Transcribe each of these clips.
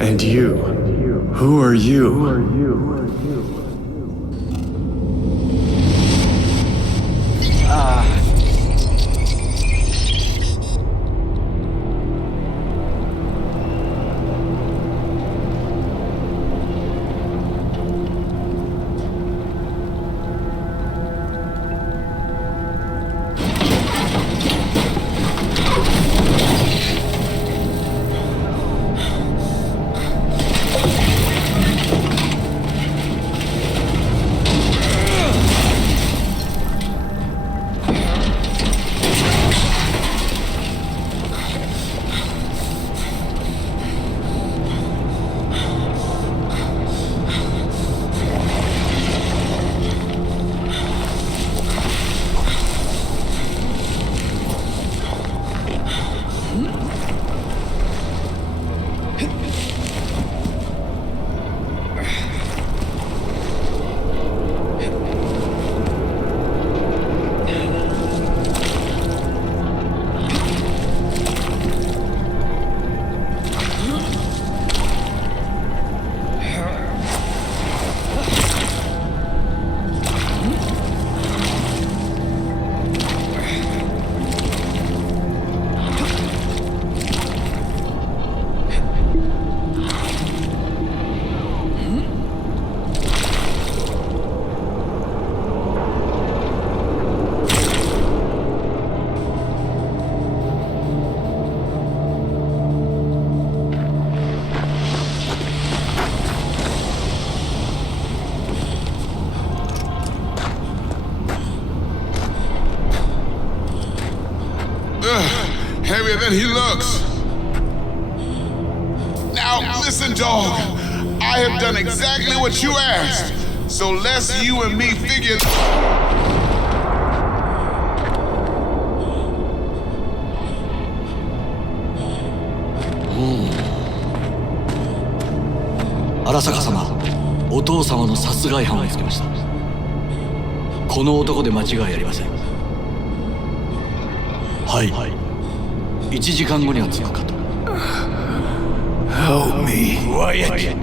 And you, who are you? Heavier than he looks. Now, listen, dog. I have done exactly what you asked. So let's you and me figure...荒坂様、お父様の殺害犯を見つけました。この男で間違いありません。はい、1時間後には着くかと。 Help me. Quiet.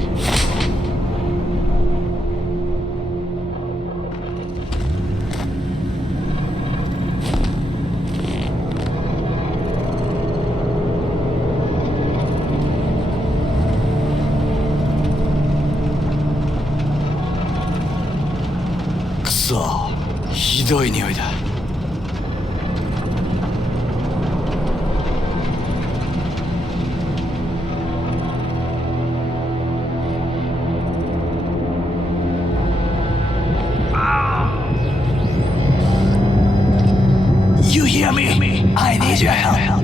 くそ、ひどい匂いだ。You hear me? I need your help.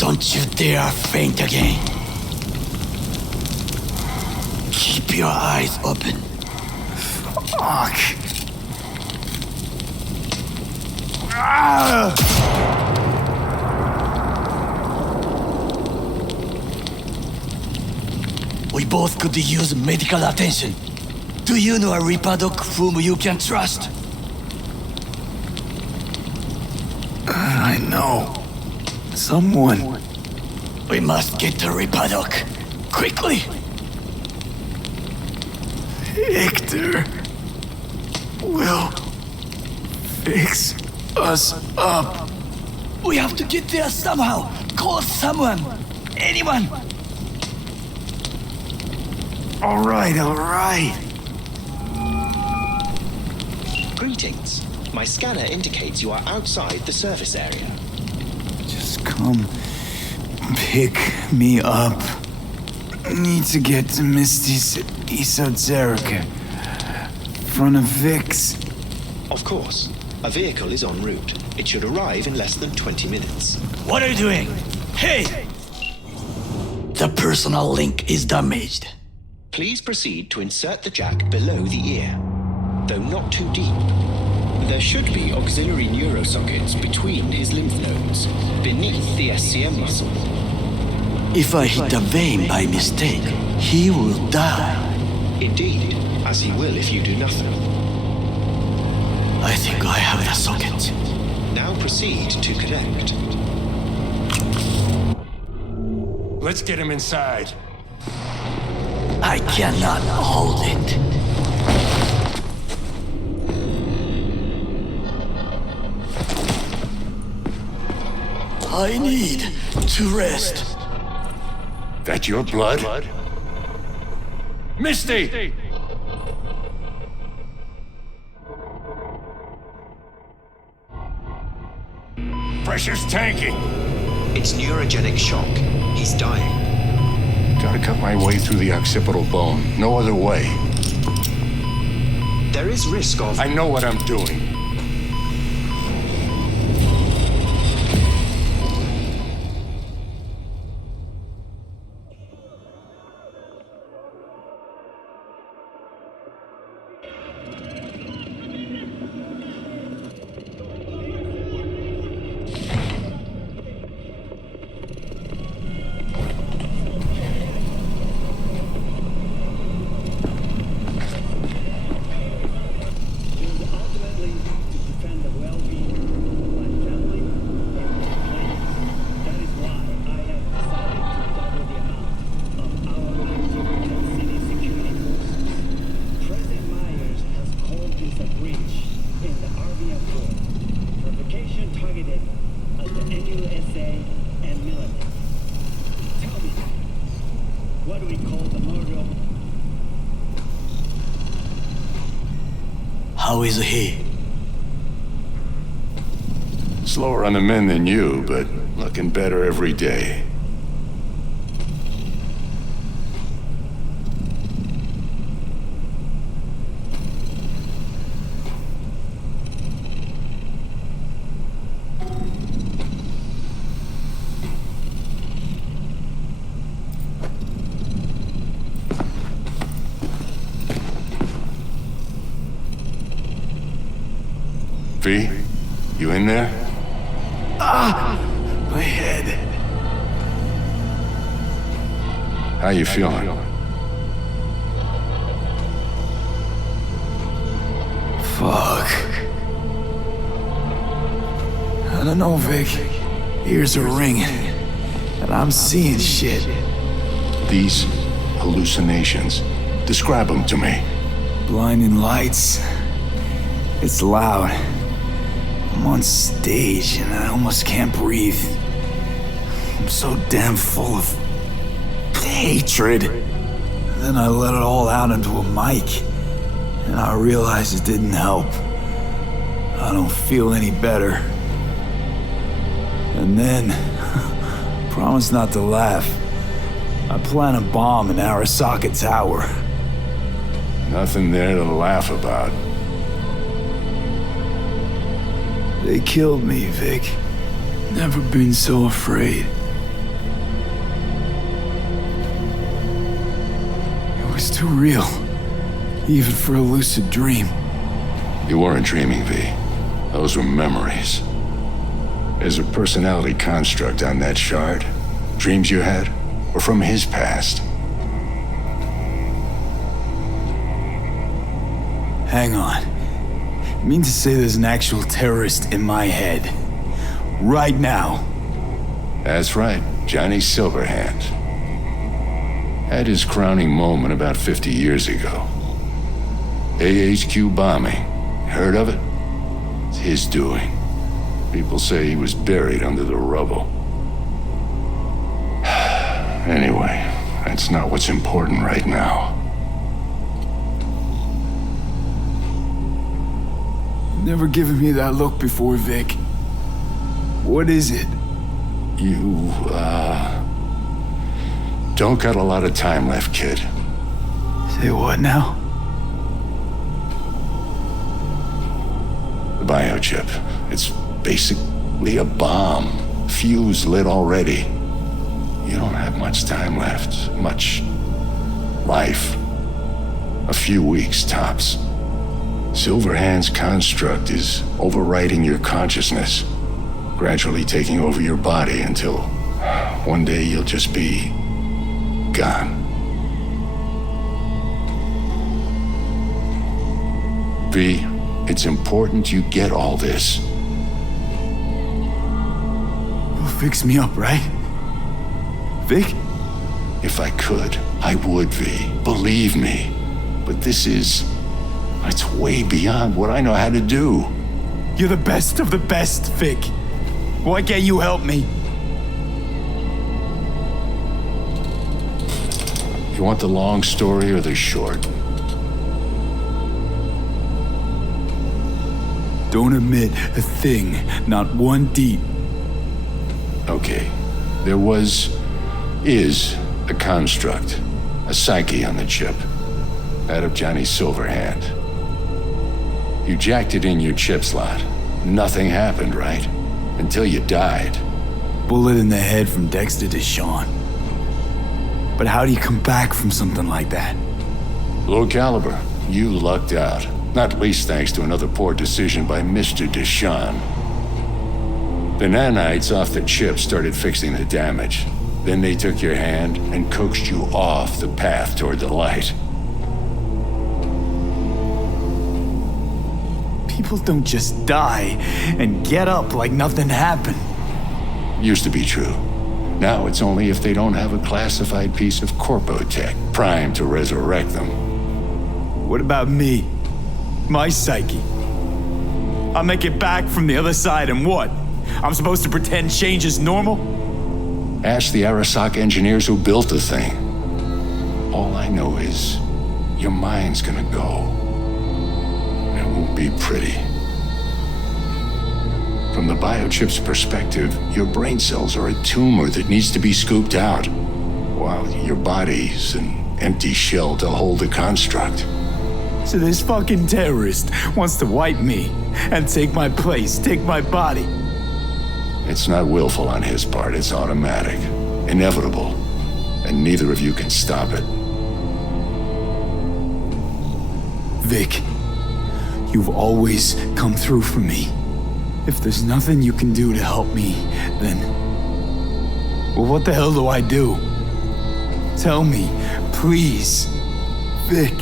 Don't you dare faint again. Keep your eyes open. Fuck. Ah! We both could use medical attention. Do you know a Reaper doc whom you can trust? I know. Someone. We must get to Reaper doc. Quickly! Victor will fix us up. We have to get there somehow. Call someone. Anyone. All right. Greetings. My scanner indicates you are outside the service area. Just come pick me up. Need to get to Misty's esoterica. Front of Vic's. Of course. A vehicle is en route. It should arrive in less than 20 minutes. What are you doing? Hey! The personal link is damaged. Please proceed to insert the jack below the ear, though not too deep. There should be auxiliary neuro sockets between his lymph nodes, beneath the SCM muscle. If I hit a vein by mistake, he will die. Indeed, as he will if you do nothing. I think I have the socket. Now proceed to connect. Let's get him inside. I cannot hold it. I need to rest. That your blood? Misty! Pressure's tanking. It's neurogenic shock. He's dying. Gotta cut my way through the occipital bone. No other way. There is risk of... I know what I'm doing. How is he? Slower on the mend than you, but looking better every day. V, you in there? My head. How you feeling? Fuck. I don't know, Vic. Ears are ringing, and I'm seeing shit. These hallucinations. Describe them to me. Blinding lights. It's loud. I'm on stage and I almost can't breathe. I'm so damn full of hatred. Then I let it all out into a mic, and I realized it didn't help. I don't feel any better. And then, promise not to laugh, I plant a bomb in Arasaka Tower. Nothing there to laugh about. They killed me, Vic. Never been so afraid. was too real. Even for a lucid dream. You weren't dreaming, V. Those were memories. There's a personality construct on that shard. Dreams you had were from his past. Hang on. You mean to say there's an actual terrorist in my head? Right now? That's right, Johnny Silverhand. Had his crowning moment about 50 years ago. AHQ bombing. Heard of it? It's his doing. People say he was buried under the rubble. Anyway, that's not what's important right now. Never given me that look before, Vic. What is it? You, don't got a lot of time left, kid. Say what now? The biochip. It's basically a bomb. Fuse lit already. You don't have much time left. Much life. A few weeks, tops. Silverhand's construct is overriding your consciousness, gradually taking over your body until one day you'll just be gone. V, it's important you get all this. You'll fix me up, right? Vic? If I could, I would, V. Believe me. But this is... it's way beyond what I know how to do. You're the best of the best, Vic. Why can't you help me? You want the long story or the short? Don't admit a thing, not one deed. Okay. There is a construct, a psyche on the chip. That of Johnny Silverhand. You jacked it in your chip slot. Nothing happened, right? Until you died. Bullet in the head from Dexter DeShawn. But how do you come back from something like that? Low caliber. You lucked out. Not least thanks to another poor decision by Mr. DeShawn. The nanites off the chip started fixing the damage. Then they took your hand and coaxed you off the path toward the light. People don't just die and get up like nothing happened. Used to be true. Now it's only if they don't have a classified piece of corpo tech primed to resurrect them. What about me? My psyche? I'll make it back from the other side and what? I'm supposed to pretend change is normal? Ask the Arasaka engineers who built the thing. All I know is your mind's gonna go. It won't be pretty. From the biochip's perspective, your brain cells are a tumor that needs to be scooped out, while your body's an empty shell to hold the construct. So this fucking terrorist wants to wipe me and take my place, take my body. It's not willful on his part, it's automatic, inevitable, and neither of you can stop it. Vic, you've always come through for me. If there's nothing you can do to help me, then... well, what the hell do I do? Tell me, please. Vic.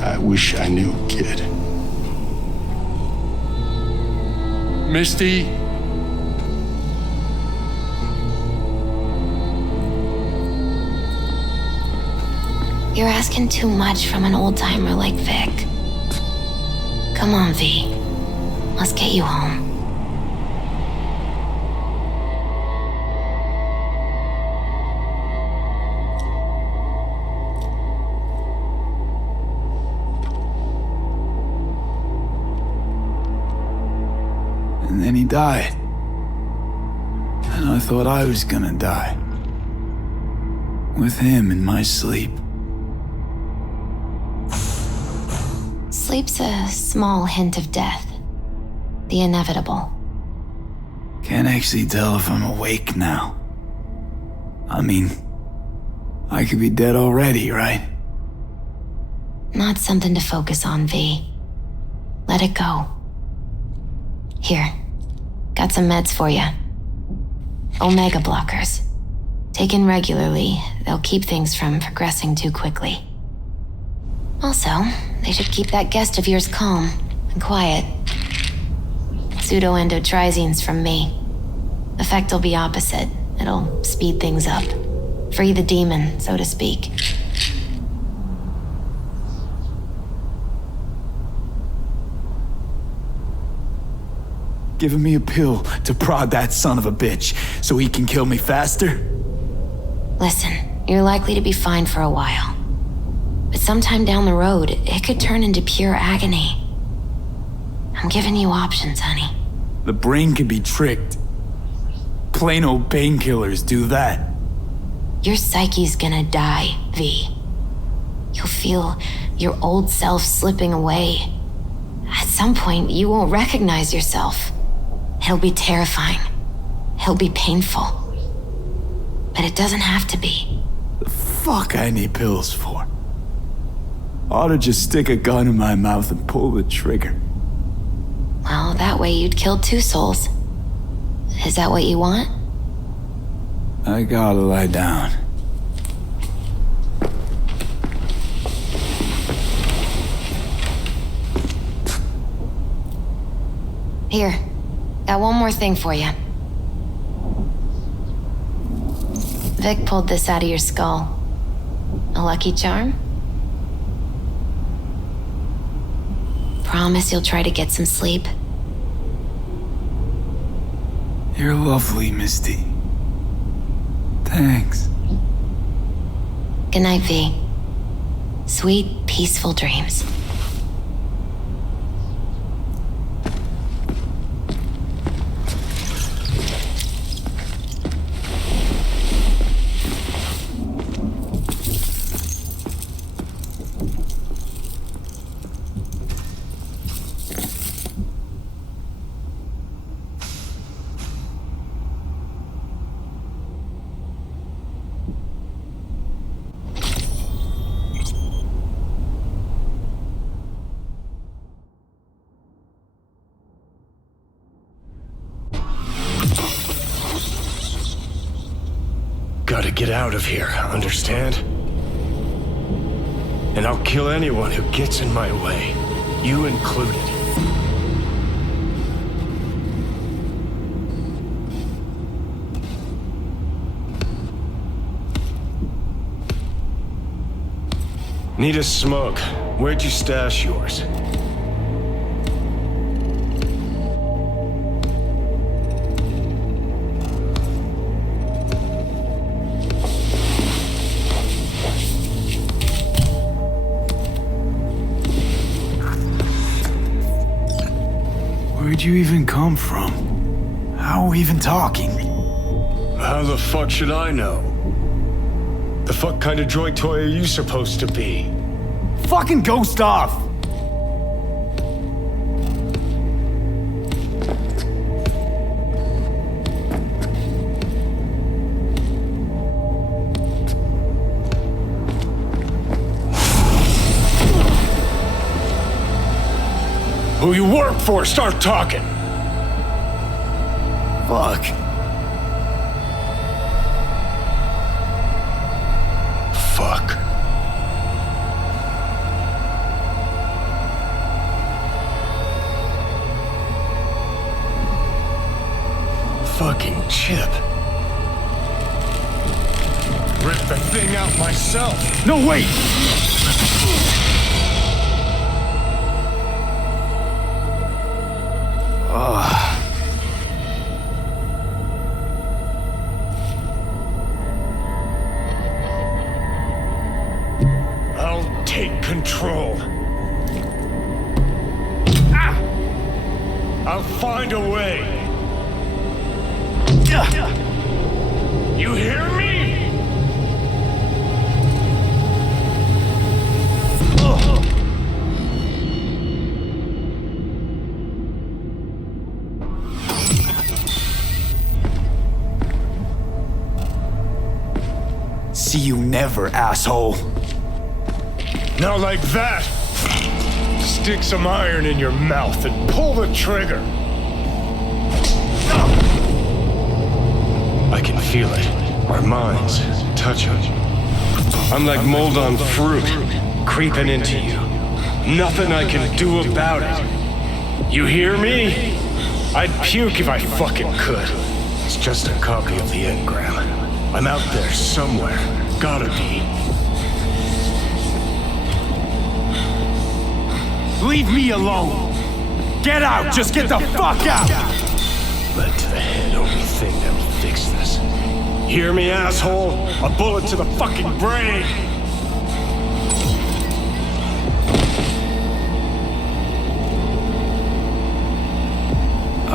I wish I knew, kid. Misty? You're asking too much from an old-timer like Vic. Come on, V. Let's get you home. And then he died. And I thought I was gonna die. With him in my sleep. Sleep's a small hint of death. The inevitable. Can't actually tell if I'm awake now. I mean, I could be dead already, right? Not something to focus on, V. Let it go. Here, got some meds for you. Omega blockers. Taken regularly, they'll keep things from progressing too quickly. Also, they should keep that guest of yours calm and quiet. Pseudoendotrizines from me. Effect will be opposite. It'll speed things up. Free the demon, so to speak. Giving me a pill to prod that son of a bitch so he can kill me faster? Listen, you're likely to be fine for a while. But sometime down the road, it could turn into pure agony. I'm giving you options, honey. The brain can be tricked. Plain old painkillers do that. Your psyche's gonna die, V. You'll feel your old self slipping away. At some point, you won't recognize yourself. It'll be terrifying. It'll be painful. But it doesn't have to be. The fuck I need pills for? Ought to just stick a gun in my mouth and pull the trigger. Well, that way you'd kill 2 souls. Is that what you want? I gotta lie down. Here, got one more thing for you. Vic pulled this out of your skull. A lucky charm? Promise you'll try to get some sleep. You're lovely, Misty. Thanks. Good night, V. Sweet, peaceful dreams. Gotta get out of here, understand? And I'll kill anyone who gets in my way, you included. Need a smoke. Where'd you stash yours? Where'd you even come from? How are we even talking? How the fuck should I know? The fuck kind of droid toy are you supposed to be? Fucking ghost off! Who you work for, start talking! Fuck. Fuck. Fucking chip. Rip the thing out myself. No, wait! I'll take control. I'll find a way. You hear me? See you never, asshole. Now like that! Stick some iron in your mouth and pull the trigger. I can feel it. Our minds touching. I'm like mold on fruit, creeping into you. Nothing I can do about it. You hear me? I'd puke if I fucking could. It's just a copy of the engram. I'm out there somewhere. Gotta be. Leave me alone! Get out! Just get the fuck out! Lead to the head, only thing that'll fix this. Hear me, asshole? A bullet to the fucking brain!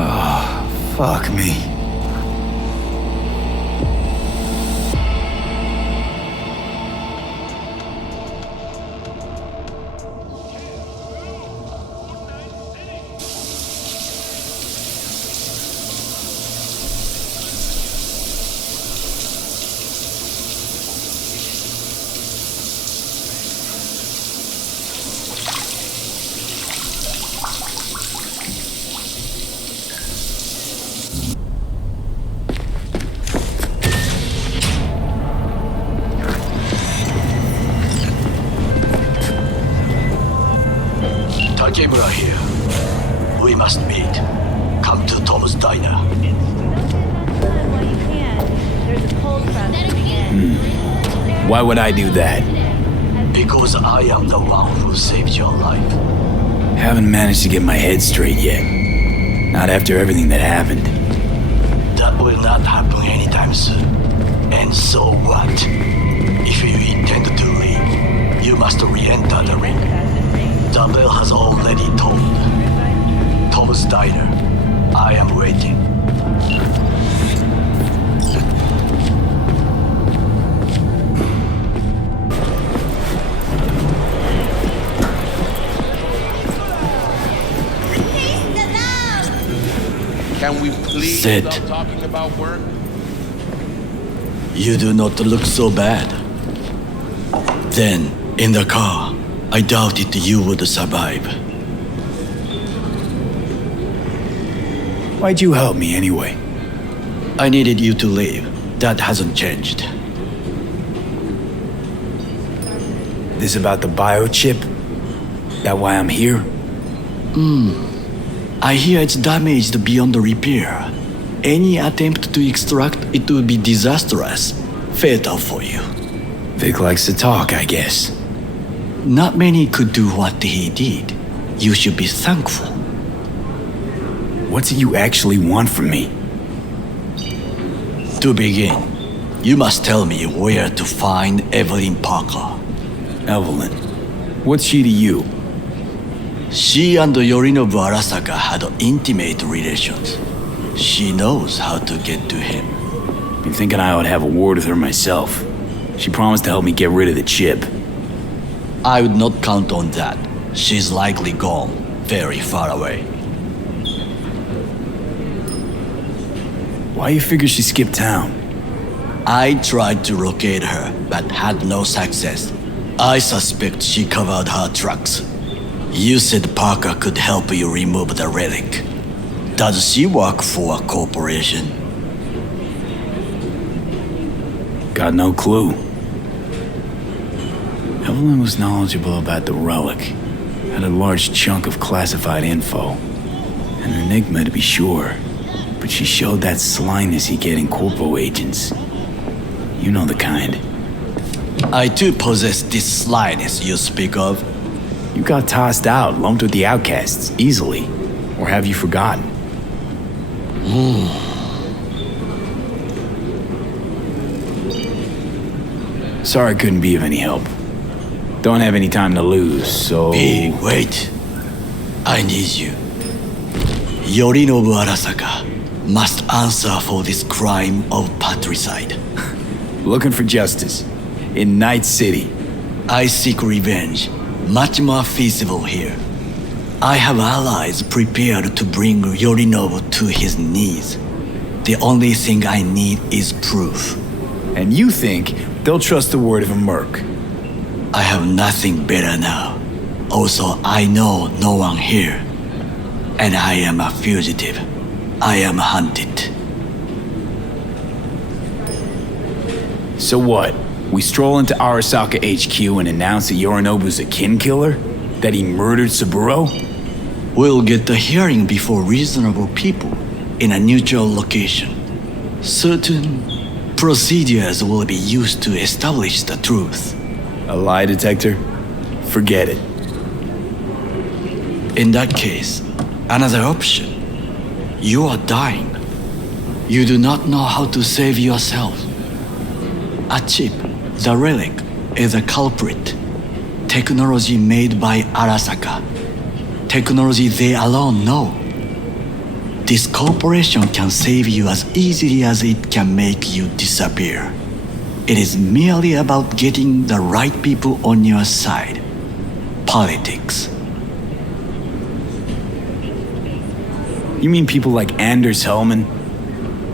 Oh, fuck me. Takemura here. We must meet. Come to Tom's diner. Why would I do that? Because I am the one who saved your life. Haven't managed to get my head straight yet. Not after everything that happened. That will not happen anytime soon. And so what? If you intend to leave, you must re-enter the ring. The bell has already tolled. Tom's diner. I am waiting. Can we please Sit. stop talking about work? You do not look so bad. Then, in the car, I doubted you would survive. Why'd you help me anyway? I needed you to leave. That hasn't changed. This about the biochip? That why I'm here? I hear it's damaged beyond repair. Any attempt to extract it would be disastrous. Fatal for you. Vic likes to talk, I guess. Not many could do what he did. You should be thankful. What's it you actually want from me? To begin, you must tell me where to find Evelyn Parker. Evelyn. What's she to you? She and Yorinobu Arasaka had intimate relations. She knows how to get to him. Been thinking I ought to have a word with her myself. She promised to help me get rid of the chip. I would not count on that. She's likely gone, very far away. Why you figure she skipped town? I tried to locate her, but had no success. I suspect she covered her tracks. You said Parker could help you remove the relic. Does she work for a corporation? Got no clue. Evelyn was knowledgeable about the relic. Had a large chunk of classified info. An enigma to be sure. But she showed that slyness you get in corpo agents. You know the kind. I too possess this slyness you speak of. You got tossed out, lumped with the outcasts, easily. Or have you forgotten? Sorry I couldn't be of any help. Don't have any time to lose, so... B, wait. I need you. Yorinobu Arasaka must answer for this crime of patricide. Looking for justice. In Night City. I seek revenge. Much more feasible here. I have allies prepared to bring Yorinobu to his knees. The only thing I need is proof. And you think they'll trust the word of a merc? I have nothing better now. Also, I know no one here. And I am a fugitive. I am hunted. So what? We stroll into Arasaka HQ and announce that Yorinobu's a kin killer? That he murdered Saburo? We'll get the hearing before reasonable people in a neutral location. Certain procedures will be used to establish the truth. A lie detector? Forget it. In that case, another option. You are dying. You do not know how to save yourself. A chip, the relic, is a culprit. Technology made by Arasaka. Technology they alone know. This corporation can save you as easily as it can make you disappear. It is merely about getting the right people on your side. Politics. You mean people like Anders Hellman?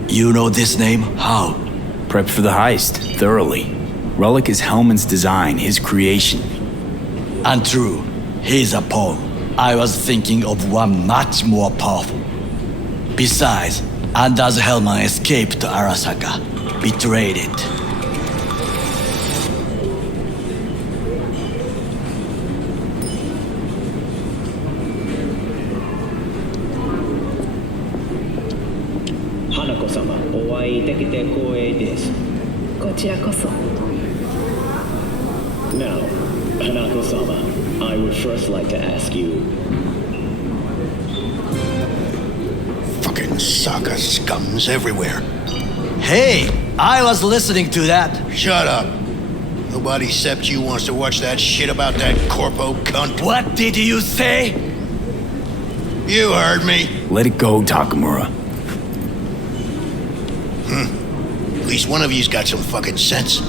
You know this name? How? Prepped for the heist, thoroughly. Relic is Hellman's design, his creation. Untrue. He's a pawn. I was thinking of one much more powerful. Besides, Anders Hellman escaped to Arasaka, betrayed it. Hanako-sama, お会いできて光栄です。こちらこそ。Now, Hanako-sama, I would first like to ask you. Fucking Saka scums everywhere. Hey, I was listening to that. Shut up. Nobody except you wants to watch that shit about that corpo cunt. What did you say? You heard me. Let it go, Takamura. At least one of you's got some fucking sense.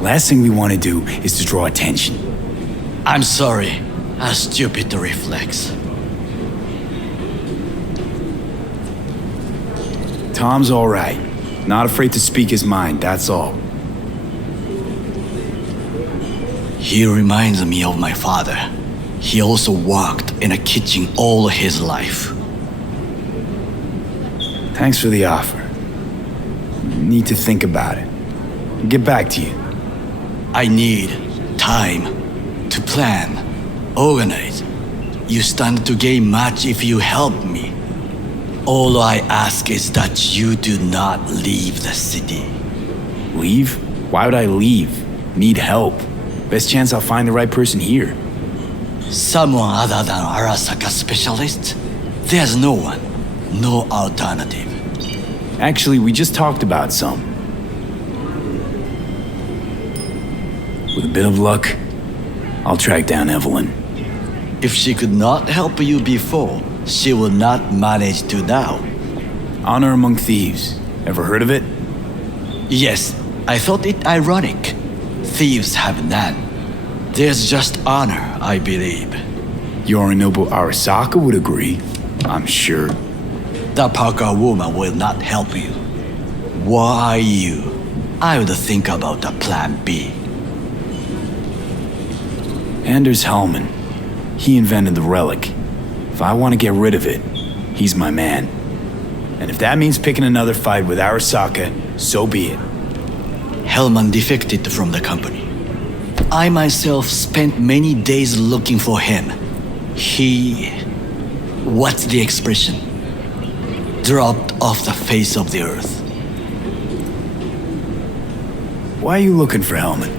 Last thing we want to do is to draw attention. I'm sorry. A stupid reflex. Tom's all right. Not afraid to speak his mind, that's all. He reminds me of my father. He also worked in a kitchen all his life. Thanks for the offer. Need to think about it. Get back to you. I need time to plan, organize. You stand to gain much if you help me. All I ask is that you do not leave the city. Leave? Why would I leave? Need help. Best chance I'll find the right person here. Someone other than Arasaka specialist? There's no one. No alternative. Actually, we just talked about some. With a bit of luck, I'll track down Evelyn. If she could not help you before, she will not manage to now. Honor among thieves. Ever heard of it? Yes, I thought it ironic. Thieves have none. There's just honor, I believe. Yorinobu Arasaka would agree, I'm sure. The Parker woman will not help you. Why you? I would think about a plan B. Anders Hellman. He invented the relic. If I want to get rid of it, he's my man. And if that means picking another fight with Arasaka, so be it. Hellman defected from the company. I myself spent many days looking for him. What's the expression? Dropped off the face of the earth. Why are you looking for Hellman?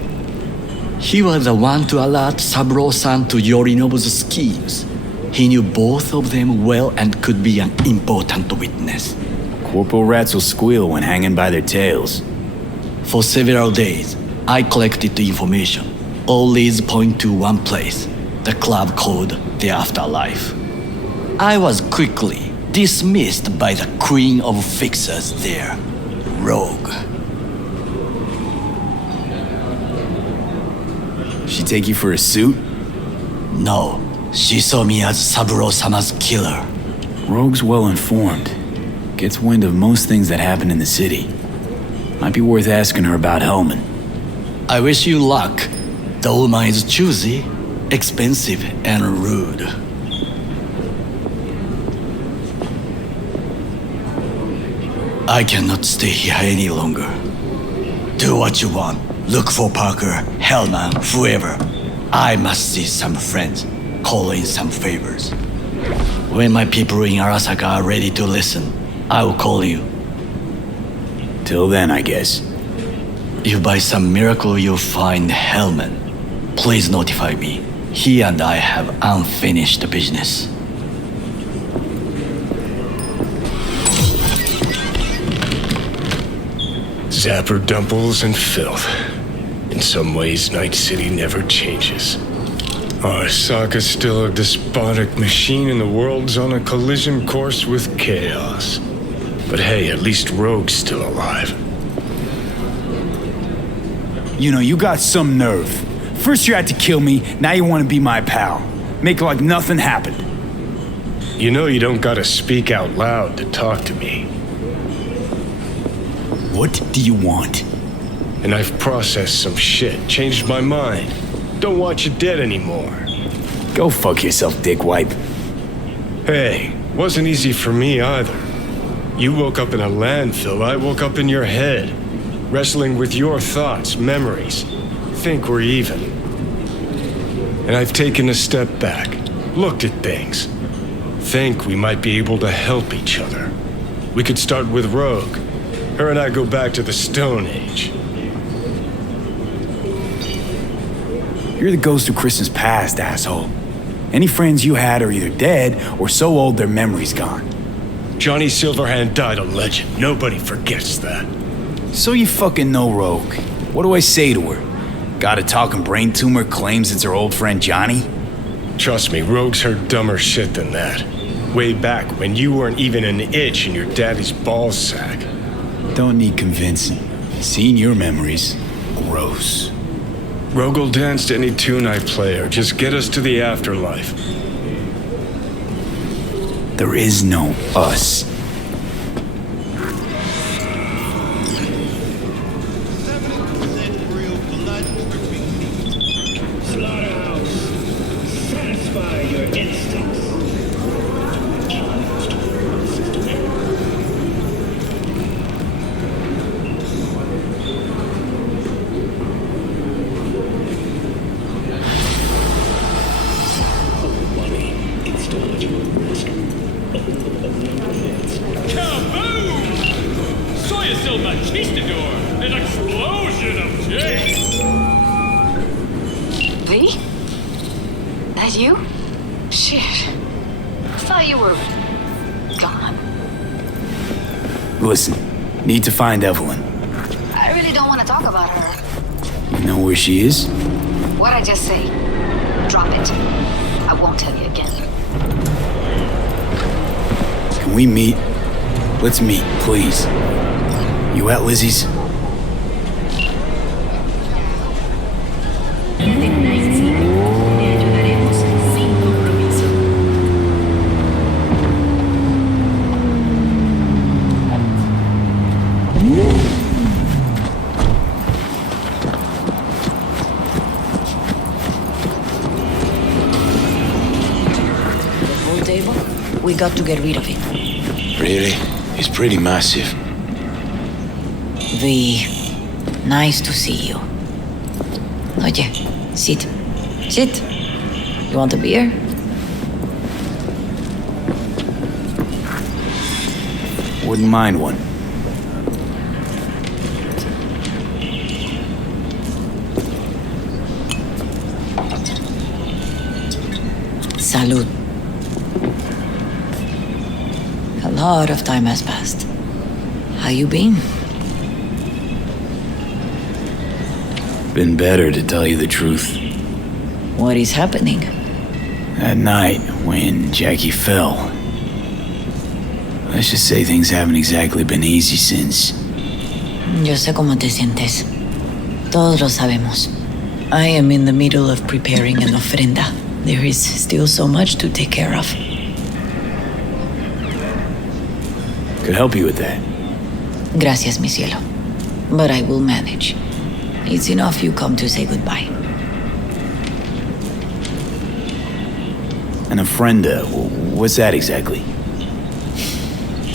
He was the one to alert Saburo-san to Yorinobu's schemes. He knew both of them well and could be an important witness. Corporal rats will squeal when hanging by their tails. For several days, I collected the information. All leads point to one place, the club called The Afterlife. I was quickly dismissed by the queen of fixers there, Rogue. She take you for a suit? No, she saw me as Saburo-sama's killer. Rogue's well informed. Gets wind of most things that happen in the city. Might be worth asking her about Hellman. I wish you luck. The woman is choosy, expensive, and rude. I cannot stay here any longer. Do what you want. Look for Parker, Hellman, whoever. I must see some friends, call in some favors. When my people in Arasaka are ready to listen, I will call you. Till then, I guess. If by some miracle you find Hellman, please notify me. He and I have unfinished business. Zapper dumples and filth. In some ways, Night City never changes. Arasaka's still a despotic machine and the world's on a collision course with chaos. But hey, at least Rogue's still alive. You know, you got some nerve. First you had to kill me, now you want to be my pal. Make like nothing happened. You know you don't gotta speak out loud to talk to me. What do you want? And I've processed some shit, changed my mind. Don't want you dead anymore. Go fuck yourself, dickwipe. Hey, wasn't easy for me either. You woke up in a landfill, I woke up in your head. Wrestling with your thoughts, memories. Think we're even. And I've taken a step back, looked at things. Think we might be able to help each other. We could start with Rogue. Her and I go back to the Stone Age. You're the ghost of Christmas past, asshole. Any friends you had are either dead or so old their memory's gone. Johnny Silverhand died a legend. Nobody forgets that. So you fucking know Rogue. What do I say to her? Got a talking brain tumor, claims it's her old friend Johnny? Trust me, Rogue's heard dumber shit than that. Way back when you weren't even an itch in your daddy's ball sack. Don't need convincing. Seen your memories. Gross. Rogue will dance to any tune I play her. Just get us to the afterlife. There is no us. Listen, need to find Evelyn. I really don't want to talk about her. You know where she is? What'd I just say? Drop it. I won't tell you again. Can we meet? Let's meet, please. You at Lizzie's? We got to get rid of it. Really? It's pretty massive. V, nice to see you. Oye, sit. Sit. You want a beer? Wouldn't mind one. Salud. A lot of time has passed. How you been? Been better, to tell you the truth. What is happening? That night, when Jackie fell. Let's just say things haven't exactly been easy since. Yo sé cómo te sientes. Todos lo sabemos. I am in the middle of preparing an ofrenda. There is still so much to take care of. Could help you with that. Gracias, mi cielo. But I will manage. It's enough you come to say goodbye. An ofrenda, what's that exactly?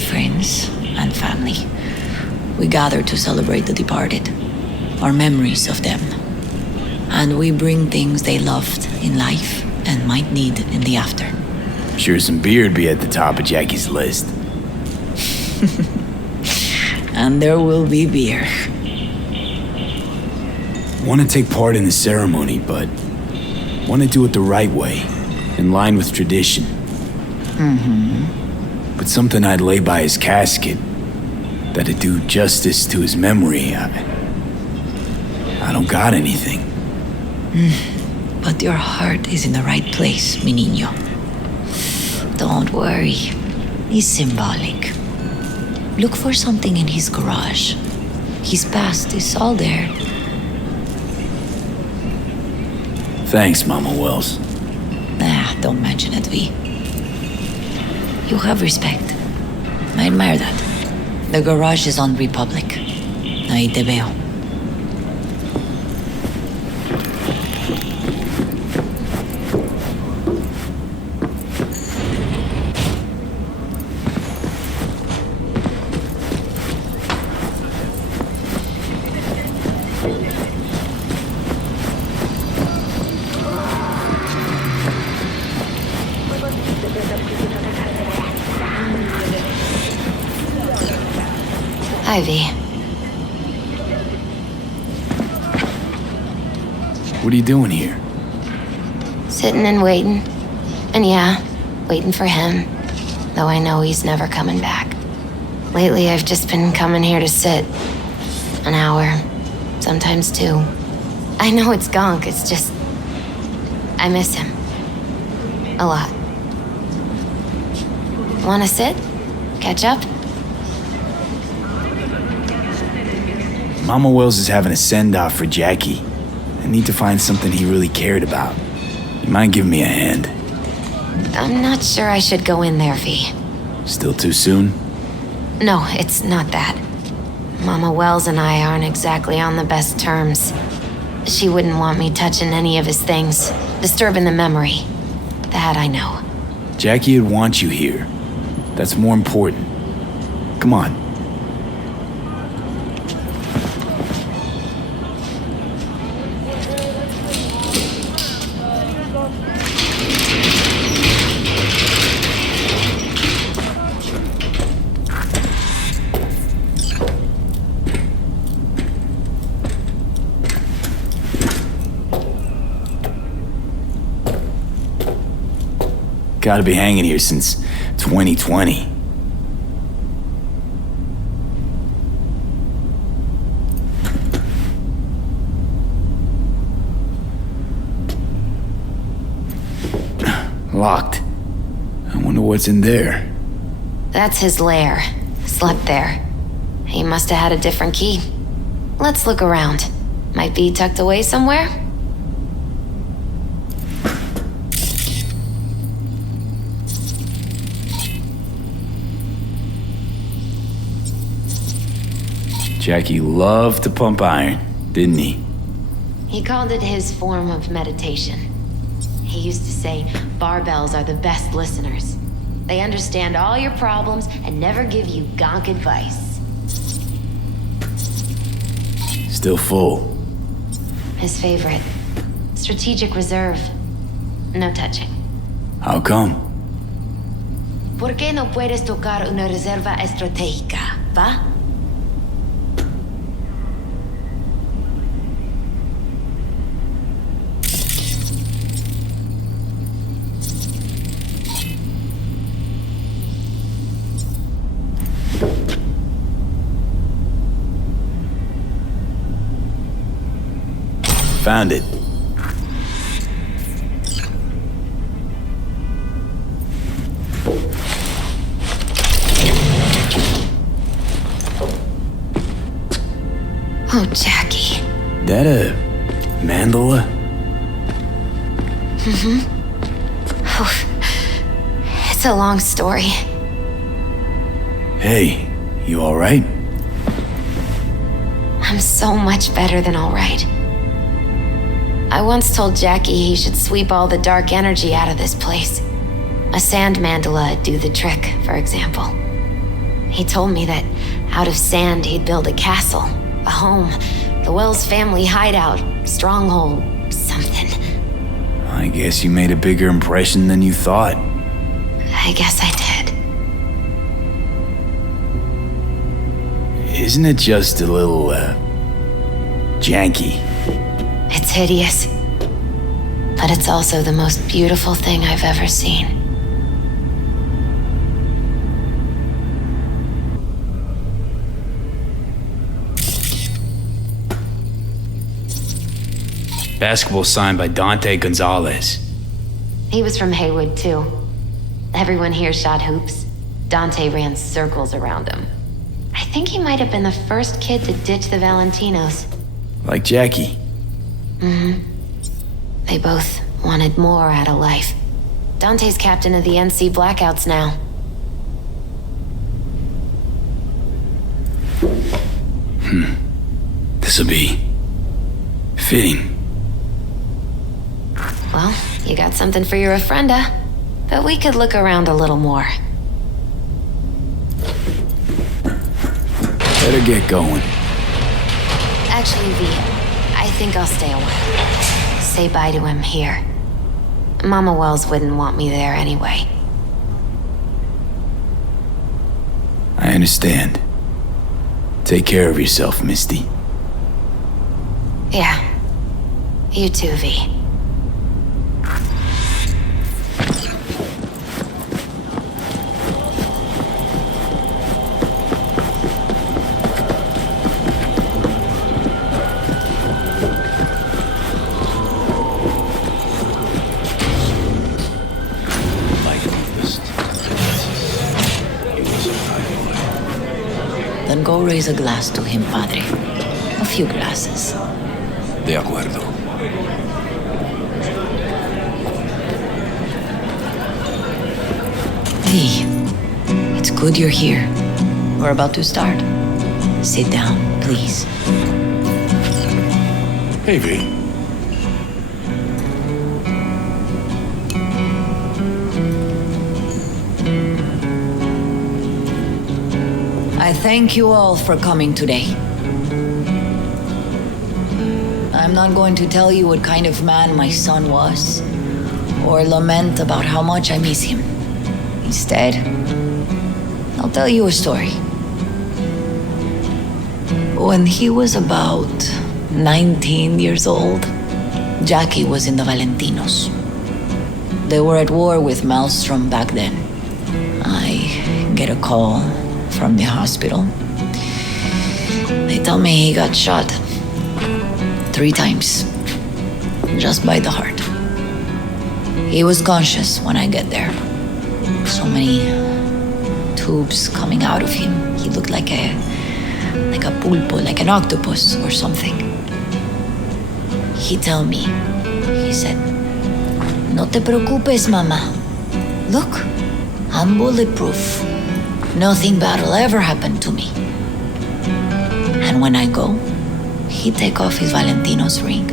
Friends and family. We gather to celebrate the departed, our memories of them. And we bring things they loved in life and might need in the after. Sure some beer'd be at the top of Jackie's list. And there will be beer. Want to take part in the ceremony, but want to do it the right way, in line with tradition. But something I'd lay by his casket, that'd do justice to his memory. I don't got anything. But your heart is in the right place, mi niño. Don't worry. It's symbolic. Look for something in his garage. His past is all there. Thanks, Mama Wells. Don't mention it, V. You have respect. I admire that. The garage is on Republic. Ahí te veo. Ivy. What are you doing here? Sitting and waiting. And yeah, waiting for him. Though I know he's never coming back. Lately, I've just been coming here to sit. An hour. Sometimes two. I know it's gunk, it's just... I miss him. A lot. Wanna sit? Catch up? Mama Wells is having a send-off for Jackie. I need to find something he really cared about. You mind giving me a hand? I'm not sure I should go in there, V. Still too soon? No, it's not that. Mama Wells and I aren't exactly on the best terms. She wouldn't want me touching any of his things, disturbing the memory. That I know. Jackie would want you here. That's more important. Come on. Gotta be hanging here since 2020. Locked. I wonder what's in there. That's his lair. Slept there. He must have had a different key. Let's look around. Might be tucked away somewhere? Jackie loved to pump iron, didn't he? He called it his form of meditation. He used to say barbells are the best listeners. They understand all your problems and never give you gonk advice. Still full. His favorite. Strategic reserve. No touching. How come? ¿Por qué no puedes tocar una reserva estratégica, va? Found it. Oh, Jackie. That a mandala? It's a long story. Hey, you alright? I'm so much better than alright. I once told Jackie he should sweep all the dark energy out of this place. A sand mandala would do the trick, for example. He told me that out of sand he'd build a castle, a home, the Wells family hideout, stronghold, something. I guess you made a bigger impression than you thought. I guess I did. Isn't it just a little, janky? It's hideous. But it's also the most beautiful thing I've ever seen. Basketball signed by Dante Gonzalez. He was from Haywood, too. Everyone here shot hoops. Dante ran circles around him. I think he might have been the first kid to ditch the Valentinos. Like Jackie. Mm-hmm. They both wanted more out of life. Dante's captain of the NC Blackouts now. This'll be fitting. Well, you got something for your ofrenda, but we could look around a little more. Better get going. Actually, V, I think I'll stay a while. Say bye to him here. Mama Wells wouldn't want me there anyway. I understand. Take care of yourself, Misty. Yeah. You too, V. Then go raise a glass to him, Padre. A few glasses. De acuerdo. V, it's good you're here. We're about to start. Sit down, please. Hey, V. I thank you all for coming today. I'm not going to tell you what kind of man my son was, or lament about how much I miss him. Instead, I'll tell you a story. When he was about 19 years old, Jackie was in the Valentinos. They were at war with Maelstrom back then. I get a call from the hospital. They tell me he got shot 3 times, just by the heart. He was conscious when I get there. So many tubes coming out of him. He looked like a pulpo, like an octopus or something. He tell me, he said, "No te preocupes, mama. Look, I'm bulletproof. Nothing bad will ever happen to me." And when I go, he take off his Valentino's ring.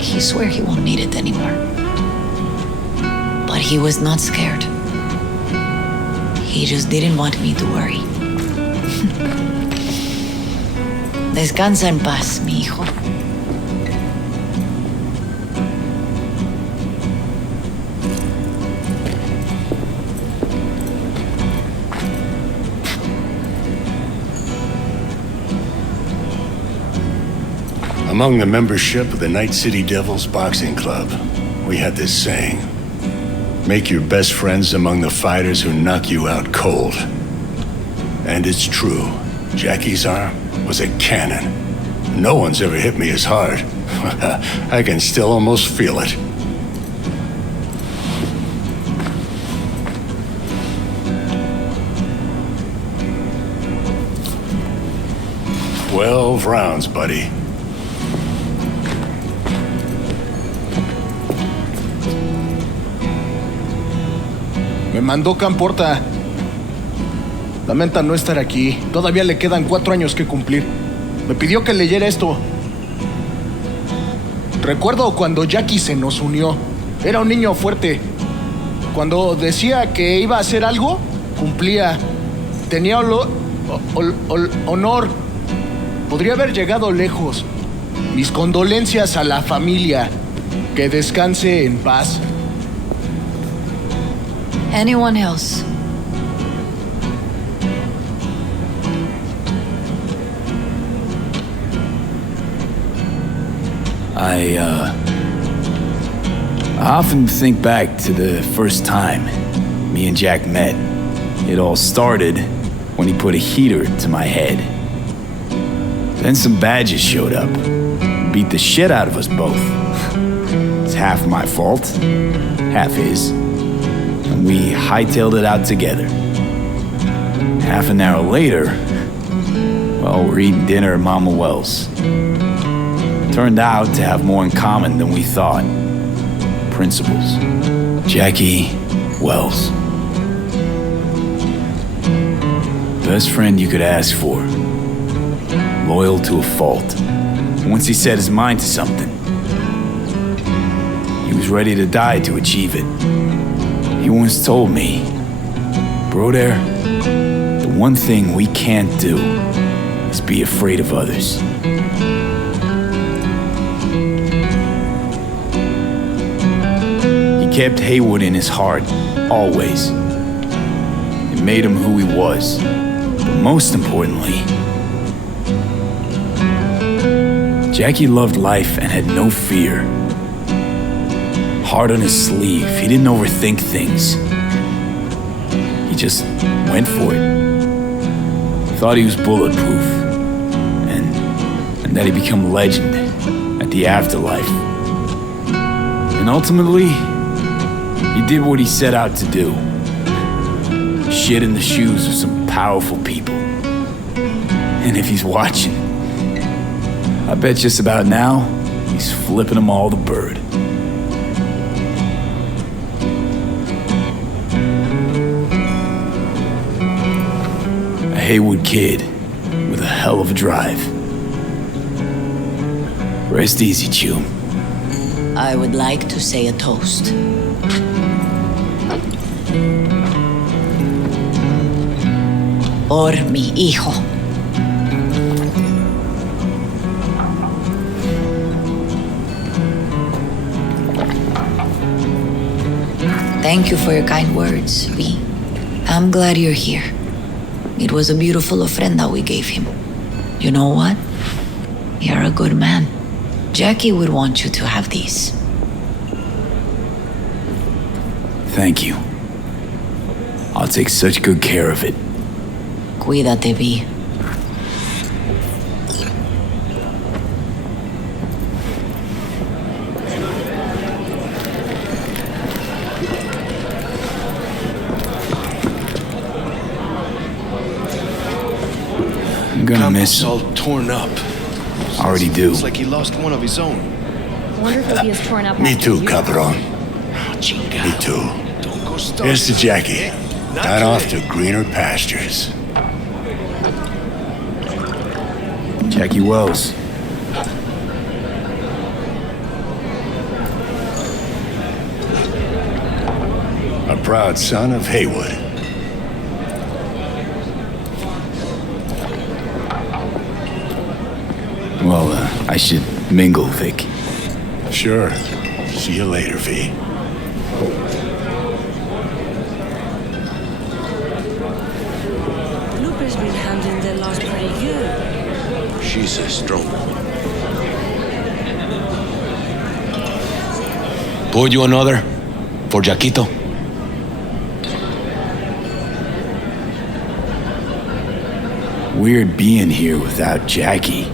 He swear he won't need it anymore. But he was not scared. He just didn't want me to worry. Descansa en paz, mi hijo. Among the membership of the Night City Devils Boxing Club, we had this saying: make your best friends among the fighters who knock you out cold. And it's true. Jackie's arm was a cannon. No one's ever hit me as hard. I can still almost feel it. "12 rounds, buddy." Me mandó Camporta. Lamenta no estar aquí. Todavía le quedan 4 años que cumplir. Me pidió que leyera esto. Recuerdo cuando Jackie se nos unió. Era un niño fuerte. Cuando decía que iba a hacer algo, cumplía. Tenía honor. Podría haber llegado lejos. Mis condolencias a la familia. Que descanse en paz. Anyone else? I often think back to the first time me and Jack met. It all started when he put a heater to my head. Then some badges showed up, beat the shit out of us both. It's half my fault, half his. And we hightailed it out together. Half an hour later, well, we're eating dinner at Mama Wells. Turned out to have more in common than we thought. Principles. Jackie Wells. Best friend you could ask for. Loyal to a fault. Once he set his mind to something, he was ready to die to achieve it. He once told me, Broder, the one thing we can't do is be afraid of others. He kept Haywood in his heart, always. It made him who he was. But most importantly, Jackie loved life and had no fear. Heart on his sleeve, he didn't overthink things. He just went for it. Thought he was bulletproof, and that he'd become a legend at the afterlife. And ultimately, he did what he set out to do. Shit in the shoes of some powerful people. And if he's watching, I bet just about now, he's flipping them all the bird. A Haywood kid with a hell of a drive. Rest easy, Chew. I would like to say a toast. Por mi hijo. Thank you for your kind words, V. I'm glad you're here. It was a beautiful ofrenda we gave him. You know what? You're a good man. Jackie would want you to have these. Thank you. I'll take such good care of it. Cuídate, V. I'm gonna miss him. all torn up. Already do. It's like he lost one of his own. I wonder if he is torn up. Me too, Cabron. Me too. Here's to Jackie. Got off to greener pastures. Jackie Wells. A proud son of Haywood. Well, I should mingle, Vic. Sure. See you later, V. Lupe's been handling the loss pretty good. She's a strong woman. Pour you another? For Jaquito? Weird being here without Jackie.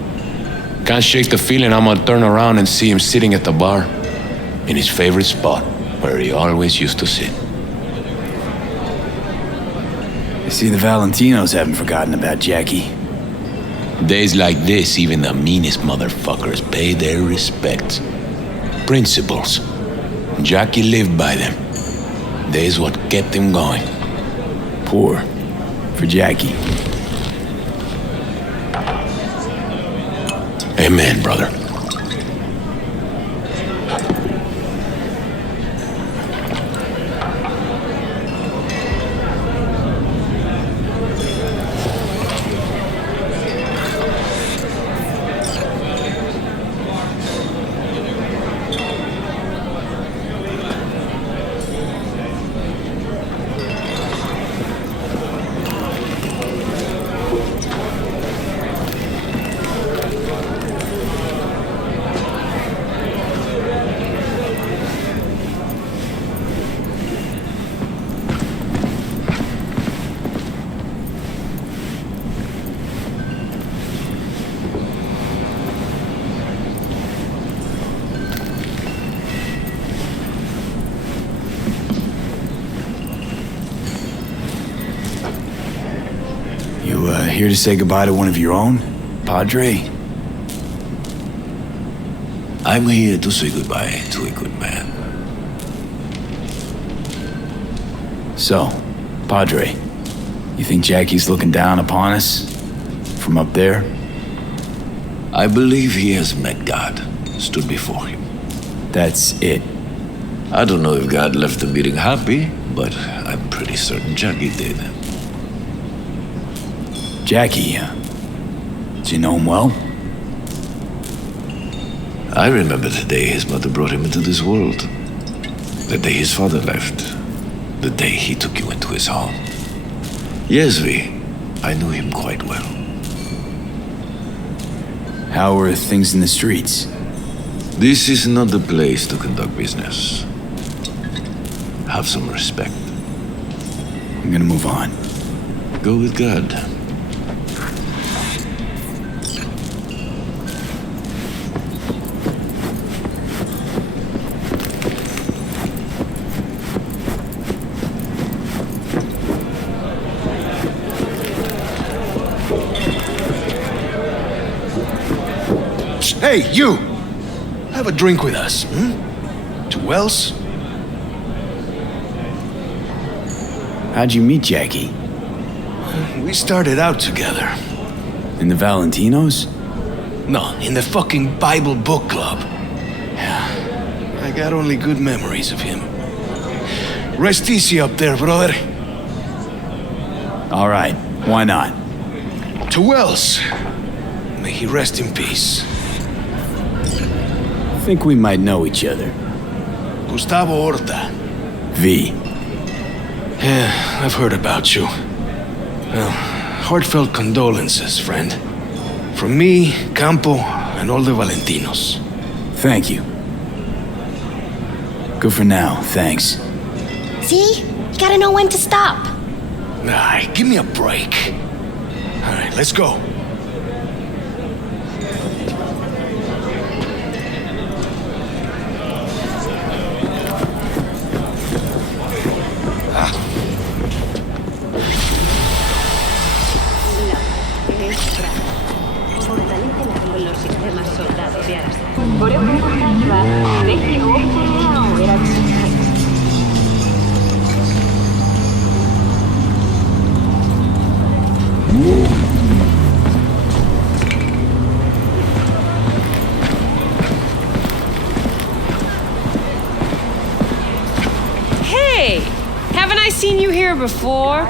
Can't shake the feeling I'm gonna turn around and see him sitting at the bar. In his favorite spot, where he always used to sit. I see the Valentinos haven't forgotten about Jackie. Days like this, even the meanest motherfuckers pay their respects. Principles. Jackie lived by them. They's what kept him going. Poor. For Jackie. Amen, brother. Here to say goodbye to one of your own, Padre? I'm here to say goodbye to a good man. So, Padre, you think Jackie's looking down upon us? From up there? I believe he has met God, stood before him. That's it. I don't know if God left the meeting happy, but I'm pretty certain Jackie did. Jackie, do you know him well? I remember the day his mother brought him into this world. The day his father left. The day he took you into his home. Yes, V. I knew him quite well. How were things in the streets? This is not the place to conduct business. Have some respect. I'm gonna move on. Go with God. Hey, you! Have a drink with us, To Wells? How'd you meet Jackie? We started out together. In the Valentinos? No, in the fucking Bible book club. Yeah, I got only good memories of him. Rest easy up there, brother. All right, why not? To Wells. May he rest in peace. Think we might know each other. Gustavo Horta. V. Yeah, I've heard about you. Well, heartfelt condolences, friend. From me, Campo, and all the Valentinos. Thank you. Good for now, thanks. See? You gotta know when to stop. Nah, give me a break. All right, let's go. Hey, haven't I seen you here before?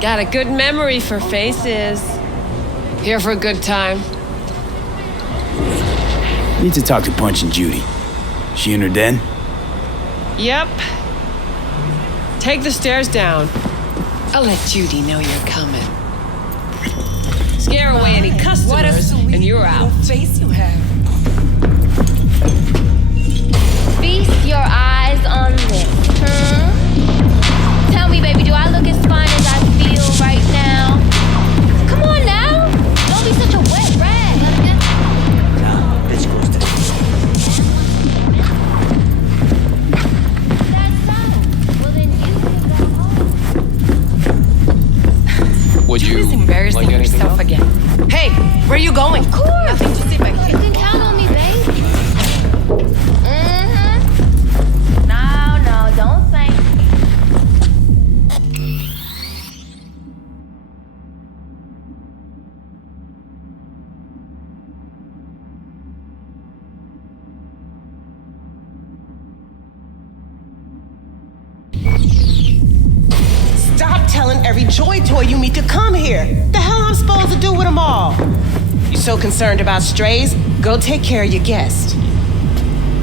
Got a good memory for faces. Here for a good time. Need to talk to Punch and Judy. She in her den? Yep. Take the stairs down. I'll let Judy know you're coming. Scare away any customers, and you're out. Face you have. Feast your eyes on this, Tell me, baby, do I look as fine as I feel right now? Come on now. Don't be such a wet rag. Let's go. Would you embarrassing like yourself again? Hey, where are you going? Of course. Nothing to see back here. You can count on me, babe. No, don't thank me. telling every joy toy you meet to come here. The hell I'm supposed to do with them all? You so concerned about strays? Go take care of your guest.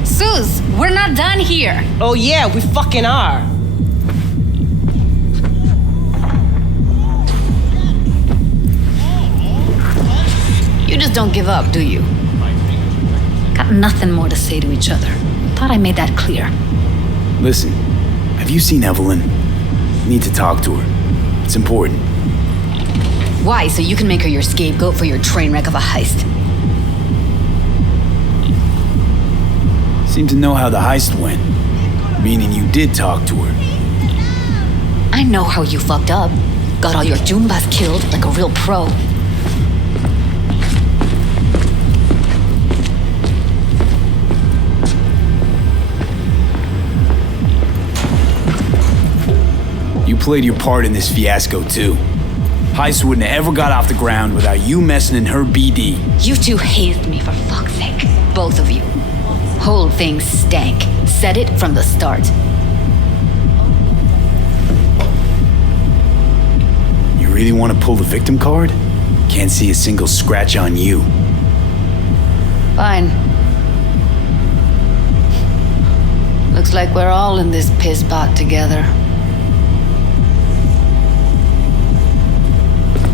Suze, we're not done here. Oh yeah, we fucking are. You just don't give up, do you? Got nothing more to say to each other. Thought I made that clear. Listen, have you seen Evelyn? Need to talk to her. It's important. Why? So you can make her your scapegoat for your train wreck of a heist? Seem to know how the heist went. Meaning you did talk to her. I know how you fucked up. Got all your Jumbas killed like a real pro. You played your part in this fiasco too. Heist wouldn't have ever got off the ground without you messing in her BD. You two hazed me for fuck's sake. Both of you. Whole thing stank. Said it from the start. You really want to pull the victim card? Can't see a single scratch on you. Fine. Looks like we're all in this piss pot together.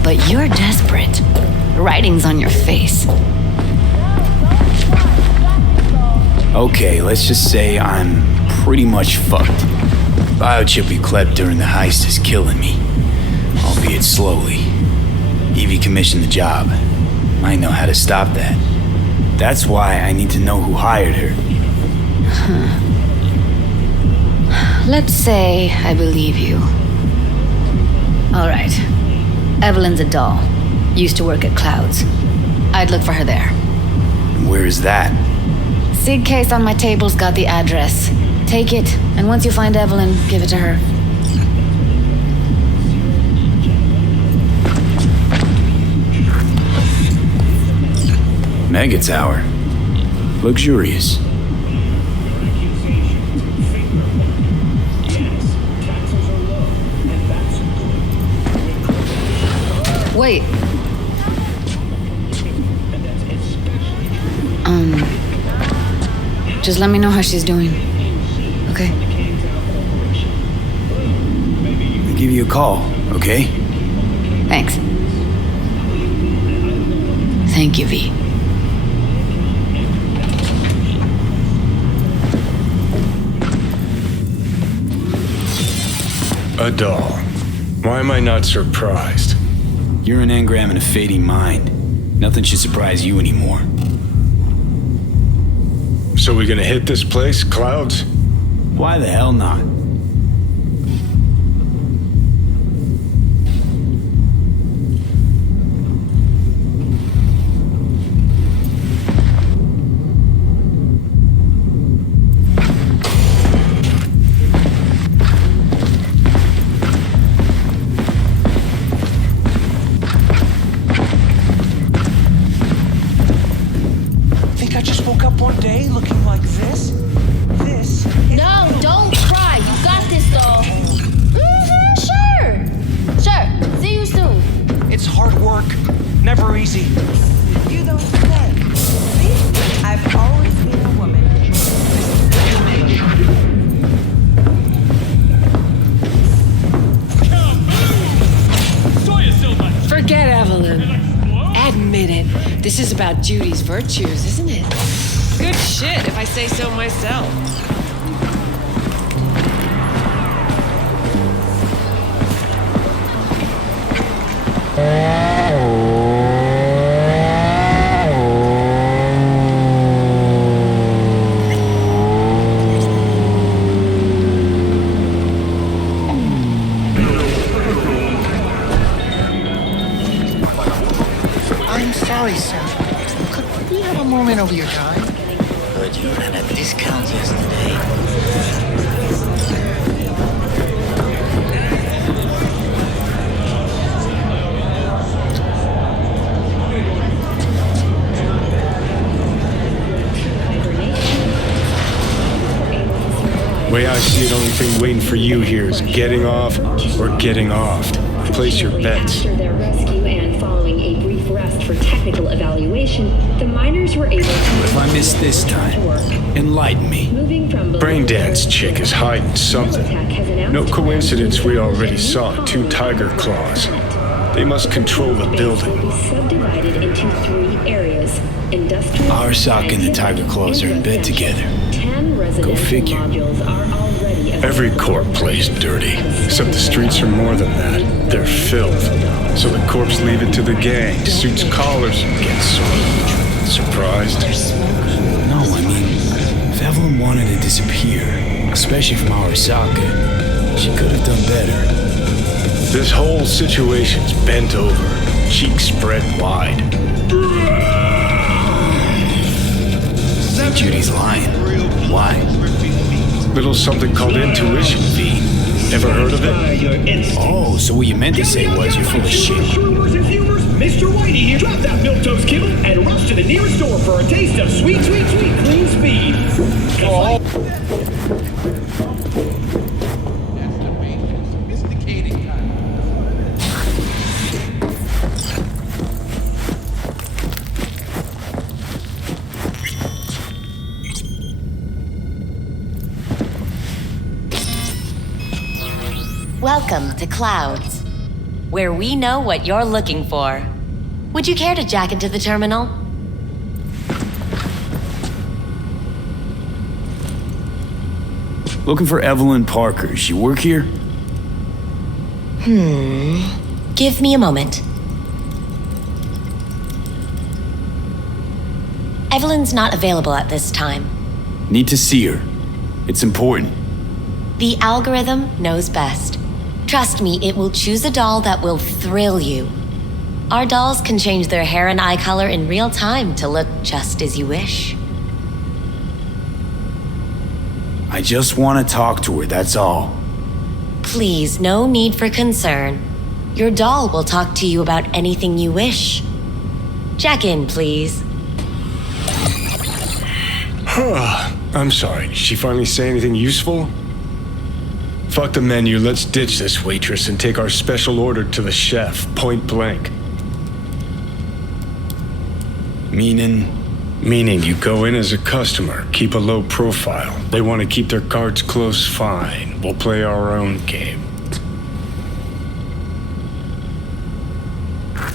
But you're desperate. Writing's on your face. Okay, let's just say I'm pretty much fucked. Biochip we clept during the heist is killing me. Albeit slowly. Evie commissioned the job. I know how to stop that. That's why I need to know who hired her. Let's say I believe you. All right. Evelyn's a doll. Used to work at Clouds. I'd look for her there. Where is that? Sig case on my table's got the address. Take it, and once you find Evelyn, give it to her. Mega Tower. Luxurious. Wait. Just let me know how she's doing. Okay? I'll give you a call, okay? Thanks. Thank you, V. A doll. Why am I not surprised? You're an engram and a fading mind. Nothing should surprise you anymore. So we gonna hit this place, Clouds? Why the hell not? Judy's virtues, isn't it? Good shit, if I say so myself. I'm sorry, sir. Could we have a moment over your time? Heard you ran a discount yesterday. Way I see it, only thing waiting for you here is getting off or getting offed. Place your bets. After their rescue and following a brief rest for technical evaluation, the miners were able to... What if I miss this time? Enlighten me. Braindance chick is hiding something. No coincidence we already saw 2 tiger claws. They must control the building. Subdivided into 3 areas. Industrial... Arasaka and the tiger claws are in bed together. 10 residential modules are already... Every corp plays dirty, except the streets are more than that. They're filth. So the corps leave it to the gang, suits collars, and gets sold. Surprised? No, I mean, if Evelyn wanted to disappear, especially from Arasaka, she could have done better. This whole situation's bent over, cheeks spread wide. Judy's lying. Why? Little something called intuition, V. Ever heard of it? Oh, so what you meant to say was you're full of shit. Mr. Whitey here. Drop that milquetoast kibble and rush to the nearest store for a taste of sweet, sweet, sweet clean speed. Welcome to Clouds, where we know what you're looking for. Would you care to jack into the terminal? Looking for Evelyn Parker. She work here? Give me a moment. Evelyn's not available at this time. Need to see her. It's important. The algorithm knows best. Trust me, it will choose a doll that will thrill you. Our dolls can change their hair and eye color in real time to look just as you wish. I just want to talk to her, that's all. Please, no need for concern. Your doll will talk to you about anything you wish. Jack in, please. I'm sorry, did she finally say anything useful? Fuck the menu, let's ditch this waitress and take our special order to the chef, point blank. Meaning you go in as a customer, keep a low profile. They want to keep their cards close, fine. We'll play our own game.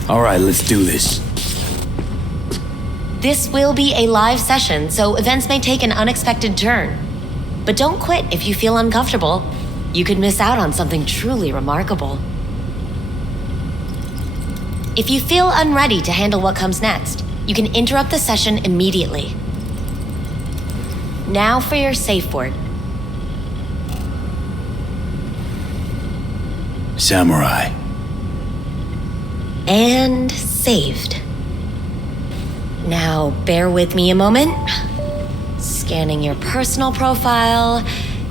All right, let's do this. This will be a live session, so events may take an unexpected turn. But don't quit if you feel uncomfortable. You could miss out on something truly remarkable. If you feel unready to handle what comes next, you can interrupt the session immediately. Now for your safe word. Samurai. And saved. Now bear with me a moment. Scanning your personal profile.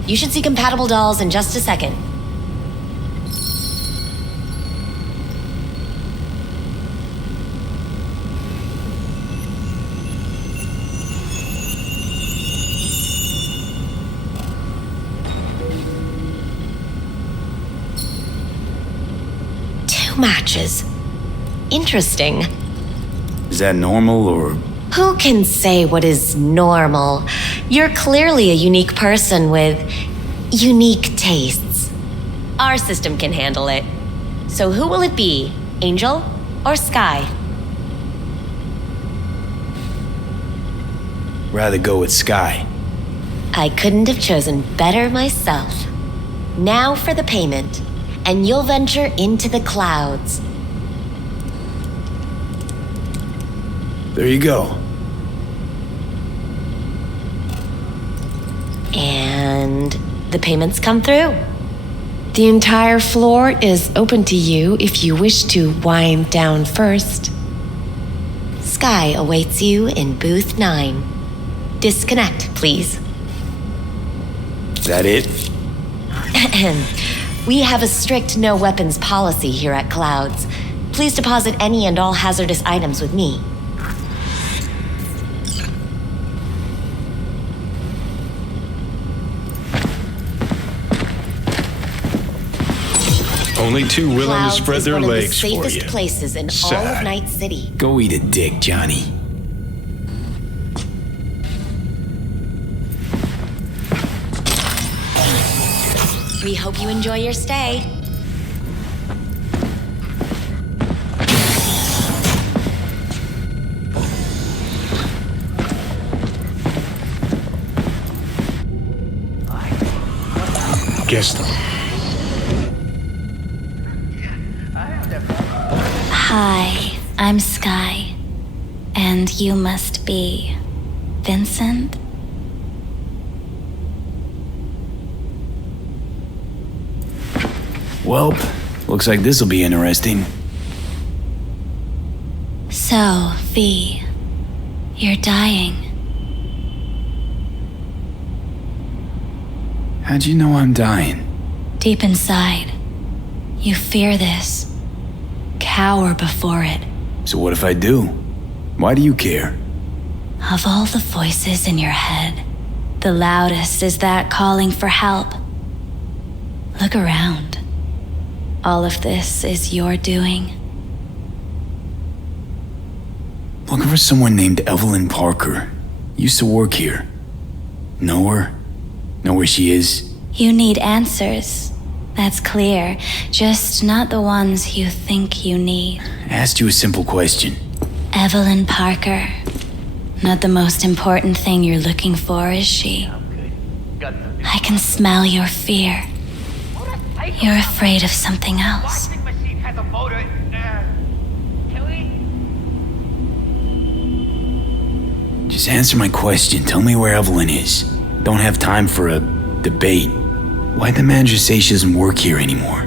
You should see compatible dolls in just a second. Two matches. Interesting. Is that normal or... Who can say what is normal? You're clearly a unique person with unique tastes. Our system can handle it. So who will it be? Angel or Sky? Rather go with Sky. I couldn't have chosen better myself. Now for the payment, and you'll venture into the clouds. There you go. And the payments come through. The entire floor is open to you if you wish to wind down first. Sky awaits you in booth 9. Disconnect, please. Is that it? We have a strict no weapons policy here at Clouds. Please deposit any and all hazardous items with me. Only two willing Clouds to spread is their one legs of the for safest you. places in all Sad. of Night City. Go eat a dick, Johnny. We hope you enjoy your stay. Guess them. Hi, I'm Sky. And you must be Vincent? Welp, looks like this'll be interesting. So, V, you're dying. How'd you know I'm dying? Deep inside, you fear this. Cower before it. So what if I do? Why do you care? Of all the voices in your head, the loudest is that calling for help. Look around. All of this is your doing. Looking for someone named Evelyn Parker. Used to work here. Know her? Know where she is? You need answers. That's clear. Just not the ones you think you need. I asked you a simple question. Evelyn Parker. Not the most important thing you're looking for, is she? I can smell your fear. You're afraid of something else. Just answer my question. Tell me where Evelyn is. Don't have time for a debate. Why'd the manager say she doesn't work here anymore?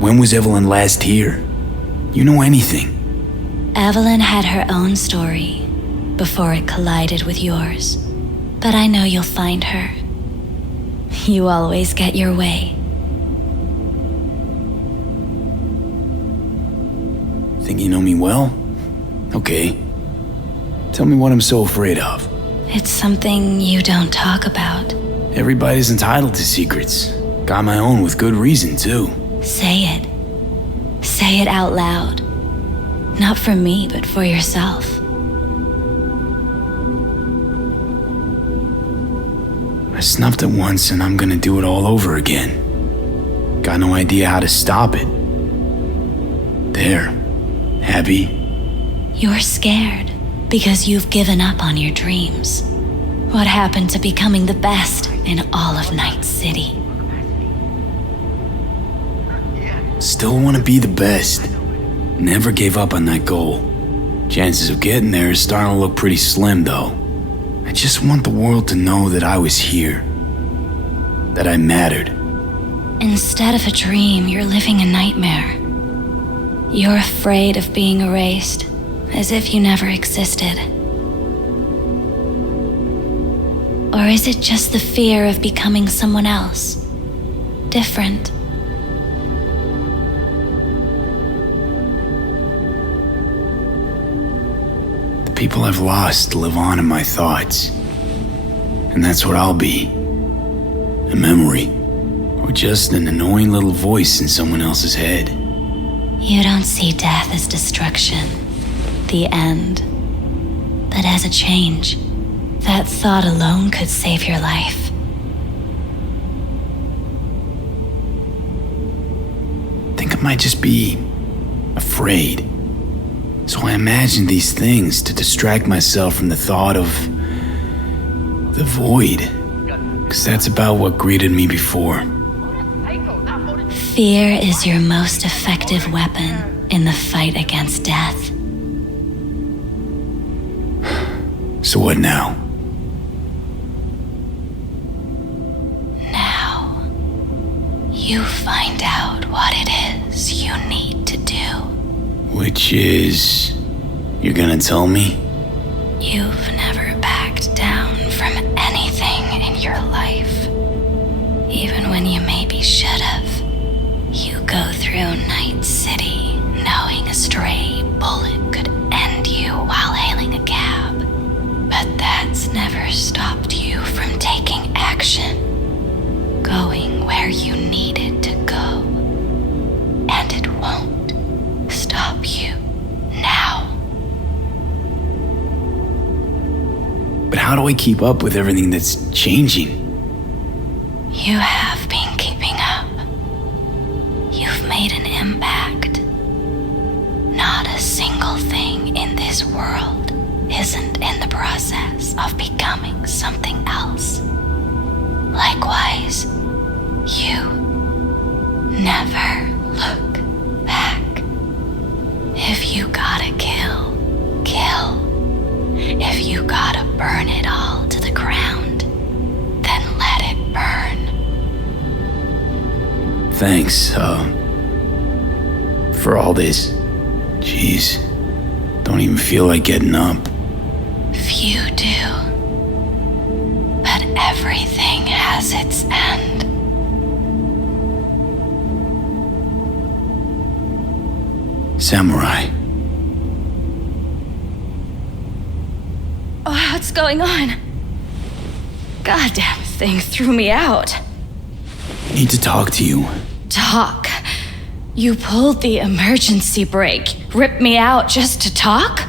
When was Evelyn last here? You know anything? Evelyn had her own story before it collided with yours. But I know you'll find her. You always get your way. Think you know me well? Okay. Tell me what I'm so afraid of. It's something you don't talk about. Everybody's entitled to secrets. Got my own with good reason, too. Say it. Say it out loud. Not for me, but for yourself. I snuffed it once and I'm gonna do it all over again. Got no idea how to stop it. There. Happy? You're scared because you've given up on your dreams. What happened to becoming the best in all of Night City? Still want to be the best. Never gave up on that goal. Chances of getting there is starting to look pretty slim, though. I just want the world to know that I was here. That I mattered. Instead of a dream, you're living a nightmare. You're afraid of being erased, as if you never existed. Or is it just the fear of becoming someone else? Different? The people I've lost live on in my thoughts. And that's what I'll be. A memory. Or just an annoying little voice in someone else's head. You don't see death as destruction, the end, but as a change. That thought alone could save your life. I think I might just be afraid. So I imagined these things to distract myself from the thought of the void. 'Cause that's about what greeted me before. Fear is your most effective weapon in the fight against death. So what now? Now, you find out what it is you need to do. Which is... You're gonna tell me? You've never backed down from anything in your life. Even when you maybe should have. You go through Night City knowing a stray bullet could end you while hailing a cab. But that's never stopped you from taking action. Going where you needed to go. how do I keep up with everything that's changing? You have been keeping up. You've made an impact. Not a single thing in this world isn't in the process of becoming something else. Likewise, you never look back. If you gotta kill, kill. If you gotta burn it all to the ground, then let it burn. Thanks, for all this. Jeez, don't even feel like getting up. Few do. But everything has its end. Samurai. Oh, what's going on? Goddamn thing threw me out. Need to talk to you. Talk? You pulled the emergency brake, ripped me out just to talk?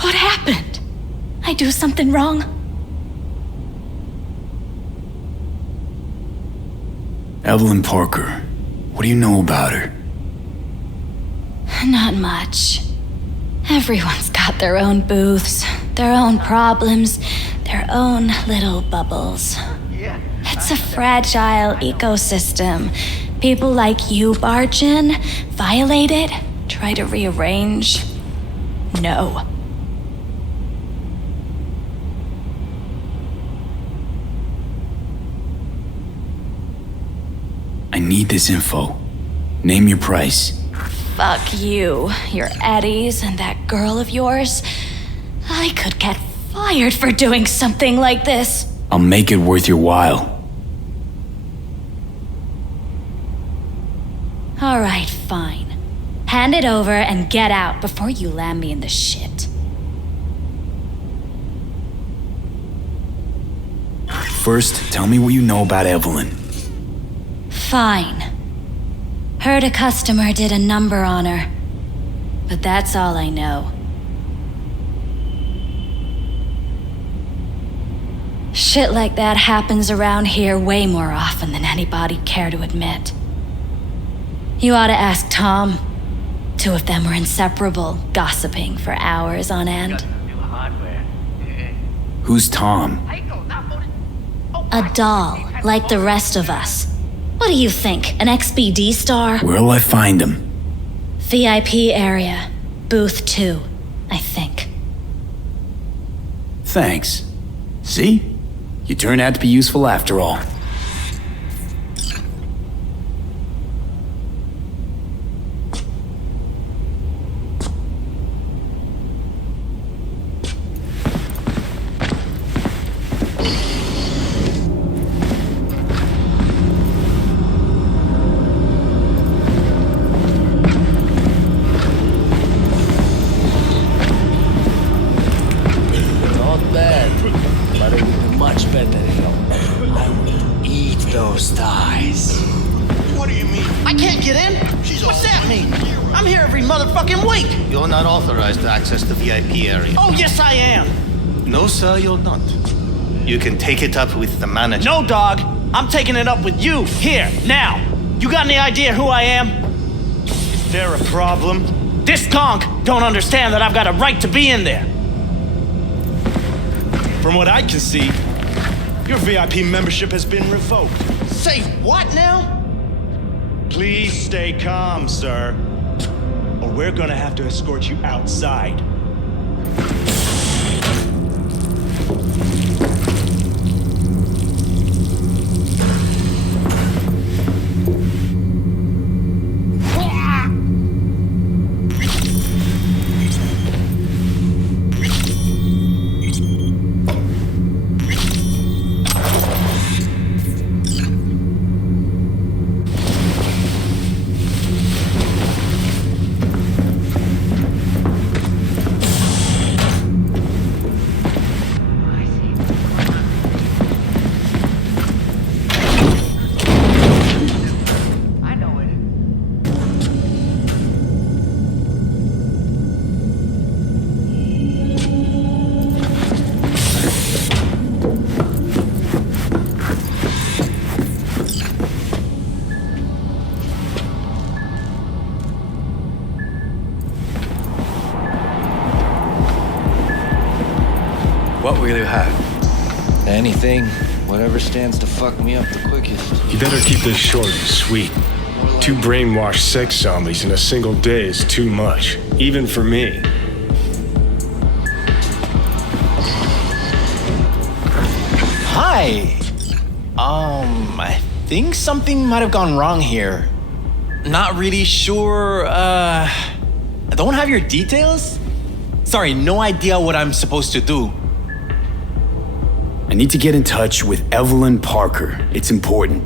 What happened? I do something wrong? Evelyn Parker. What do you know about her? Not much. Everyone's got their own booths, their own problems, their own little bubbles. It's a fragile ecosystem. People like you barge in, violate it, try to rearrange. No. I need this info. Name your price. Fuck you, your Eddies, and that girl of yours. I could get fired for doing something like this. I'll make it worth your while. All right, fine. Hand it over and get out before you land me in the shit. First, tell me what you know about Evelyn. Fine. Heard a customer did a number on her. But that's all I know. Shit like that happens around here way more often than anybody'd care to admit. You ought to ask Tom. Two of them were inseparable, gossiping for hours on end. Who's Tom? A doll, like the rest of us. What do you think, an XBD star? Where'll I find him? VIP area, booth 2, I think. Thanks. See? You turned out to be useful after all. You're not authorized to access the VIP area. Oh, yes, I am. No, sir, you're not. You can take it up with the manager. No, dog. I'm taking it up with you, here, now. You got any idea who I am? Is there a problem? This conk don't understand that I've got a right to be in there. From what I can see, your VIP membership has been revoked. Say what now? Please stay calm, sir. Or we're gonna have to escort you outside. What will you have? Anything, whatever stands to fuck me up the quickest. You better keep this short and sweet. 2 brainwashed sex zombies in a single day is too much, even for me. Hi. I think something might have gone wrong here. Not really sure, I don't have your details? Sorry, no idea what I'm supposed to do. I need to get in touch with Evelyn Parker. It's important.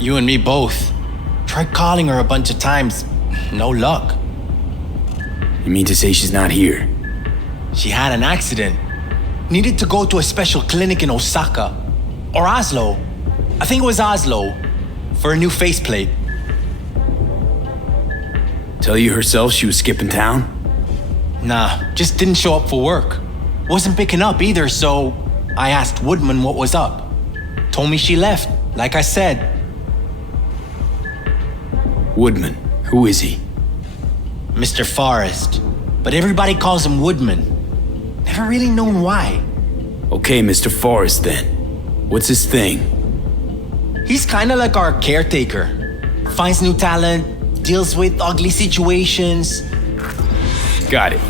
You and me both. Tried calling her a bunch of times. No luck. You mean to say she's not here? She had an accident. Needed to go to a special clinic in Osaka. Or Oslo. I think it was Oslo. For a new faceplate. Tell you herself she was skipping town? Nah, just didn't show up for work. Wasn't picking up either, so I asked Woodman what was up. Told me she left, like I said. Woodman, who is he? Mr. Forrest. But everybody calls him Woodman. Never really known why. Okay, Mr. Forrest then. What's his thing? He's kinda like our caretaker. Finds new talent, deals with ugly situations. Got it.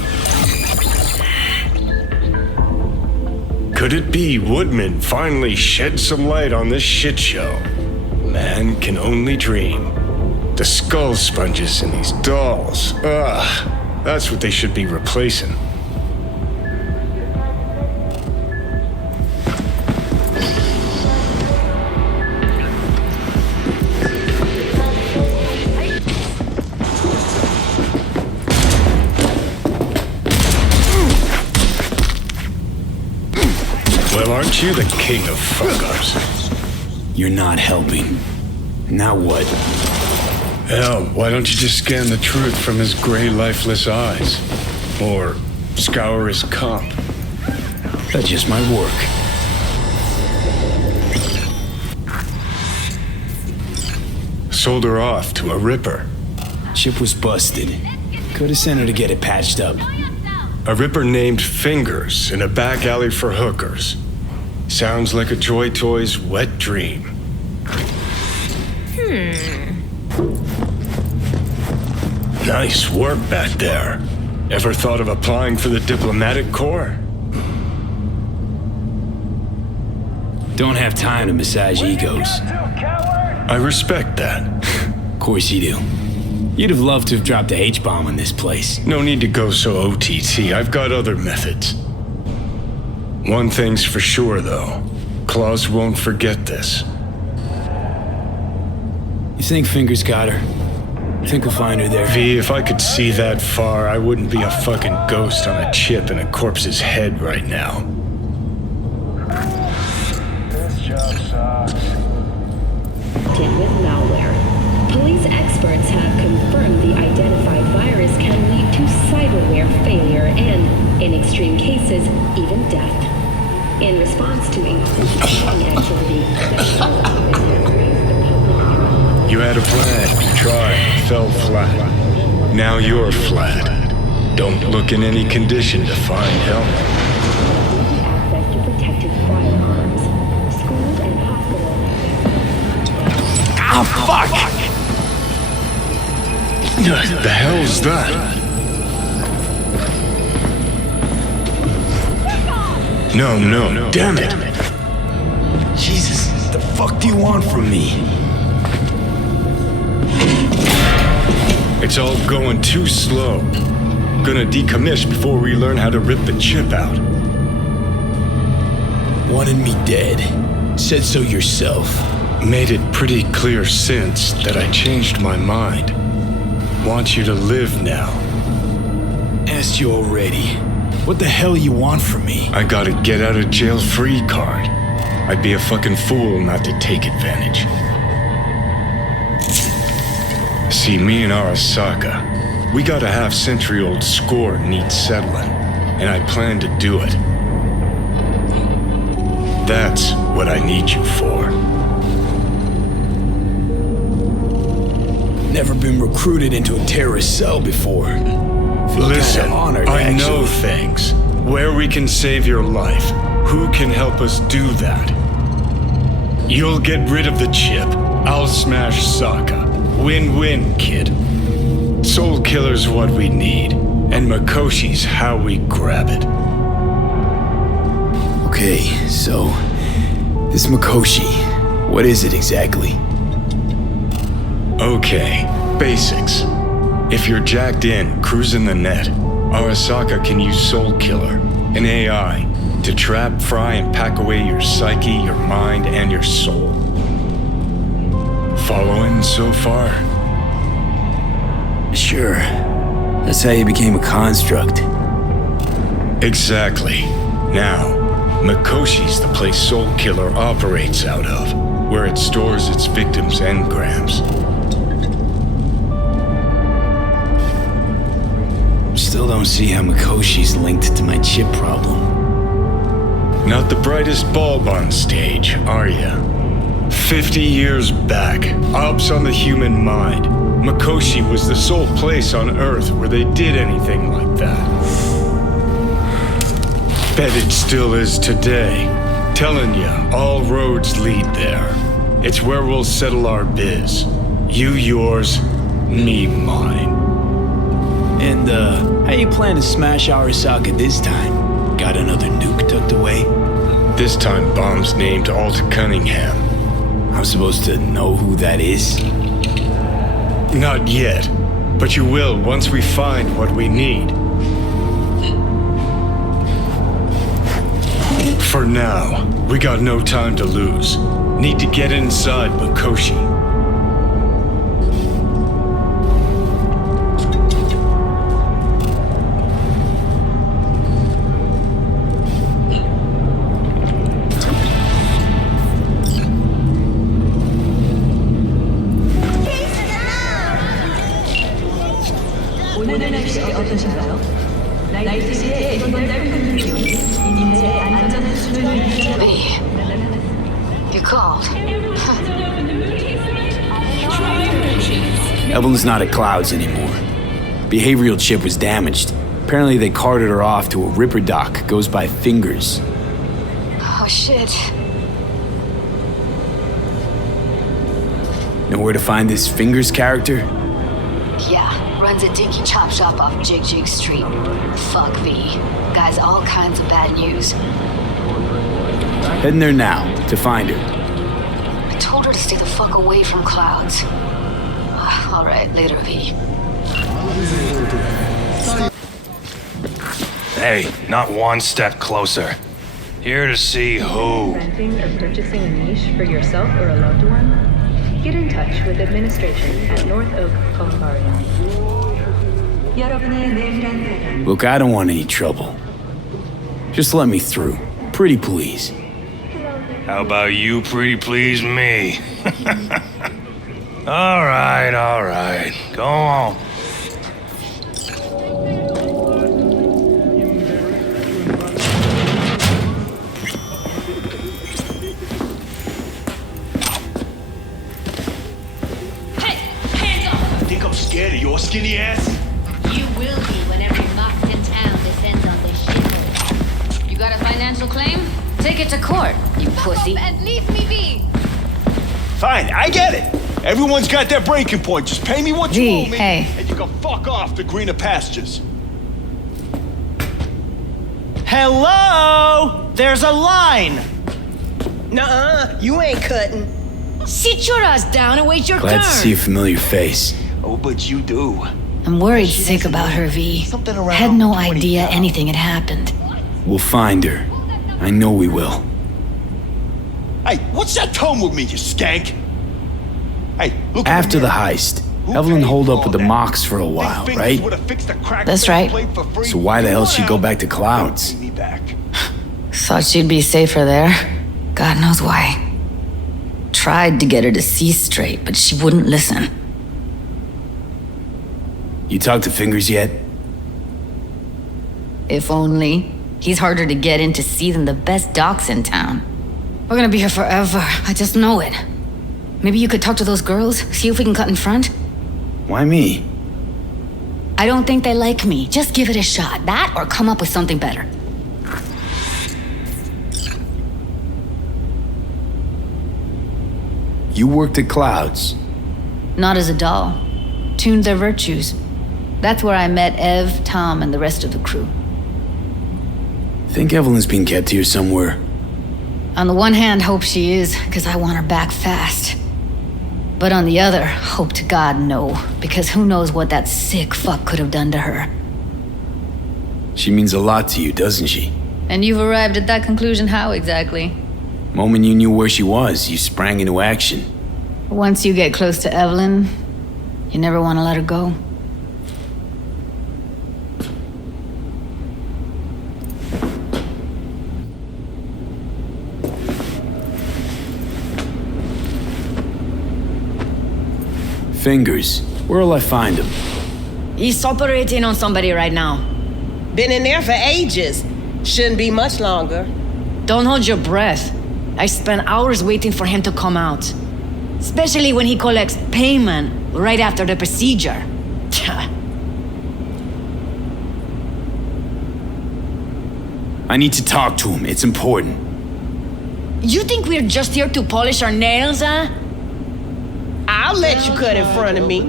Could it be Woodman finally shed some light on this shit show? Man can only dream. The skull sponges in these dolls. Ugh, that's what they should be replacing. Well, aren't you the king of fuck-ups? You're not helping. Now what? Hell, why don't you just scan the truth from his gray, lifeless eyes? Or scour his comp? That just might work. Sold her off to a Ripper. Chip was busted. Could have sent her to get it patched up. A Ripper named Fingers in a back alley for hookers. Sounds like a Joy Toy's wet dream. Nice work back there. Ever thought of applying for the diplomatic corps? Don't have time to massage egos. I respect that. Of course you do. You'd have loved to have dropped a H-bomb on this place. No need to go so OTT. I've got other methods. One thing's for sure, though. Claus won't forget this. You think Fingers got her? Think we'll find her there? V, if I could see that far, I wouldn't be a fucking ghost on a chip in a corpse's head right now. This job sucks. With malware. Police experts have confirmed the identified virus can lead to cyberware failure and, in extreme cases, even death. In response to increased phishing activity, You had a plan, tried, fell flat. Now you're flat. Don't look in any condition to find help. Access to protected firearms. Schools and hospitals. Ah, fuck! The hell's that? No, damn it! Jesus, what the fuck do you want from me? It's all going too slow. Gonna decommission before we learn how to rip the chip out. Wanted me dead. Said so yourself. Made it pretty clear since that I changed my mind. Want you to live now. Asked you already. What the hell you want from me? I got a get out of jail free card. I'd be a fucking fool not to take advantage. See, me and Arasaka, we got a half-century-old score needs settling, and I plan to do it. That's what I need you for. Never been recruited into a terrorist cell before. Feel Listen, kinda honored, I actually. know things. Where we we can save your life. Who can help us do that? You'll get rid of the chip. I'll smash Sokka. Win-win, kid. Soul Killer's what we need, and Mikoshi's how we grab it. Okay, so this Mikoshi, what is it exactly? Okay, basics. If you're jacked in, cruising the net, Arasaka can use Soul Killer, an AI, to trap, fry, and pack away your psyche, your mind, and your soul. Following so far? Sure. That's how you became a construct. Exactly. Now, Mikoshi's the place Soul Killer operates out of, where it stores its victims' engrams. Still don't see how Mikoshi's linked to my chip problem. Not the brightest bulb on stage, are ya? 50 years back, ops on the human mind. Mikoshi was the sole place on Earth where they did anything like that. Bet it still is today. Telling ya, all roads lead there. It's where we'll settle our biz. You yours, me mine. And, how you plan to smash Arasaka this time? Got another nuke tucked away? This time bomb's named Alta Cunningham. I'm supposed to know who that is? Not yet, but you will once we find what we need. For now, we got no time to lose. Need to get inside Mikoshi. You called. Evelyn's not at Clouds anymore. Behavioral chip was damaged. Apparently they carted her off to a ripper dock. Goes by Fingers. Oh, shit. Know where to find this Fingers character? Yeah, runs a dinky chop shop off Jig Jig Street. Fuck V. Guy's all kinds of bad news. Heading there now, to find her. I told her to stay the fuck away from Clouds. All right, later, V. Hey, not one step closer. Here to see who. Renting or purchasing a niche for yourself or a loved one? Get in touch with administration at North Oak Columbarium. Look, I don't want any trouble. Just let me through. Pretty please. How about you pretty please me? All right. Go on. Think I'm scared of your skinny ass? You will be when every mocked in town descends on this shithole. You got a financial claim? Take it to court, you pussy. And leave me be. Fine, I get it. Everyone's got their breaking point. Just pay me what you owe me, hey. and you can fuck off to greener pastures. Hello? There's a line. Nuh-uh, you ain't cutting. Sit your ass down and wait your Glad turn. to see a familiar face. Oh, but you do. I'm worried sick about her, V. Had no idea anything had happened. We'll find her. I know we will. Hey, what's that tone with me, you skank? Hey, look. After the heist, Evelyn holed up with the Mox for a while, right? That's right. So why the hell she go back to Clouds? Thought she'd be safer there. God knows why. Tried to get her to see straight, but she wouldn't listen. You talked to Fingers yet? If only. He's harder to get in to see than the best docs in town. We're gonna be here forever. I just know it. Maybe you could talk to those girls, see if we can cut in front? Why me? I don't think they like me. Just give it a shot. That or come up with something better. You worked at Clouds. Not as a doll. Tuned their virtues. That's where I met Ev, Tom, and the rest of the crew. Think Evelyn's being kept here somewhere. On the one hand, hope she is, because I want her back fast. But on the other, hope to God no, because who knows what that sick fuck could have done to her. She means a lot to you, doesn't she? And you've arrived at that conclusion how exactly? Moment you knew where she was, you sprang into action. Once you get close to Evelyn, you never want to let her go. Fingers. Where'll I find him? He's operating on somebody right now. Been in there for ages. Shouldn't be much longer. Don't hold your breath. I spent hours waiting for him to come out. Especially when he collects payment right after the procedure. I need to talk to him. It's important. You think we're just here to polish our nails, huh? I'll let you cut in front of me.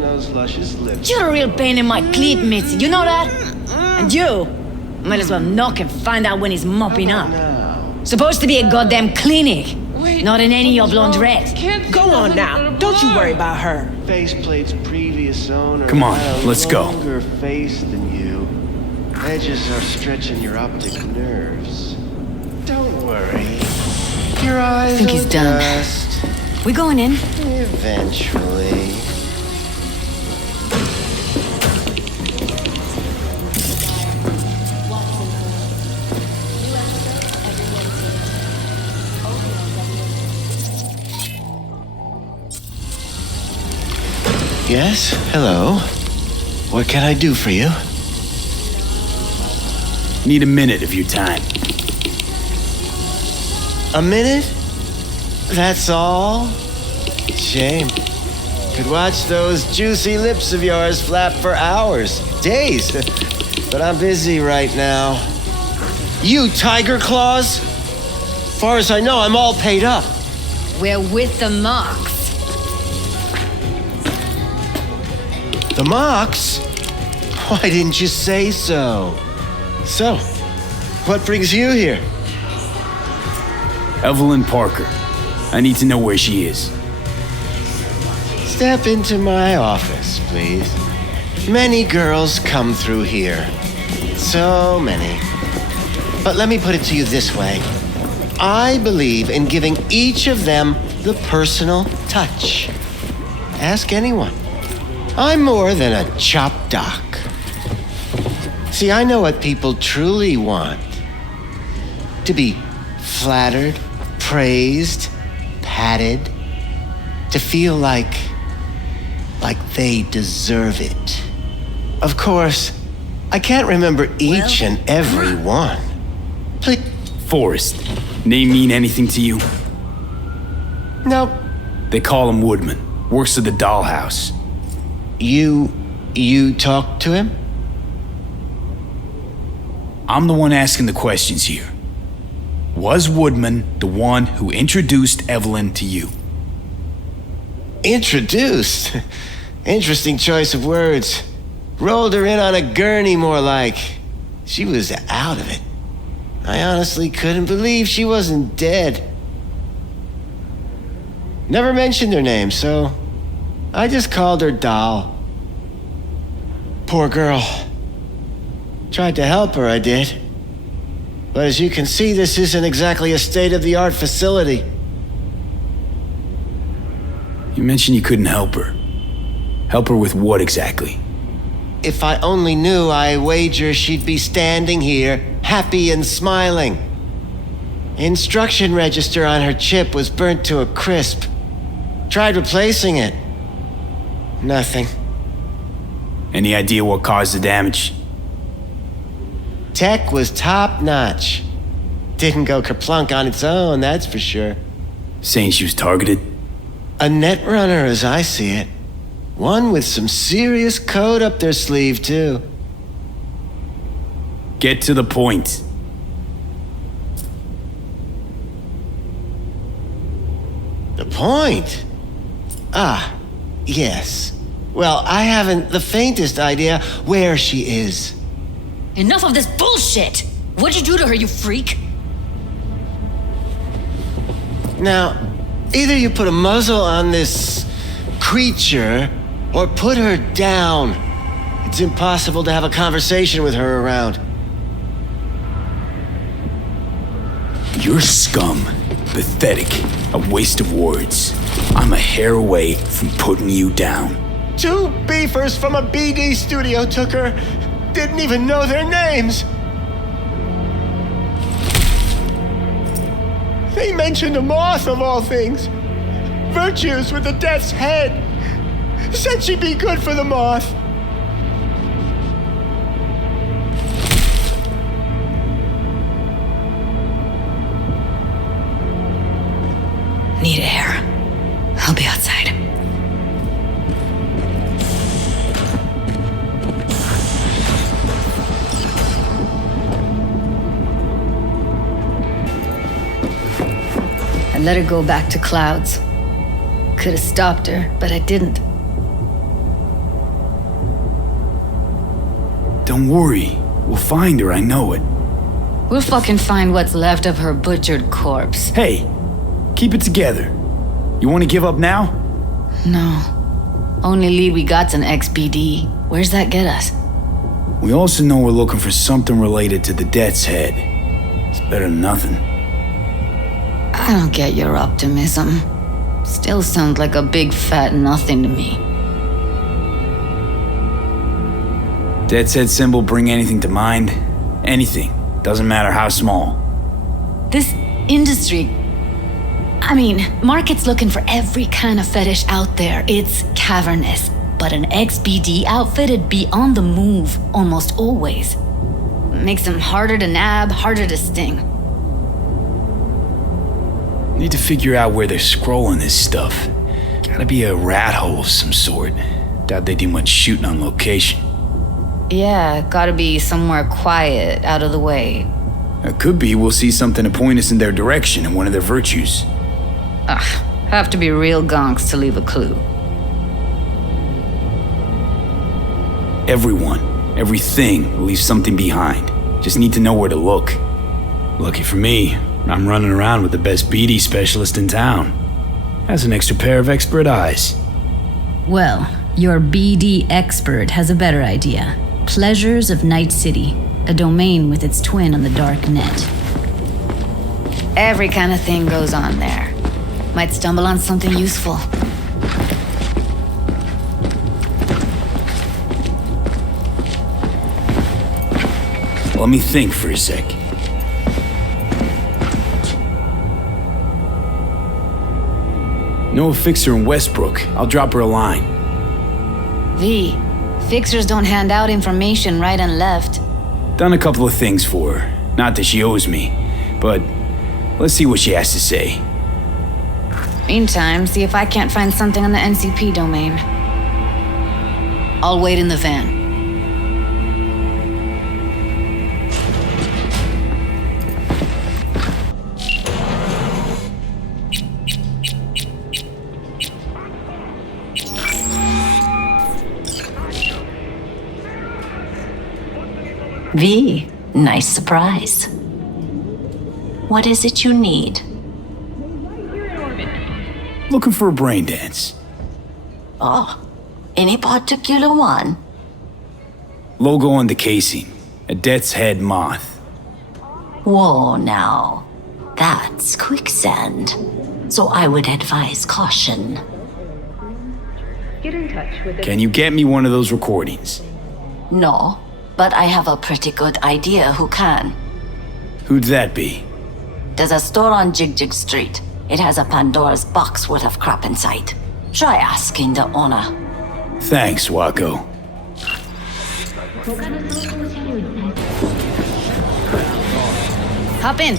You're a real pain in my cleat, Mitzi. You know that? And you might as well knock and find out when he's mopping up. Supposed to be a goddamn clinic, not in any of laundrette. Go on now. Don't you worry about her. Faceplate's previous owner. Come on, let's go. Longer face than you. Edges are stretching your optic nerves. Don't worry. Your eyes I think he's done. adjust. We going in? Eventually. Yes, hello. What can I do for you? Need a minute of your time. A minute? That's all? Shame. Could watch those juicy lips of yours flap for hours, days. But I'm busy right now. You tiger claws? Far as I know, I'm all paid up. We're with the Mox. The Mox? Why didn't you say so? So, what brings you here? Evelyn Parker. I need to know where she is. Step into my office, please. Many girls come through here. So many. But let me put it to you this way. I believe in giving each of them the personal touch. Ask anyone. I'm more than a chop doc. See, I know what people truly want. To be flattered, praised, patted. To feel like they deserve it. Of course, I can't remember each and every one. Please. Forrest. Name mean anything to you? Nope. They call him Woodman. Works at the dollhouse. You talked to him? I'm the one asking the questions here. Was Woodman the one who introduced Evelyn to you? Introduced? Interesting choice of words. Rolled her in on a gurney, more like. She was out of it. I honestly couldn't believe she wasn't dead. Never mentioned her name, so I just called her Doll. Poor girl. Tried to help her, I did. But as you can see, this isn't exactly a state-of-the-art facility. You mentioned you couldn't help her. Help her with what exactly? If I only knew, I wager she'd be standing here, happy and smiling. Instruction register on her chip was burnt to a crisp. Tried replacing it. Nothing. Any idea what caused the damage? Tech was top-notch. Didn't go kerplunk on its own, that's for sure. Saying she was targeted? A netrunner, as I see it. One with some serious code up their sleeve, too. Get to the point. The point? Ah, yes. Well, I haven't the faintest idea where she is. Enough of this bullshit! What'd you do to her, you freak? Now, either you put a muzzle on this creature, or put her down. It's impossible to have a conversation with her around. You're scum. Pathetic. A waste of words. I'm a hair away from putting you down. 2 beefers from a BD studio took her. Didn't even know their names. They mentioned a moth of all things. Virtues with the death's head. Said she'd be good for the moth. Need air. I'll be outside. I let her go back to Clouds. Could have stopped her, but I didn't. Don't worry. We'll find her, I know it. We'll fucking find what's left of her butchered corpse. Hey, keep it together. You want to give up now? No. Only lead we got's an XBD. Where's that get us? We also know we're looking for something related to the Death's Head. It's better than nothing. I don't get your optimism. Still sounds like a big fat nothing to me. Death's Head symbol bring anything to mind? Anything. Doesn't matter how small. This industry... I mean, market's looking for every kind of fetish out there. It's cavernous. But an XBD outfit'd be on the move almost always. Makes them harder to nab, harder to sting. Need to figure out where they're scrolling this stuff. Gotta be a rat hole of some sort. Doubt they do much shooting on location. Yeah, gotta be somewhere quiet, out of the way. It could be we'll see something to point us in their direction and one of their virtues. Have to be real gonks to leave a clue. Everyone, everything leaves something behind. Just need to know where to look. Lucky for me, I'm running around with the best BD specialist in town. Has an extra pair of expert eyes. Well, your BD expert has a better idea. Pleasures of Night City, a domain with its twin on the dark net. Every kind of thing goes on there. Might stumble on something useful. Let me think for a sec. Know a fixer in Westbrook. I'll drop her a line. V, fixers don't hand out information right and left. Done a couple of things for her. Not that she owes me, but let's see what she has to say. Meantime, see if I can't find something on the NCP domain. I'll wait in the van. V, nice surprise. What is it you need? Looking for a brain dance. Oh, any particular one? Logo on the casing. A Death's Head moth. Whoa, now. That's quicksand. So I would advise caution. Get in touch with the... Can you get me one of those recordings? No, but I have a pretty good idea who can. Who'd that be? There's a store on Jig Street. It has a Pandora's box worth of crap inside. Try asking the owner. Thanks, Wacko. Hop in.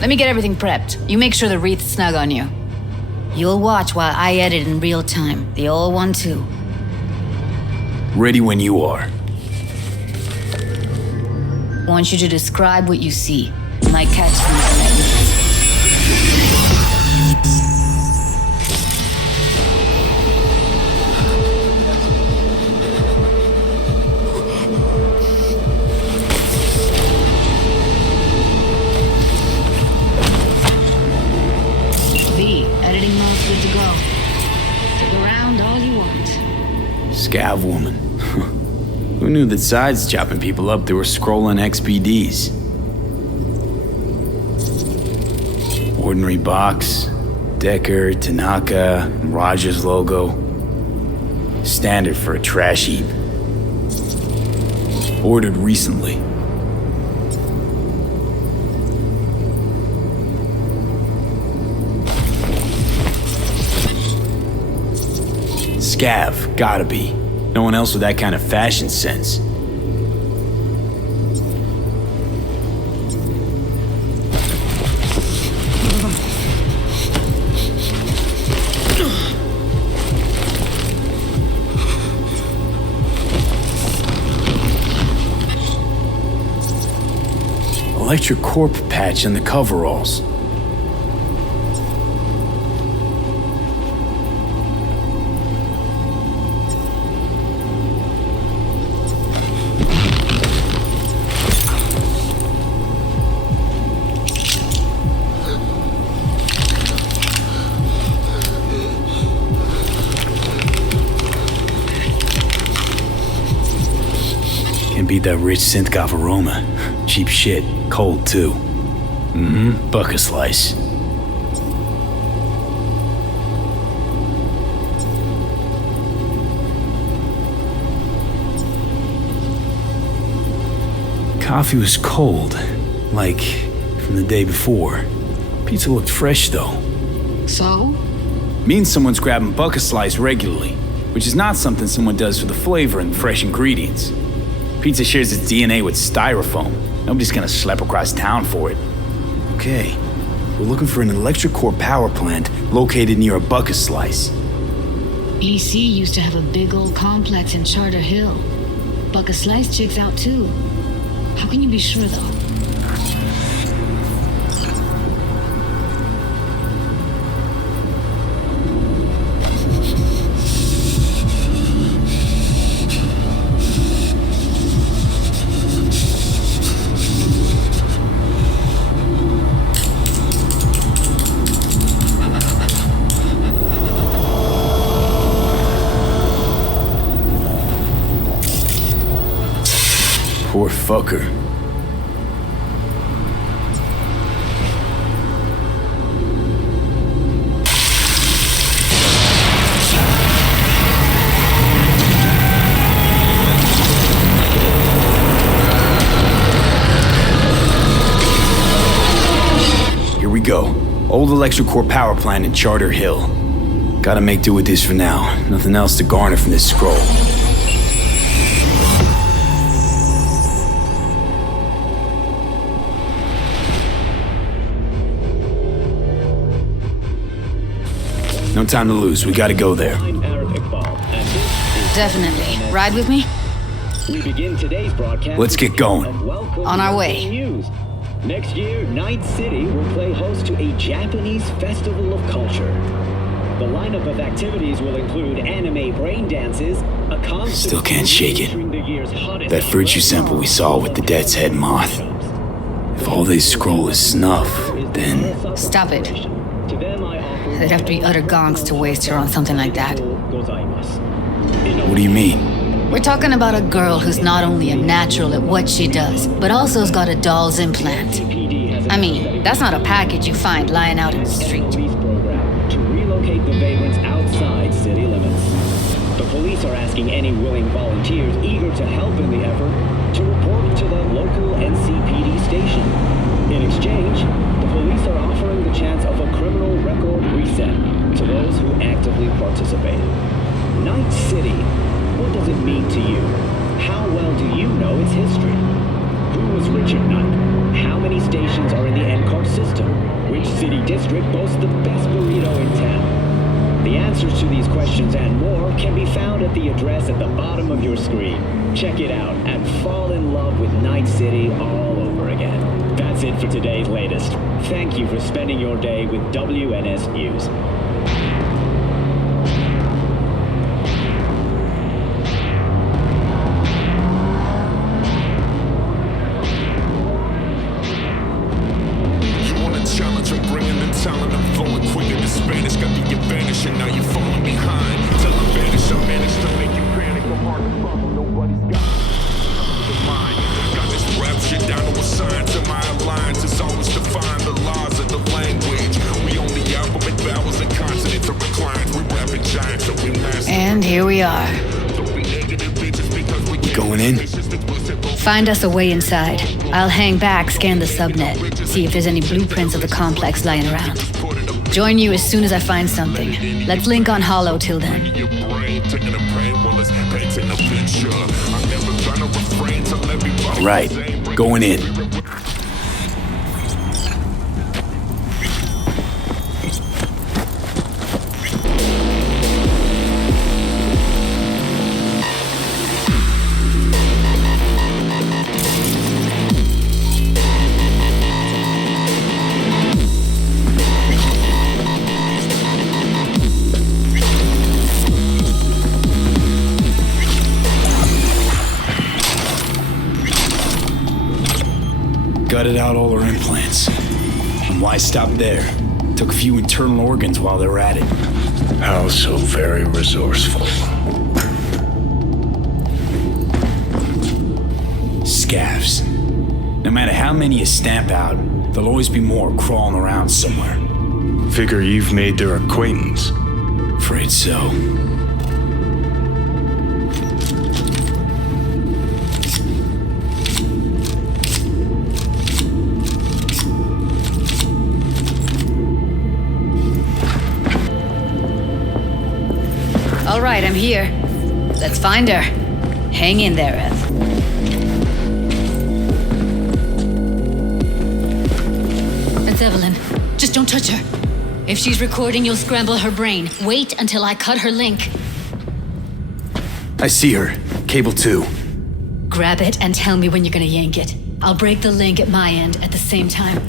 Let me get everything prepped. You make sure the wreath's snug on you. You'll watch while I edit in real time. The old one, too. Ready when you are. Want you to describe what you see. might catch some of the lightnings. Editing mode's good to go. Stick around all you want. Scav woman. Who knew that sides chopping people up they were scrolling XPDs? Ordinary box, Decker, Tanaka, and Raj's logo. Standard for a trash heap. Ordered recently. Scav, gotta be. No one else with that kind of fashion sense. Electric corp patch on the coveralls. Beat that rich synth-goth aroma. Cheap shit. Cold, too. Bucket slice. Coffee was cold. Like, from the day before. Pizza looked fresh, though. So? Means someone's grabbing bucket slice regularly, which is not something someone does for the flavor and fresh ingredients. Pizza shares its DNA with styrofoam. Nobody's gonna schlep across town for it. Okay, we're looking for an electric core power plant located near a bucket slice. EC used to have a big old complex in Charter Hill. Bucket Slice checks out too. How can you be sure though? Poor fucker. Here we go. Old electric core power plant in Charter Hill. Gotta make do with this for now. Nothing else to garner from this scroll. No time to lose. We gotta go there. Definitely. Ride with me? We begin today's broadcast. Let's get going. On our way. News. Next year, Night City will play host to a Japanese festival of culture. The lineup of activities will include anime brain dances, a concert. Still can't shake it. That virtue sample we saw with the Death's Head moth. If all they scroll is snuff, then... Stop it. There'd have to be utter gonks to waste her on something like that. What do you mean? We're talking about a girl who's not only a natural at what she does, but also has got a doll's implant. I mean, that's not a package you find lying out in the street. To relocate the vagrants outside city limits. The police are asking any willing volunteers eager to help in the effort to report to the local NCPD station. In exchange, the police are offering the chance of a criminal record reset to those who actively participate. Night City, what does it mean to you? How well do you know its history? Who was Richard Knight? How many stations are in the NCAR system? Which city district boasts the best burrito in town? The answers to these questions and more can be found at the address at the bottom of your screen. Check it out and fall in love with Night City all over again. That's it for today's latest. Thank you for spending your day with WNS News. And here we are. Going in? Find us a way inside. I'll hang back, scan the subnet, see if there's any blueprints of the complex lying around. Join you as soon as I find something. Let's link on Hollow till then. All right, going in. Gutted out all her implants. And why stop there? Took a few internal organs while they were at it. How so very resourceful. Scavs. No matter how many you stamp out, there'll always be more crawling around somewhere. Figure you've made their acquaintance. Afraid so. All right, I'm here. Let's find her. Hang in there, Ev. That's Evelyn. Just don't touch her. If she's recording, you'll scramble her brain. Wait until I cut her link. I see her. Cable 2. Grab it and tell me when you're gonna yank it. I'll break the link at my end at the same time.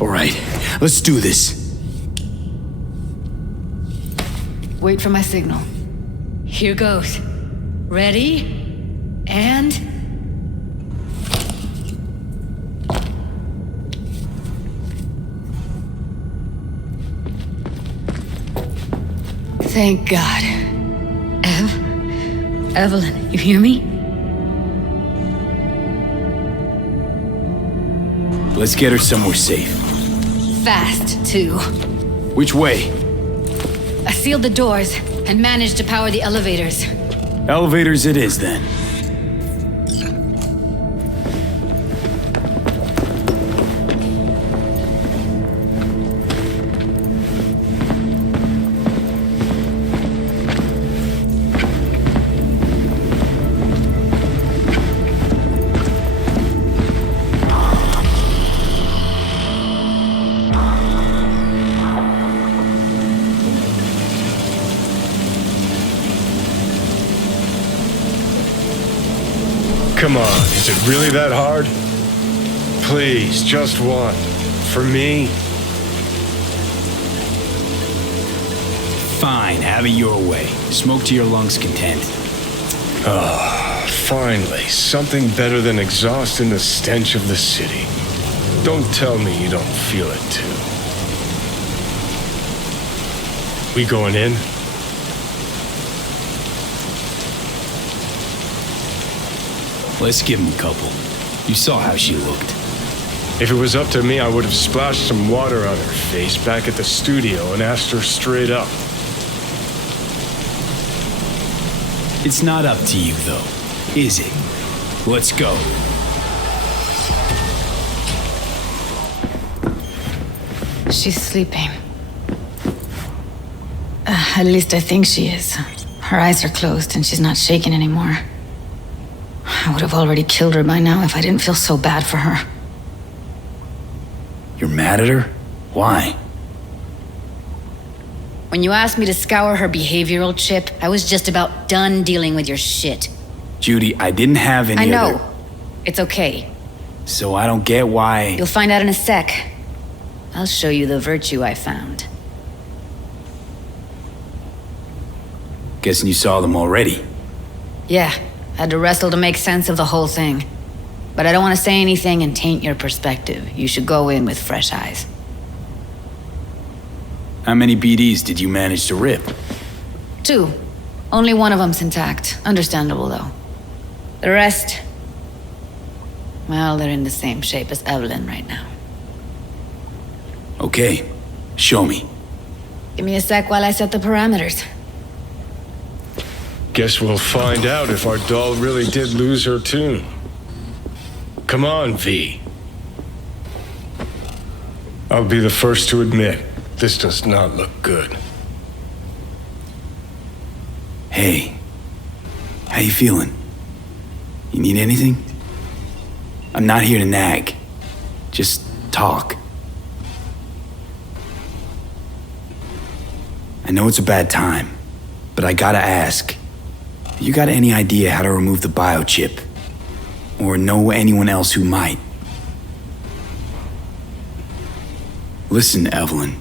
All right, let's do this. Wait for my signal. Here goes. Ready? And... Thank God. Evelyn, you hear me? Let's get her somewhere safe. Fast, too. Which way? I sealed the doors and managed to power the elevators. Elevators it is, then. Come on, is it really that hard? Please, just one. For me? Fine, have it your way. Smoke to your lungs' content. Ah, finally, something better than exhaust in the stench of the city. Don't tell me you don't feel it too. We going in? Let's give him a couple. You saw how she looked. If it was up to me, I would have splashed some water on her face back at the studio and asked her straight up. It's not up to you, though, is it? Let's go. She's sleeping. At least I think she is. Her eyes are closed and she's not shaking anymore. I would have already killed her by now if I didn't feel so bad for her. You're mad at her? Why? When you asked me to scour her behavioral chip, I was just about done dealing with your shit. Judy, I didn't have any I know. other... It's okay. So I don't get why... You'll find out in a sec. I'll show you the virtue I found. Guessing you saw them already. Yeah, had to wrestle to make sense of the whole thing. But I don't want to say anything and taint your perspective. You should go in with fresh eyes. How many BDs did you manage to rip? 2. Only one of them's intact. Understandable, though. The rest... well, they're in the same shape as Evelyn right now. Okay, show me. Give me a sec while I set the parameters. Guess we'll find out if our doll really did lose her tune. Come on, V. I'll be the first to admit, this does not look good. Hey, how you feeling? You need anything? I'm not here to nag. Just talk. I know it's a bad time, but I gotta ask. You got any idea how to remove the biochip? Or know anyone else who might? Listen, Evelyn.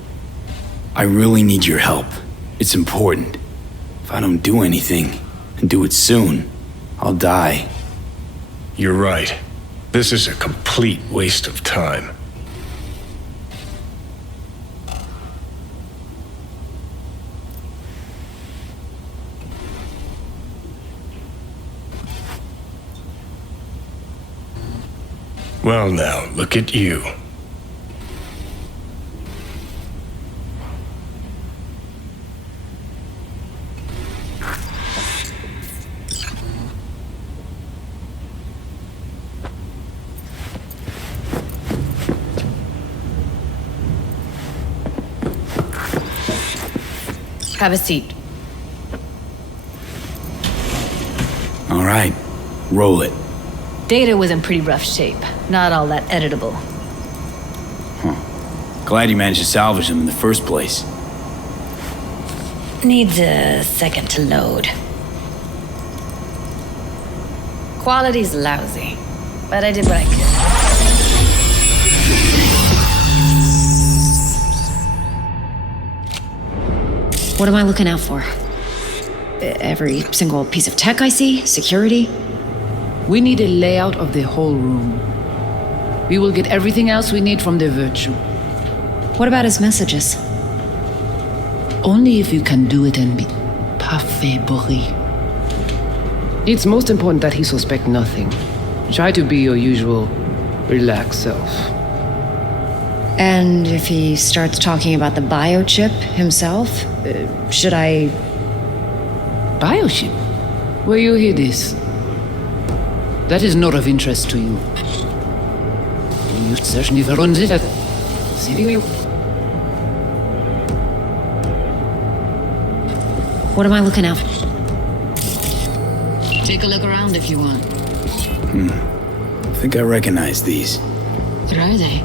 I really need your help. It's important. If I don't do anything, and do it soon, I'll die. You're right. This is a complete waste of time. Well now, look at you. Have a seat. All right, roll it. Data was in pretty rough shape. Not all that editable. Glad you managed to salvage them in the first place. Needs a second to load. Quality's lousy, but I did what I could. What am I looking out for? Every single piece of tech I see? Security? We need a layout of the whole room. We will get everything else we need from the virtue. What about his messages? Only if you can do it and be parfait bourré. It's most important that he suspect nothing. Try to be your usual relaxed self. And if he starts talking about the biochip himself, should I... Biochip? Where you hear this? That is not of interest to you. What am I looking out for? Take a look around if you want. I think I recognize these. What are they?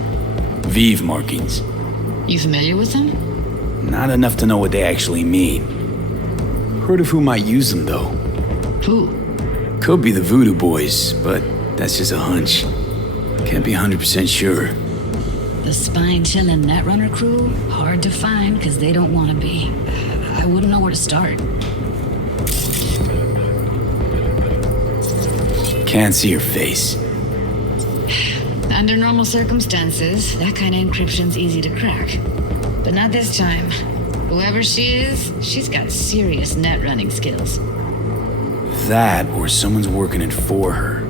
Vive markings. You familiar with them? Not enough to know what they actually mean. Heard of who might use them, though. Who? Could be the Voodoo Boys, but that's just a hunch. Can't be 100% sure. The spine-chilling Netrunner crew? Hard to find, because they don't want to be. I wouldn't know where to start. Can't see her face. Under normal circumstances, that kind of encryption's easy to crack. But not this time. Whoever she is, she's got serious net running skills. That, or someone's working it for her.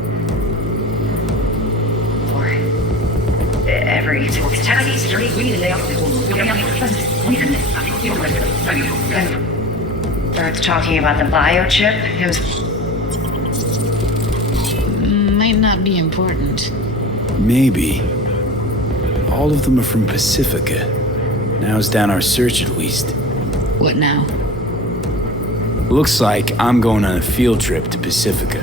Every single security, we need to lay out the whole... Starts talking about the biochip himself. Might not be important. Maybe. All of them are from Pacifica. Now's down our search at least. What now? Looks like I'm going on a field trip to Pacifica.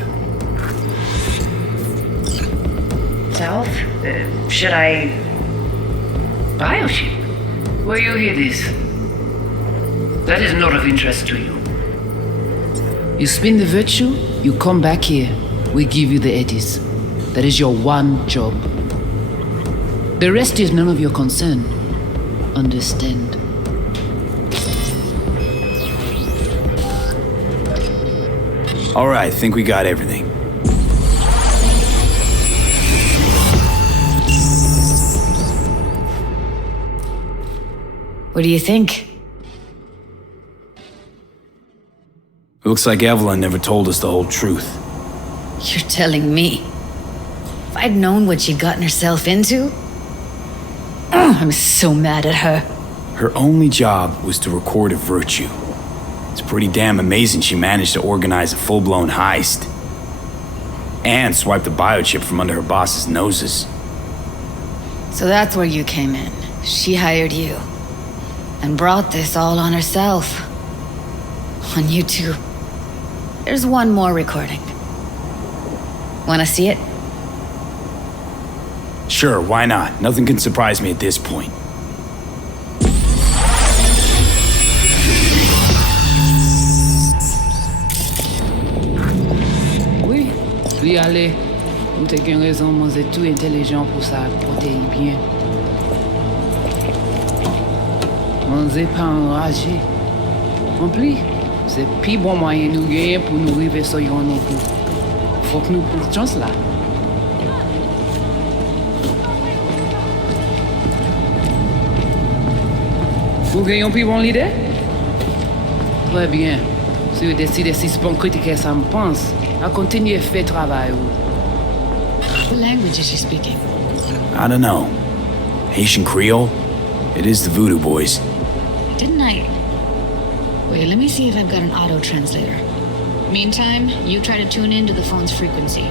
South? Should I... Biochip? Where you hear this? That is not of interest to you. You spin the virtue, you come back here. We give you the eddies. That is your one job. The rest is none of your concern. Understand? All right, think we got everything. What do you think? Looks like Evelyn never told us the whole truth. You're telling me? If I'd known what she'd gotten herself into? I'm so mad at her. Her only job was to record a virtue. It's pretty damn amazing she managed to organize a full-blown heist. And swipe the biochip from under her boss's noses. So that's where you came in. She hired you. And brought this all on herself. On you too. There's one more recording. Wanna see it? Sure, why not? Nothing can surprise me at this point. Oui, puis allez. Vous avez une raison, moi c'est tout intelligent pour ça, protéger bien. On n'est pas enragé. En plus, c'est plus bon moyen nous gagner pour nous arriver sur nos coups. Faut que nous prenions chance là. Vous gagnez plus bon l'idée? Très bien. Si vous décidez si c'est bon critiquer ça me pense, à continuer à faire le travail. What language is she speaking? I don't know. Haitian Creole? It is the Voodoo Boys. Didn't I? Wait, let me see if I've got an auto-translator. Meantime, you try to tune into the phone's frequency.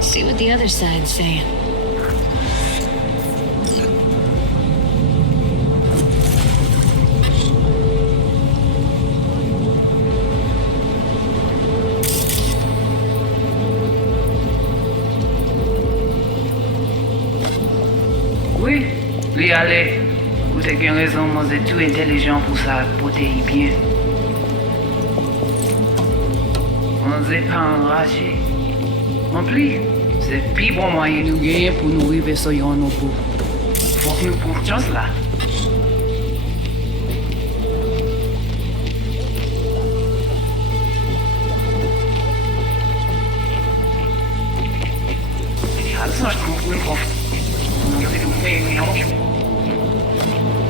See what the other side's saying. Oui, puis allez. Vous avez raison, moi c'est tout intelligent pour ça, protéger bien. On n'est pas enragé. En plus, c'est plus bon moyen nous gagner pour nous arriver sur nos coups. Faut que nous prenions chance là.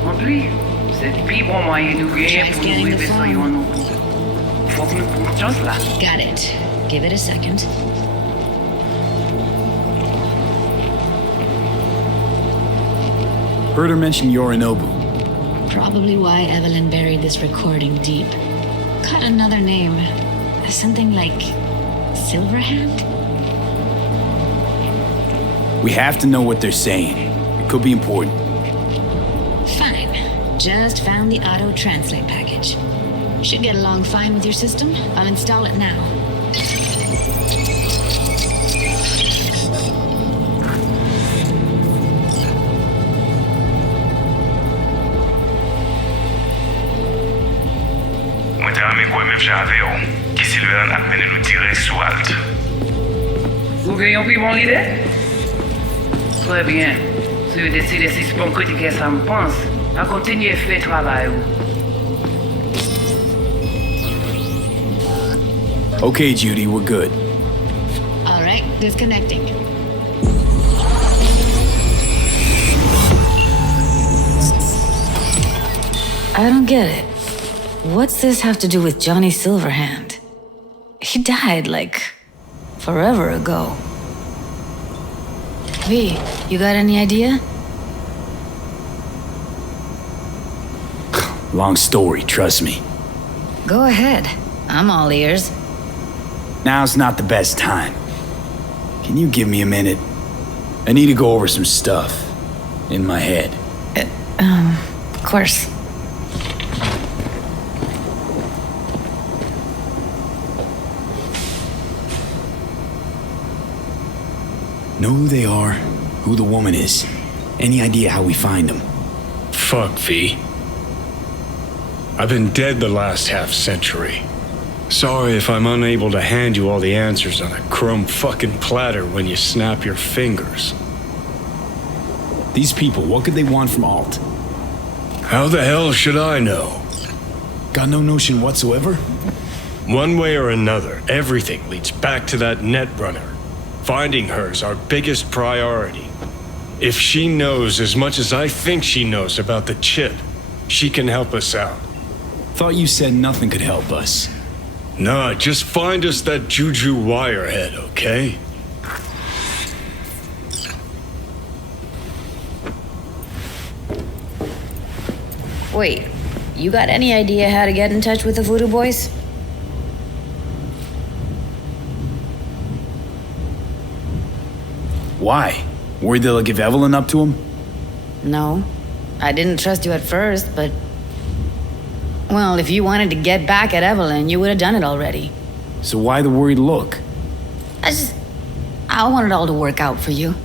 En plus, c'est plus bon moyen nous gagner pour nous arriver sur nos coups. Faut que nous prenions chance là. Got it. Give it a second. Heard her mention Yorinobu. Probably why Evelyn buried this recording deep. Got another name. Something like Silverhand? We have to know what they're saying. It could be important. Fine. Just found the auto-translate package. Should get along fine with your system. I'll install it now. Mwen te rame kwe mèm jave yo, ki Silverhand ap mene nou direct sou alt. Vous gagnez plus bon l'idée? Très bien. Si vous décidez si c'est bon critiquer ça me pense, à continuer à faire le travail. Okay, Judy, we're good. All right, disconnecting. I don't get it. What's this have to do with Johnny Silverhand? He died, like, forever ago. V, you got any idea? Long story, trust me. Go ahead. I'm all ears. Now's not the best time. Can you give me a minute? I need to go over some stuff in my head. Of course. Know who they are, who the woman is. Any idea how we find them? Fuck, V. I've been dead the last half-century. Sorry if I'm unable to hand you all the answers on a chrome fucking platter when you snap your fingers. These people, what could they want from Alt? How the hell should I know? Got no notion whatsoever? One way or another, everything leads back to that Netrunner. Finding her's our biggest priority. If she knows as much as I think she knows about the chip, she can help us out. Thought you said nothing could help us. Nah, just find us that Juju wirehead, okay? Wait, you got any idea how to get in touch with the Voodoo Boys? Why? Worried they'll give Evelyn up to him? No. I didn't trust you at first, but... Well, if you wanted to get back at Evelyn, you would have done it already. So why the worried look? I want it all to work out for you.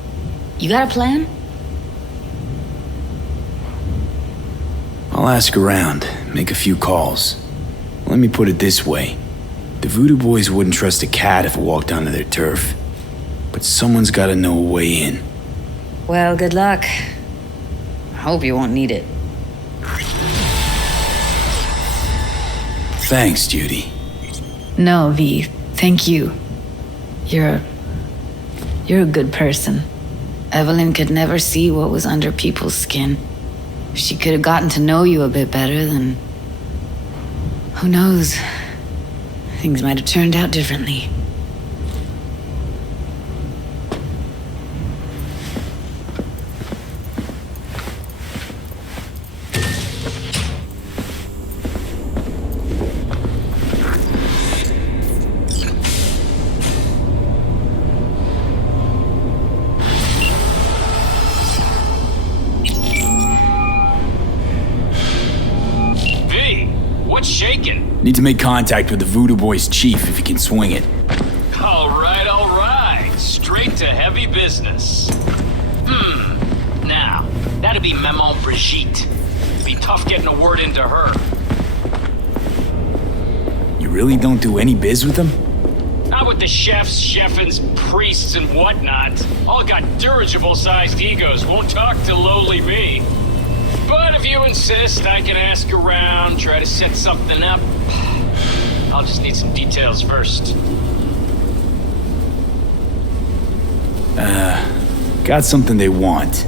You got a plan? I'll ask around, make a few calls. Let me put it this way. The Voodoo Boys wouldn't trust a cat if it walked onto their turf. But someone's gotta know a way in. Well, good luck. I hope you won't need it. Thanks, Judy. No, V. Thank you. You're a good person. Evelyn could never see what was under people's skin. If she could have gotten to know you a bit better, then... Who knows? Things might have turned out differently. Need to make contact with the Voodoo Boys chief if he can swing it. All right. Straight to heavy business. Now, that'd be Maman Brigitte. Be tough getting a word into her. You really don't do any biz with them? Not with the chefs, cheffins, priests, and whatnot. All got dirigible-sized egos, won't talk to lowly me. But if you insist, I can ask around, try to set something up. I'll just need some details first. Got something they want.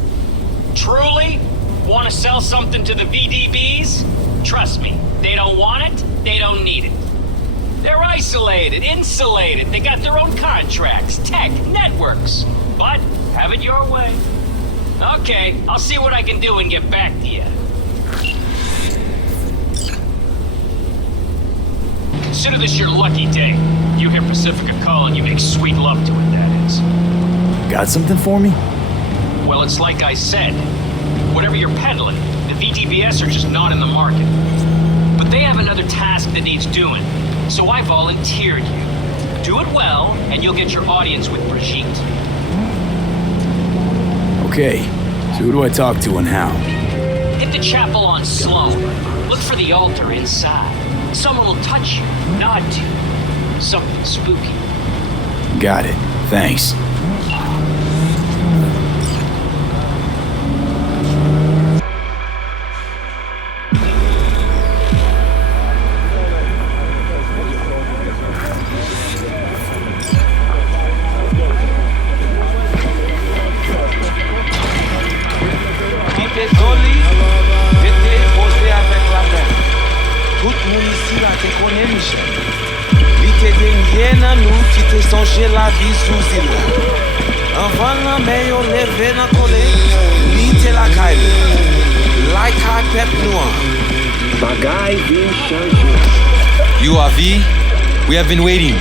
Truly? Want to sell something to the VDBs? Trust me, they don't want it, they don't need it. They're isolated, insulated, they got their own contracts, tech, networks. But have it your way. Okay, I'll see what I can do and get back to you. Consider this your lucky day. You hear Pacifica calling, you make sweet love to it, that is. Got something for me? Well, it's like I said. Whatever you're peddling, the VTBS are just not in the market. But they have another task that needs doing, so I volunteered you. Do it well, and you'll get your audience with Brigitte. Okay, so who do I talk to and how? Hit the chapel on Sloan. Look for the altar inside. Someone will touch you, nod to you. Something spooky. Got it. Thanks. La vie sous île. Avant la meilleure levée na collé, lite la caille. Like a pep noir. Bagay vin changé. You Avi? We have been waiting.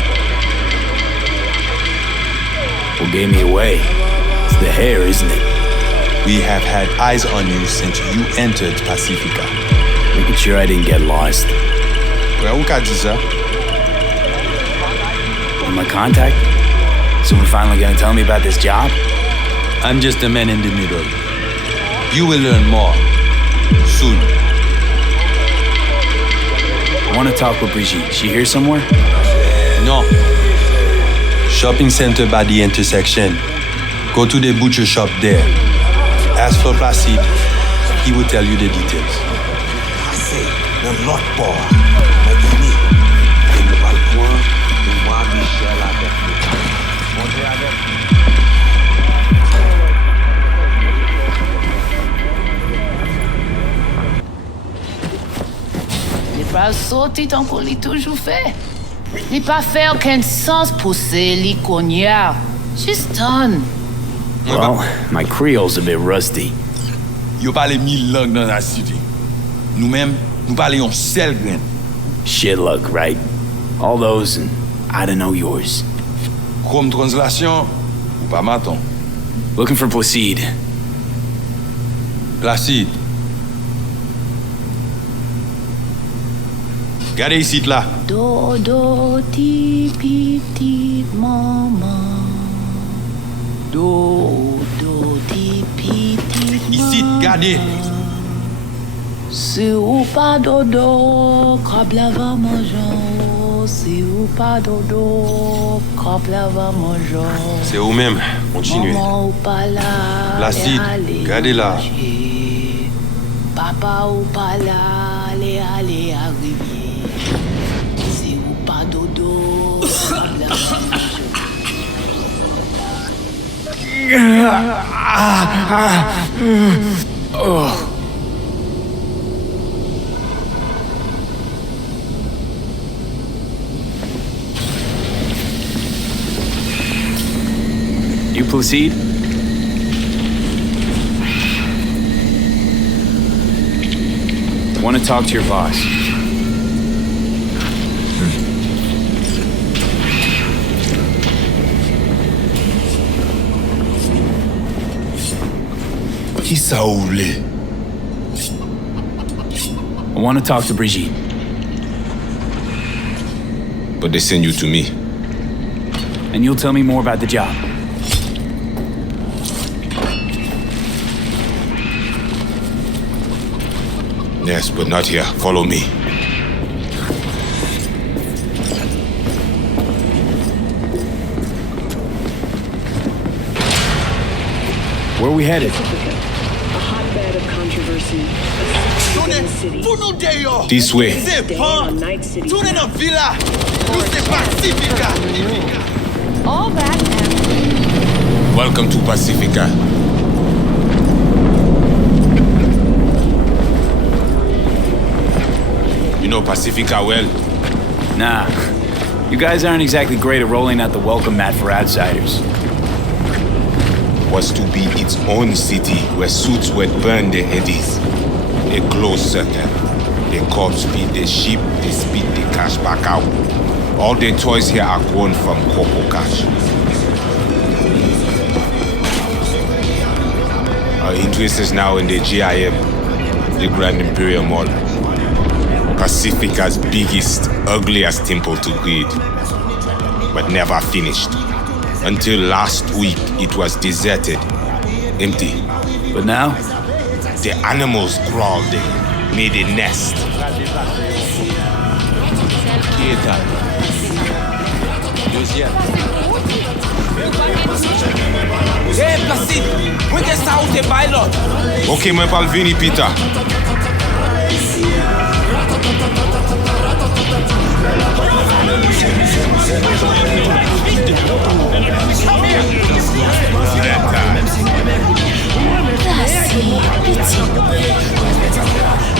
What gave me away? It's the hair, isn't it? We have had eyes on you since you entered Pacifica. Making sure I didn't get lost. Well, who got you, sir? My contact? Someone finally gonna tell me about this job? I'm just a man in the middle. You will learn more soon. I want to talk with Brigitte. She here somewhere? No. Shopping center by the intersection. Go to the butcher shop there. Ask for Placide. He will tell you the details. Les pas sauter tant qu'on l'ait toujours fait. Les pas faire aucun sens pousser les cognards. Just done. Well, my Creole's a bit rusty. Yo parle 1000 langues dans la cité. Nous-mêmes, nous parlons seul grain. Shit luck, right? All those and I don't know yours. Comme translation, ou pas maton. Looking for Placide. Placide. Regardez ici, là. Dodo, ti, piti, maman. Dodo, ti, piti, ici, regardez. Si ou pas dodo, crabe lava mangeant. Si ou pas dodo, crabe lava mangeant. C'est vous-même, continuez. Maman ou pas là, Placide, regardez là. Papa ou pas là, allez, arriver. Si ou pas dodo, crabe lava Oh. You Placide? Want to talk to your boss. Qui ça ou voulez? I want to talk to Brigitte. But they send you to me. And you'll tell me more about the job. Yes, but not here. Follow me. Where are we headed? A hotbed of controversy. This way. All that Welcome to Pacifica. You know Pacifica well? Nah. You guys aren't exactly great at rolling out the welcome mat for outsiders. Was to be its own city where suits would burn their eddies. A closed circle. The cops feed the sheep, they spit the cash back out. All the toys here are grown from Coco Cash. Our interest is now in the GIM, the Grand Imperial Mall. Pacifica's biggest, ugliest temple to greed. But never finished. Until last week, it was deserted, empty. But now? The animals crawled in, made a nest. Hey, Placide, when they start with the pilot? Ok, moi pas le vini, Peter.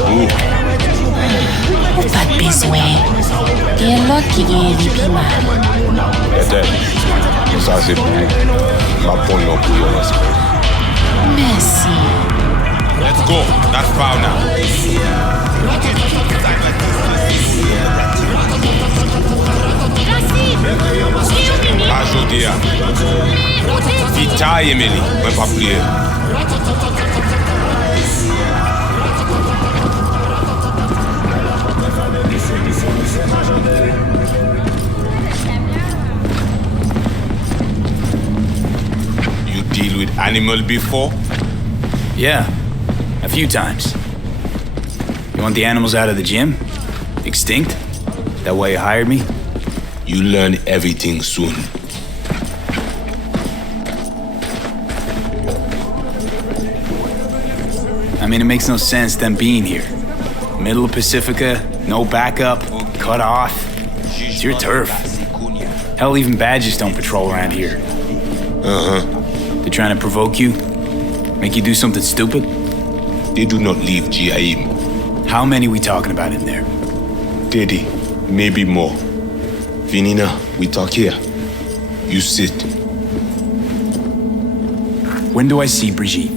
Ou pas de besoin. Il y a l'autre qui vient les piments. Ça c'est pour ma bonne non pour your respect. Merci. Let's go, not far now. Ajodia. Vita Emily, moi pas plier. You deal with animal before? Yeah, a few times. You want the animals out of the gym? Extinct? That why you hired me? You learn everything soon. I mean, it makes no sense them being here. Middle of Pacifica, no backup, cut off. It's your turf. Hell, even badges don't patrol around here. They're trying to provoke you? Make you do something stupid? They do not leave GIM. How many we talking about in there? 30, maybe more. Vinina, we talk here. You sit. When do I see Brigitte?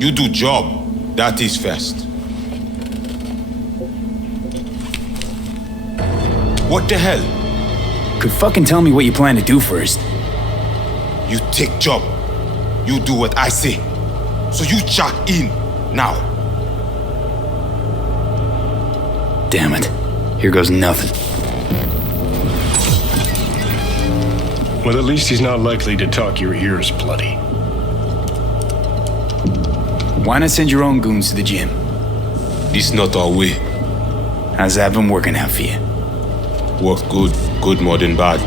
You do job. That is first. What the hell? Could fucking tell me what you plan to do first. You take job. You do what I say. So you check in now. Damn it. Here goes nothing. Well, at least he's not likely to talk your ears bloody. Why not send your own goons to the gym? This not our way. How's that been working out for you? Work good. Good more than bad.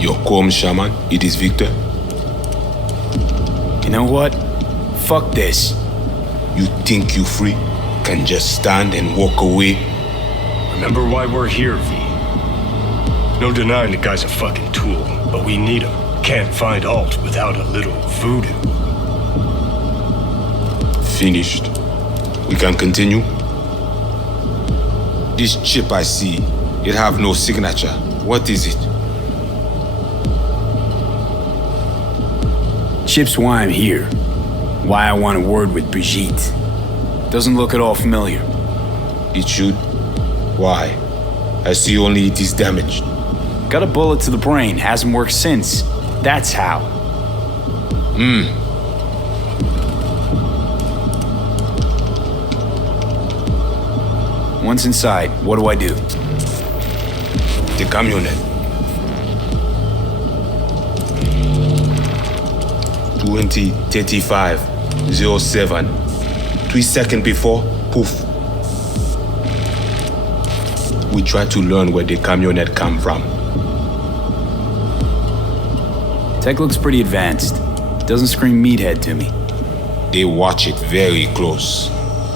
Your calm shaman, it is Victor. You know what? Fuck this. You think you free? Can just stand and walk away? Remember why we're here, V. No denying the guy's a fucking tool, but we need him. Can't find Alt without a little voodoo. Finished. We can continue. This chip I see, it have no signature. What is it? Chip's why I'm here. Why I want a word with Brigitte. Doesn't look at all familiar. It should. Why? I see only it is damaged. Got a bullet to the brain, hasn't worked since. That's how. Once inside, what do I do? The camionette. 2035-07. 3 seconds before, poof. We try to learn where the camionette come from. Tech looks pretty advanced. Doesn't scream meathead to me. They watch it very close.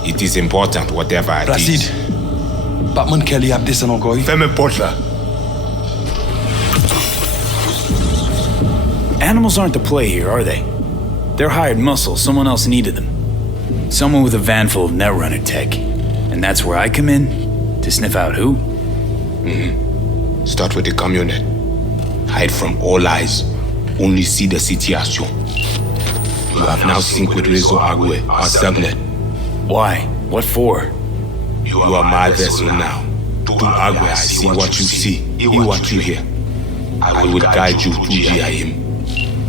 It is important, whatever it is. Batman Kelly have this encore. Fais-moi porte là. Animals aren't the play here, are they? They're hired muscle, someone else needed them. Someone with a van full of netrunner tech. And that's where I come in? To sniff out who? Start with the camionette. Hide from all eyes. Only see the situation. You have now synced with Rezo Agwe, our subnet. Why? What for? You are my vessel now. To Agwe, I see what you see, hear what you hear. I will guide you to GIM.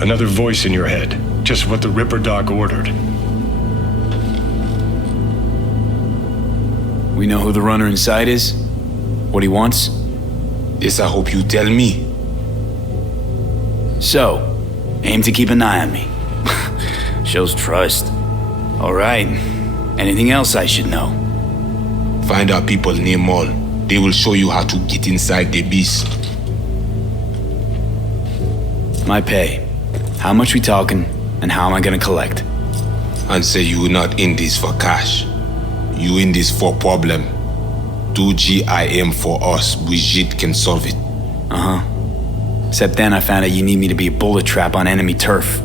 Another voice in your head. Just what the Ripper Doc ordered. We know who the runner inside is? What he wants? This I hope you tell me. So, aim to keep an eye on me. Shows trust. All right. Anything else I should know? Find out people near Mall. They will show you how to get inside the beast. My pay. How much we talking, and how am I gonna collect? And say you not in this for cash. You in this for problem. Do GIM for us. Brigitte can solve it. Except then I found out you need me to be a bullet trap on enemy turf.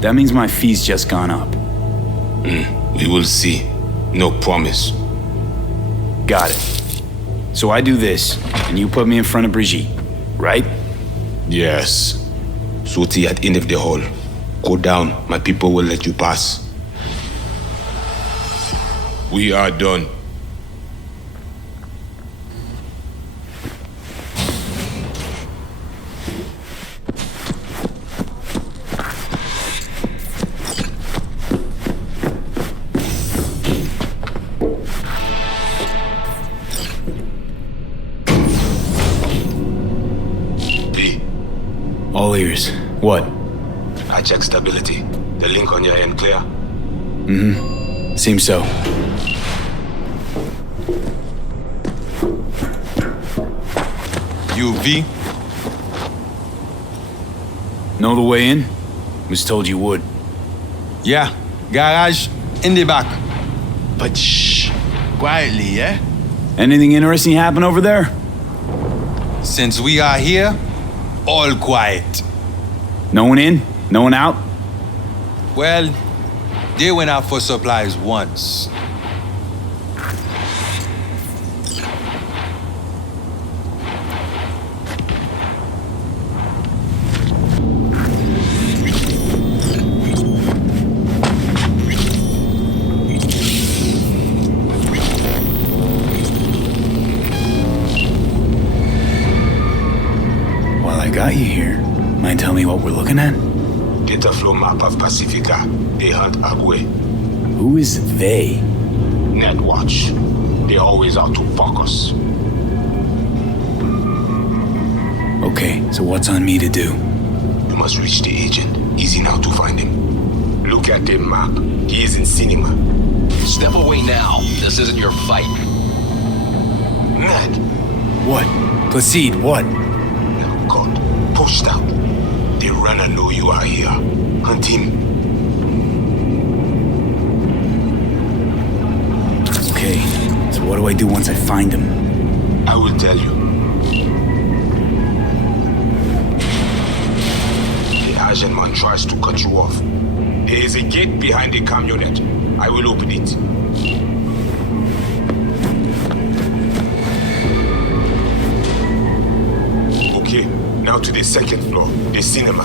That means my fee's just gone up. We will see. No promise. Got it. So I do this, and you put me in front of Brigitte, right? Yes. Suti at end of the hall. Go down. My people will let you pass. We are done. All ears. What? I checked stability. The link on your end clear? Seems so. You, V? Know the way in? Was told you would. Yeah, garage in the back. But shh. Quietly, yeah? Anything interesting happen over there? Since we are here, all quiet. No one in? No one out? Well, they went out for supplies once. Got you here. Mind telling me what we're looking at? Data flow map of Pacifica. They hunt Agwe. Who is they? Netwatch. They always out to fuck us. Okay, so what's on me to do? You must reach the agent. Easy now to find him. Look at the map. He is in cinema. Step away now. This isn't your fight. Ned. What? Placide, what? God, pushed out. The runner know you are here. Hunt him. Okay, so what do I do once I find him? I will tell you. The Asian man tries to cut you off. There is a gate behind the camionette. I will open it. Okay, now to the second floor, the cinema.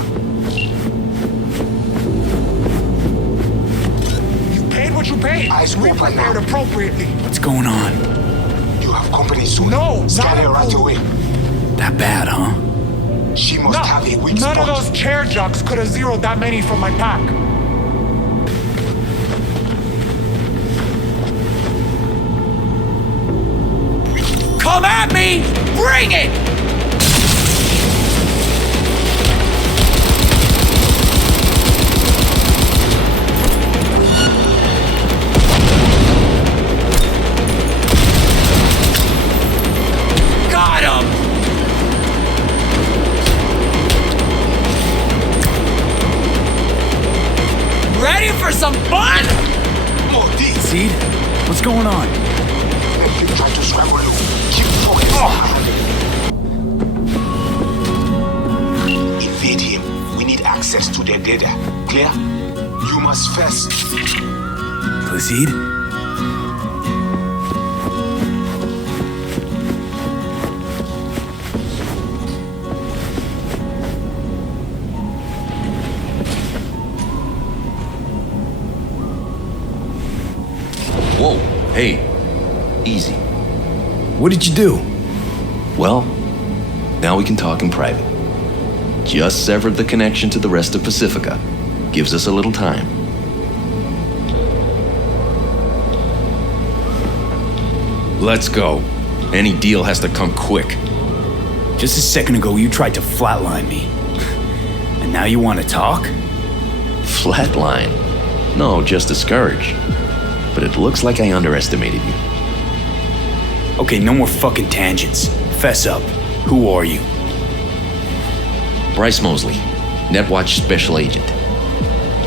You paid what you paid. We prepared appropriately. What's going on? You have company soon. No, scan her right away. That bad, huh? She must have a weak spot. spot. None of those chair jocks could have zeroed that many from my pack. Come at me! Bring it! Got him! Ready for some fun? Seed, what's going on? Try to scramble you. Keep focused. Invade him. We need access to their data. Clear? You must first. Placide? Whoa, hey. Easy. What did you do? Well, now we can talk in private. Just severed the connection to the rest of Pacifica. Gives us a little time. Let's go. Any deal has to come quick. Just a second ago, you tried to flatline me. And now you want to talk? Flatline? No, just discouraged. But it looks like I underestimated you. Okay, no more fucking tangents. Fess up. Who are you? Bryce Mosley, Netwatch Special Agent.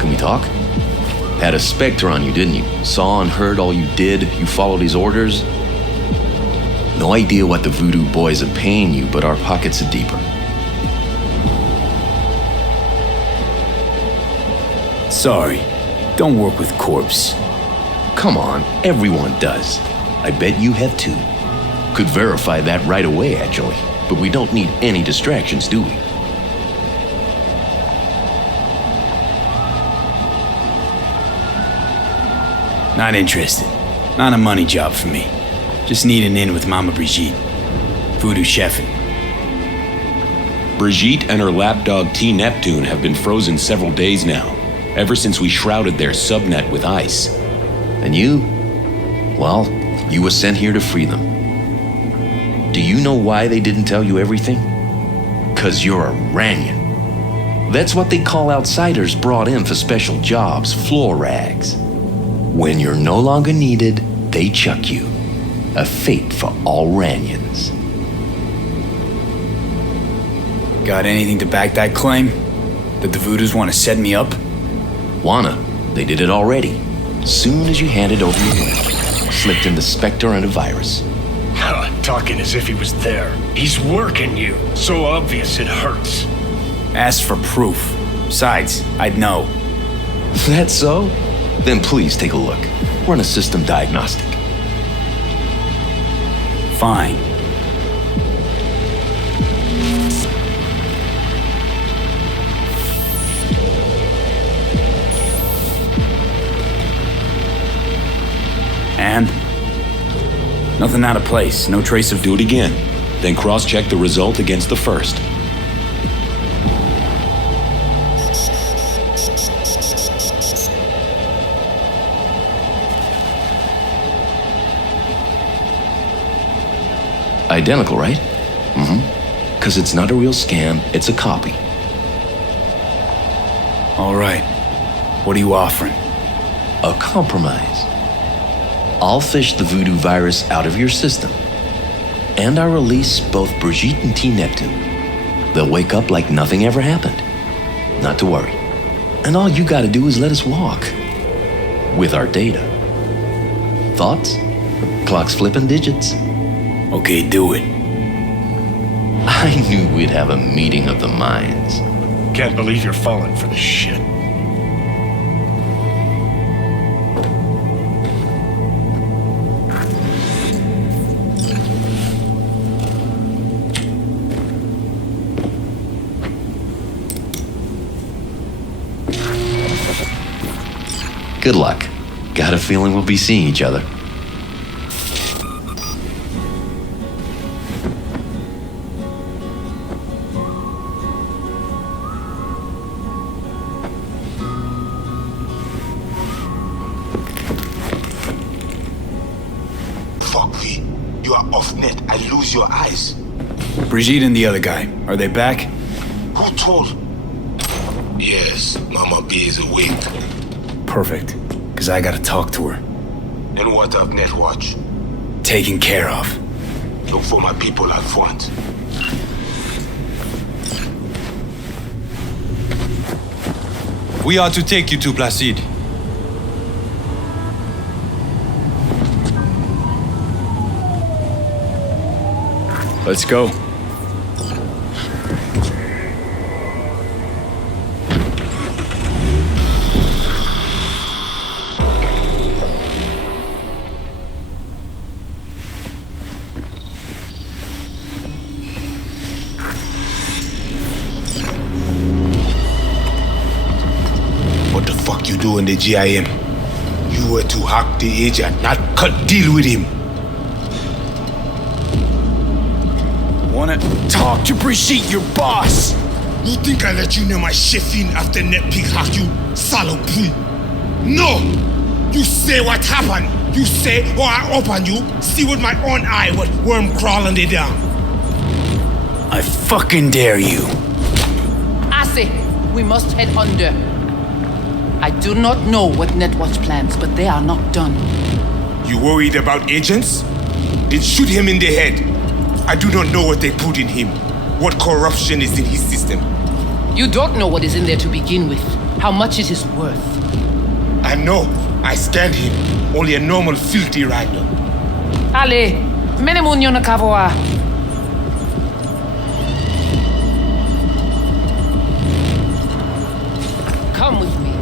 Can we talk? Had a Spectre on you, didn't you? Saw and heard all you did. You followed his orders. No idea what the voodoo boys are paying you, but our pockets are deeper. Sorry. Don't work with corpse. Come on, everyone does. I bet you have too. Could verify that right away, actually. But we don't need any distractions, do we? Not interested. Not a money job for me. Just need an in with Mama Brigitte. Voodoo chefin'. Brigitte and her lapdog T. Neptune have been frozen several days now, ever since we shrouded their subnet with ice. And you? Well, you were sent here to free them. Do you know why they didn't tell you everything? 'Cause you're a Ranyan. That's what they call outsiders brought in for special jobs, floor rags. When you're no longer needed, they chuck you. A fate for all Ranyans. Got anything to back that claim? That the Voodoos want to set me up? Wanna? They did it already. Soon as you handed over your link, slipped in the Spectre and a virus. Talking as if he was there. He's working you. So obvious it hurts. Ask for proof. Besides, I'd know. That's so? Then please take a look. Run a system diagnostic. Fine. And? Nothing out of place. No trace of... Do it again. Then cross-check the result against the first. Identical, right? Mm-hmm. Because it's not a real scan, it's a copy. All right. What are you offering? A compromise. I'll fish the voodoo virus out of your system. And I'll release both Brigitte and T. Neptune. They'll wake up like nothing ever happened. Not to worry. And all you gotta do is let us walk. With our data. Thoughts? Clock's flipping digits. Okay, do it. I knew we'd have a meeting of the minds. Can't believe you're falling for this shit. Good luck. Got a feeling we'll be seeing each other. Fuck me. You are off net. I lose your eyes. Brigitte and the other guy. Are they back? Who told? Yes, Mama B is awake. Perfect. Because I gotta talk to her. And what of Netwatch? Taken care of. Look for my people at front. We are to take you to Placide. Let's go. What the fuck you do in the GIM? You were to hack the agent, not cut deal with him. Wanna talk to Brigitte, your boss? You think I let you know my chef in after Netpeak hack you, Salopun? No! You say what happened. You say, or I open you, see with my own eye what worm crawling they down. I fucking dare you. I say, we must head under. I do not know what Netwatch plans, but they are not done. You worried about agents? Then shoot him in the head. I do not know what they put in him. What corruption is in his system. You don't know what is in there to begin with. How much it is worth. I know. I scanned him. Only a normal filthy rhino. Ale, menemunyo na kavoa. Come with me.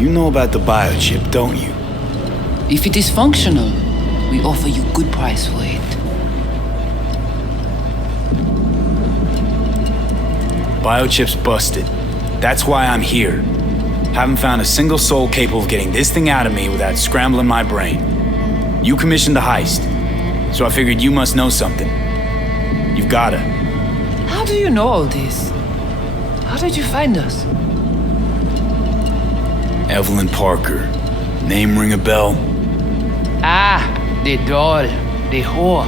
You know about the biochip, don't you? If it is functional, we offer you good price for it. Biochip's busted. That's why I'm here. Haven't found a single soul capable of getting this thing out of me without scrambling my brain. You commissioned the heist, so I figured you must know something. You've gotta. How do you know all this? How did you find us? Evelyn Parker. Name ring a bell? Ah, the doll, the whore.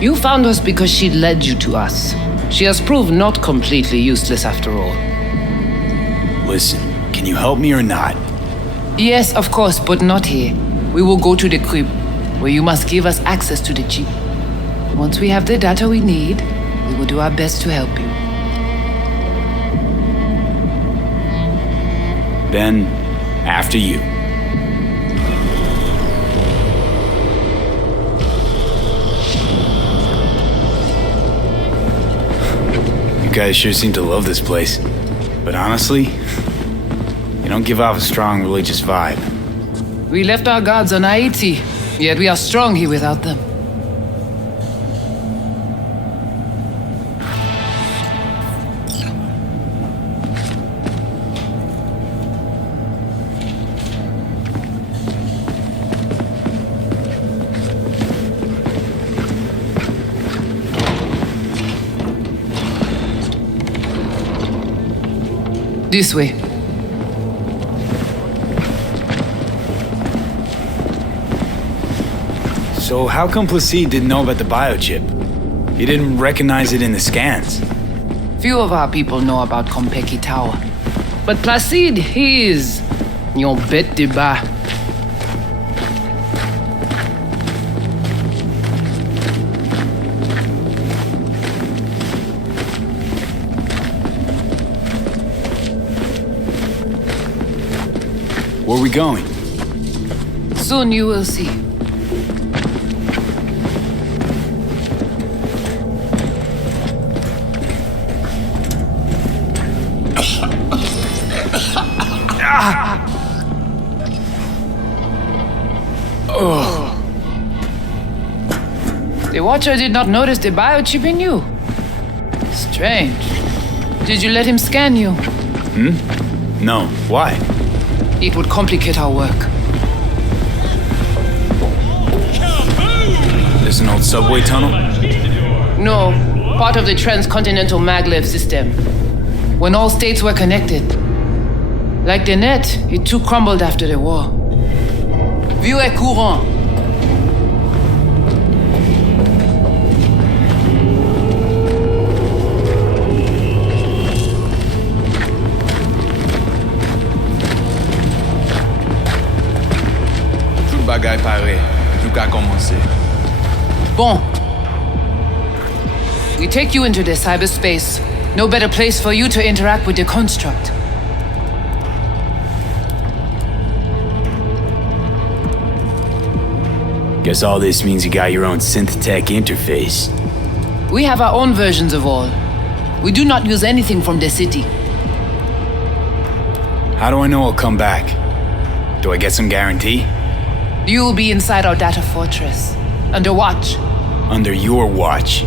You found us because she led you to us. She has proved not completely useless after all. Listen, can you help me or not? Yes, of course, but not here. We will go to the crib. where you must give us access to the chip. Once we have the data we need, we will do our best to help you. Then, after you. You guys sure seem to love this place. But honestly, you don't give off a strong religious vibe. We left our gods on Haiti, yet we are strong here without them. This way. So how come Placide didn't know about the biochip? He didn't recognize it in the scans. Few of our people know about Kompeki Tower. But Placide, he is your bête de bas. Where are we going? Soon you will see. The Watcher did not notice the biochip in you. Strange. Did you let him scan you? No. Why? It would complicate our work. There's an old subway tunnel? No, part of the transcontinental maglev system. When all states were connected. Like the net, it too crumbled after the war. Vieux et courant. Bagay pare, nou ka komanse. Bon. We take you into the cyberspace. No better place for you to interact with the construct. Guess all this means you got your own synth-tech interface. We have our own versions of all. We do not use anything from the city. How do I know I'll come back? Do I get some guarantee? You will be inside our data fortress, under watch. Under your watch.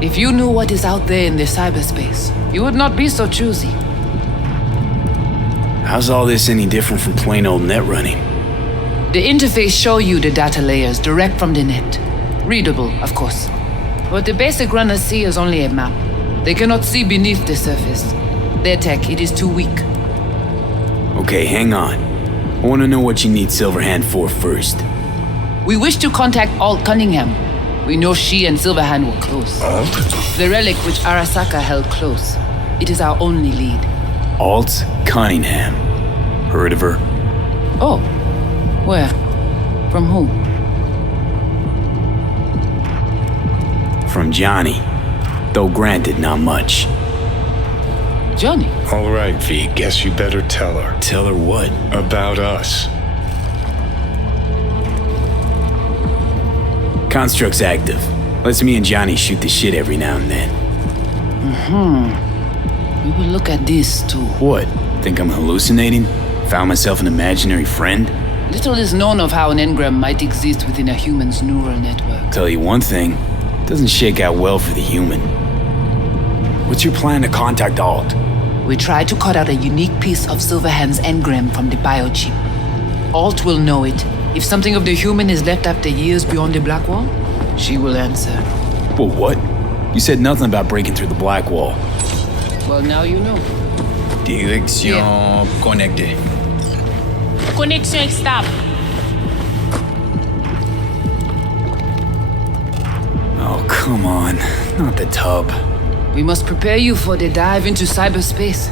If you knew what is out there in the cyberspace, you would not be so choosy. How's all this any different from plain old net running? The interface show you the data layers direct from the net. Readable, of course. What the basic runners see is only a map. They cannot see beneath the surface. Their tech, it is too weak. Okay, hang on. I want to know what you need Silverhand for first. We wish to contact Alt Cunningham. We know she and Silverhand were close. The relic which Arasaka held close. It is our only lead. Alt Cunningham. Heard of her? Oh. Where? From who? From Johnny. Though granted, not much. Johnny? All right, V, guess you better tell her. Tell her what? About us. Construct's active. Lets me and Johnny shoot the shit every now and then. We will look at this, too. What? Think I'm hallucinating? Found myself an imaginary friend? Little is known of how an engram might exist within a human's neural network. Tell you one thing, it doesn't shake out well for the human. What's your plan to contact Alt? We try to cut out a unique piece of Silverhand's engram from the biochip. Alt will know it. If something of the human is left after years beyond the Black Wall, she will answer. Well, what? You said nothing about breaking through the Black Wall. Well, now you know. Direction connectée. Connexion stable. Oh, come on. Not the tub. We must prepare you for the dive into cyberspace.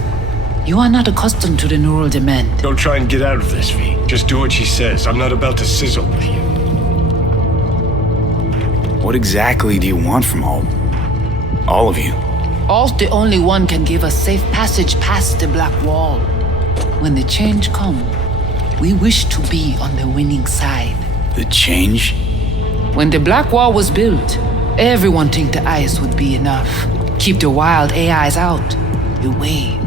You are not accustomed to the neural demand. Don't try and get out of this, V. Just do what she says. I'm not about to sizzle with you. What exactly do you want from all of you? Alt the only one can give us safe passage past the Black Wall. When the change comes, we wish to be on the winning side. The change? When the Black Wall was built, everyone think the ice would be enough. Keep the wild AIs out, away.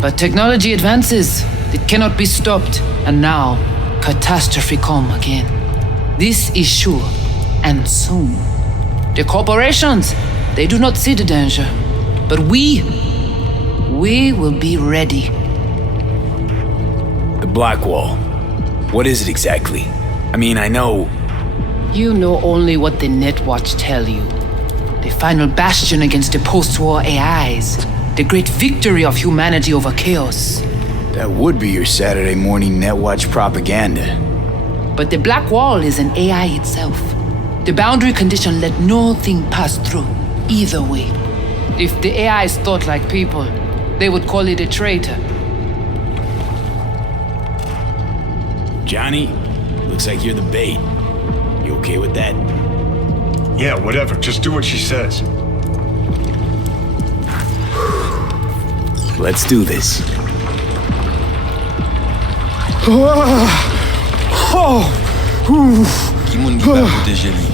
But technology advances. It cannot be stopped. And now, catastrophe come again. This is sure, and soon. The corporations, they do not see the danger. But we will be ready. The Black Wall. What is it exactly? I mean, I know... You know only what the Netwatch tell you. The final bastion against the post-war AIs. The great victory of humanity over chaos. That would be your Saturday morning Netwatch propaganda. But the Black Wall is an AI itself. The boundary condition let nothing pass through, either way. If the AIs thought like people, they would call it a traitor. Johnny, looks like you're the bait. You okay with that? Yeah, whatever. Just do what she says. Let's do this. Qui moun ki pa proteje li?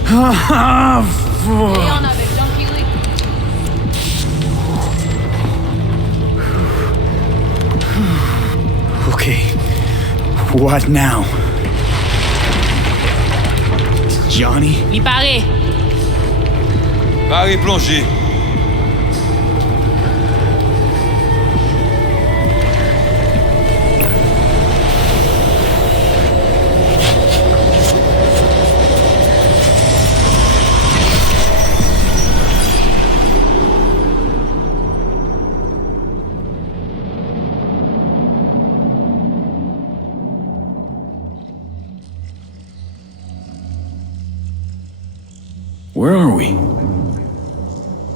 Okay, what now? Johnny? Li pare. Pare plongé. Where are we?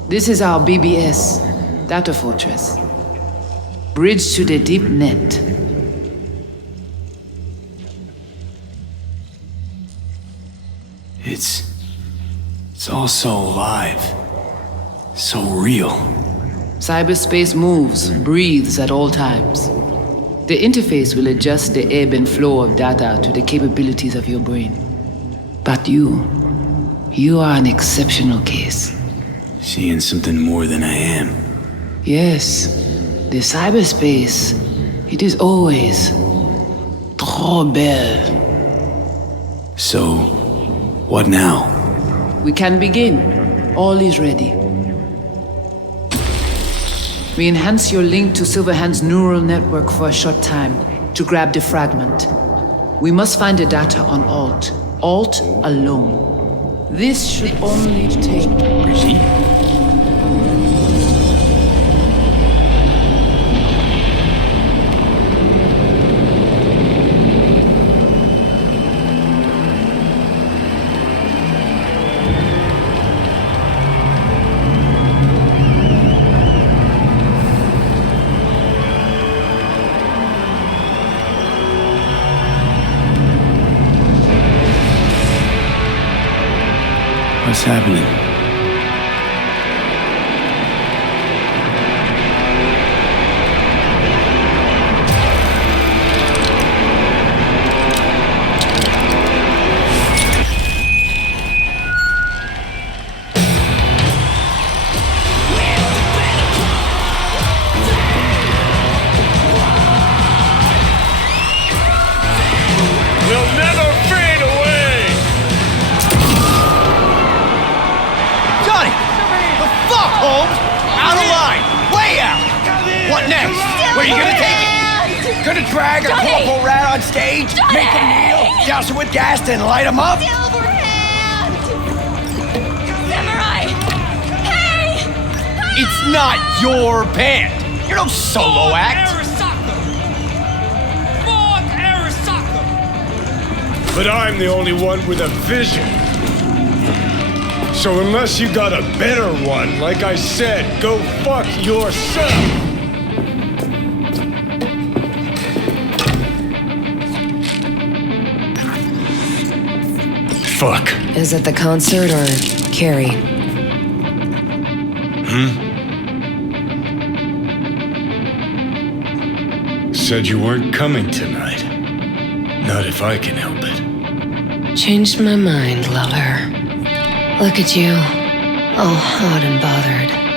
This is our BBS, data fortress. Bridge to the deep net. It's all so alive. So real. Cyberspace moves, breathes at all times. The interface will adjust the ebb and flow of data to the capabilities of your brain. But you are an exceptional case. Seeing something more than I am. Yes, the cyberspace, it is always trop belle. So, what now? We can begin. All is ready. We enhance your link to Silverhand's neural network for a short time to grab the fragment. We must find the data on Alt. Alt alone. This should only take... Brigitte? What's happening? Douse it with gas and light them up? Silverhand! Samurai! Hey! It's not your band! You're no solo act! But I'm the only one with a vision. So unless you got a better one, like I said, go fuck yourself! Fuck. Is it the concert or carry. Said you weren't coming tonight. Not if I can help it. Changed my mind, lover. Look at you, all hot and bothered.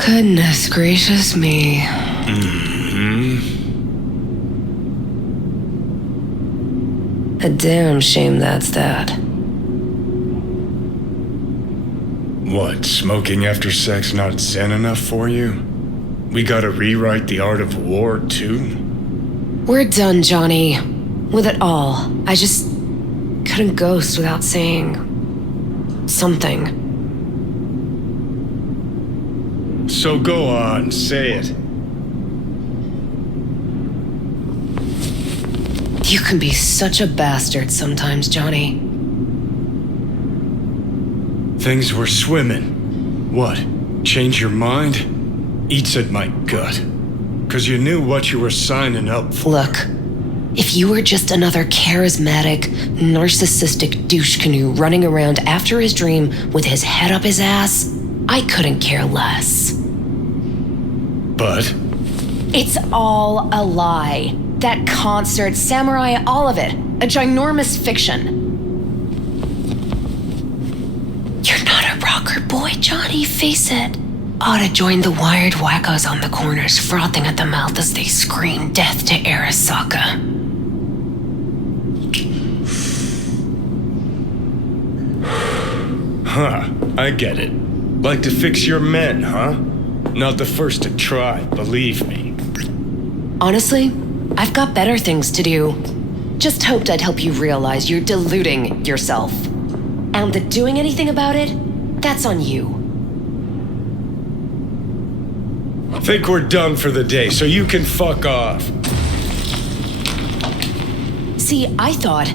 Goodness gracious me. A damn shame that's that. What, smoking after sex not zen enough for you? We gotta rewrite the art of war, too? We're done, Johnny. With it all. I just couldn't ghost without saying something. So go on, say it. You can be such a bastard sometimes, Johnny. Things were swimming. What? Change your mind? Eats at my gut. 'Cause you knew what you were signing up for. Look, if you were just another charismatic, narcissistic douche canoe running around after his dream with his head up his ass, I couldn't care less. But? It's all a lie. That concert, Samurai, all of it. A ginormous fiction. You're not a rocker boy, Johnny, face it. Ought to join the wired wackos on the corners, frothing at the mouth as they scream death to Arasaka. Huh, I get it. Like to fix your men, huh? Not the first to try, believe me. Honestly, I've got better things to do. Just hoped I'd help you realize you're deluding yourself. And that doing anything about it, that's on you. Think we're done for the day, so you can fuck off. See, I thought...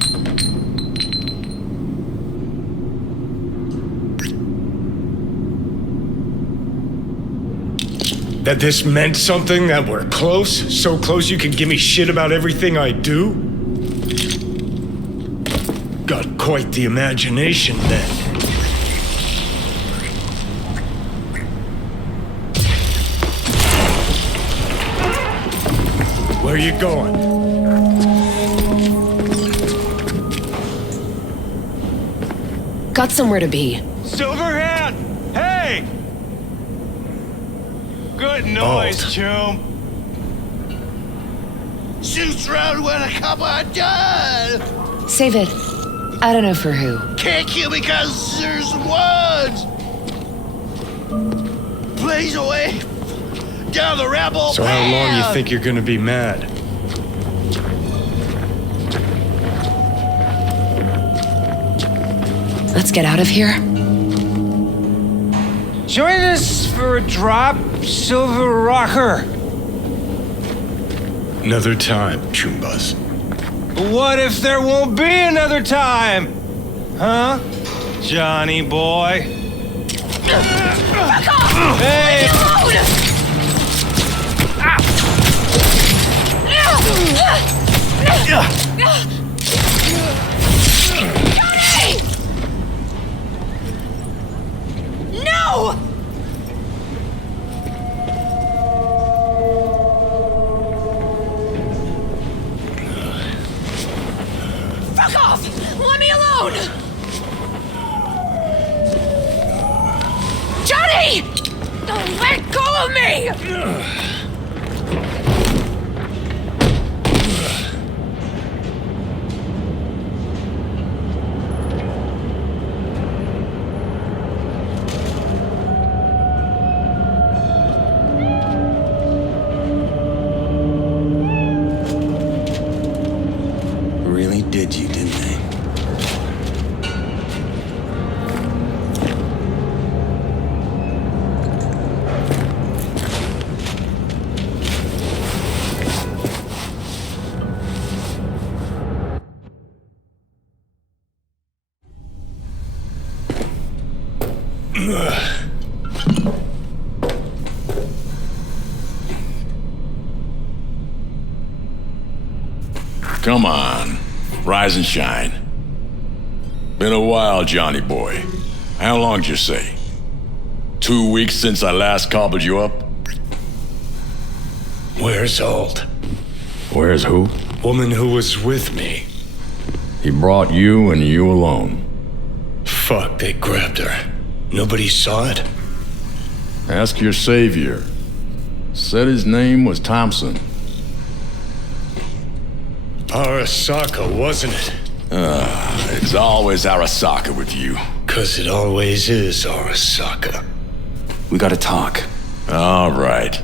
that this meant something, that we're close? So close you can give me shit about everything I do? Got quite the imagination then. Where you going? Got somewhere to be. Silverhand! Hey! Good noise, chum. Shoots round when a couple are done. Save it. I don't know for who. Can't kill because there's words. Blaze away down the rebel So how long you think you're gonna be mad? Let's get out of here. Join us for a drop, Silver Rocker. Another time, Chumbas. What if there won't be another time? Huh? Johnny boy? Fuck off! Hey! Kill me! Really did you, didn't they? Come on, rise and shine. Been a while, Johnny boy. How long'd you say? 2 weeks since I last cobbled you up? Where's Alt? Where's who? Woman who was with me. He brought you and you alone. Fuck, they grabbed her. Nobody saw it? Ask your savior. Said his name was Thompson. Arasaka, wasn't it? It's always Arasaka with you. 'Cause it always is Arasaka. We gotta talk. All right.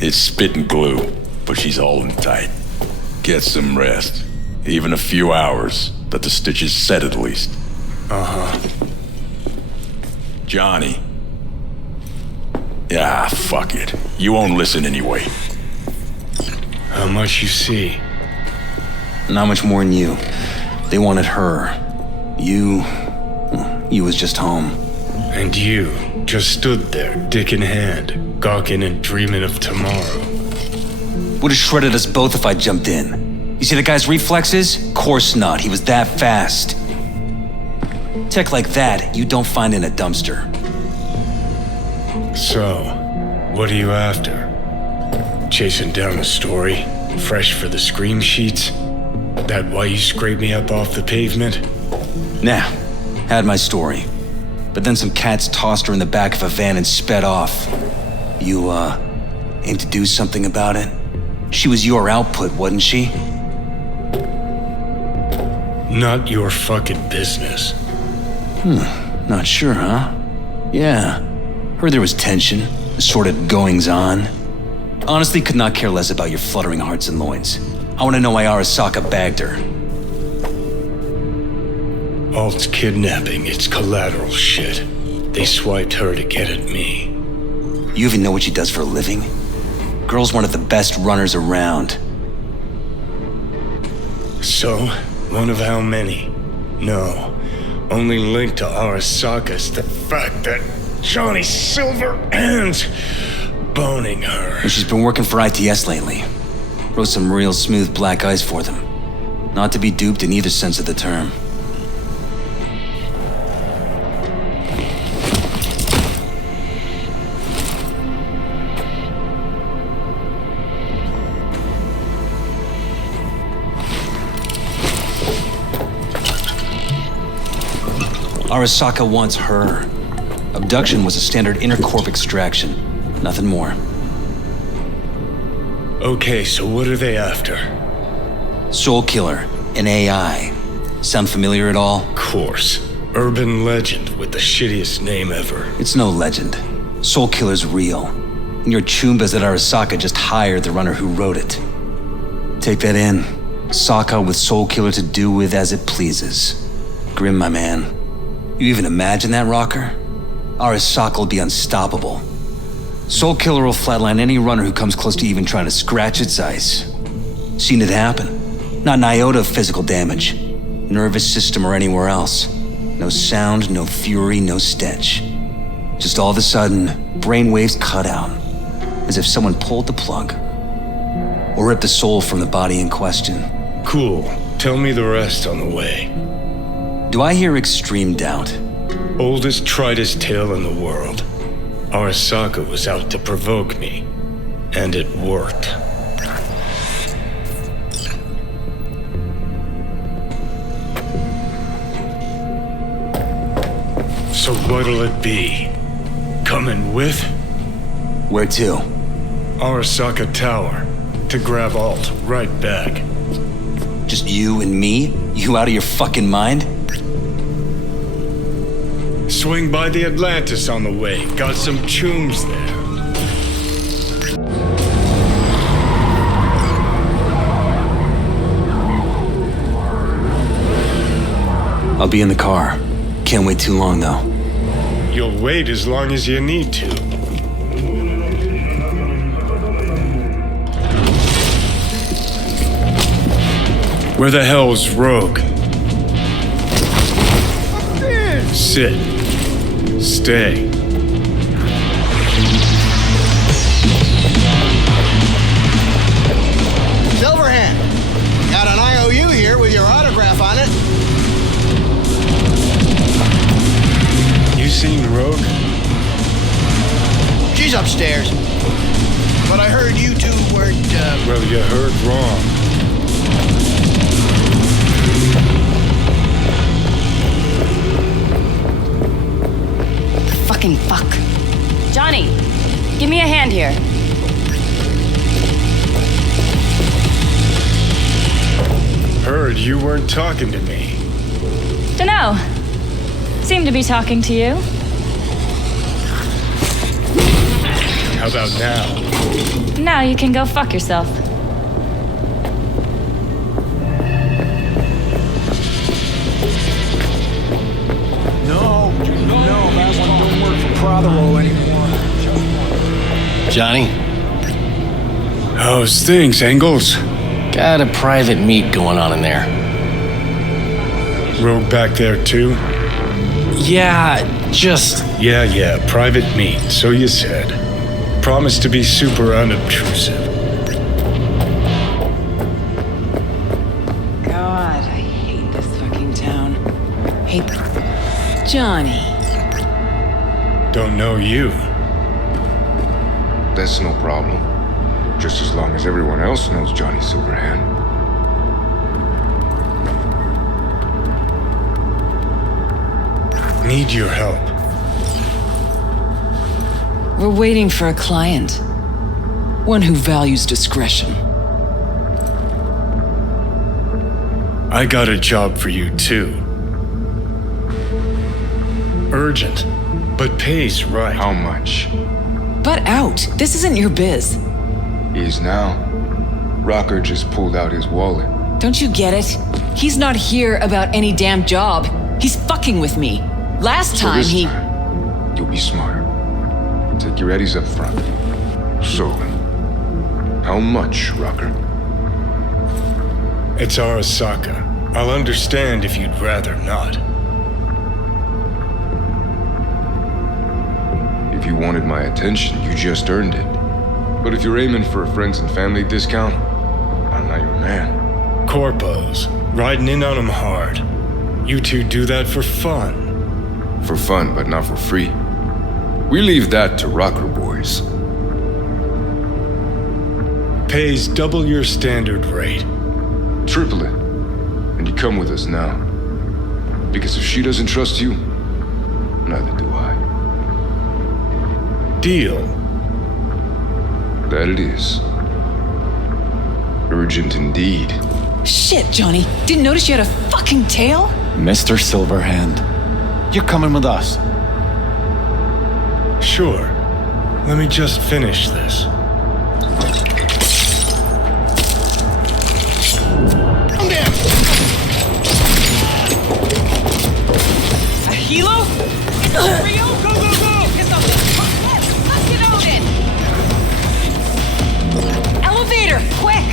It's spit and glue, but she's holding tight. Get some rest. Even a few hours, let the stitches set at least. Uh-huh. Johnny. Yeah, fuck it. You won't listen anyway. How much you see? Not much more than you. They wanted her. You was just home. And you just stood there, dick in hand, gawking and dreaming of tomorrow. Would've shredded us both if I jumped in. You see the guy's reflexes? Course not, he was that fast. Tech like that, you don't find in a dumpster. So, what are you after? Chasing down a story? Fresh for the scream sheets? That why you scraped me up off the pavement? Nah, had my story. But then some cats tossed her in the back of a van and sped off. You, aim to do something about it? She was your output, wasn't she? Not your fucking business. Not sure, huh? Yeah. Heard there was tension, assorted goings-on. Honestly, could not care less about your fluttering hearts and loins. I want to know why Arasaka bagged her. Alt's kidnapping, it's collateral shit. They swiped her to get at me. You even know what she does for a living? Girl's one of the best runners around. So, one of how many? No. Only link to Arasaka's the fact that Johnny Silverhand's boning her. And she's been working for ITS lately. Wrote some real smooth black eyes for them. Not to be duped in either sense of the term. Arasaka wants her. Abduction was a standard intercorp extraction. Nothing more. Okay, so what are they after? Soul Killer, an AI. Sound familiar at all? Course. Urban legend with the shittiest name ever. It's no legend. Soul Killer's real. And your chumbas at Arasaka just hired the runner who wrote it. Take that in. Saka with Soul Killer to do with as it pleases. Grim, my man. You even imagine that, Rocker? Arasaka will be unstoppable. Soul Killer will flatline any runner who comes close to even trying to scratch its ice. Seen it happen. Not an iota of physical damage. Nervous system or anywhere else. No sound, no fury, no stench. Just all of a sudden, brainwaves cut out. As if someone pulled the plug. Or ripped the soul from the body in question. Cool. Tell me the rest on the way. Do I hear extreme doubt? Oldest, tritest tale in the world. Arasaka was out to provoke me. And it worked. So what'll it be? Coming with? Where to? Arasaka Tower. To grab Alt right back. Just you and me? You out of your fucking mind? Swing by the Atlantis on the way. Got some chooms there. I'll be in the car. Can't wait too long, though. You'll wait as long as you need to. Where the hell's Rogue? Sit. Stay. Silverhand, got an IOU here with your autograph on it. You seen Rogue? She's upstairs. But I heard you two weren't, Well, you heard wrong. Fucking fuck. Johnny, give me a hand here. Heard you weren't talking to me. Dunno. Seem to be talking to you. How about now? Now you can go fuck yourself. No, that one don't work for Prothero anymore. Johnny? How's things, Engels? Got a private meet going on in there. Rogue back there too? Yeah, just... Yeah, private meet, so you said. Promise to be super unobtrusive. God, I hate this fucking town. Hate... Johnny. Don't know you. That's no problem. Just as long as everyone else knows Johnny Silverhand. Need your help. We're waiting for a client. One who values discretion. I got a job for you too. Urgent, but pays right. How much? Butt out. This isn't your biz. Is now. Rocker just pulled out his wallet. Don't you get it? He's not here about any damn job. He's fucking with me. Last So time this he... time, you'll be smarter. Take your eddies up front. So, how much, Rocker? It's Arasaka. I'll understand if you'd rather not. If you wanted my attention, you just earned it. But if you're aiming for a friends and family discount, I'm not your man. Corpos, riding in on them hard. You two do that for fun. For fun, but not for free. We leave that to rocker boys. Pays double your standard rate. Triple it. And you come with us now. Because if she doesn't trust you, neither do I. Deal. That it is. Urgent indeed. Shit, Johnny. Didn't notice you had a fucking tail? Mr. Silverhand, you're coming with us. Sure. Let me just finish this. A helo? Rio, go, go, go! Piss off this. Let's get on it! Elevator, quick!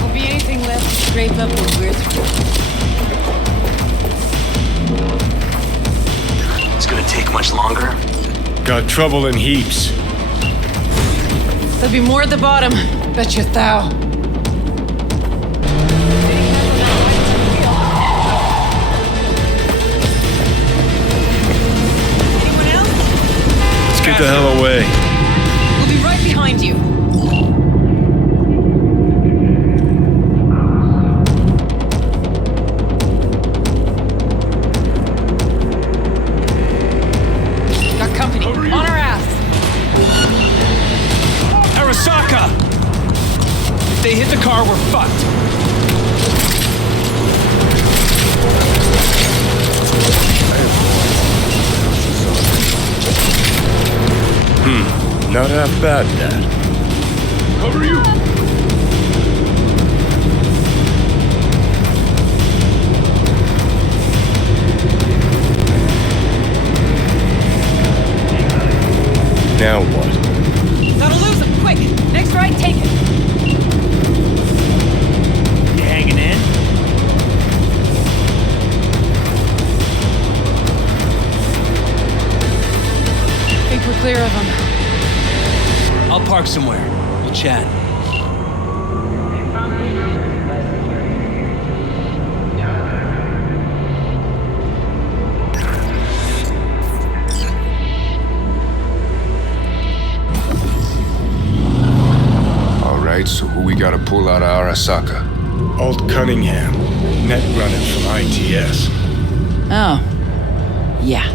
Won't be anything left to scrape up when we're through. It's gonna take much longer. Got trouble in heaps. There'll be more at the bottom. Bet you thou. Let's get the hell away. We'll be right behind you. Got company. On our ass. fucked. Not half bad, Dad. Cover you. Now what? Gotta lose him, quick! Next right, take it! You hanging in? Think we're clear of him. I'll park somewhere. We'll chat. Alright, so who we gotta pull out of Arasaka? Alt Cunningham, net running from ITS. Oh. Yeah.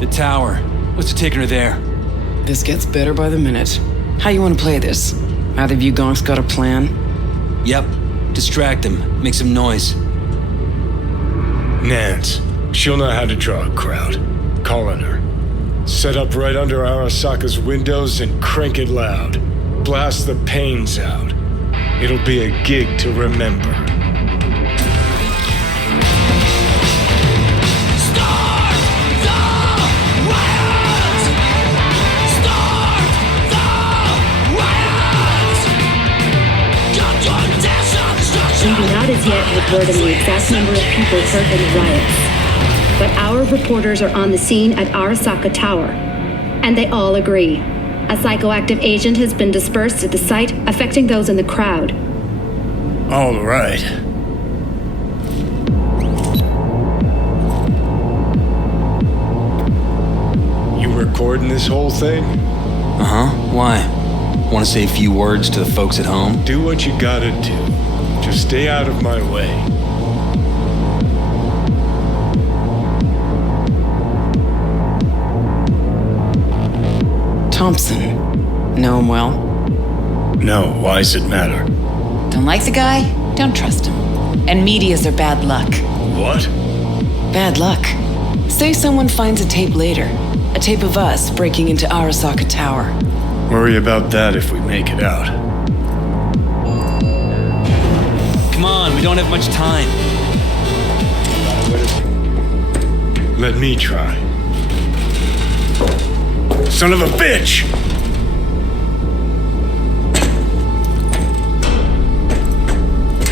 The tower. What's taking her there? This gets better by the minute. How you want to play this? Either of you gonks got a plan? Yep. Distract him. Make some noise. Nance. She'll know how to draw a crowd. Calling her. Set up right under Arasaka's windows and crank it loud. Blast the pains out. It'll be a gig to remember. We do not as yet have word on the exact number of people hurt in the riots. But our reporters are on the scene at Arasaka Tower, and they all agree. A psychoactive agent has been dispersed at the site, affecting those in the crowd. All right. You recording this whole thing? Uh-huh. Why? Want to say a few words to the folks at home? Do what you gotta do. Just stay out of my way. Thompson. Know him well? No, why's it matter? Don't like the guy? Don't trust him. And medias are bad luck. What? Bad luck. Say someone finds a tape later. A tape of us breaking into Arasaka Tower. Worry about that if we make it out. Come on, we don't have much time. Let me try. Son of a bitch!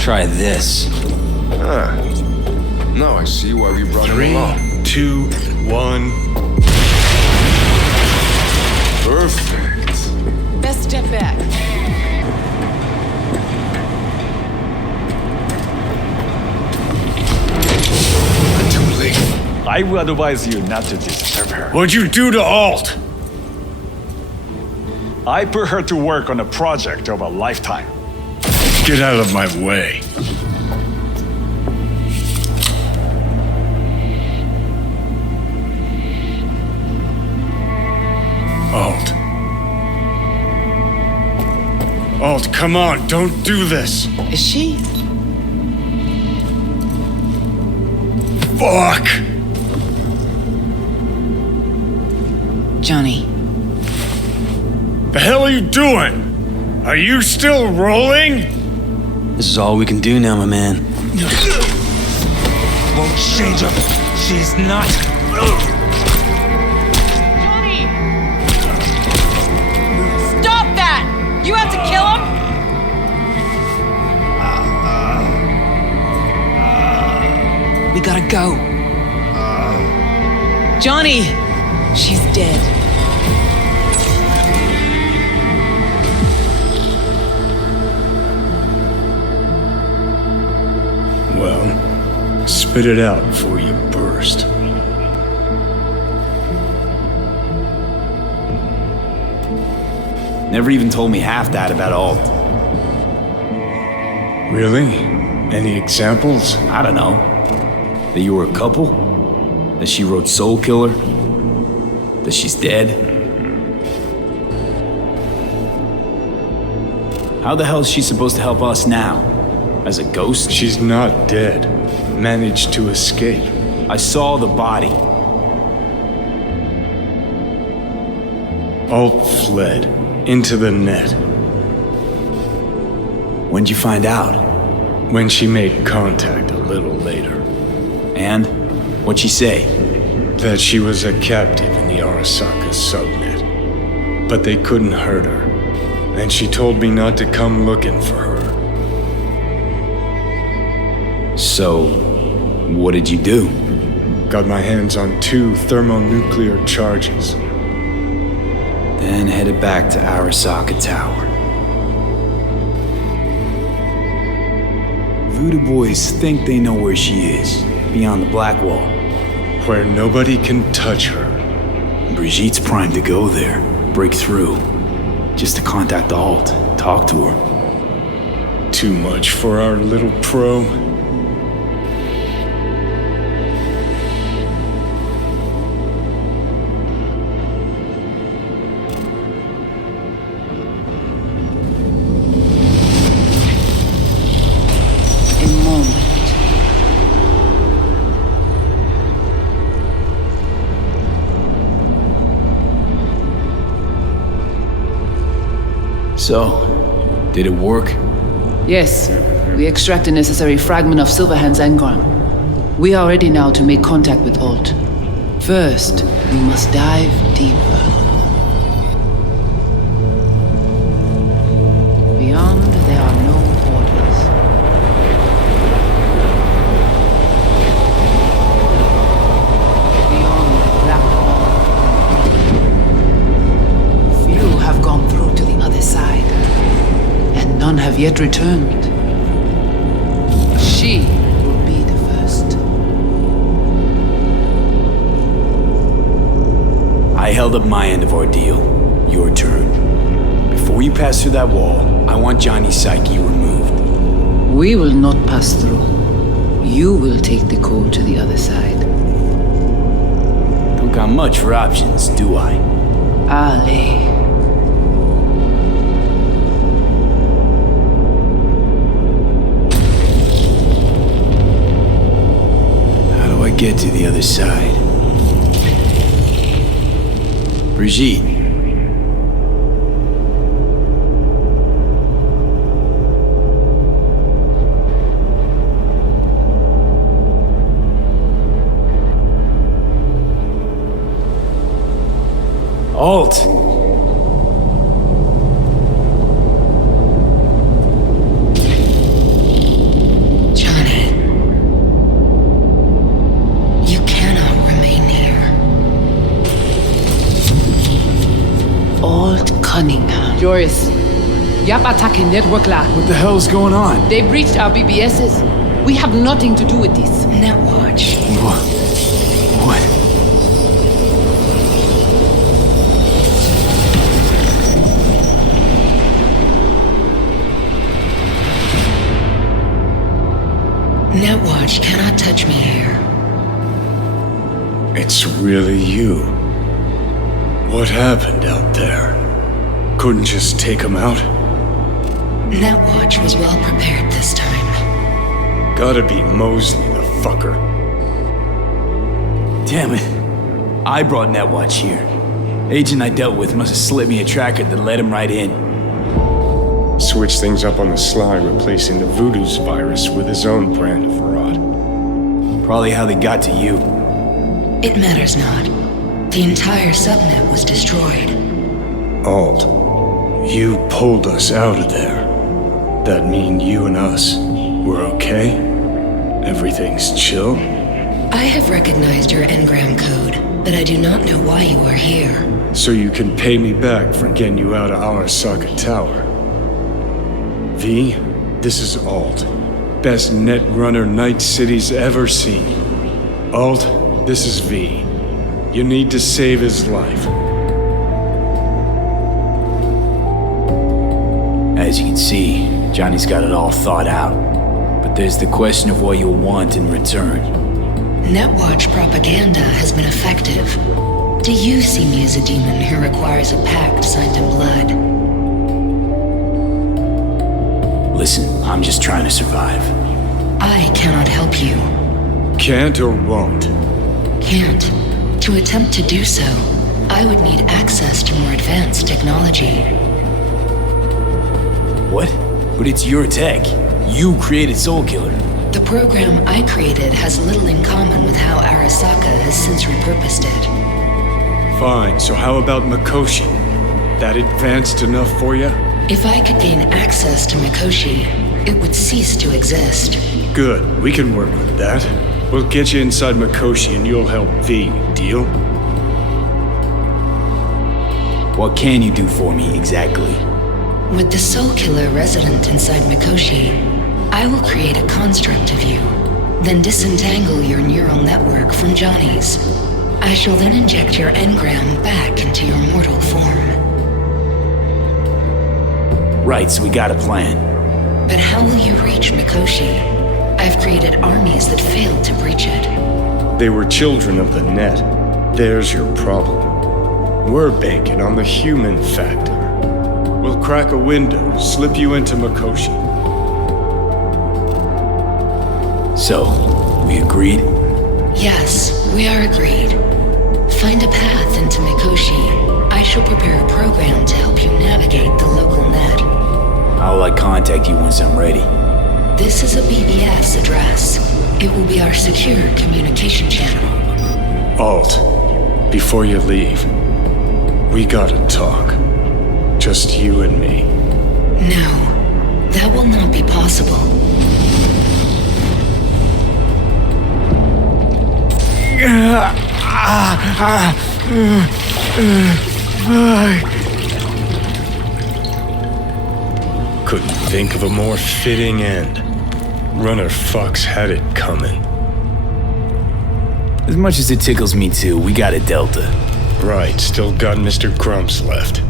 Try this. Ah. Now I see why we brought him along. 3, 2, 1. Perfect. Best step back. Too late. I would advise you not to disturb her. What'd you do to Alt? I put her to work on a project of a lifetime. Get out of my way. Alt, come on, don't do this. Is she? Fuck! Johnny. The hell are you doing? Are you still rolling? This is all we can do now, my man. Won't change her. She's not. Johnny! Stop that! You have to kill him? We gotta go. Johnny! She's dead. Well, spit it out before you burst. Never even told me half that about Alt. Really? Any examples? I don't know. That you were a couple? That she wrote Soul Killer? That she's dead? How the hell is she supposed to help us now? As a ghost? She's not dead. Managed to escape. I saw the body. Alt fled into the net. When'd you find out? When she made contact a little later. And? What'd she say? That she was a captive in the Arasaka subnet. But they couldn't hurt her. And she told me not to come looking for her. So, what did you do? Got my hands on 2 thermonuclear charges. Then headed back to Arasaka Tower. Voodoo boys think they know where she is, beyond the black wall. Where nobody can touch her. Brigitte's primed to go there, break through. Just to contact Alt, talk to her. Too much for our little pro. So, did it work? Yes. We extract the necessary fragment of Silverhand's engram. We are ready now to make contact with Alt. First, we must dive deeper. Beyond, there are no borders. Beyond the black wall. Few have gone through to the other side, and none have yet returned. She will be the first. I held up my end of our deal. Your turn. Before you pass through that wall, I want Johnny's psyche removed. We will not pass through. You will take the code to the other side. Don't got much for options, do I? Ale. Get to the other side. Brigitte. Alt. Joris, Yap attacking network lab. What the hell's going on? They breached our BBSs. We have nothing to do with this. Netwatch. What? Netwatch cannot touch me here. It's really you. What happened out there? Couldn't just take him out? Netwatch was well prepared this time. Gotta be Mosley, the fucker. Damn it. I brought Netwatch here. Agent I dealt with must have slipped me a tracker that led him right in. Switch things up on the sly, replacing the Voodoo's virus with his own brand of rot. Probably how they got to you. It matters not. The entire subnet was destroyed. Alt, you pulled us out of there. That mean you and us, we're okay? Everything's chill? I have recognized your engram code, but I do not know why you are here. So you can pay me back for getting you out of Arasaka Tower. V, this is Alt. Best net runner Night City's ever seen. Alt, this is V. You need to save his life. As you can see, Johnny's got it all thought out. But there's the question of what you'll want in return. Netwatch propaganda has been effective. Do you see me as a demon who requires a pact signed in blood? Listen, I'm just trying to survive. I cannot help you. Can't or won't? Can't. To attempt to do so, I would need access to more advanced technology. What? But it's your tech. You created Soul Killer. The program I created has little in common with how Arasaka has since repurposed it. Fine, so how about Mikoshi? That advanced enough for you? If I could gain access to Mikoshi, it would cease to exist. Good, we can work with that. We'll get you inside Mikoshi and you'll help V, deal? What can you do for me exactly? With the Soul Killer resident inside Mikoshi, I will create a construct of you, then disentangle your neural network from Johnny's. I shall then inject your engram back into your mortal form. Right, so we got a plan. But how will you reach Mikoshi? I've created armies that failed to breach it. They were children of the net. There's your problem. We're banking on the human factor. We'll crack a window, slip you into Mikoshi. So, we agreed? Yes, we are agreed. Find a path into Mikoshi. I shall prepare a program to help you navigate the local net. How will I contact you once I'm ready? This is a BBS address. It will be our secure communication channel. Alt, before you leave, we gotta talk. Just you and me. No, that will not be possible. Couldn't think of a more fitting end. Runner fucks had it coming. As much as it tickles me too, we got a Delta. Right, still got Mr. Grumps left.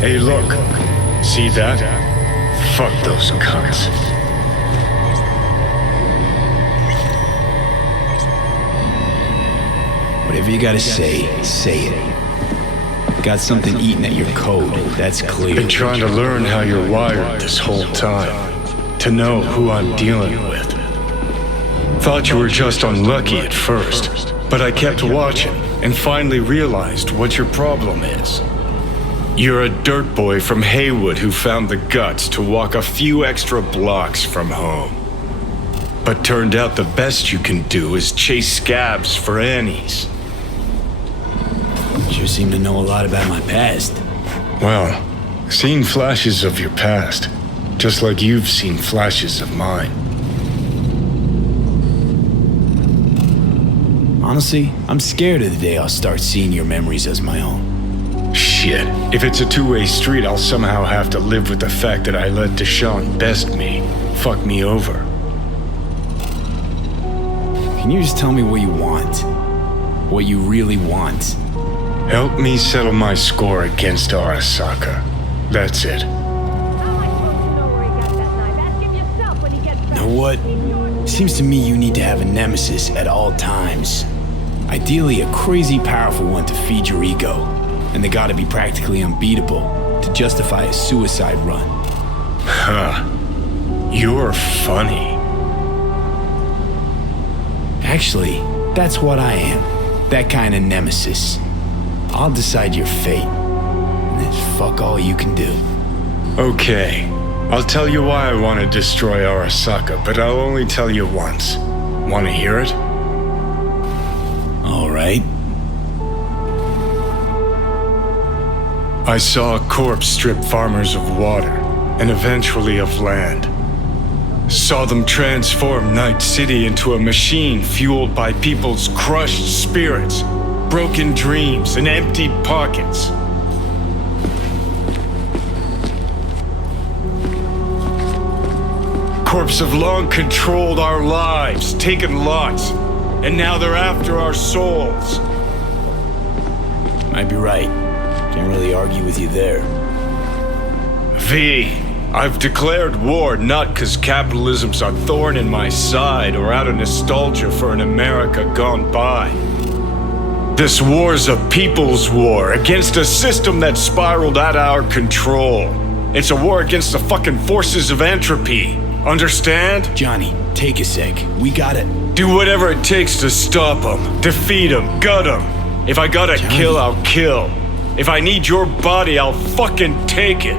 Hey, look. See that? Fuck those cunts. Whatever you gotta say it. Got something eating at your code, that's clear. Been trying to learn how you're wired this whole time. To know who I'm dealing with. Thought you were just unlucky at first, but I kept watching and finally realized what your problem is. You're a dirt boy from Haywood who found the guts to walk a few extra blocks from home. But turned out the best you can do is chase scabs for Annies. Sure seem to know a lot about my past. Well, seen flashes of your past, just like you've seen flashes of mine. Honestly, I'm scared of the day I'll start seeing your memories as my own. Shit, if it's a two-way street, I'll somehow have to live with the fact that I let DeShawn best me, fuck me over. Can you just tell me what you want? What you really want? Help me settle my score against Arasaka. That's it. You know what? Seems to me you need to have a nemesis at all times. Ideally, a crazy powerful one to feed your ego. And they gotta be practically unbeatable to justify a suicide run. Huh. You're funny. Actually, that's what I am. That kind of nemesis. I'll decide your fate. And then fuck all you can do. Okay. I'll tell you why I want to destroy Arasaka, but I'll only tell you once. Want to hear it? All right. I saw a corpse strip farmers of water, and eventually of land. Saw them transform Night City into a machine fueled by people's crushed spirits, broken dreams, and emptied pockets. Corps have long controlled our lives, taken lots, and now they're after our souls. Might be right. Can't really argue with you there. V, I've declared war not because capitalism's a thorn in my side or out of nostalgia for an America gone by. This war's a people's war against a system that spiraled out of our control. It's a war against the fucking forces of entropy. Understand? Johnny, take a sec. We gotta... Do whatever it takes to stop them, defeat them, gut them. If I gotta kill, I'll kill. If I need your body, I'll fucking take it.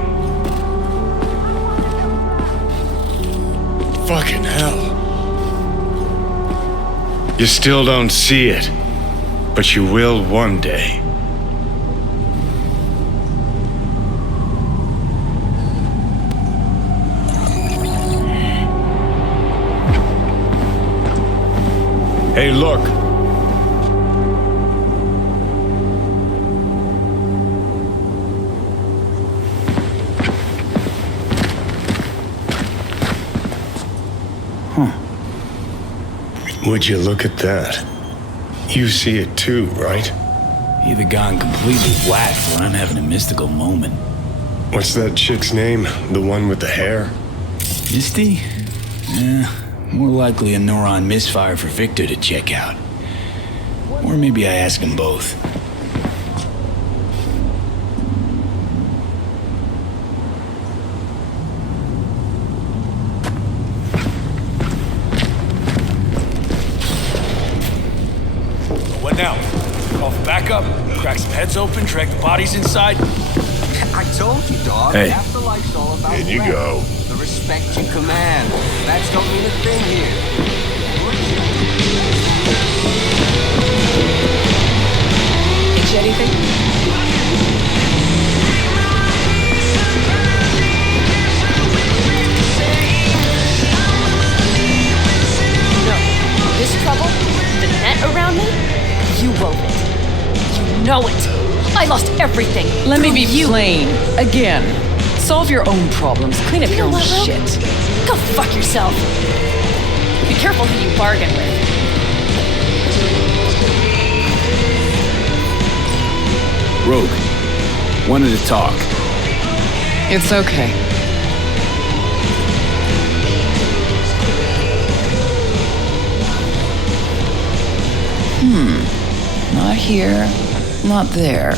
Fucking hell. You still don't see it, but you will one day. Hey, look. Would you look at that? You see it too, right? Either gone completely whacked or I'm having a mystical moment. What's that chick's name? The one with the hair? Misty? More likely a neuron misfire for Victor to check out. Or maybe I ask them both. What now? Call for backup? Crack some heads open, drag the bodies inside? I told you, dog. Hey. Afterlife's all about In you respect. go. The respect you command. Facts don't mean a thing here. Itch anything? No. This trouble, the net around me, you wove it. You know it. I lost everything. Let me be you. plain. Again. Solve your own problems. Clean up your own shit. Go fuck yourself. Be careful who you bargain with. Rogue, wanted to talk. It's okay. Not here, not there.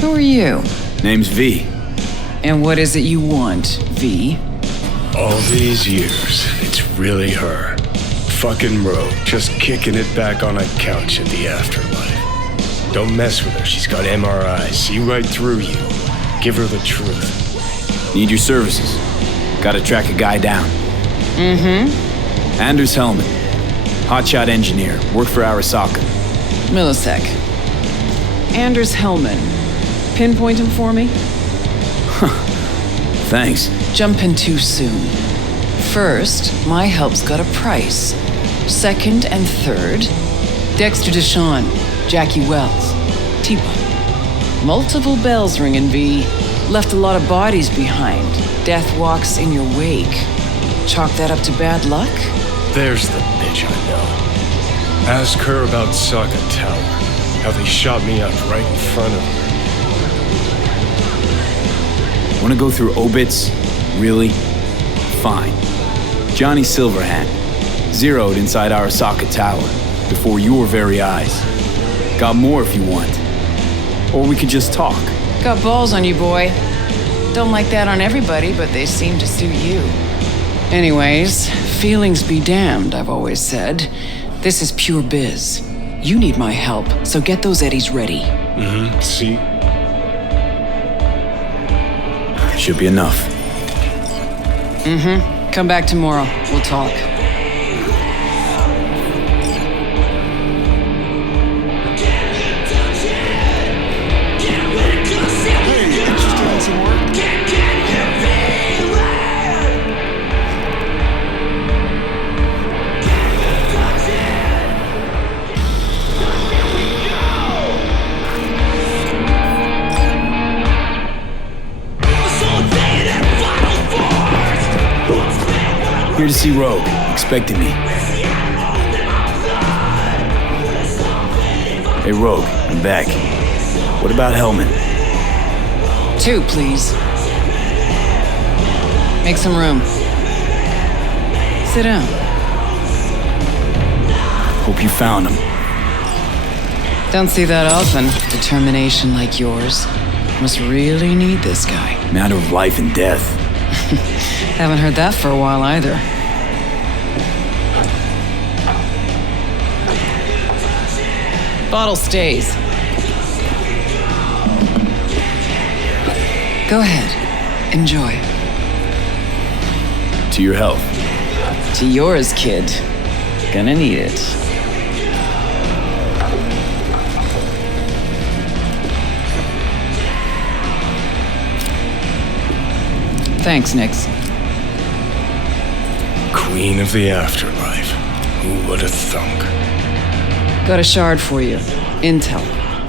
Who are you? Name's V. And what is it you want, V? All these years, it's really her. Fucking Rogue, just kicking it back on a couch in the afterlife. Don't mess with her, she's got MRIs, see right through you. Give her the truth. Need your services. Gotta track a guy down. Anders Hellman. Hotshot engineer. Worked for Arasaka. Millisec. Anders Hellman. Pinpoint him for me? Thanks. Jumping too soon. First, my help's got a price. Second and third, Dexter DeShawn, Jackie Wells, Teapot. Multiple bells ringing, V. Left a lot of bodies behind. Death walks in your wake. Chalk that up to bad luck? There's the bitch I know. Ask her about Saga Tower. How they shot me up right in front of her. Wanna go through obits? Really? Fine. Johnny Silverhand. Zeroed inside Arasaka Tower. Before your very eyes. Got more if you want. Or we could just talk. Got balls on you, boy. Don't like that on everybody, but they seem to suit you. Anyways, feelings be damned, I've always said. This is pure biz. You need my help, so get those eddies ready. See? Should be enough. Come back tomorrow. We'll talk. Here to see Rogue. Expecting me. Hey, Rogue. I'm back. What about Hellman? 2, please. Make some room. Sit down. Hope you found him. Don't see that often. Determination like yours. Must really need this guy. Matter of life and death. Haven't heard that for a while either. Bottle stays. Go ahead. Enjoy. To your health. To yours, kid. Gonna need it. Thanks, Nix. Queen of the afterlife. Who would have thunk? Got a shard for you. Intel.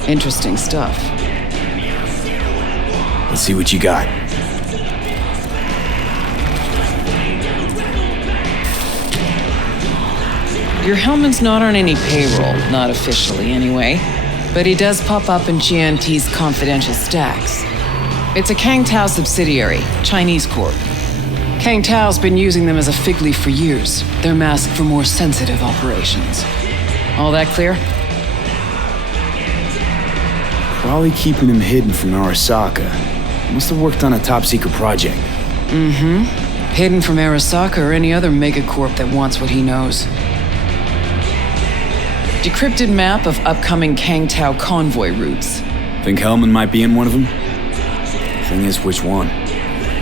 Interesting stuff. Let's see what you got. Your Hellman's not on any payroll, not officially anyway, but he does pop up in GMT's confidential stacks. It's a Kang Tao subsidiary, Chinese corp. Kang Tao's been using them as a fig leaf for years. They're masked for more sensitive operations. All that clear? Probably keeping him hidden from Arasaka. Must have worked on a top-secret project. Mm-hmm. Hidden from Arasaka or any other megacorp that wants what he knows. Decrypted map of upcoming Kang Tao convoy routes. Think Hellman might be in one of them? Thing is, which one?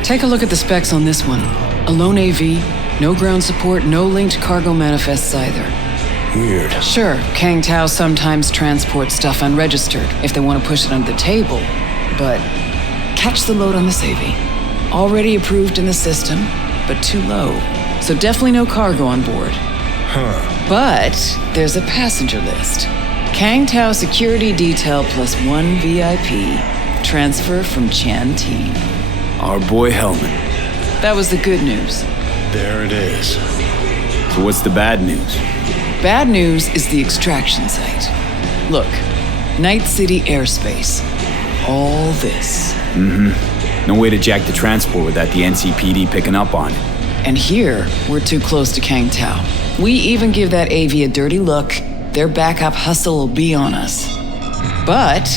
Take a look at the specs on this one. A lone AV, no ground support, no linked cargo manifests either. Weird. Sure, Kang Tao sometimes transports stuff unregistered if they want to push it under the table, but catch the load on this AV. Already approved in the system, but too low. So definitely no cargo on board. Huh. But there's a passenger list. Kang Tao security detail plus 1 VIP. Transfer from Chan T. Our boy Hellman. That was the good news. There it is. So what's the bad news? Bad news is the extraction site. Look, Night City airspace. All this. Mm-hmm. No way to jack the transport without the NCPD picking up on it. And here, we're too close to Kang Tao. We even give that AV a dirty look, their backup hustle will be on us. But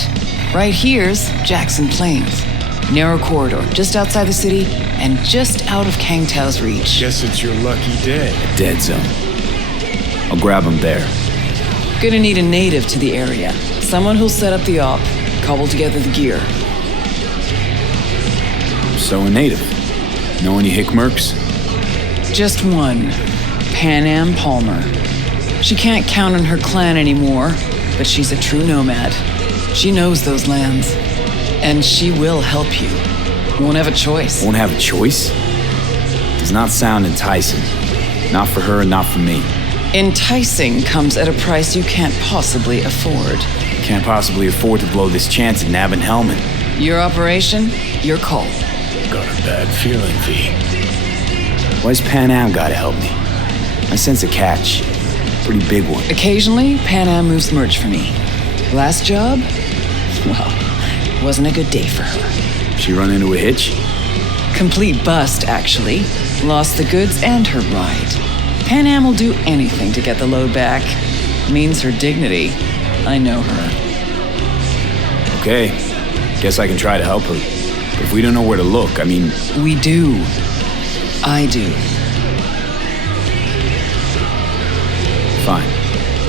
right here's Jackson Plains. Narrow corridor, just outside the city, and just out of Kang Tao's reach. Guess it's your lucky day. Dead zone. I'll grab him there. Gonna need a native to the area. Someone who'll set up the op, cobble together the gear. So a native. Know any hick mercs? Just one. Pan Am Palmer. She can't count on her clan anymore, but she's a true nomad. She knows those lands. And she will help you. Won't have a choice. Won't have a choice? Does not sound enticing. Not for her and not for me. Enticing comes at a price you can't possibly afford. Can't possibly afford to blow this chance at nabbing Hellman. Your operation, your call. Got a bad feeling, V. Why's Pan Am gotta help me? I sense a catch. Pretty big one. Occasionally, Pan Am moves merch for me. Last job? Well, wasn't a good day for her. She run into a hitch? Complete bust, actually. Lost the goods and her ride. Pan Am will do anything to get the load back. Means her dignity. I know her. Okay. Guess I can try to help her. But if we don't know where to look, I mean... We do. I do. Fine.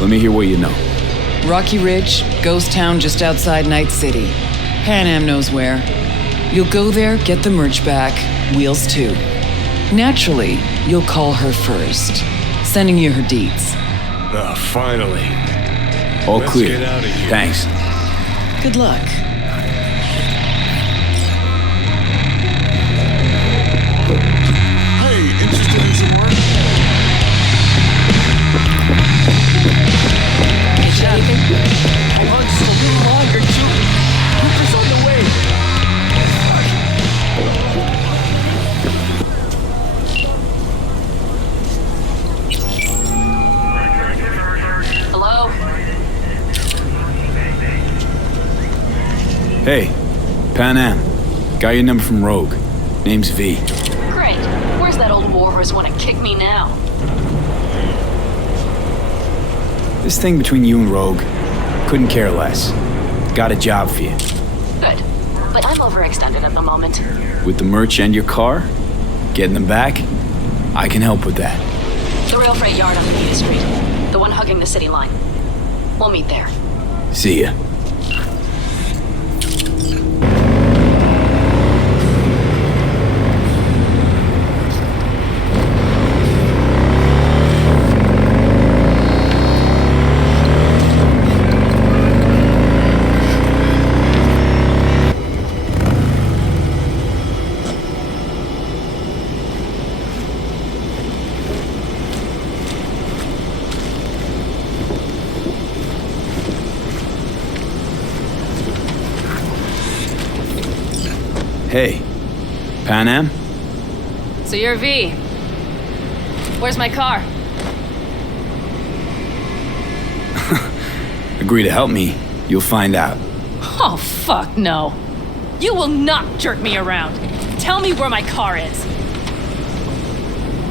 Let me hear what you know. Rocky Ridge, ghost town just outside Night City. Pan Am knows where. You'll go there, get the merch back, wheels too. Naturally, you'll call her first, sending you her deets. Ah, finally. All Let's clear. get out of here. Thanks. Good luck. Hey, interested in some work? My lunch is a little longer, too. Cooper's on the way. Hello? Hey, Pan Am. Got your number from Rogue. Name's V. Great. Where's that old warhorse want to kick me now? This thing between you and Rogue, couldn't care less. Got a job for you. Good. But I'm overextended at the moment. With the merch and your car, getting them back, I can help with that. The rail freight yard on Benita Street. The one hugging the city line. We'll meet there. See ya. Hey, Pan Am? So you're V. Where's my car? Agree to help me, you'll find out. Oh, fuck no. You will not jerk me around. Tell me where my car is.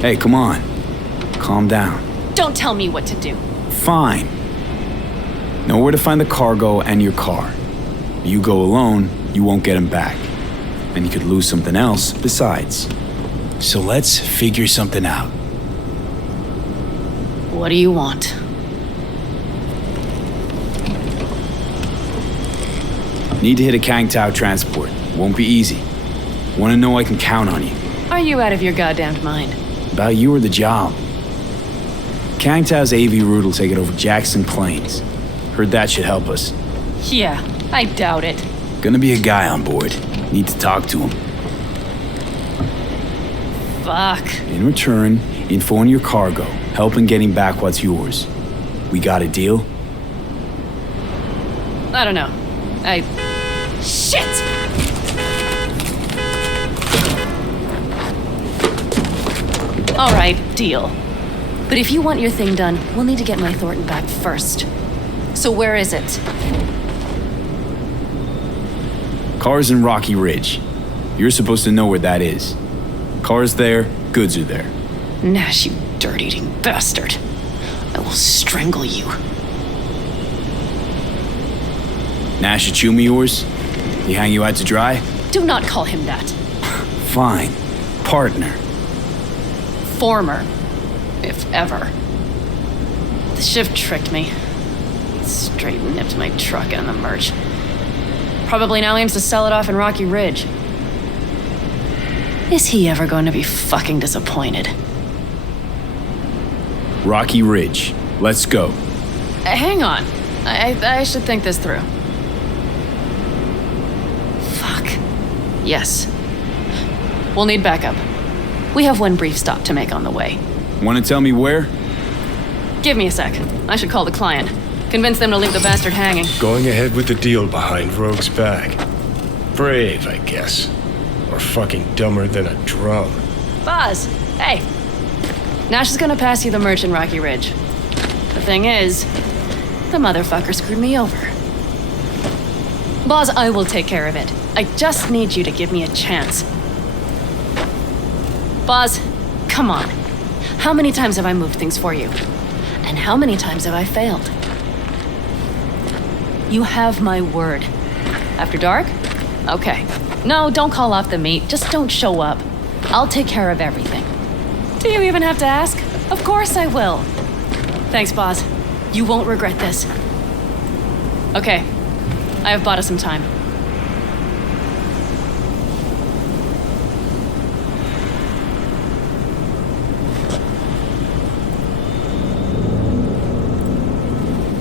Hey, come on. Calm down. Don't tell me what to do. Fine. Know where to find the cargo and your car. You go alone, you won't get them back. And you could lose something else besides. So let's figure something out. What do you want? Need to hit a Kang Tao transport. Won't be easy. Want to know I can count on you. Are you out of your goddamn mind? About you or the job. Kang Tao's AV route will take it over Jackson Plains. Heard that should help us. Yeah, I doubt it. Gonna be a guy on board. Need to talk to him. Fuck. In return, info on your cargo. Help in getting back what's yours. We got a deal? I don't know. Shit! All right, deal. But if you want your thing done, we'll need to get my Thornton back first. So where is it? Car's in Rocky Ridge. You're supposed to know where that is. Car's there, goods are there. Nash, you dirt-eating bastard. I will strangle you. Nash a chum of yours? He hang you out to dry? Do not call him that. Fine. Partner. Former. If ever. The shift tricked me. Straight nipped my truck and the merch. Probably now aims to sell it off in Rocky Ridge. Is he ever going to be fucking disappointed? Rocky Ridge. Let's go. Hang on. I should think this through. Fuck. Yes. We'll need backup. We have one brief stop to make on the way. Want to tell me where? Give me a sec. I should call the client. Convince them to leave the bastard hanging. Going ahead with the deal behind Rogue's back. Brave, I guess. Or fucking dumber than a drum. Boz, hey. Nash is gonna pass you the merch in Rocky Ridge. The thing is, the motherfucker screwed me over. Boz, I will take care of it. I just need you to give me a chance. Boz, come on. How many times have I moved things for you? And how many times have I failed? You have my word. After dark? Okay. No, don't call off the meet. Just don't show up. I'll take care of everything. Do you even have to ask? Of course I will. Thanks, Boz. You won't regret this. Okay. I have bought us some time.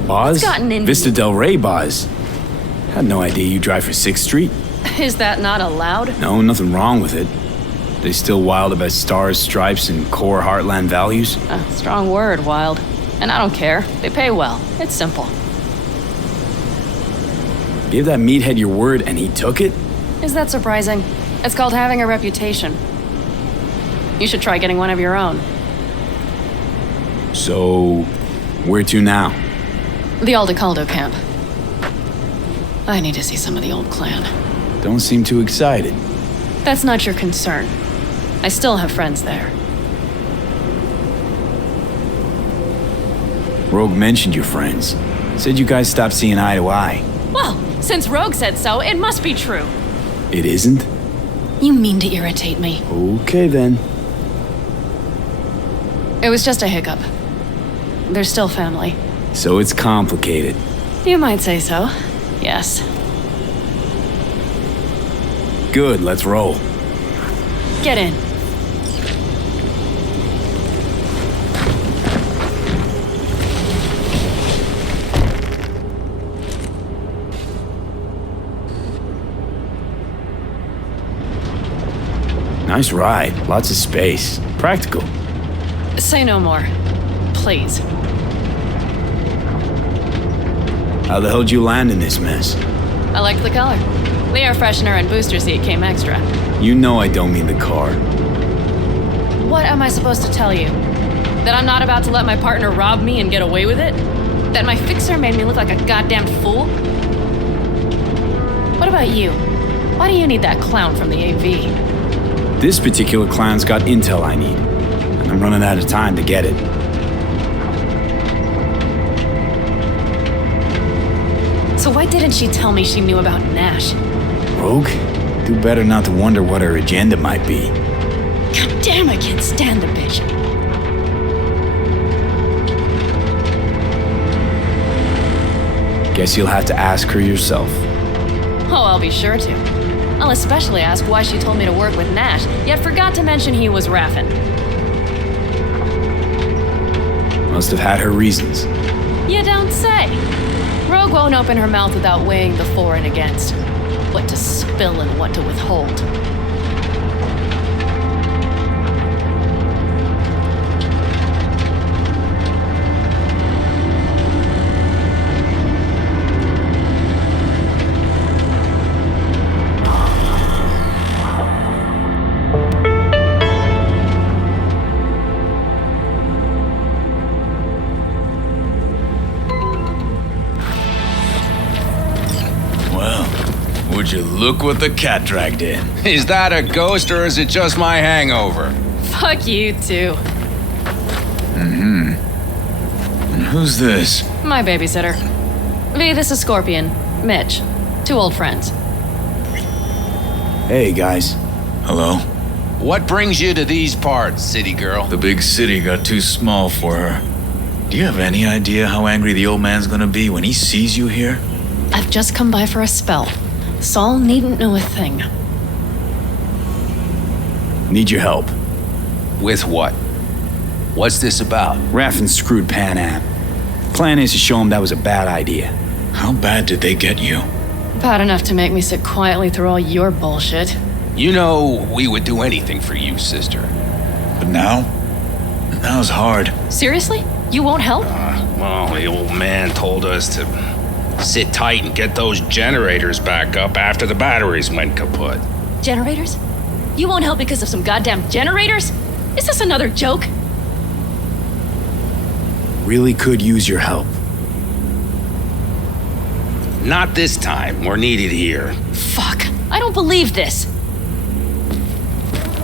Boz? Gotten in Vista Del Rey, Boz. Had no idea you drive for 6th Street. Is that not allowed? No, nothing wrong with it. They still wild about stars, stripes, and core heartland values? Strong word, wild. And I don't care. They pay well. It's simple. Gave that meathead your word and he took it? Is that surprising? It's called having a reputation. You should try getting one of your own. So, where to now? The Aldecaldo camp. I need to see some of the old clan. Don't seem too excited. That's not your concern. I still have friends there. Rogue mentioned your friends. Said you guys stopped seeing eye to eye. Well, since Rogue said so, it must be true. It isn't? You mean to irritate me. Okay then. It was just a hiccup. They're still family. So it's complicated. You might say so. Yes. Good, let's roll. Get in. Nice ride. Lots of space. Practical. Say no more. Please. How the hell'd you land in this mess? I liked the color. The air freshener and booster seat came extra. You know I don't mean the car. What am I supposed to tell you? That I'm not about to let my partner rob me and get away with it? That my fixer made me look like a goddamn fool? What about you? Why do you need that clown from the AV? This particular clown's got intel I need, and I'm running out of time to get it. So why didn't she tell me she knew about Nash? Rogue? Do better not to wonder what her agenda might be. God damn, I can't stand the bitch. Guess you'll have to ask her yourself. Oh, I'll be sure to. I'll especially ask why she told me to work with Nash, yet forgot to mention he was Raffen. Must have had her reasons. You don't say. Rogue won't open her mouth without weighing the for and against. What to spill and what to withhold. Would you look what the cat dragged in? Is that a ghost or is it just my hangover? Fuck you too. Mm-hmm. And who's this? My babysitter. V, this is Scorpion. Mitch. 2 old friends. Hey, guys. Hello. What brings you to these parts, city girl? The big city got too small for her. Do you have any idea how angry the old man's gonna be when he sees you here? I've just come by for a spell. Saul needn't know a thing. Need your help. With what? What's this about? Raffen screwed Pan Am. Plan is to show him that was a bad idea. How bad did they get you? Bad enough to make me sit quietly through all your bullshit. You know, we would do anything for you, sister. But now? Now's hard. Seriously? You won't help? Well, the old man told us to sit tight and get those generators back up after the batteries went kaput. Generators? You won't help because of some goddamn generators? Is this another joke? Really could use your help. Not this time. We're needed here. Fuck. I don't believe this.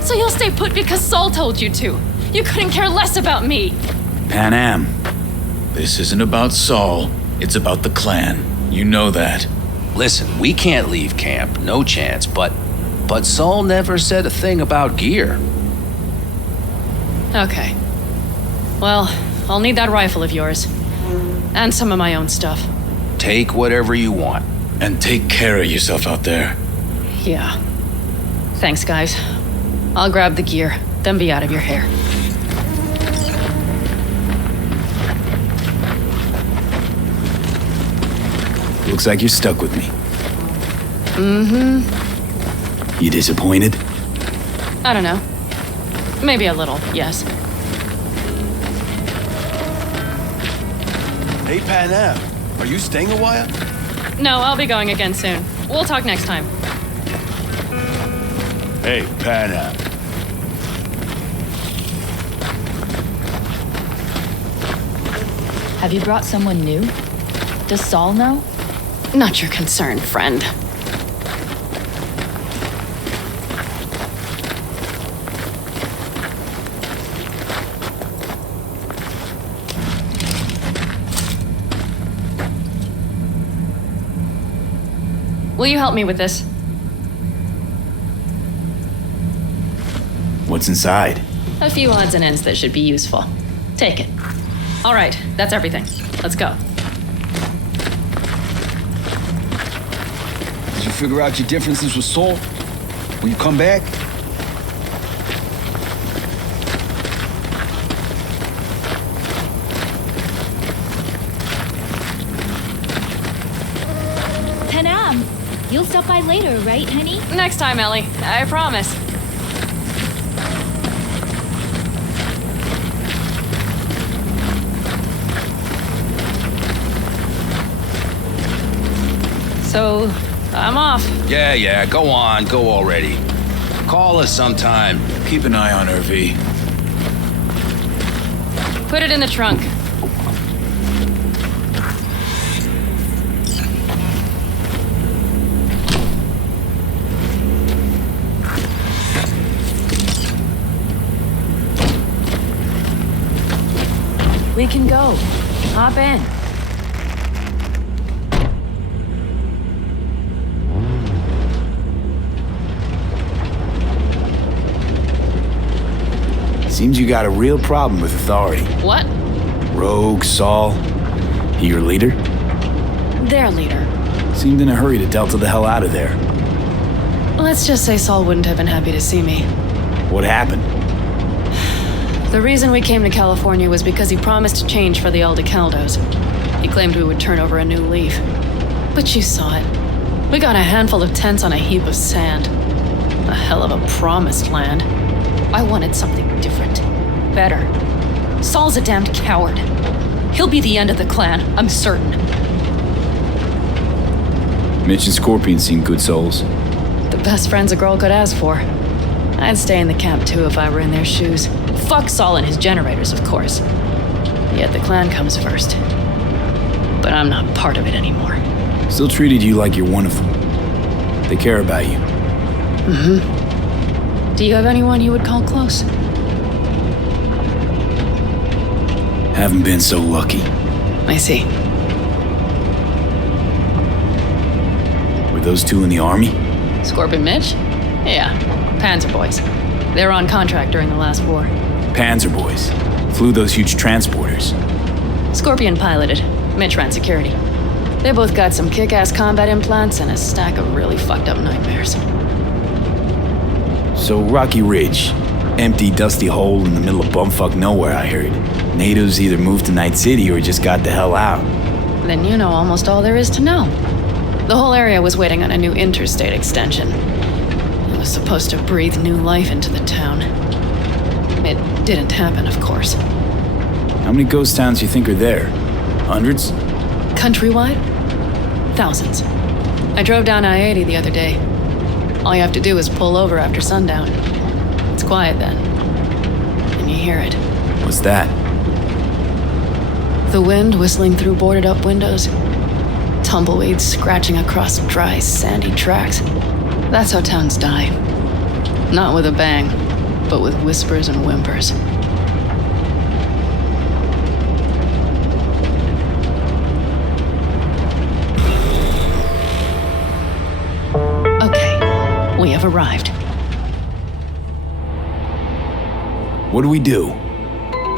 So you'll stay put because Saul told you to. You couldn't care less about me. Pan Am. This isn't about Saul. It's about the clan. You know that. Listen, we can't leave camp. No chance. But Saul never said a thing about gear. Okay. Well, I'll need that rifle of yours. And some of my own stuff. Take whatever you want. And take care of yourself out there. Yeah. Thanks, guys. I'll grab the gear, then be out of your hair. Looks like you're stuck with me. Mm-hmm. You disappointed? I don't know. Maybe a little, yes. Hey, Pan Am, are you staying a while? No, I'll be going again soon. We'll talk next time. Hey, Pan Am. Have you brought someone new? Does Saul know? Not your concern, friend. Will you help me with this? What's inside? A few odds and ends that should be useful. Take it. All right, that's everything. Let's go. Did you figure out your differences with Saul? Will you come back? Tann, you'll stop by later, right, honey? Next time, Ellie. I promise. So, I'm off. Yeah, go on, go already. Call us sometime. Keep an eye on her, V. Put it in the trunk. We can go. Hop in. Seems you got a real problem with authority. What? Rogue, Saul. He your leader? Their leader. Seemed in a hurry to delta the hell out of there. Let's just say Saul wouldn't have been happy to see me. What happened? The reason we came to California was because he promised change for the Aldecaldos. He claimed we would turn over a new leaf. But you saw it. We got a handful of tents on a heap of sand. A hell of a promised land. I wanted something different. Better. Saul's a damned coward. He'll be the end of the clan, I'm certain. Mitch and Scorpion seem good souls. The best friends a girl could ask for. I'd stay in the camp too if I were in their shoes. Fuck Saul and his generators, of course. Yet the clan comes first. But I'm not part of it anymore. Still treated you like you're one of them. They care about you. Mm-hmm. Do you have anyone you would call close? Haven't been so lucky. I see. Were those two in the army? Scorpion Mitch? Yeah, Panzer boys. They were on contract during the last war. Panzer boys. Flew those huge transporters. Scorpion piloted. Mitch ran security. They both got some kick-ass combat implants and a stack of really fucked up nightmares. So Rocky Ridge. Empty, dusty hole in the middle of bumfuck nowhere, I heard. Natives either moved to Night City or just got the hell out. Then you know almost all there is to know. The whole area was waiting on a new interstate extension. It was supposed to breathe new life into the town. It didn't happen, of course. How many ghost towns do you think are there? Hundreds? Countrywide? Thousands. I drove down I-80 the other day. All you have to do is pull over after sundown. It's quiet then. And you hear it. What's that? The wind whistling through boarded-up windows. Tumbleweeds scratching across dry, sandy tracks. That's how towns die. Not with a bang, but with whispers and whimpers. Okay, we have arrived. What do we do?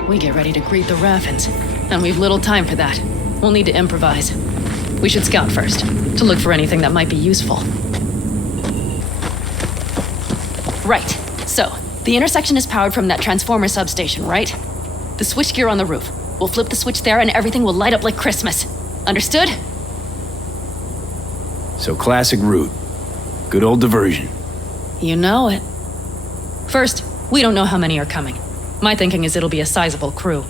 We get ready to greet the Raffins, and we've little time for that. We'll need to improvise. We should scout first, to look for anything that might be useful. Right, so, the intersection is powered from that transformer substation, right? The switchgear on the roof. We'll flip the switch there and everything will light up like Christmas. Understood? So classic route. Good old diversion. You know it. First, we don't know how many are coming. My thinking is it'll be a sizable crew.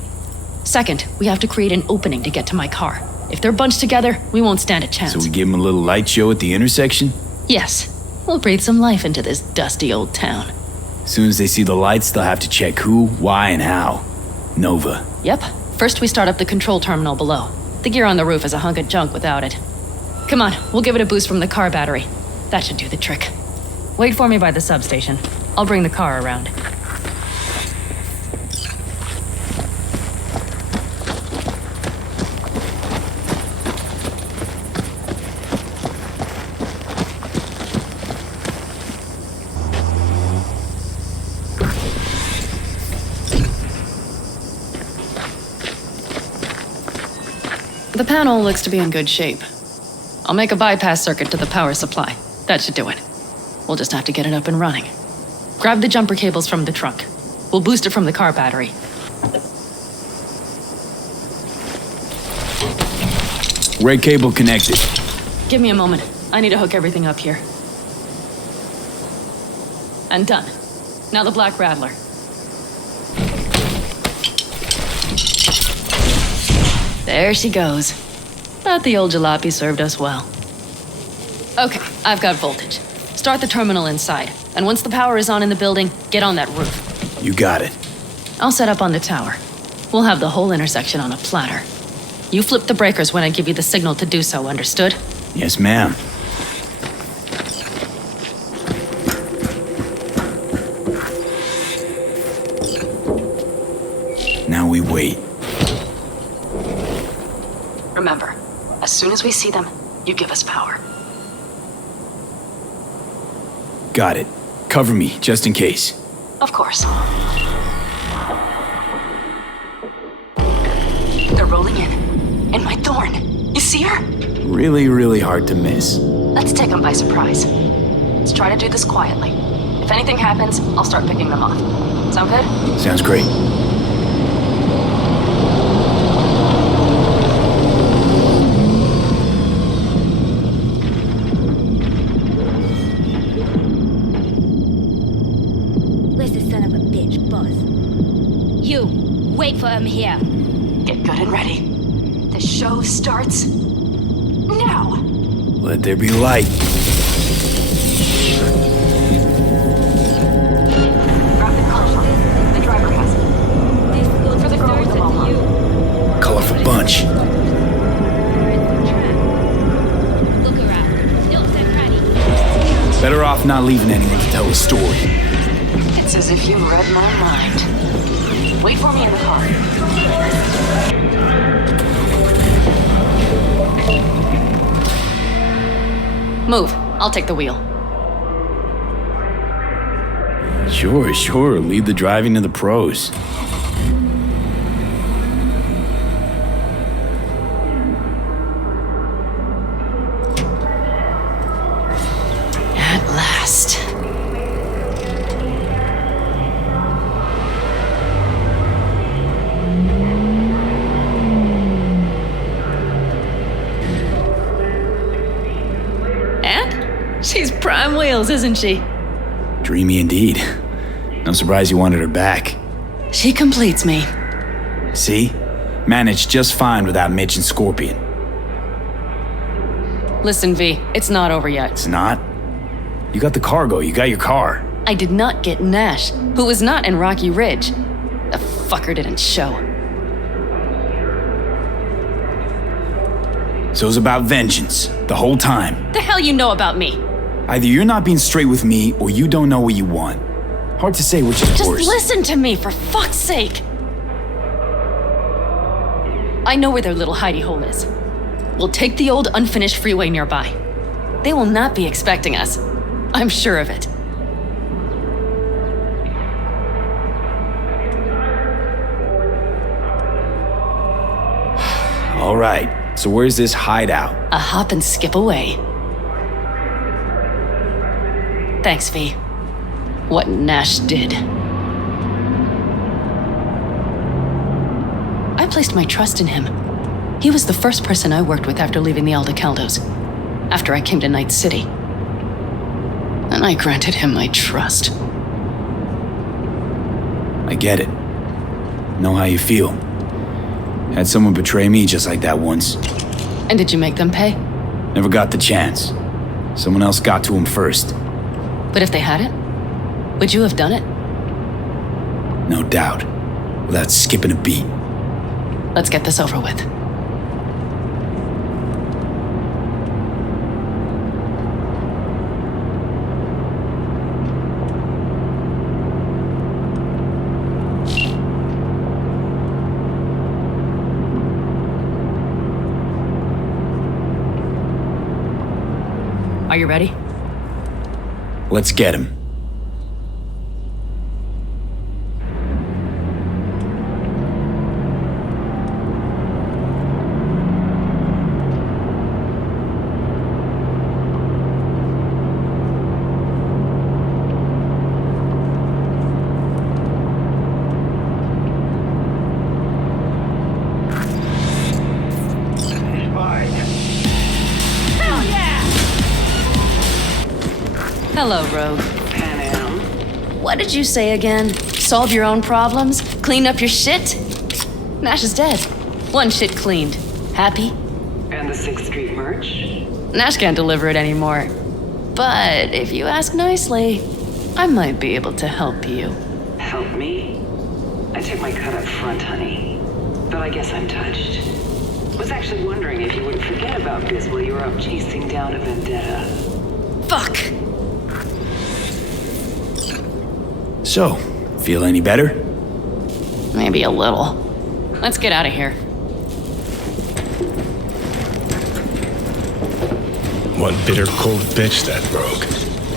Second, we have to create an opening to get to my car. If they're bunched together, we won't stand a chance. So we give them a little light show at the intersection? Yes. We'll breathe some life into this dusty old town. As soon as they see the lights, they'll have to check who, why, and how. Nova. Yep. First we start up the control terminal below. The gear on the roof is a hunk of junk without it. Come on, we'll give it a boost from the car battery. That should do the trick. Wait for me by the substation. I'll bring the car around. The panel looks to be in good shape. I'll make a bypass circuit to the power supply. That should do it. We'll just have to get it up and running. Grab the jumper cables from the trunk. We'll boost it from the car battery. Red cable connected. Give me a moment. I need to hook everything up here. And done. Now the Black Rattler. There she goes. But the old jalopy served us well. Okay, I've got voltage. Start the terminal inside, and once the power is on in the building, get on that roof. You got it. I'll set up on the tower. We'll have the whole intersection on a platter. You flip the breakers when I give you the signal to do so, understood? Yes, ma'am. Now we wait. Remember, as soon as we see them, you give us power. Got it. Cover me, just in case. Of course. They're rolling in. In my thorn. You see her? Really, really hard to miss. Let's take them by surprise. Let's try to do this quietly. If anything happens, I'll start picking them off. Sound good? Sounds great. Wait for him here. Get good and ready. The show starts now. Let there be light. Grab the colorful. The driver has it. Look for the girl with the mom. Colorful bunch. Look around. Nooks and crannies. Better off not leaving anyone to tell the story. It's as if you read my mind. Wait for me in the car. Move. I'll take the wheel. Sure. Leave the driving to the pros. At last. She's prime wheels, isn't she? Dreamy indeed. No surprise you wanted her back. She completes me. See? Managed just fine without Mitch and Scorpion. Listen, V, it's not over yet. It's not? You got the cargo, you got your car. I did not get Nash, who was not in Rocky Ridge. The fucker didn't show. So it was about vengeance, the whole time. The hell you know about me? Either you're not being straight with me, or you don't know what you want. Hard to say which is Just worse. listen to me, for fuck's sake! I know where their little hidey hole is. We'll take the old unfinished freeway nearby. They will not be expecting us. I'm sure of it. All right, so where's this hideout? A hop and skip away. Thanks, V. What Nash did. I placed my trust in him. He was the first person I worked with after leaving the Aldecaldos, after I came to Night City. And I granted him my trust. I get it. Know how you feel. Had someone betray me just like that once. And did you make them pay? Never got the chance. Someone else got to him first. But if they hadn't, would you have done it? No doubt. Without skipping a beat. Let's get this over with. Are you ready? Let's get him. Hello, Rogue. What did you say again? Solve your own problems? Clean up your shit? Nash is dead. One shit cleaned. Happy? And the 6th Street merch? Nash can't deliver it anymore. But if you ask nicely, I might be able to help you. Help me? I took my cut up front, honey. But I guess I'm touched. Was actually wondering if you wouldn't forget about this while you were up chasing down a vendetta. Fuck! So, feel any better? Maybe a little. Let's get out of here. One bitter, cold bitch, that Rogue.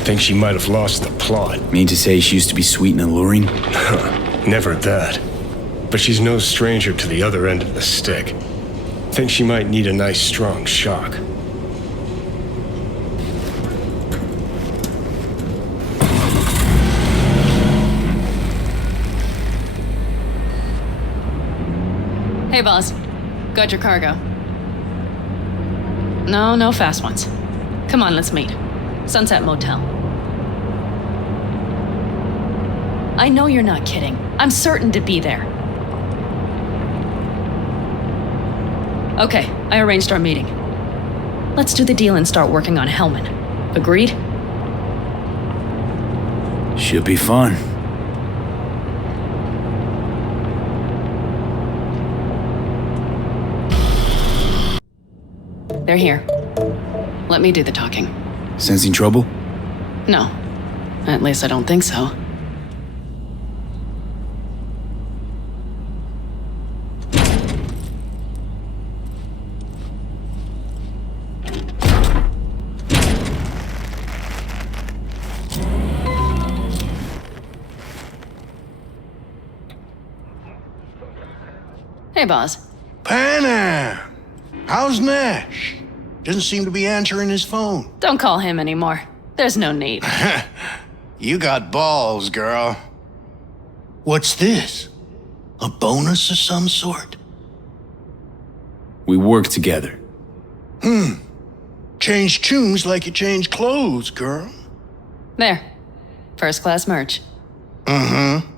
Think she might have lost the plot. Mean to say she used to be sweet and alluring? Never that. But she's no stranger to the other end of the stick. Think she might need a nice, strong shock. Hey, boss. Got your cargo. No fast ones. Come on, let's meet. Sunset Motel. I know you're not kidding. I'm certain to be there. Okay, I arranged our meeting. Let's do the deal and start working on Hellman. Agreed? Should be fun. They're here. Let me do the talking. Sensing trouble? No. At least I don't think so. Hey, boss. Pelen! How's Nash? Doesn't seem to be answering his phone. Don't call him anymore. There's no need. You got balls, girl. What's this? A bonus of some sort? We work together. Change tunes like you change clothes, girl. There. First class merch. Mm-hmm.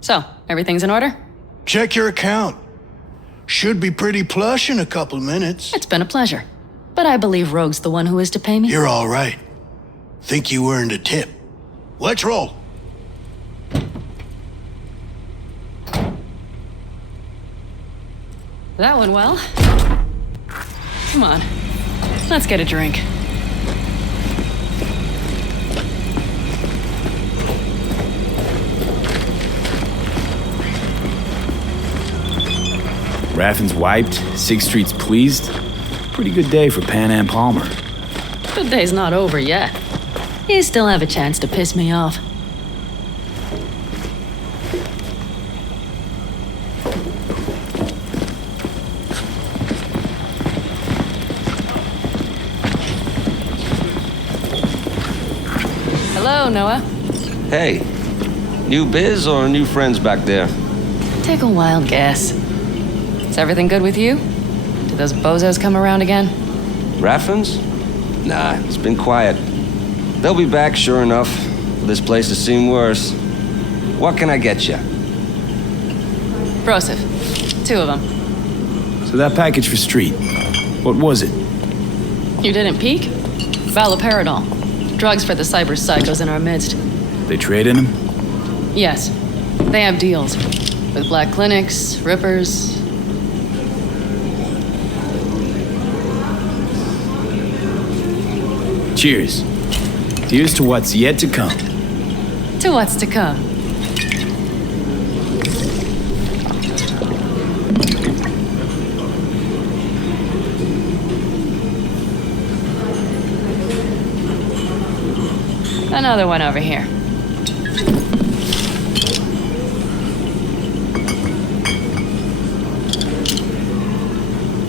So, everything's in order? Check your account. Should be pretty plush in a couple minutes. It's been a pleasure. But I believe Rogue's the one who is to pay me. You're all right. Think you earned a tip. Let's roll. That went well. Come on. Let's get a drink. Raffin's wiped, 6th Street's pleased. Pretty good day for Pan Palmer. The day's not over yet. You still have a chance to piss me off. Hello, Noah. Hey, new biz or new friends back there? Take a wild guess. Is everything good with you? Did those bozos come around again? Raffin's? Nah, it's been quiet. They'll be back, sure enough. This place has seen worse. What can I get you? Broseph. 2 of them. So that package for Street, what was it? You didn't peek? Valoperidol. Drugs for the cyber psychos in our midst. They trade in them? Yes. They have deals. With black clinics, rippers. Cheers. Here's to what's yet to come. To what's to come. Another one over here.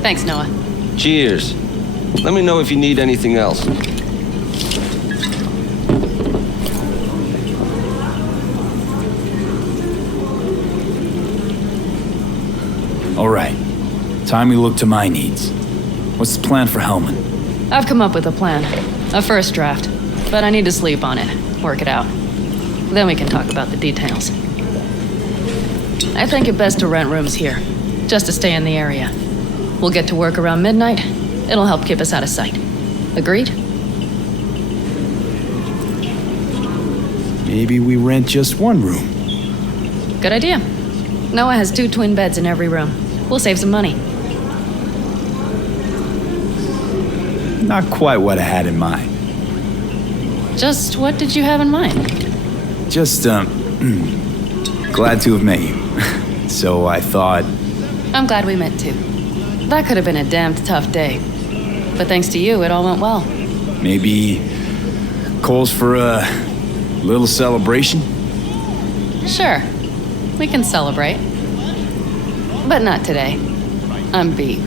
Thanks, Noah. Cheers. Let me know if you need anything else. All right. Time we look to my needs. What's the plan for Hellman? I've come up with a plan. A first draft. But I need to sleep on it. Work it out. Then we can talk about the details. I think it best to rent rooms here. Just to stay in the area. We'll get to work around midnight. It'll help keep us out of sight. Agreed? Maybe we rent just one room. Good idea. Noah has 2 twin beds in every room. We'll save some money. Not quite what I had in mind. Just what did you have in mind? Just, glad to have met you. So I thought... I'm glad we met too. That could have been a damned tough day. But thanks to you, it all went well. Maybe calls for a little celebration? Sure. We can celebrate. But not today. I'm beat.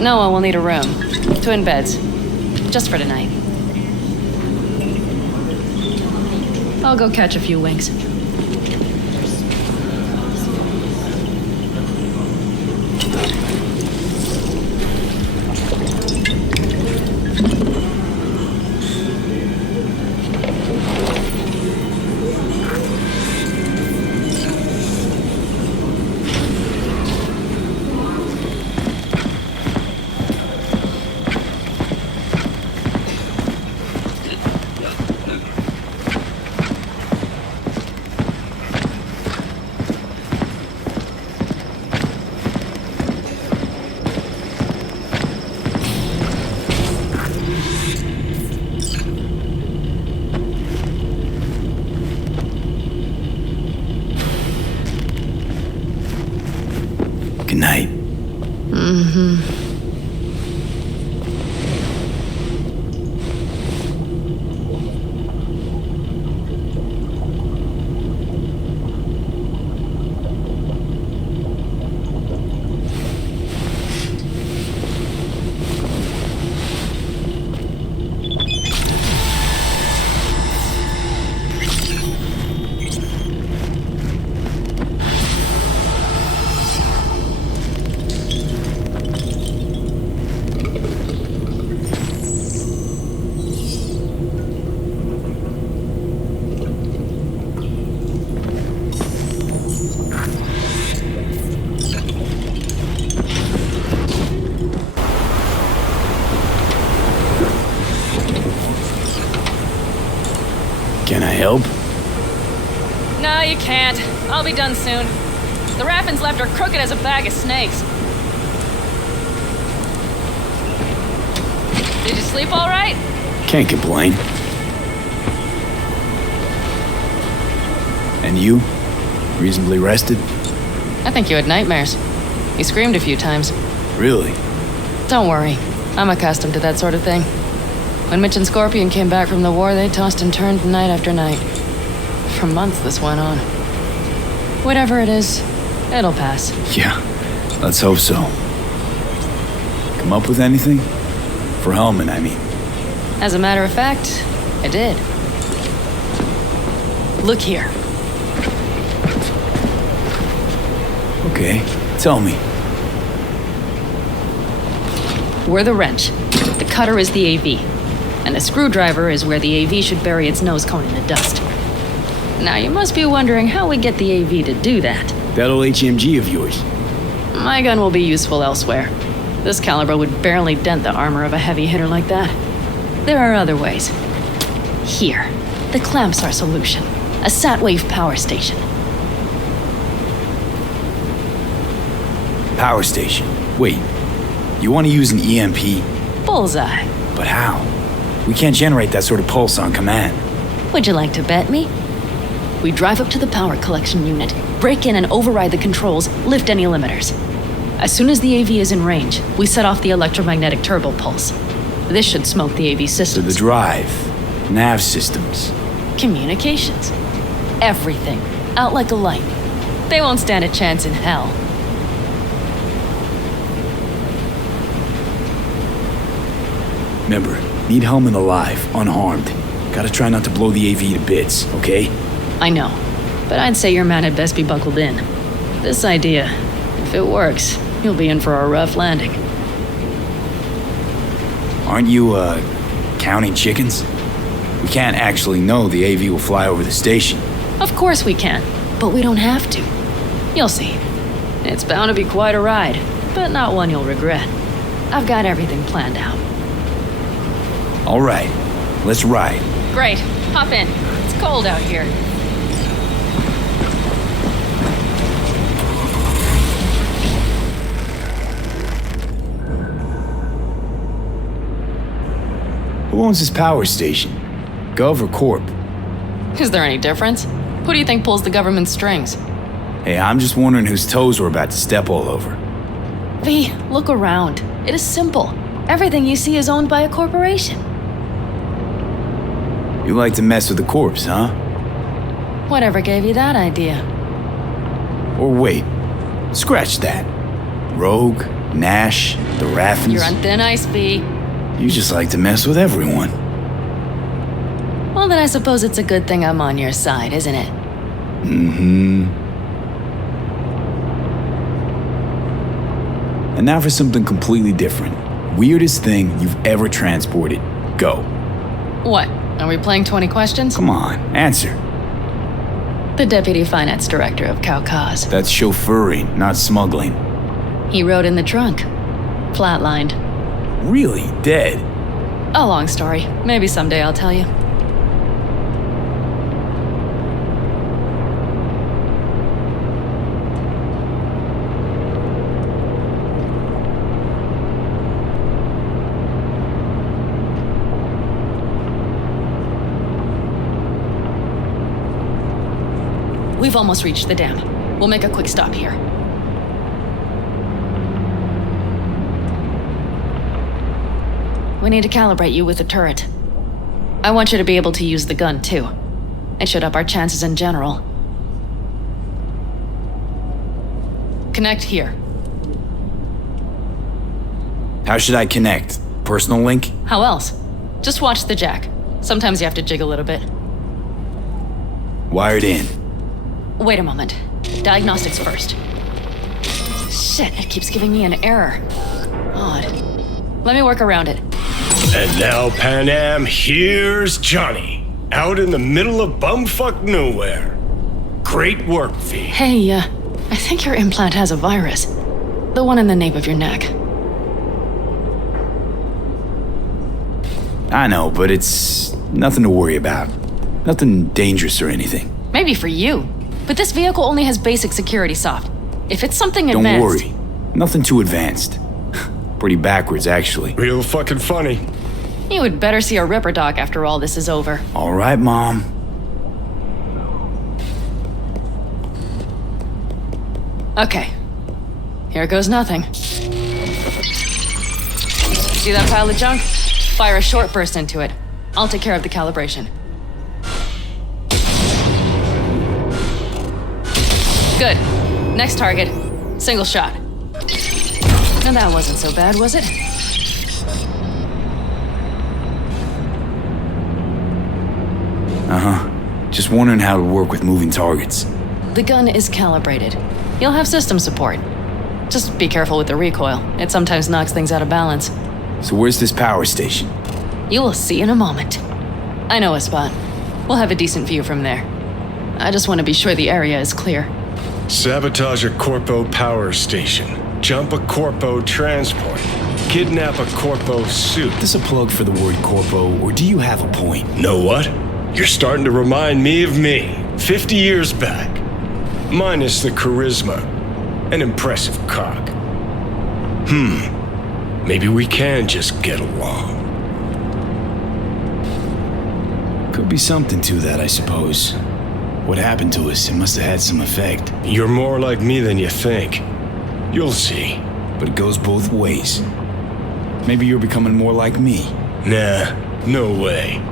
Noah will need a room. Twin beds. Just for tonight. I'll go catch a few winks. Good night. Mm-hmm. Can I help? No, you can't. I'll be done soon. The Raffins left are crooked as a bag of snakes. Did you sleep all right? Can't complain. And you? Reasonably rested? I think you had nightmares. You screamed a few times. Really? Don't worry. I'm accustomed to that sort of thing. When Mitch and Scorpion came back from the war, they tossed and turned night after night. For months this went on. Whatever it is, it'll pass. Yeah, let's hope so. Come up with anything? For Hellman, I mean. As a matter of fact, I did. Look here. Okay, tell me. We're the wrench. The cutter is the AV. And the screwdriver is where the AV should bury its nose cone in the dust. Now you must be wondering how we get the AV to do that. That old HMG of yours. My gun will be useful elsewhere. This caliber would barely dent the armor of a heavy hitter like that. There are other ways. Here, the clamps are solution. A sat-wave power station. Power station. Wait, you want to use an EMP? Bullseye. But how? We can't generate that sort of pulse on command. Would you like to bet me? We drive up to the power collection unit, break in and override the controls, lift any limiters. As soon as the AV is in range, we set off the electromagnetic turbo pulse. This should smoke the AV So systems. the drive, nav systems. Communications. Everything. Out like a light. They won't stand a chance in hell. Remember, need Hellman alive, unharmed. Gotta try not to blow the AV to bits, okay? I know. But I'd say your man had best be buckled in. This idea, if it works, you'll be in for a rough landing. Aren't you, counting chickens? We can't actually know the AV will fly over the station. Of course we can, but we don't have to. You'll see. It's bound to be quite a ride, but not one you'll regret. I've got everything planned out. All right, let's ride. Great. Hop in. It's cold out here. Who owns this power station? Gov or Corp? Is there any difference? Who do you think pulls the government's strings? Hey, I'm just wondering whose toes we're about to step all over. V, look around. It is simple. Everything you see is owned by a corporation. You like to mess with the corpse, huh? Whatever gave you that idea? Or wait, scratch that. Rogue, Nash, the Raffins. You're on thin ice, V. You just like to mess with everyone. Well, then I suppose it's a good thing I'm on your side, isn't it? Mm-hmm. And now for something completely different. Weirdest thing you've ever transported. Go. What? Are we playing 20 questions? Come on, answer. The Deputy Finance Director of Caucase. That's chauffeuring, not smuggling. He rode in the trunk. Flatlined. Really? Dead? A long story. Maybe someday I'll tell you. We've almost reached the dam. We'll make a quick stop here. We need to calibrate you with the turret. I want you to be able to use the gun, too. It should up our chances in general. Connect here. How should I connect? Personal link? How else? Just watch the jack. Sometimes you have to jig a little bit. Wired in. Wait a moment. Diagnostics first. Shit, it keeps giving me an error. Odd. Let me work around it. And now, Pan Am, here's Johnny. Out in the middle of bumfuck nowhere. Great work, V. Hey, I think your implant has a virus. The one in the nape of your neck. I know, but it's nothing to worry about. Nothing dangerous or anything. Maybe for you. But this vehicle only has basic security soft. If it's something advanced... Don't worry. Nothing too advanced. Pretty backwards, actually. Real fucking funny. You would better see a Ripper Doc after all this is over. All right, Mom. Okay. Here goes nothing. See that pile of junk? Fire a short burst into it. I'll take care of the calibration. Good. Next target. Single shot. And that wasn't so bad, was it? Uh-huh. Just wondering how to work with moving targets. The gun is calibrated. You'll have system support. Just be careful with the recoil. It sometimes knocks things out of balance. So where's this power station? You will see in a moment. I know a spot. We'll have a decent view from there. I just want to be sure the area is clear. Sabotage a Corpo power station. Jump a Corpo transport. Kidnap a Corpo suit. Is this a plug for the word Corpo, or do you have a point? Know what? You're starting to remind me of me, 50 years back. Minus the charisma. An impressive cock. Maybe we can just get along. Could be something to that, I suppose. What happened to us, it must have had some effect. You're more like me than you think. You'll see. but it goes both ways. Maybe you're becoming more like me. Nah, no way.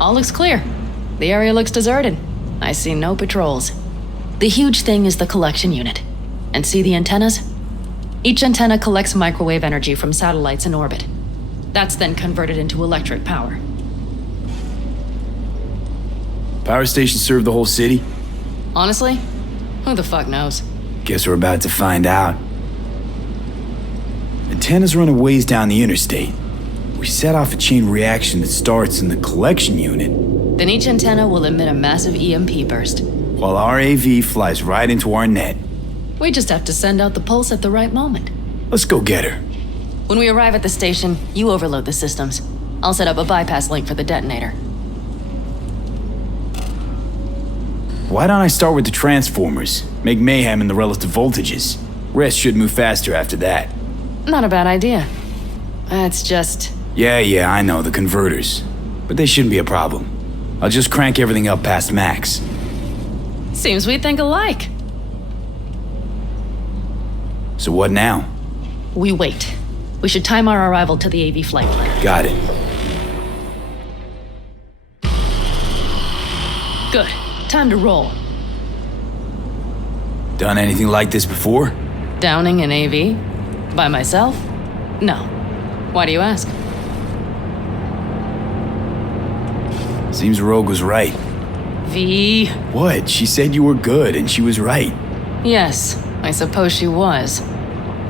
All looks clear. The area looks deserted. I see no patrols. The huge thing is the collection unit. And see the antennas? Each antenna collects microwave energy from satellites in orbit. That's then converted into electric power. Power stations serve the whole city? Honestly, who the fuck knows? Guess we're about to find out. Antennas run a ways down the interstate. We set off a chain reaction that starts in the collection unit. Then each antenna will emit a massive EMP burst. While our AV flies right into our net. We just have to send out the pulse at the right moment. Let's go get her. When we arrive at the station, you overload the systems. I'll set up a bypass link for the detonator. Why don't I start with the transformers? Make mayhem in the relative voltages. Rest should move faster after that. Not a bad idea. It's just... Yeah, I know, the converters. But they shouldn't be a problem. I'll just crank everything up past max. Seems we think alike. So what now? We wait. We should time our arrival to the AV flight plan. Got it. Good. Time to roll. Done anything like this before? Downing an AV? By myself? No. Why do you ask? Seems Rogue was right. V. What? She said you were good, and she was right. Yes, I suppose she was.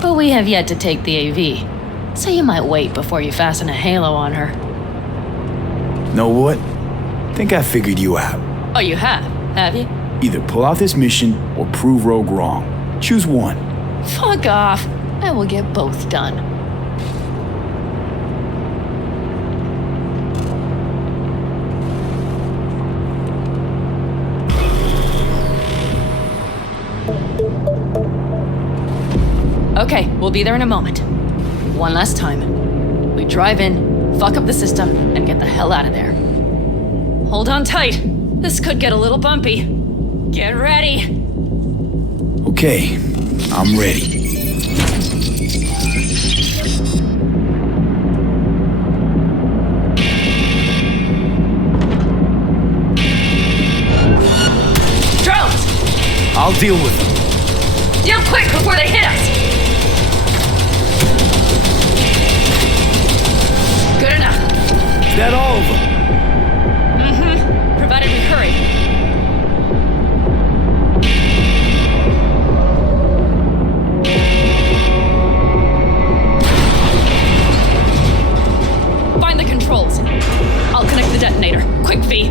But we have yet to take the AV, so you might wait before you fasten a halo on her. Know what? Think I figured you out. Oh, you have you? Either pull out this mission or prove Rogue wrong. Choose one. Fuck off. I will get both done. Okay, we'll be there in a moment. One last time. We drive in, fuck up the system, and get the hell out of there. Hold on tight. This could get a little bumpy. Get ready. Okay, I'm ready. Drones! I'll deal with them. Deal quick before they hit us! Good enough. Is that all of them? Mm-hmm. Provided we hurry. Find the controls. I'll connect the detonator. Quick, V.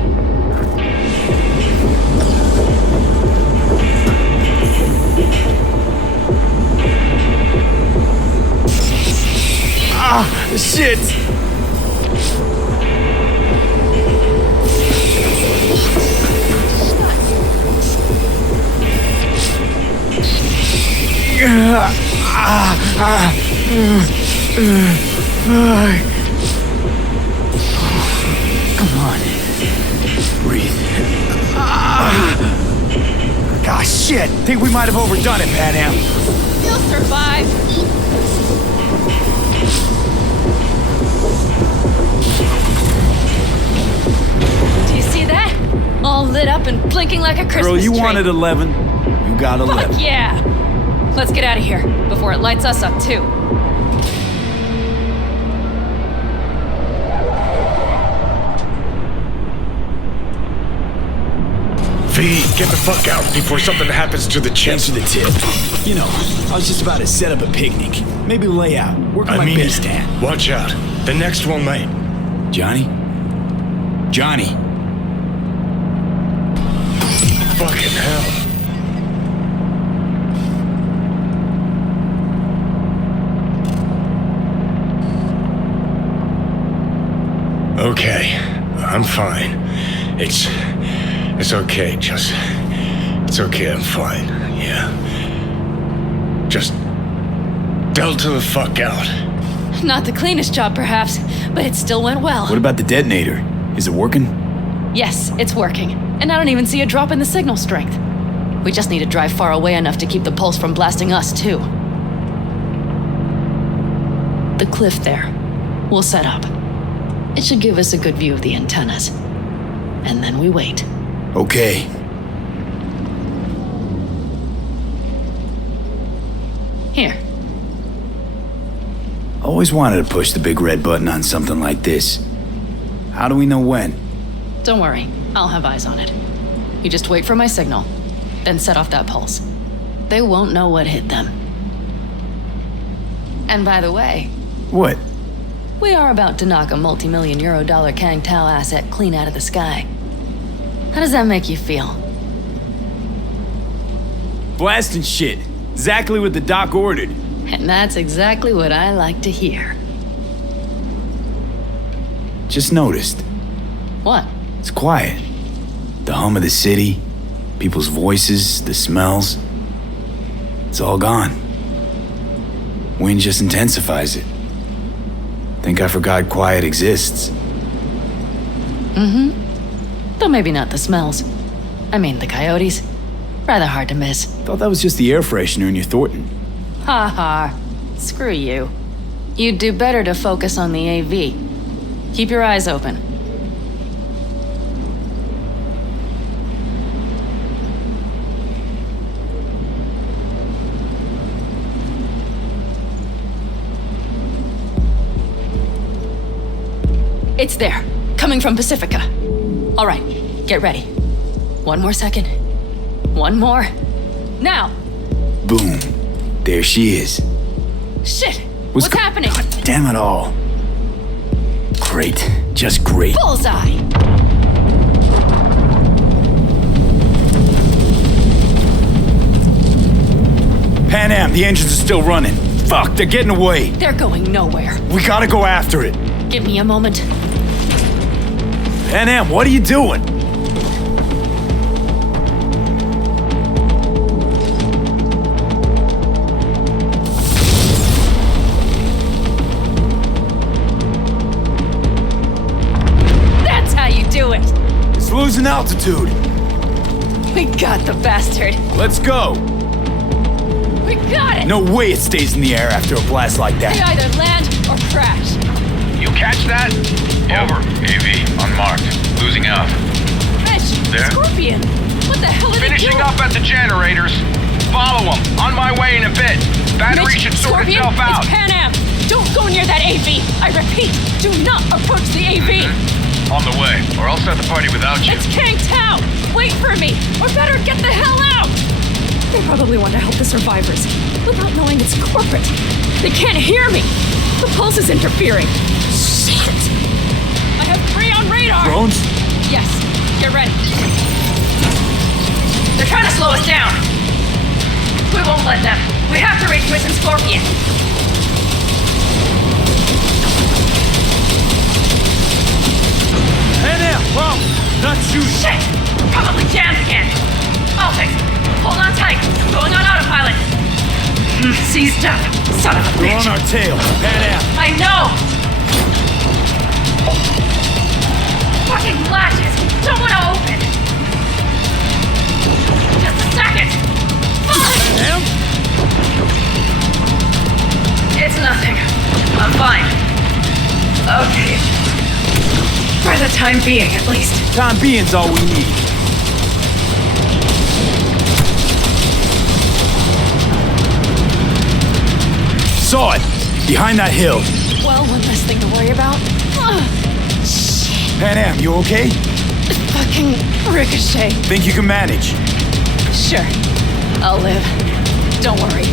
Ah, shit! Come on. Breathe. Ah, shit! Think we might have overdone it, Pan. You'll survive. Do you see that? All lit up and blinking like a Christmas Girl, you tree. wanted 11. You got 11. Fuck yeah! Let's get out of here before it lights us up too. V, get the fuck out before something happens to the chip. Thanks for the tip. You know, I was just about to set up a picnic. Maybe lay out. Work on my base stand. Watch out. The next one might. Johnny? Johnny! Fucking hell. Okay, I'm fine. It's okay, it's okay, I'm fine, yeah. Just delta the fuck out. Not the cleanest job, perhaps, but it still went well. What about the detonator? Is it working? Yes, it's working. And I don't even see a drop in the signal strength. We just need to drive far away enough to keep the pulse from blasting us, too. The cliff there. We'll set up. It should give us a good view of the antennas. And then we wait. Okay. Here. Always wanted to push the big red button on something like this. How do we know when? Don't worry, I'll have eyes on it. You just wait for my signal, then set off that pulse. They won't know what hit them. And by the way... What? We are about to knock a multi-million euro Kang Tao asset clean out of the sky. How does that make you feel? Blasting shit. Exactly what the doc ordered. And that's exactly what I like to hear. Just noticed. What? It's quiet. The hum of the city, people's voices, the smells. It's all gone. Wind just intensifies it. Think I forgot quiet exists. Mm-hmm. Though maybe not the smells. I mean, the coyotes. Rather hard to miss. Thought that was just the air freshener in your Thornton. Ha ha. Screw you. You'd do better to focus on the AV. Keep your eyes open. It's there, coming from Pacifica. All right, get ready. One more second. One more. Now! Boom. There she is. Shit! What's happening? God damn it all. Great. Just great. Bullseye! Pan Am, the engines are still running. Fuck, they're getting away. They're going nowhere. We gotta go after it. Give me a moment. Pan Am, what are you doing? That's how you do it. It's losing altitude. We got the bastard. Let's go. We got it. No way it stays in the air after a blast like that. They either land or crash. You catch that? Over. AV, unmarked. Losing out. Fish! There? Scorpion! What the hell are they doing? Finishing up at the generators. Follow them. On my way in a bit. Battery should sort Scorpion, itself out. It's Pan Am. Don't go near that AV. I repeat, do not approach the AV. On the way, or I'll start the party without you. It's Kang Tao. Wait for me, or better get the hell out. They probably want to help the survivors without knowing it's corporate. They can't hear me. The pulse is interfering. Shit! I have 3 on radar! Drones? Yes. Get ready. They're trying to slow us down. We won't let them. We have to reach Mission Scorpion. Hey there, Bob! Not shooting! Shit! Probably jammed again. I'll fix it. Hold on tight. Going on autopilot. Seized up. Son of a bitch. We're on our tail. Pan Am. I know! Fucking latches! Don't want to open! Just a second! Pan Am? It's nothing. I'm fine. Okay. For the time being, at least. Time being's all we need. Saw it! Behind that hill. Well, one less thing to worry about. Pan Am, you okay? Fucking ricochet. Think you can manage? Sure. I'll live. Don't worry.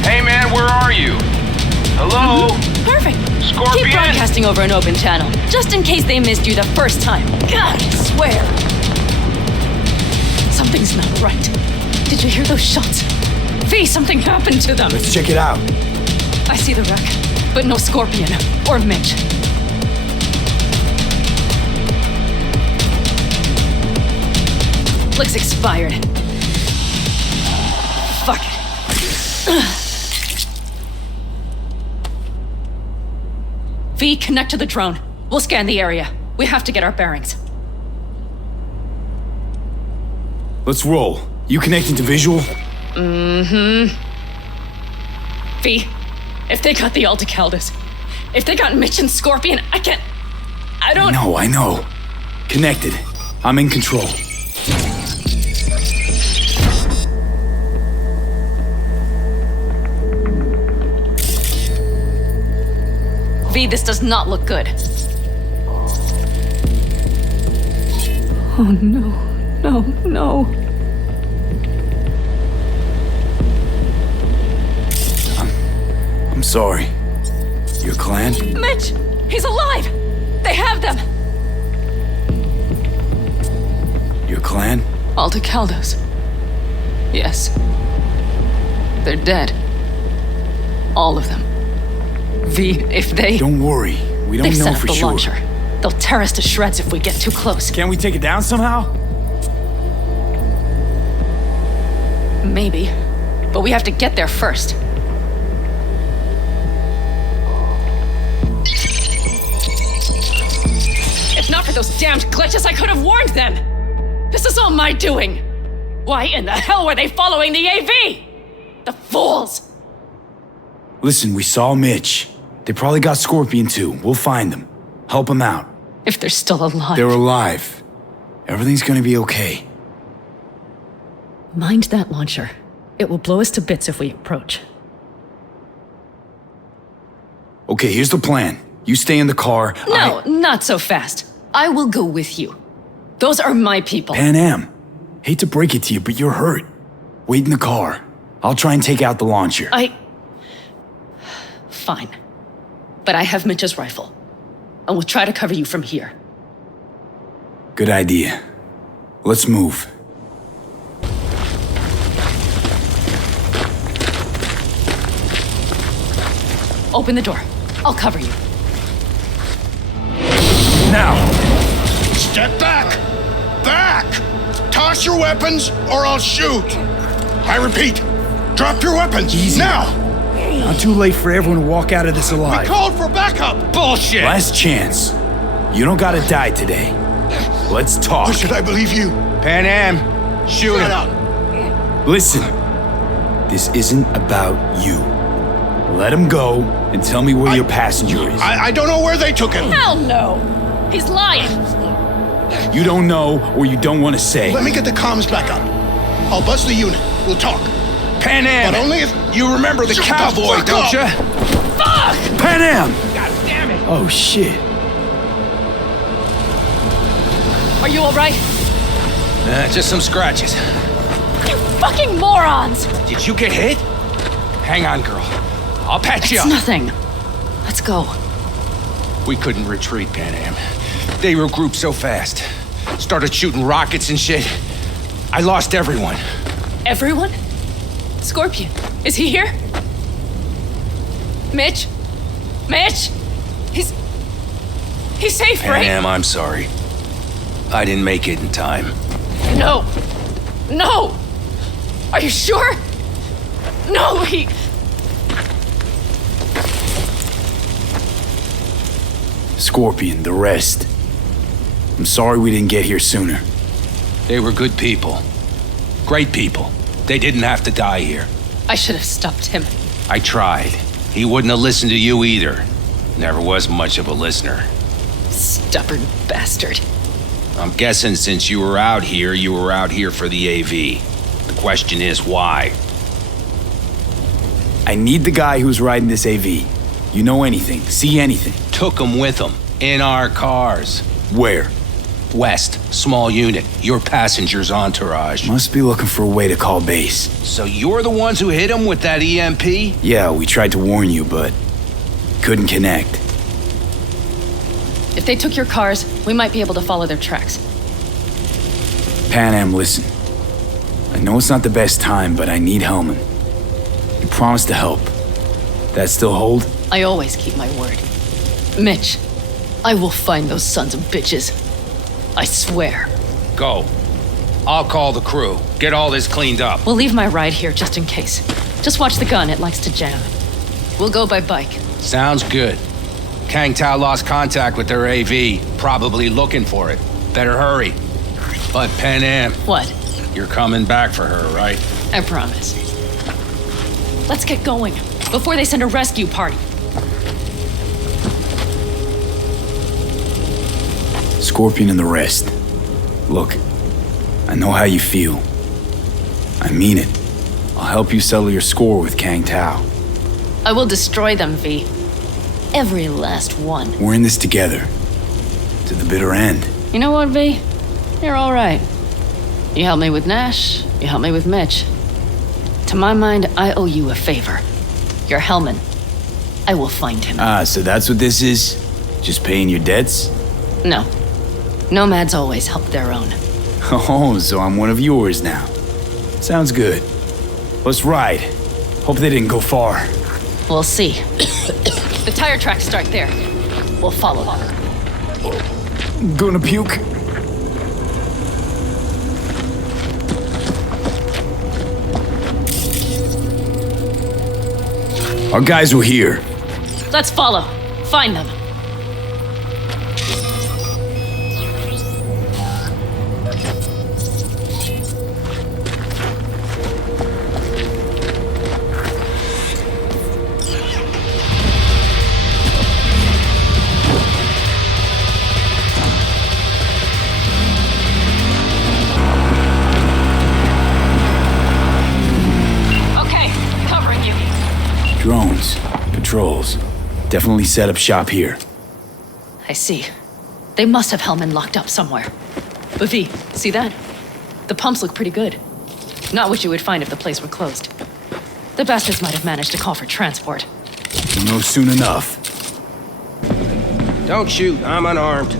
Hey man, where are you? Hello? Perfect. Scorpion? Keep broadcasting over an open channel, just in case they missed you the first time. God, I swear. Something's not right. Did you hear those shots? V, something happened to them. Let's check it out. I see the wreck, but no Scorpion or Mitch. Looks expired. Fuck it. V, connect to the drone. We'll scan the area. We have to get our bearings. Let's roll. You connecting to visual? Mm-hmm. V, if they got the Aldecaldos, if they got Mitch and Scorpion, I don't... No, I know. Connected. I'm in control. V, this does not look good. Oh no, no. I'm sorry. Your clan? Mitch! He's alive! They have them! Your clan? Aldecaldos. Yes. They're dead. All of them. V, if they... Don't worry. We don't They've know set up for the sure. launcher. They'll tear us to shreds if we get too close. Can't we take it down somehow? Maybe. But we have to get there first. If not for those damned glitches, I could have warned them! This is all my doing! Why in the hell were they following the AV? The fools! Listen, we saw Mitch. They probably got Scorpion too. We'll find them. Help them out. If they're still alive. They're alive. Everything's gonna be okay. Mind that launcher. It will blow us to bits if we approach. Okay, here's the plan. You stay in the car. No, not so fast. I will go with you. Those are my people. Pan Am. Hate to break it to you, but you're hurt. Wait in the car. I'll try and take out the launcher. Fine. But I have Mitch's rifle. And we'll try to cover you from here. Good idea. Let's move. Open the door. I'll cover you. Now! Step back! Back! Toss your weapons, or I'll shoot! I repeat, drop your weapons, Easy. Now! Not too late for everyone to walk out of this alive. We called for backup! Bullshit! Last chance. You don't gotta die today. Let's talk. Or should I believe you? Pan Am, shoot him. Up. Listen, this isn't about you. Let him go and tell me where your passenger is. I don't know where they took him. Hell no! He's lying! You don't know or you don't want to say. Let me get the comms back up. I'll buzz the unit. We'll talk. Pan Am! But only if... You remember the cowboy, don't you? Fuck! Pan Am! God damn it! Oh, shit. Are you alright? Just some scratches. You fucking morons! Did you get hit? Hang on, girl. I'll patch you It's up. nothing. Let's go. We couldn't retreat, Pan Am. They regrouped so fast. Started shooting rockets and shit. I lost everyone. Everyone? Scorpion, is he here? Mitch? Mitch? He's safe, Pan right? Am, I'm sorry. I didn't make it in time. No! No! Are you sure? No, he... Scorpion, the rest. I'm sorry we didn't get here sooner. They were good people. Great people. They didn't have to die here. I should have stopped him. I tried. He wouldn't have listened to you either. Never was much of a listener. Stubborn bastard. I'm guessing since you were out here for the AV. The question is why? I need the guy who's riding this AV. You know anything, see anything. Took him with him. In our cars. Where? West. Small unit. Your passenger's entourage. Must be looking for a way to call base. So you're the ones who hit him with that EMP? Yeah, we tried to warn you, but couldn't connect. If they took your cars, we might be able to follow their tracks. Pan Am, listen. I know it's not the best time, but I need Hellman. You promised to help. That still hold? I always keep my word. Mitch, I will find those sons of bitches. I swear. Go. I'll call the crew. Get all this cleaned up. We'll leave my ride here just in case. Just watch the gun, it likes to jam. We'll go by bike. Sounds good. Kang Tao lost contact with their AV, probably looking for it. Better hurry. But Pan What? You're coming back for her, right? I promise. Let's get going, before they send a rescue party. Scorpion and the rest. Look, I know how you feel. I mean it. I'll help you settle your score with Kang Tao. I will destroy them, V. Every last one. We're in this together. To the bitter end. You know what, V? You're all right. You helped me with Nash, you helped me with Mitch. To my mind, I owe you a favor. Your Hellman. I will find him. Ah, so that's what this is? Just paying your debts? No. Nomads always help their own. Oh, so I'm one of yours now. Sounds good. Let's ride. Hope they didn't go far. We'll see. The tire tracks start there. We'll follow them. Gonna puke? Our guys were here. Let's follow. Find them. Drones, patrols. Definitely set up shop here. I see. They must have Hellman locked up somewhere. But V, see that? The pumps look pretty good. Not what you would find if the place were closed. The bastards might have managed to call for transport. We'll know soon enough. Don't shoot, I'm unarmed.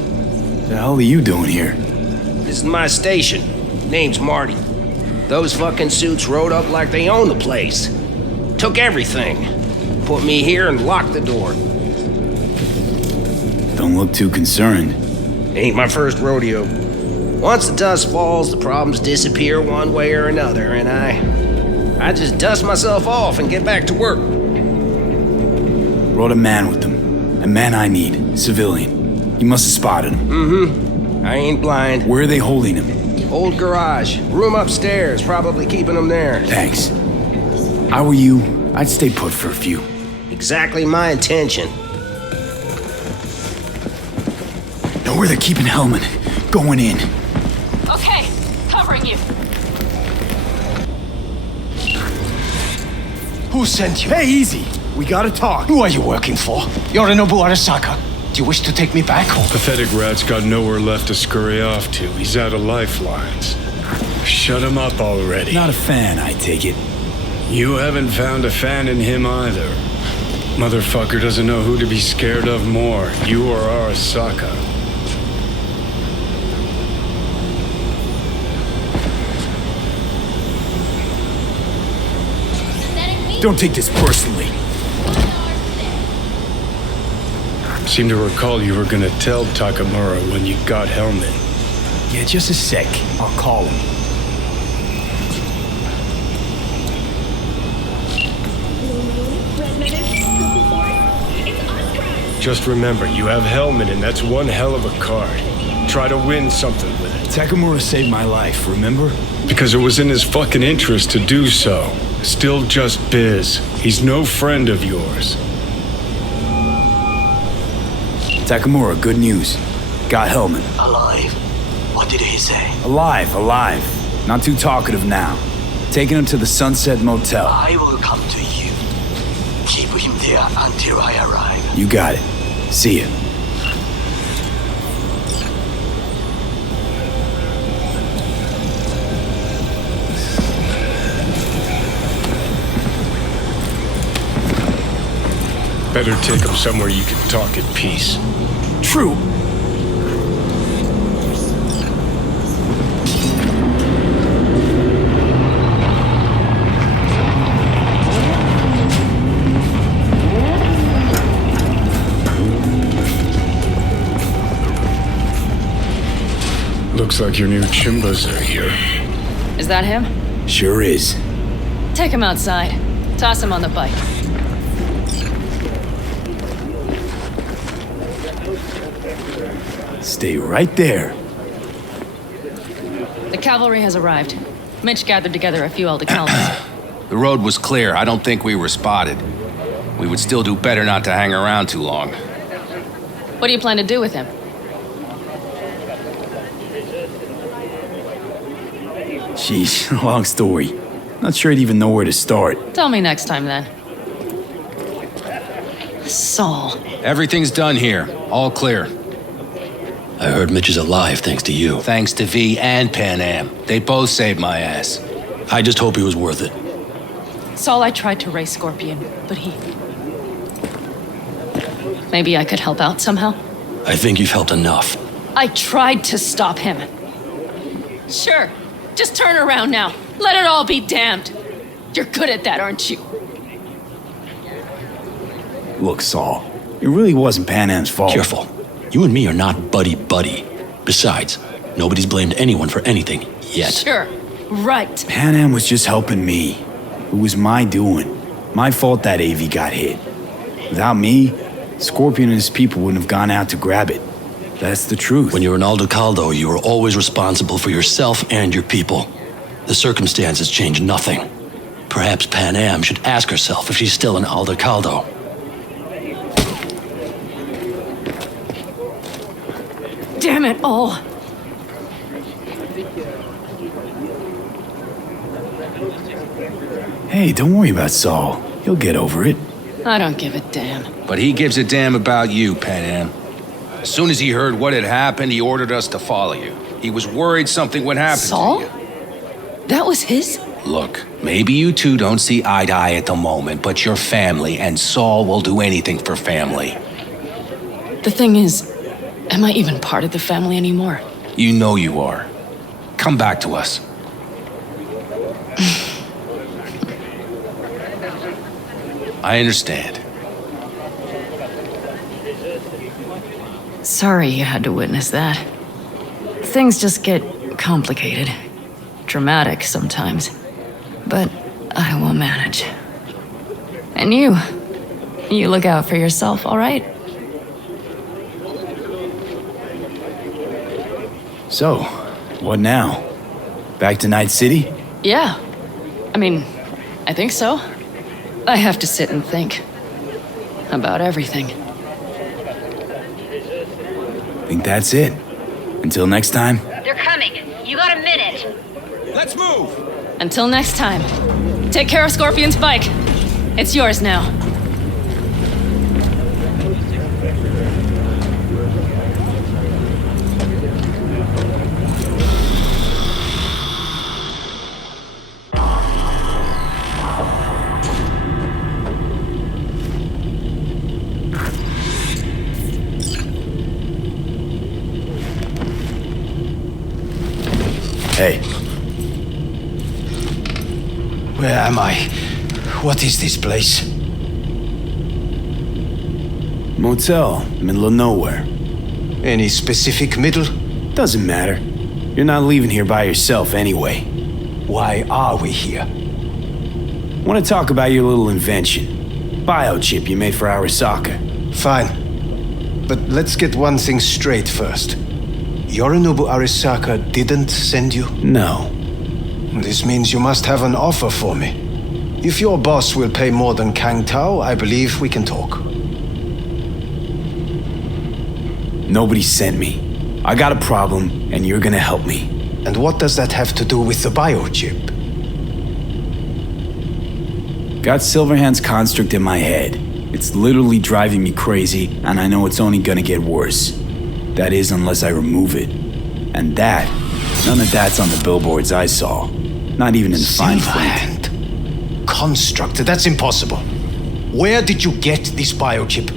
The hell are you doing here? This is my station. Name's Marty. Those fucking suits rode up like they own the place. Took everything. Put me here and locked the door. Don't look too concerned. Ain't my first rodeo. Once the dust falls, the problems disappear one way or another, and I just dust myself off and get back to work. Brought a man with them. A man I need. Civilian. You must have spotted him. Mm-hmm. I ain't blind. Where are they holding him? Old garage. Room upstairs. Probably keeping him there. Thanks. If I were you, I'd stay put for a few. Exactly my intention. Know where they're keeping Hellman. Going in. Okay, covering you. Who sent you? Hey, easy. We gotta talk. Who are you working for? Yorinobu Arasaka. Do you wish to take me back home? Pathetic rat's got nowhere left to scurry off to. He's out of lifelines. Shut him up already. Not a fan, I take it. You haven't found a fan in him either. Motherfucker doesn't know who to be scared of more, you or Arasaka. Don't take this personally. Seem to recall you were gonna tell Takamura when you got Hellman. Yeah, just a sec. I'll call him. Just remember, you have Hellman, and that's one hell of a card. Try to win something with it. Takamura saved my life, remember? Because it was in his fucking interest to do so. Still just biz. He's no friend of yours. Takamura, good news. Got Hellman. Alive? What did he say? Alive. Not too talkative now. Taking him to the Sunset Motel. I will come to you. Keep him there until I arrive. You got it. See ya. Better take him somewhere you can talk in peace. True. Looks like your new Chimbas are here. Is that him? Sure is. Take him outside. Toss him on the bike. Stay right there. The cavalry has arrived. Mitch gathered together a few Aldecaldos. The road was clear. I don't think we were spotted. We would still do better not to hang around too long. What do you plan to do with him? Sheesh, long story. Not sure I'd even know where to start. Tell me next time, then. Saul. Everything's done here. All clear. I heard Mitch is alive thanks to you. Thanks to V and Pan Am. They both saved my ass. I just hope he was worth it. Saul, I tried to raise Scorpion, but he... Maybe I could help out somehow? I think you've helped enough. I tried to stop him. Sure. Just turn around now. Let it all be damned. You're good at that, aren't you? Look, Saul, it really wasn't Pan Am's fault. Careful. You and me are not buddy-buddy. Besides, nobody's blamed anyone for anything yet. Sure. Right. Pan Am was just helping me. It was my doing. My fault that AV got hit. Without me, Scorpion and his people wouldn't have gone out to grab it. That's the truth. When you're an Aldecaldo, you are always responsible for yourself and your people. The circumstances change nothing. Perhaps Pan Am should ask herself if she's still an Aldecaldo. Damn it all. Hey, don't worry about Saul. He'll get over it. I don't give a damn. But he gives a damn about you, Pan Am. As soon as he heard what had happened, he ordered us to follow you. He was worried something would happen Saul? to you. That was his? Look, maybe you two don't see eye to eye at the moment, but you're family, and Saul will do anything for family. The thing is, am I even part of the family anymore? You know you are. Come back to us. I understand. Sorry you had to witness that. Things just get complicated. Dramatic sometimes. But I will manage. And you look out for yourself, all right? So, what now? Back to Night City? Yeah. I mean, I think so. I have to sit and think. About everything. Think that's it. Until next time? They're coming. You got a minute. Let's move! Until next time. Take care of Scorpion's bike. It's yours now. Hey. Where am I? What is this place? Motel, middle of nowhere. Any specific middle? Doesn't matter. You're not leaving here by yourself anyway. Why are we here? Want to talk about your little invention. Biochip you made for Arasaka. Fine. But let's get one thing straight first. Yorinobu Arasaka didn't send you? No. This means you must have an offer for me. If your boss will pay more than Kang Tao, I believe we can talk. Nobody sent me. I got a problem, and you're gonna help me. And what does that have to do with the biochip? Got Silverhand's construct in my head. It's literally driving me crazy, and I know it's only gonna get worse. That is, unless I remove it. And that, none of that's on the billboards I saw. Not even in the fine print. Construct, that's impossible. Where did you get this biochip?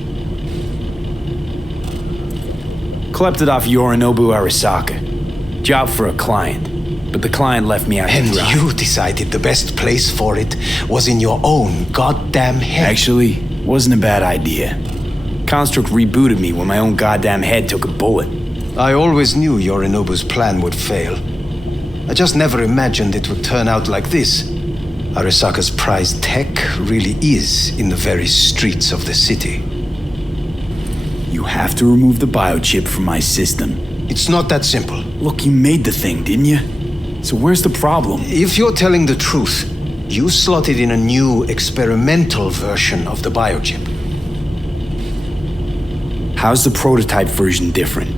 Klept it off Yorinobu Arasaka. Job for a client. But the client left me out to dry. And you decided the best place for it was in your own goddamn head. Actually, wasn't a bad idea. Construct rebooted me when my own goddamn head took a bullet. I always knew Yorinobu's plan would fail. I just never imagined it would turn out like this. Arasaka's prized tech really is in the very streets of the city. You have to remove the biochip from my system. It's not that simple. Look, you made the thing, didn't you? So where's the problem? If you're telling the truth, you slotted in a new experimental version of the biochip. How's the prototype version different?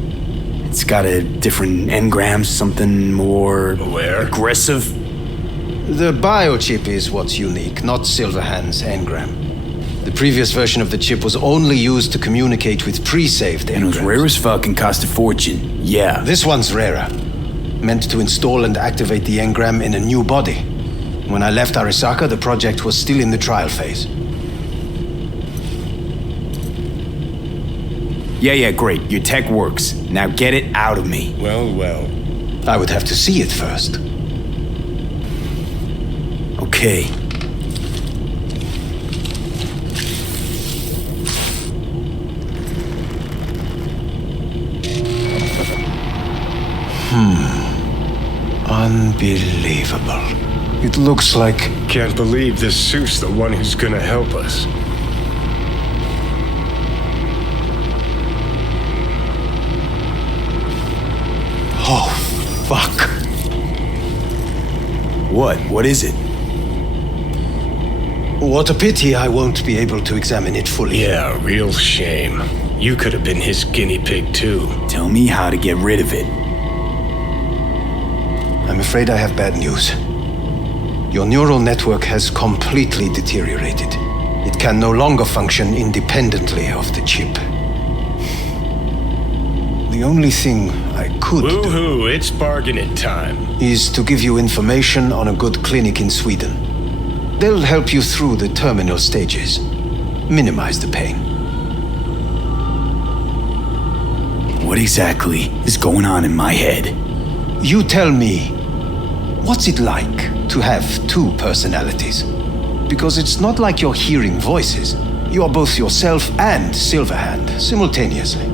It's got a different engram, something more aggressive? The biochip is what's unique, not Silverhand's engram. The previous version of the chip was only used to communicate with pre-saved engrams. And it was rare as fuck and cost a fortune. Yeah. This one's rarer. Meant to install and activate the engram in a new body. When I left Arisaka, the project was still in the trial phase. Yeah, great. Your tech works. Now get it out of me. Well. I would have to see it first. Okay. Unbelievable. It looks like... Can't believe this suit's the one who's gonna help us. Oh, fuck. What? What is it? What a pity I won't be able to examine it fully. Yeah, real shame. You could have been his guinea pig too. Tell me how to get rid of it. I'm afraid I have bad news. Your neural network has completely deteriorated. It can no longer function independently of the chip. The only thing I could Woohoo, it's bargaining time. Is to give you information on a good clinic in Sweden. They'll help you through the terminal stages. Minimize the pain. What exactly is going on in my head? You tell me, what's it like to have two personalities? Because it's not like you're hearing voices. You are both yourself and Silverhand simultaneously.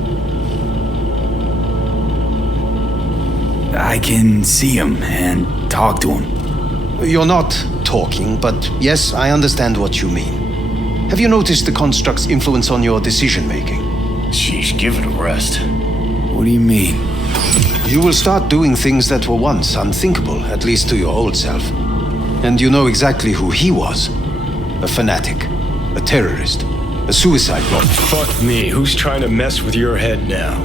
I can see him and talk to him. You're not talking, but yes, I understand what you mean. Have you noticed the construct's influence on your decision-making? Sheesh, give it a rest. What do you mean? You will start doing things that were once unthinkable, at least to your old self. And you know exactly who he was. A fanatic, a terrorist, a suicide bomber. Fuck me, who's trying to mess with your head now?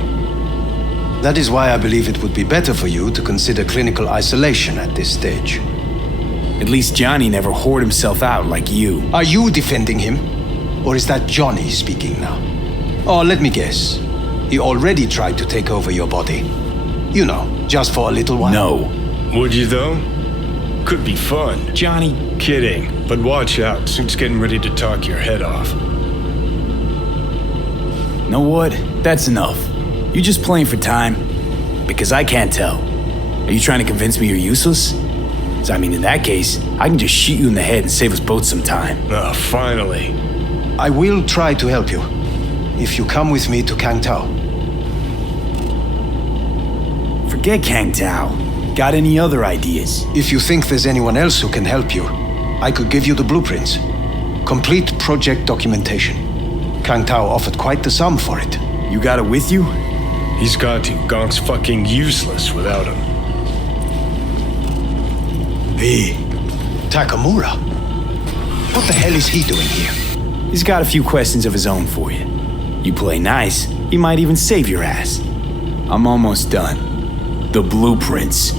That is why I believe it would be better for you to consider clinical isolation at this stage. At least Johnny never whored himself out like you. Are you defending him? Or is that Johnny speaking now? Oh, let me guess. He already tried to take over your body. You know, just for a little while. No. Would you though? Could be fun. Johnny. Kidding. But watch out, Suit's getting ready to talk your head off. Know what? That's enough. You just playing for time? Because I can't tell. Are you trying to convince me you're useless? I mean, in that case, I can just shoot you in the head and save us both some time. Oh, finally. I will try to help you. If you come with me to Kang Tao. Forget Kang Tao. Got any other ideas? If you think there's anyone else who can help you, I could give you the blueprints. Complete project documentation. Kang Tao offered quite the sum for it. You got it with you? He's got to. Gonk's fucking useless without him. Hey, Takamura. What the hell is he doing here? He's got a few questions of his own for you. You play nice, he might even save your ass. I'm almost done. The blueprints.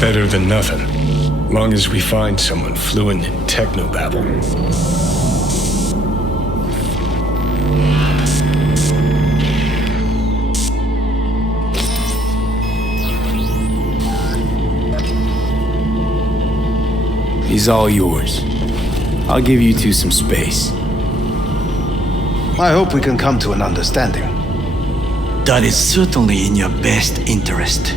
Better than nothing. Long as we find someone fluent in technobabble. He's all yours. I'll give you two some space. I hope we can come to an understanding. That is certainly in your best interest.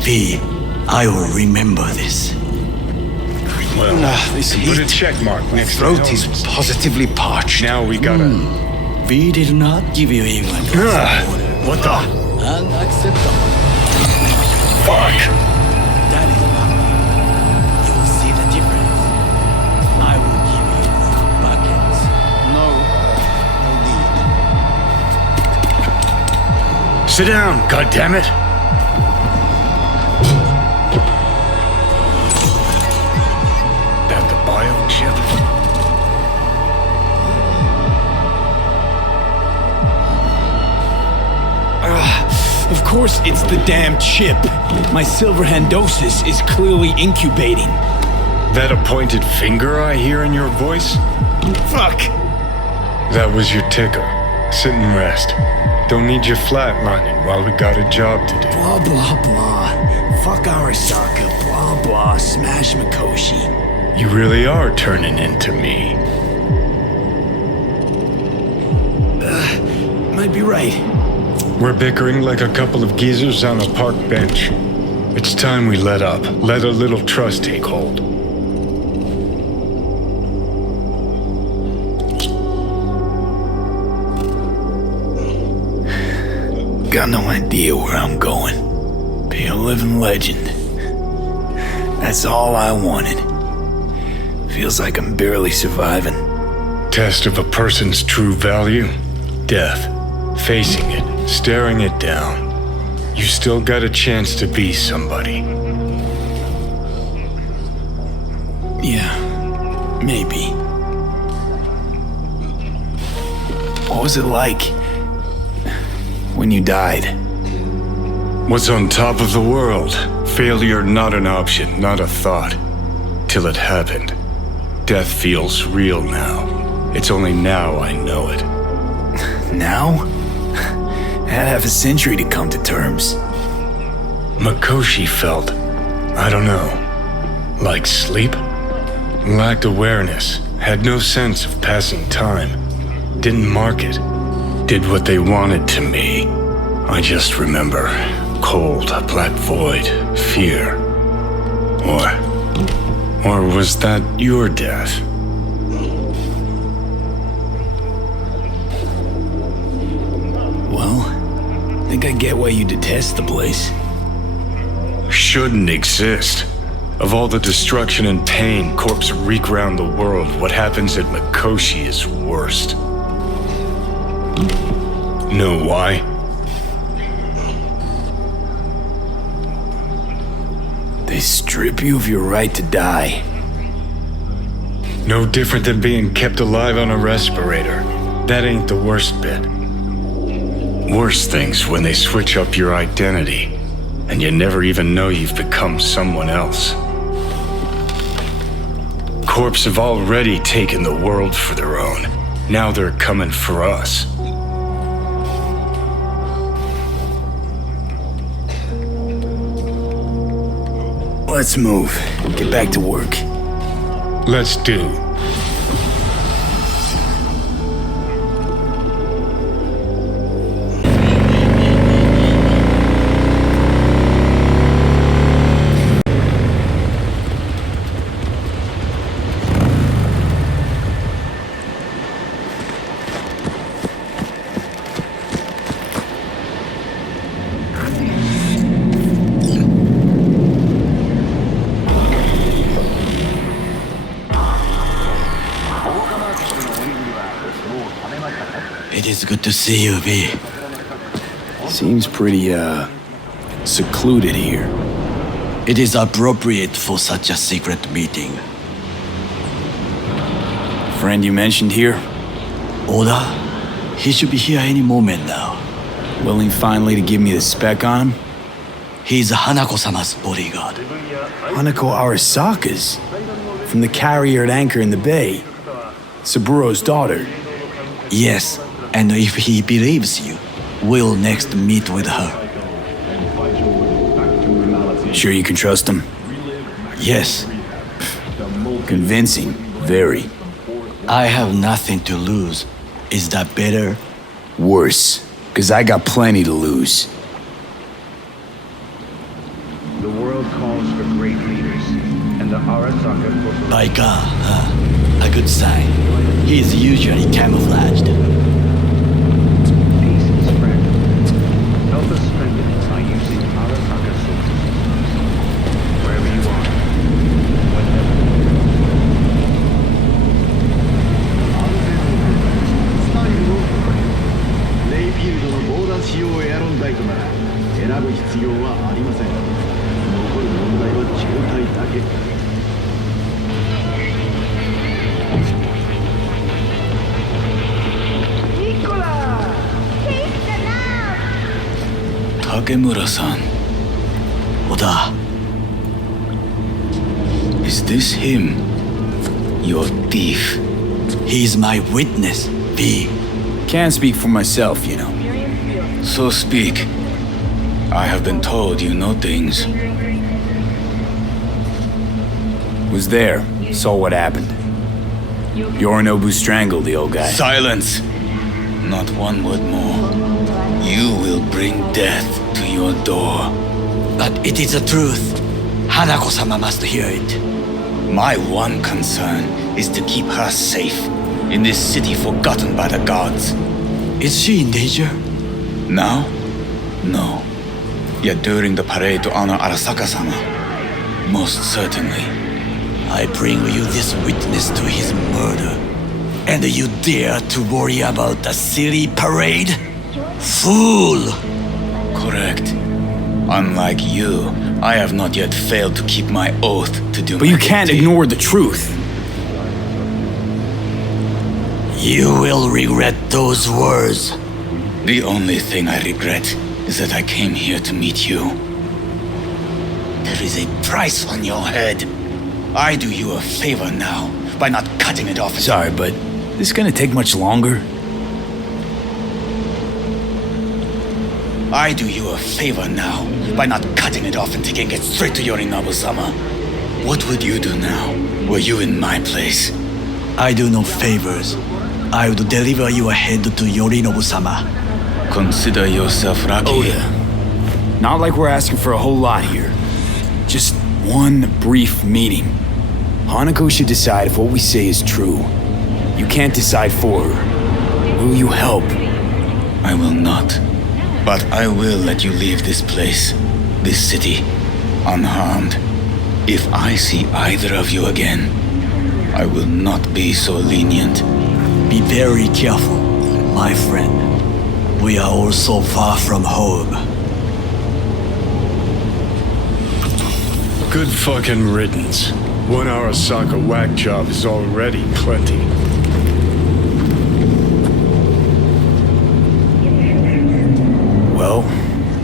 V, I will remember this. Well, this heat. Put a check mark My next to throat the is positively parched. Now we gotta... We did not give you even a glass of water. What the? Unacceptable. Fuck! That is enough. You will see the difference. I will give you buckets. No need. Sit down, goddammit! That the biochip? Of course it's the damn chip. My Silverhandosis is clearly incubating. That a pointed finger I hear in your voice? Fuck! That was your ticker. Sit and rest. Don't need you flatlining while we got a job to do. Blah, blah, blah. Fuck Arasaka. Blah, blah. Smash Mikoshi. You really are turning into me. Might be right. We're bickering like a couple of geezers on a park bench. It's time we let up. Let a little trust take hold. Got no idea where I'm going. Be a living legend. That's all I wanted. Feels like I'm barely surviving. Test of a person's true value? Death. Facing it. Staring it down. You still got a chance to be somebody. Yeah, maybe. What was it like when you died? What's on top of the world? Failure not an option, not a thought. Till it happened. Death feels real now. It's only now I know it. Now? Had half a century to come to terms. Mikoshi felt, I don't know, like sleep? Lacked awareness, had no sense of passing time. Didn't mark it. Did what they wanted to me. I just remember cold, black void, fear. Or was that your death? Well, I think I get why you detest the place. Shouldn't exist. Of all the destruction and pain corpses wreak round the world, what happens at Mikoshi is worst. Know why? They strip you of your right to die. No different than being kept alive on a respirator. That ain't the worst bit. Worse things when they switch up your identity, and you never even know you've become someone else. Corps have already taken the world for their own. Now they're coming for us. Let's move. Get back to work. Let's do. It is good to see you, V. Seems pretty, secluded here. It is appropriate for such a secret meeting. Friend you mentioned here? Oda? He should be here any moment now. Willing finally to give me the spec on him? He's Hanako-sama's bodyguard. Hanako Arasaka's? From the carrier at anchor in the bay. Saburo's daughter. Yes, and if he believes you, we'll next meet with her. Sure you can trust him? Yes. Convincing, very. I have nothing to lose. Is that better? Worse, because I got plenty to lose. The world calls for great leaders, and the Arasaka Corporation... By God, a good sign. He is usually camouflaged. 使用エアロンダイトなら選ぶ必要はありません。残る問題は渋滞だけ。Takemura-san. Oda. Is this him? Your thief? He's my witness, V. Can't speak for myself, you know. So speak. I have been told you know things. Was there. Saw what happened. Yorinobu strangled the old guy. Silence! Not one word more. You will bring death to your door. But it is the truth. Hanako-sama must hear it. My one concern is to keep her safe in this city forgotten by the gods. Is she in danger? Now? No. Yet during the parade to honor Arasaka-sama, most certainly. I bring you this witness to his murder, and you dare to worry about the silly parade? Fool! Correct. Unlike you, I have not yet failed to keep my oath to do. But you can't ignore the truth. You will regret those words. The only thing I regret is that I came here to meet you. There is a price on your head. I do you a favor now by not cutting it off. Sorry, but this gonna take much longer? I do you a favor now by not cutting it off and taking it straight to Yorinobu-sama. What would you do now, were you in my place? I do no favors. I would deliver your head to Yorinobu-sama. Consider yourself lucky. Oh yeah. Not like we're asking for a whole lot here. Just one brief meeting. Hanako should decide if what we say is true. You can't decide for her. Will you help? I will not. But I will let you leave this place, this city, unharmed. If I see either of you again, I will not be so lenient. Be very careful, my friend. We are all so far from home. Good fucking riddance. 1 Arasaka whack job is already plenty. Well,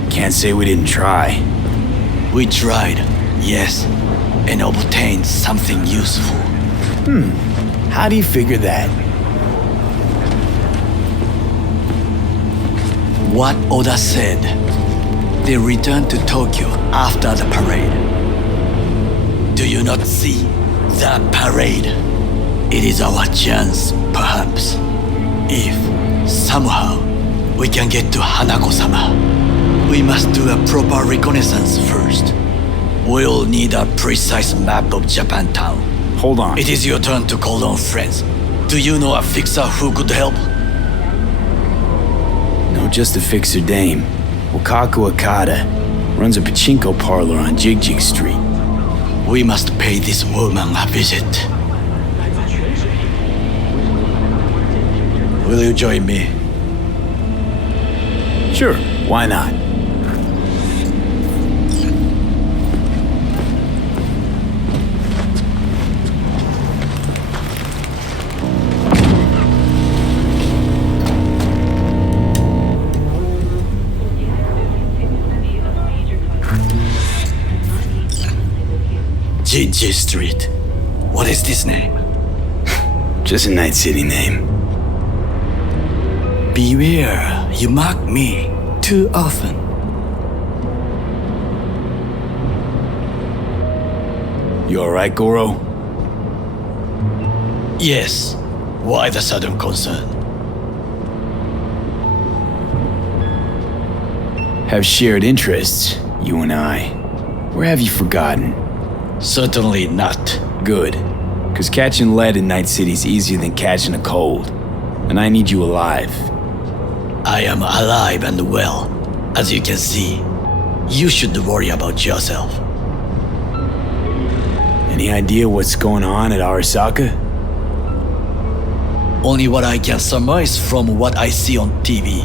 can't say we didn't try. We tried, yes, and obtained something useful. How do you figure that? What Oda said. They returned to Tokyo after the parade. Do you not see that parade? It is our chance, perhaps. If, somehow, we can get to Hanako-sama, we must do a proper reconnaissance first. We'll need a precise map of Japantown. Hold on. It is your turn to call on friends. Do you know a fixer who could help? No, just a fixer dame. Wakaku Akata runs a pachinko parlor on Jig Street. We must pay this woman a visit. Will you join me? Sure, why not? Jig Street. What is this name? Just a Night City name. Beware, you mock me too often. You alright, Goro? Yes. Why the sudden concern? Have shared interests, you and I. Or have you forgotten? Certainly not. Good. Because catching lead in Night City is easier than catching a cold. And I need you alive. I am alive and well, as you can see. You should worry about yourself. Any idea what's going on at Arasaka? Only what I can surmise from what I see on TV.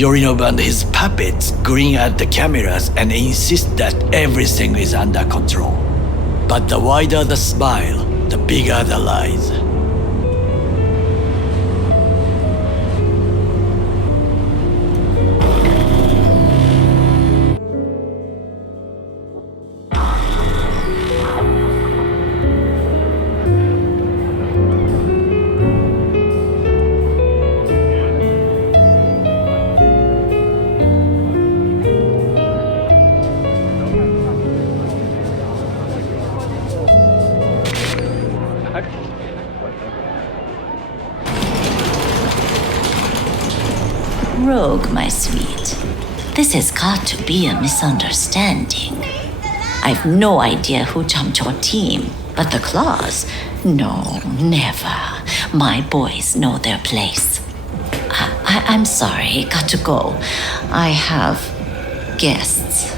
Yorinov and his puppets grin at the cameras and insist that everything is under control. But the wider the smile, the bigger the lies. Rogue, my sweet. This has got to be a misunderstanding. I've no idea who jumped your team, but the claws? No, never. My boys know their place. I'm sorry, got to go. I have guests.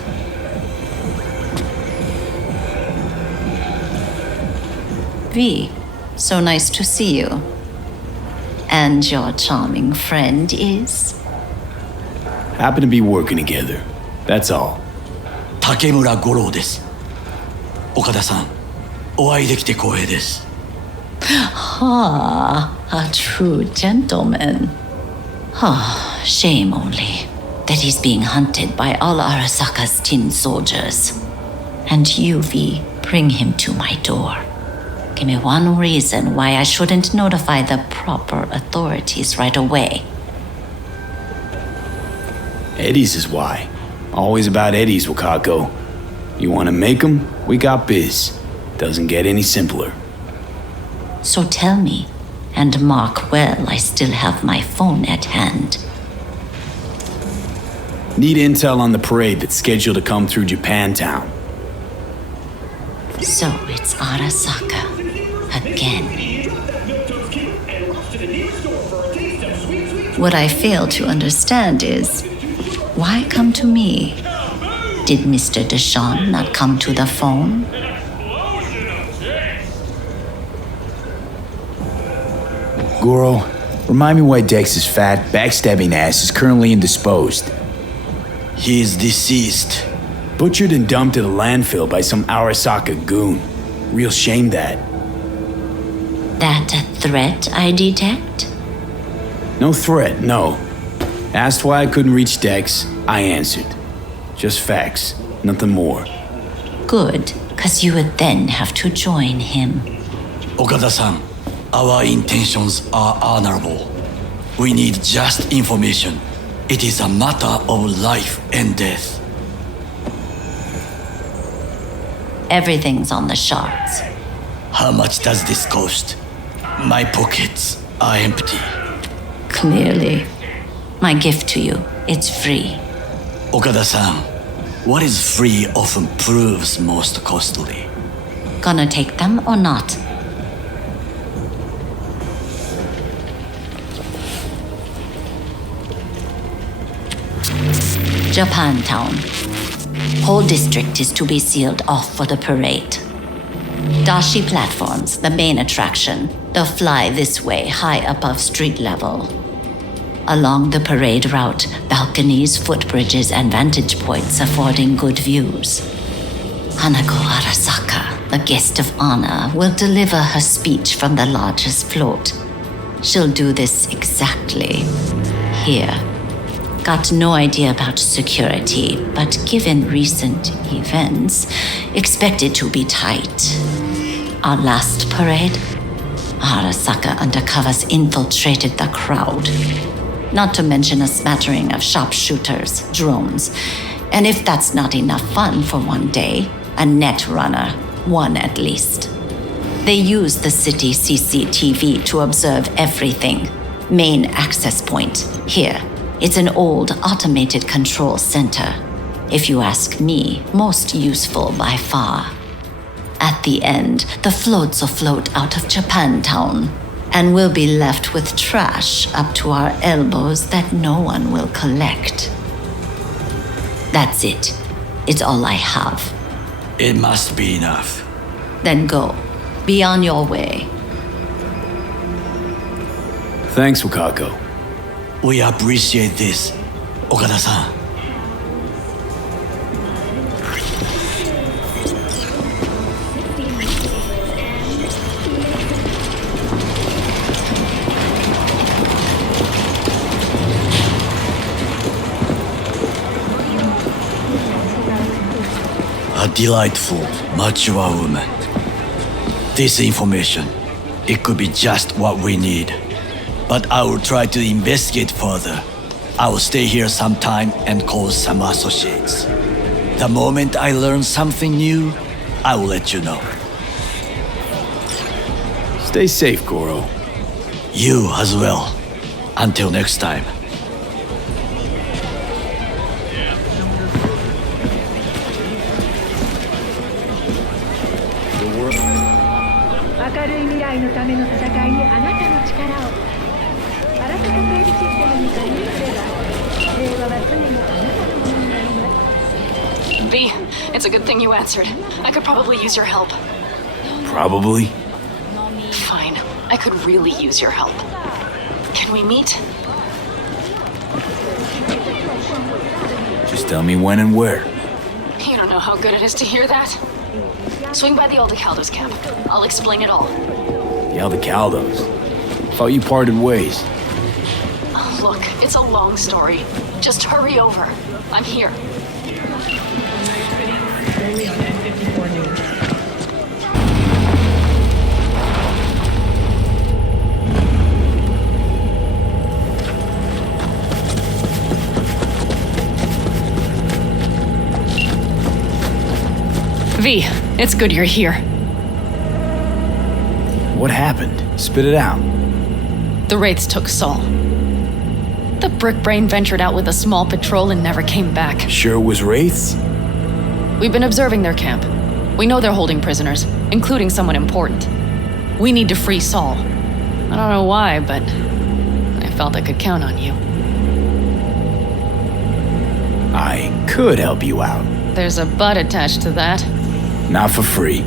V, so nice to see you. And your charming friend is? Happen to be working together. That's all. 竹村五郎です。岡田さん、お会いできて光栄です。Ah, a true gentleman. Ah, shame only that he's being hunted by all Arasaka's tin soldiers. And you, V, bring him to my door. Give me one reason why I shouldn't notify the proper authorities right away. Eddie's is why. Always about Eddie's, Wakako. You want to make 'em? We got biz. Doesn't get any simpler. So tell me, and mark well I still have my phone at hand. Need intel on the parade that's scheduled to come through Japantown. So it's Arasaka again. What I fail to understand is, why come to me? Did Mr. DeShawn not come to the phone? Goro, remind me why Dex's fat, backstabbing ass is currently indisposed. He is deceased. Butchered and dumped at a landfill by some Arasaka goon. Real shame that. That a threat I detect? No threat, no. Asked why I couldn't reach Dex, I answered. Just facts, nothing more. Good, 'cause you would then have to join him. Okada-san, our intentions are honorable. We need just information. It is a matter of life and death. Everything's on the shards. How much does this cost? My pockets are empty. Clearly. My gift to you, it's free. Okada-san, what is free often proves most costly. Gonna take them or not? Japantown. Whole district is to be sealed off for the parade. Dashi platforms, the main attraction. They'll fly this way, high above street level. Along the parade route, balconies, footbridges, and vantage points affording good views. Hanako Arasaka, the guest of honor, will deliver her speech from the largest float. She'll do this exactly here. Got no idea about security, but given recent events, expected to be tight. Our last parade, Arasaka undercovers infiltrated the crowd. Not to mention a smattering of sharpshooters, drones, and if that's not enough fun for one day, a net runner, one at least. They use the city CCTV to observe everything. Main access point, here. It's an old automated control center. If you ask me, most useful by far. At the end, the floats will float out of Japantown, and we'll be left with trash up to our elbows that no one will collect. That's it. It's all I have. It must be enough. Then go. Be on your way. Thanks, Wakako. We appreciate this. Okada-san. A delightful, mature woman. This information, it could be just what we need. But I will try to investigate further. I will stay here some time and call some associates. The moment I learn something new, I will let you know. Stay safe, Goro. You as well. Until next time. V, it's a good thing you answered. I could probably use your help. Probably. Fine. I could really use your help. Can we meet? Just tell me when and where. You don't know how good it is to hear that. Swing by the Aldecaldos camp. I'll explain it all. The Aldecaldos? Thought you parted ways. Oh, look, it's a long story. Just hurry over. I'm here. Only on N54 News. V, it's good you're here. What happened? Spit it out. The Wraiths took Saul. The Brickbrain ventured out with a small patrol and never came back. Sure it was Wraiths? We've been observing their camp. We know they're holding prisoners, including someone important. We need to free Saul. I don't know why, but I felt I could count on you. I could help you out. There's a but attached to that. Not for free.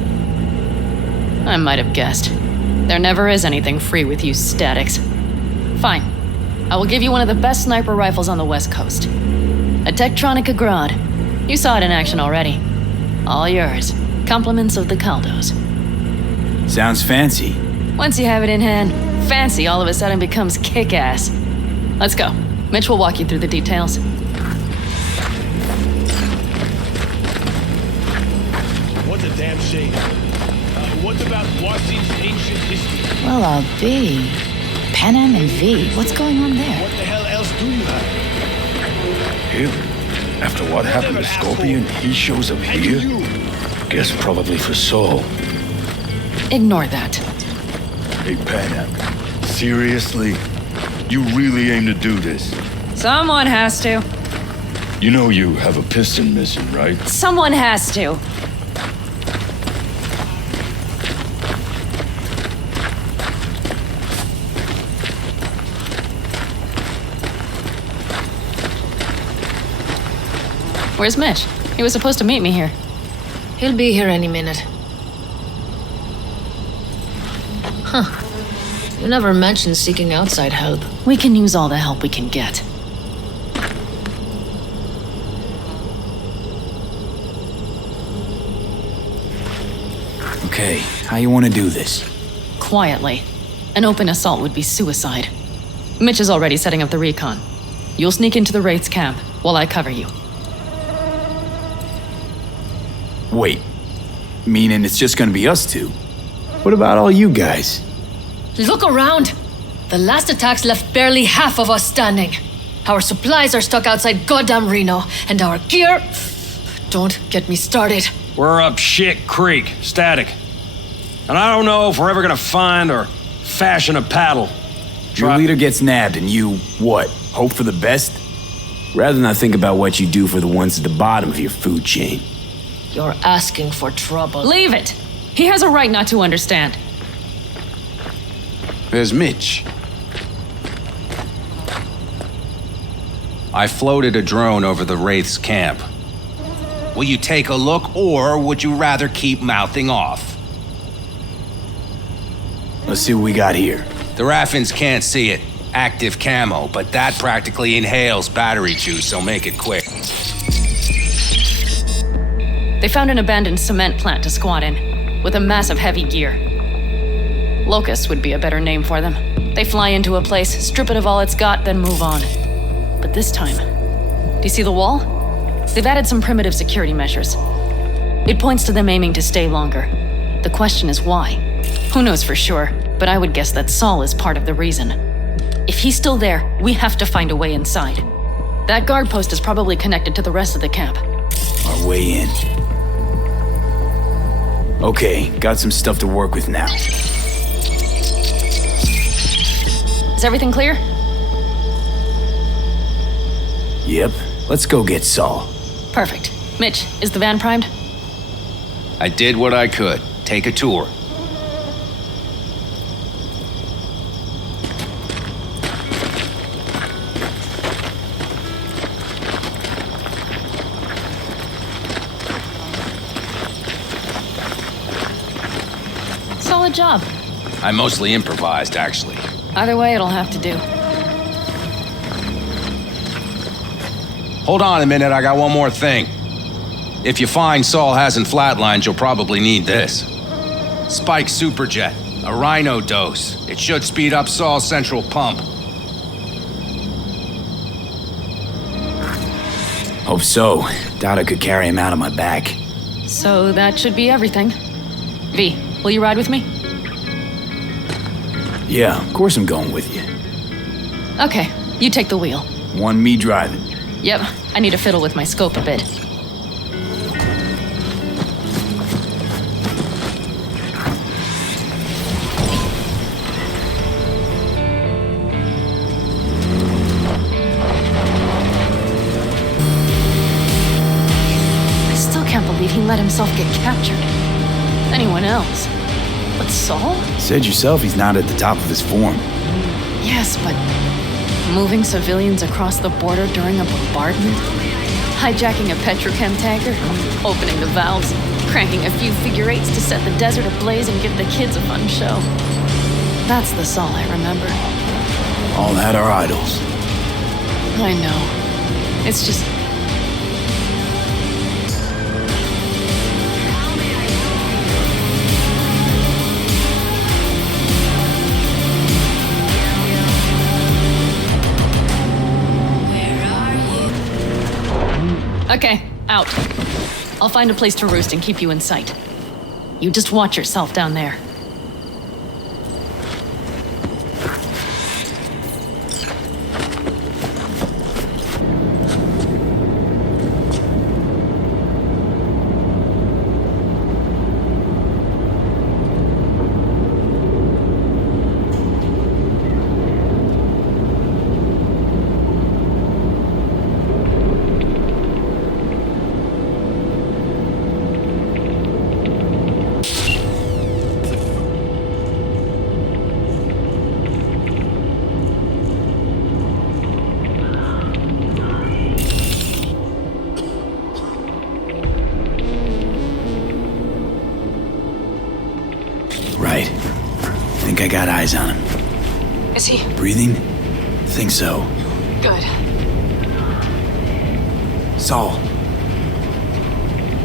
I might have guessed. There never is anything free with you statics. Fine. I will give you one of the best sniper rifles on the West Coast. A Tektronica Grad. You saw it in action already. All yours. Compliments of the Caldos. Sounds fancy. Once you have it in hand, fancy all of a sudden becomes kick-ass. Let's go. Mitch will walk you through the details. What a damn shame. What about Washington's ancient history? Well, I'll be. Pelen and V, what's going on there? What the hell else do you have? Him? After what happened to Scorpion, he shows up here? Guess probably for Saul. Ignore that. Hey, Pan, seriously? You really aim to do this? Someone has to. You know you have a piston missing, right? Someone has to. Where's Mitch? He was supposed to meet me here. He'll be here any minute. Huh. You never mentioned seeking outside help. We can use all the help we can get. Okay, how you want to do this? Quietly. An open assault would be suicide. Mitch is already setting up the recon. You'll sneak into the Wraiths camp while I cover you. Wait, meaning it's just gonna be us two? What about all you guys? Look around! The last attacks left barely half of us standing. Our supplies are stuck outside goddamn Reno, and our gear... Don't get me started. We're up shit creek, static. And I don't know if we're ever gonna find or fashion a paddle. Your leader gets nabbed and you, what, hope for the best? Rather not think about what you do for the ones at the bottom of your food chain. You're asking for trouble. Leave it! He has a right not to understand. There's Mitch. I floated a drone over the Wraiths camp. Will you take a look, or would you rather keep mouthing off? Let's see what we got here. The Raffins can't see it, active camo, but that practically inhales battery juice, so make it quick. They found an abandoned cement plant to squat in, with a massive heavy gear. Locusts would be a better name for them. They fly into a place, strip it of all it's got, then move on. But this time, do you see the wall? They've added some primitive security measures. It points to them aiming to stay longer. The question is why? Who knows for sure, but I would guess that Saul is part of the reason. If he's still there, we have to find a way inside. That guard post is probably connected to the rest of the camp. Our way in. Okay, got some stuff to work with now. Is everything clear? Yep, let's go get Saul. Perfect. Mitch, is the van primed? I did what I could. Take a tour. Solid job. I mostly improvised, actually. Either way, it'll have to do. Hold on a minute, I got one more thing. If you find Saul hasn't flatlined, you'll probably need this. Spike Superjet, a rhino dose. It should speed up Saul's central pump. Hope so. Doubt I could carry him out on my back. So that should be everything. V, will you ride with me? Yeah, of course I'm going with you. Okay, you take the wheel. Want me driving? Yep, I need to fiddle with my scope a bit. I still can't believe he let himself get captured. Anyone else? But Saul? Said yourself he's not at the top of his form. Yes, but moving civilians across the border during a bombardment? Hijacking a petrochem tanker? Opening the valves? Cranking a few figure eights to set the desert ablaze and give the kids a fun show? That's the Saul I remember. All had our idols. I know. It's just... Okay, out. I'll find a place to roost and keep you in sight. You just watch yourself down there. Right. Think I got eyes on him. Is he? Breathing? Think so. Good. Saul.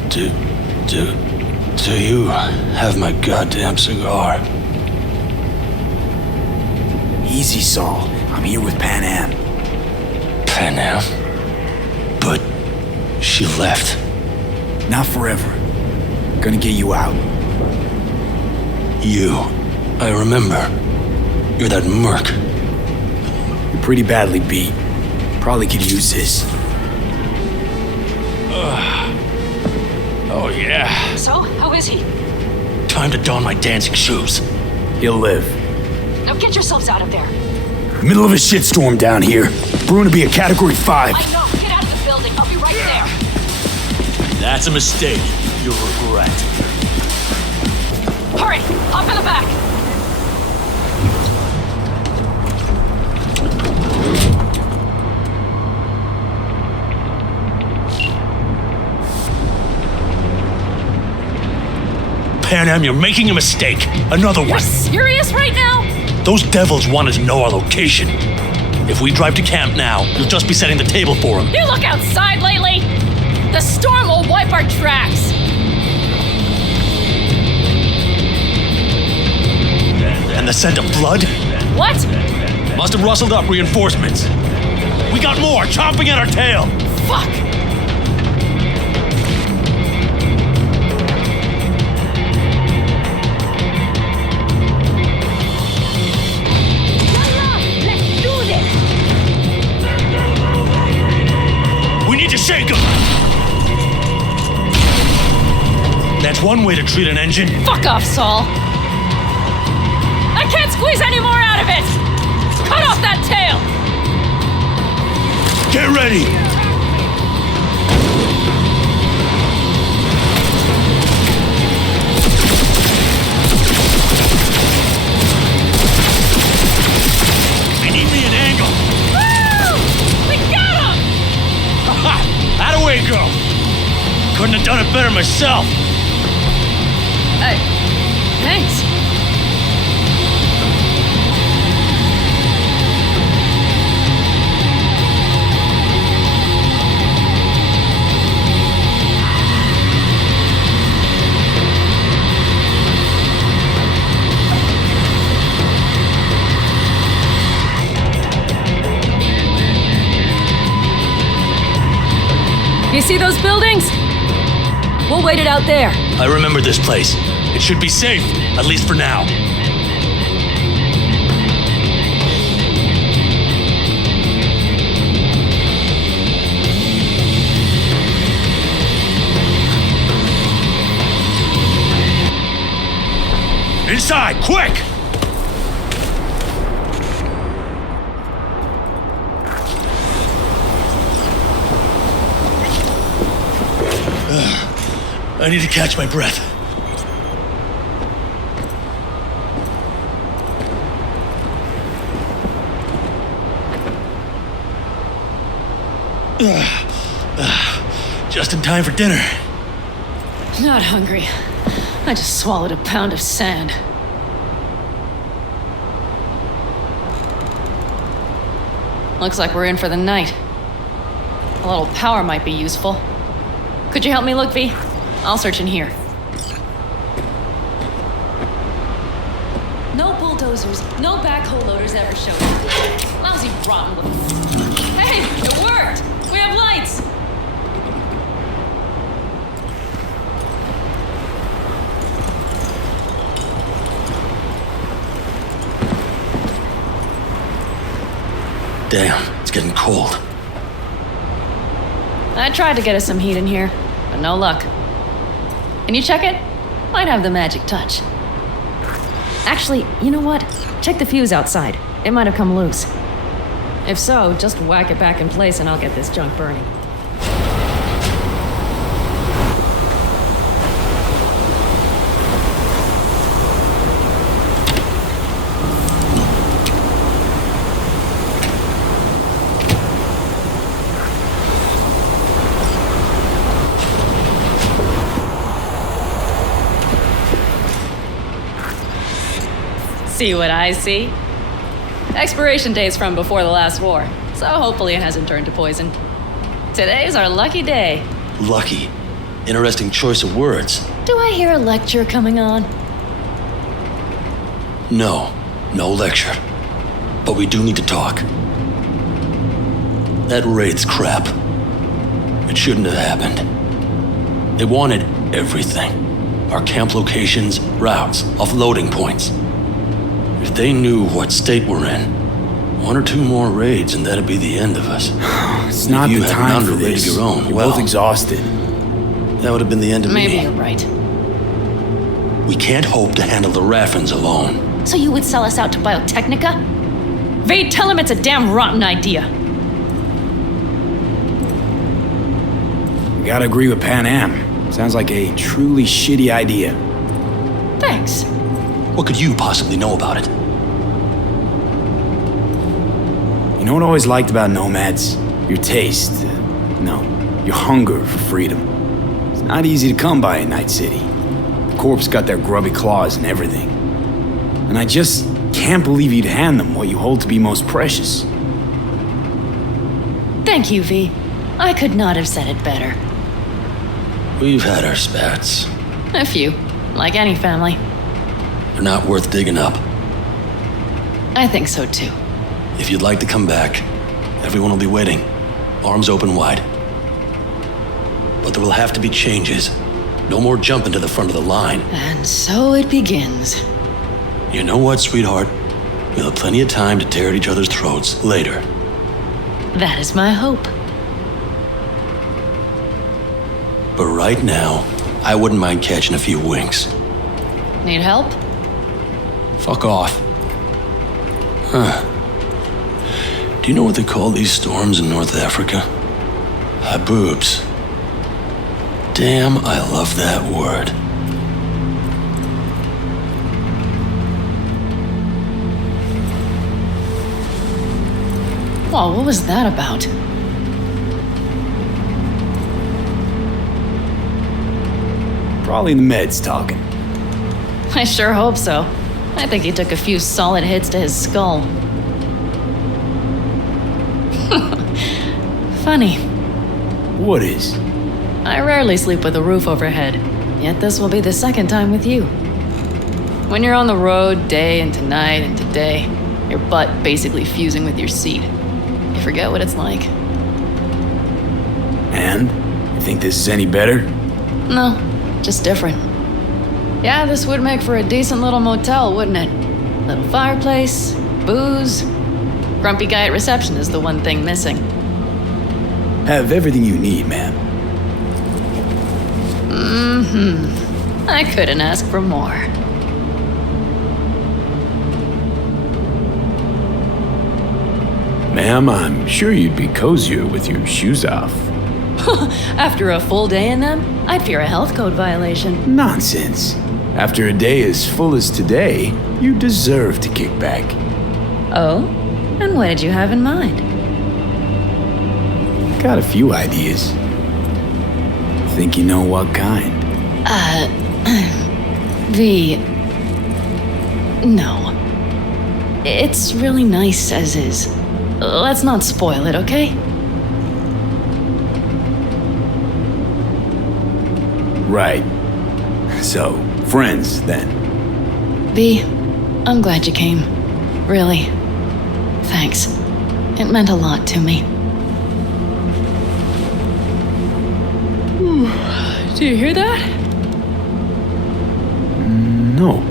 Do you have my goddamn cigar? Easy, Saul. I'm here with Pan Am. Pan Am? But she left. Not forever. Gonna get you out. You. I remember. You're that merc. You're pretty badly beat. Probably could use this. Oh, yeah. So, how is he? Time to don my dancing shoes. He'll live. Now get yourselves out of there. Middle of a shitstorm down here. Brewing to be a Category 5. I know. Get out of the building. I'll be right there. That's a mistake. You'll regret. Hurry! Hop in the back! Pan Am, you're making a mistake. Another one. You're serious right now? Those devils wanted to know our location. If we drive to camp now, you'll just be setting the table for them. You look outside lately? The storm will wipe our tracks. And the scent of blood? What? Must have rustled up reinforcements. We got more chomping at our tail. Fuck! Let's do this! We need to shake them. That's one way to treat an engine. Fuck off, Saul. I can't squeeze any more out of it! Cut off that tail! Get ready! I need me an angle. Woo! We got him! Ha! Thataway, girl! Couldn't have done it better myself. Thanks. You see those buildings? We'll wait it out there. I remember this place. It should be safe, at least for now. Inside, quick! I need to catch my breath. Just in time for dinner. Not hungry. I just swallowed a pound of sand. Looks like we're in for the night. A little power might be useful. Could you help me look, V? I'll search in here. No bulldozers, no backhoe loaders ever showed up. Lousy rotten little... Hey, it worked! We have lights! Damn, it's getting cold. I tried to get us some heat in here, but no luck. Can you check it? Might have the magic touch. Actually, you know what? Check the fuse outside. It might have come loose. If so, just whack it back in place and I'll get this junk burning. See what I see? Expiration date's from before the last war, so hopefully it hasn't turned to poison. Today's our lucky day. Lucky. Interesting choice of words. Do I hear a lecture coming on? No lecture. But we do need to talk. That raid's crap. It shouldn't have happened. They wanted everything. Our camp locations, routes, offloading points. If they knew what state we're in, one or two more raids and that'd be the end of us. It's not the time for this. Your own, We're both exhausted. That would have been the end of me. Maybe you're right. We can't hope to handle the Raffins alone. So you would sell us out to Biotechnica? Vade, tell him it's a damn rotten idea. We gotta agree with Pan Am. Sounds like a truly shitty idea. Thanks. What could you possibly know about it? You know what I always liked about nomads? Your taste. Your hunger for freedom. It's not easy to come by in Night City. The Corps got their grubby claws and everything. And I just can't believe you'd hand them what you hold to be most precious. Thank you, V. I could not have said it better. We've had our spats. A few, like any family. They're not worth digging up. I think so too. If you'd like to come back, everyone will be waiting, arms open wide. But there will have to be changes. No more jumping to the front of the line. And so it begins. You know what, sweetheart? We'll have plenty of time to tear at each other's throats later. That is my hope. But right now, I wouldn't mind catching a few winks. Need help? Fuck off. Huh. Do you know what they call these storms in North Africa? Haboobs. Damn, I love that word. Whoa, what was that about? Probably the meds talking. I sure hope so. I think he took a few solid hits to his skull. Funny. What is? I rarely sleep with a roof overhead, yet this will be the second time with you. When you're on the road day into night into day, your butt basically fusing with your seat. You forget what it's like. And? You think this is any better? No, just different. Yeah, this would make for a decent little motel, wouldn't it? Little fireplace, booze. Grumpy guy at reception is the one thing missing. Have everything you need, man. Mm-hmm. I couldn't ask for more. Ma'am, I'm sure you'd be cozier with your shoes off. After a full day in them, I'd fear a health code violation. Nonsense. After a day as full as today, you deserve to kick back. Oh? And what did you have in mind? Got a few ideas. Think you know what kind? V. No. It's really nice as is. Let's not spoil it, okay? Right. So, friends, then. V, I'm glad you came. Really. Thanks. It meant a lot to me. Do you hear that? No.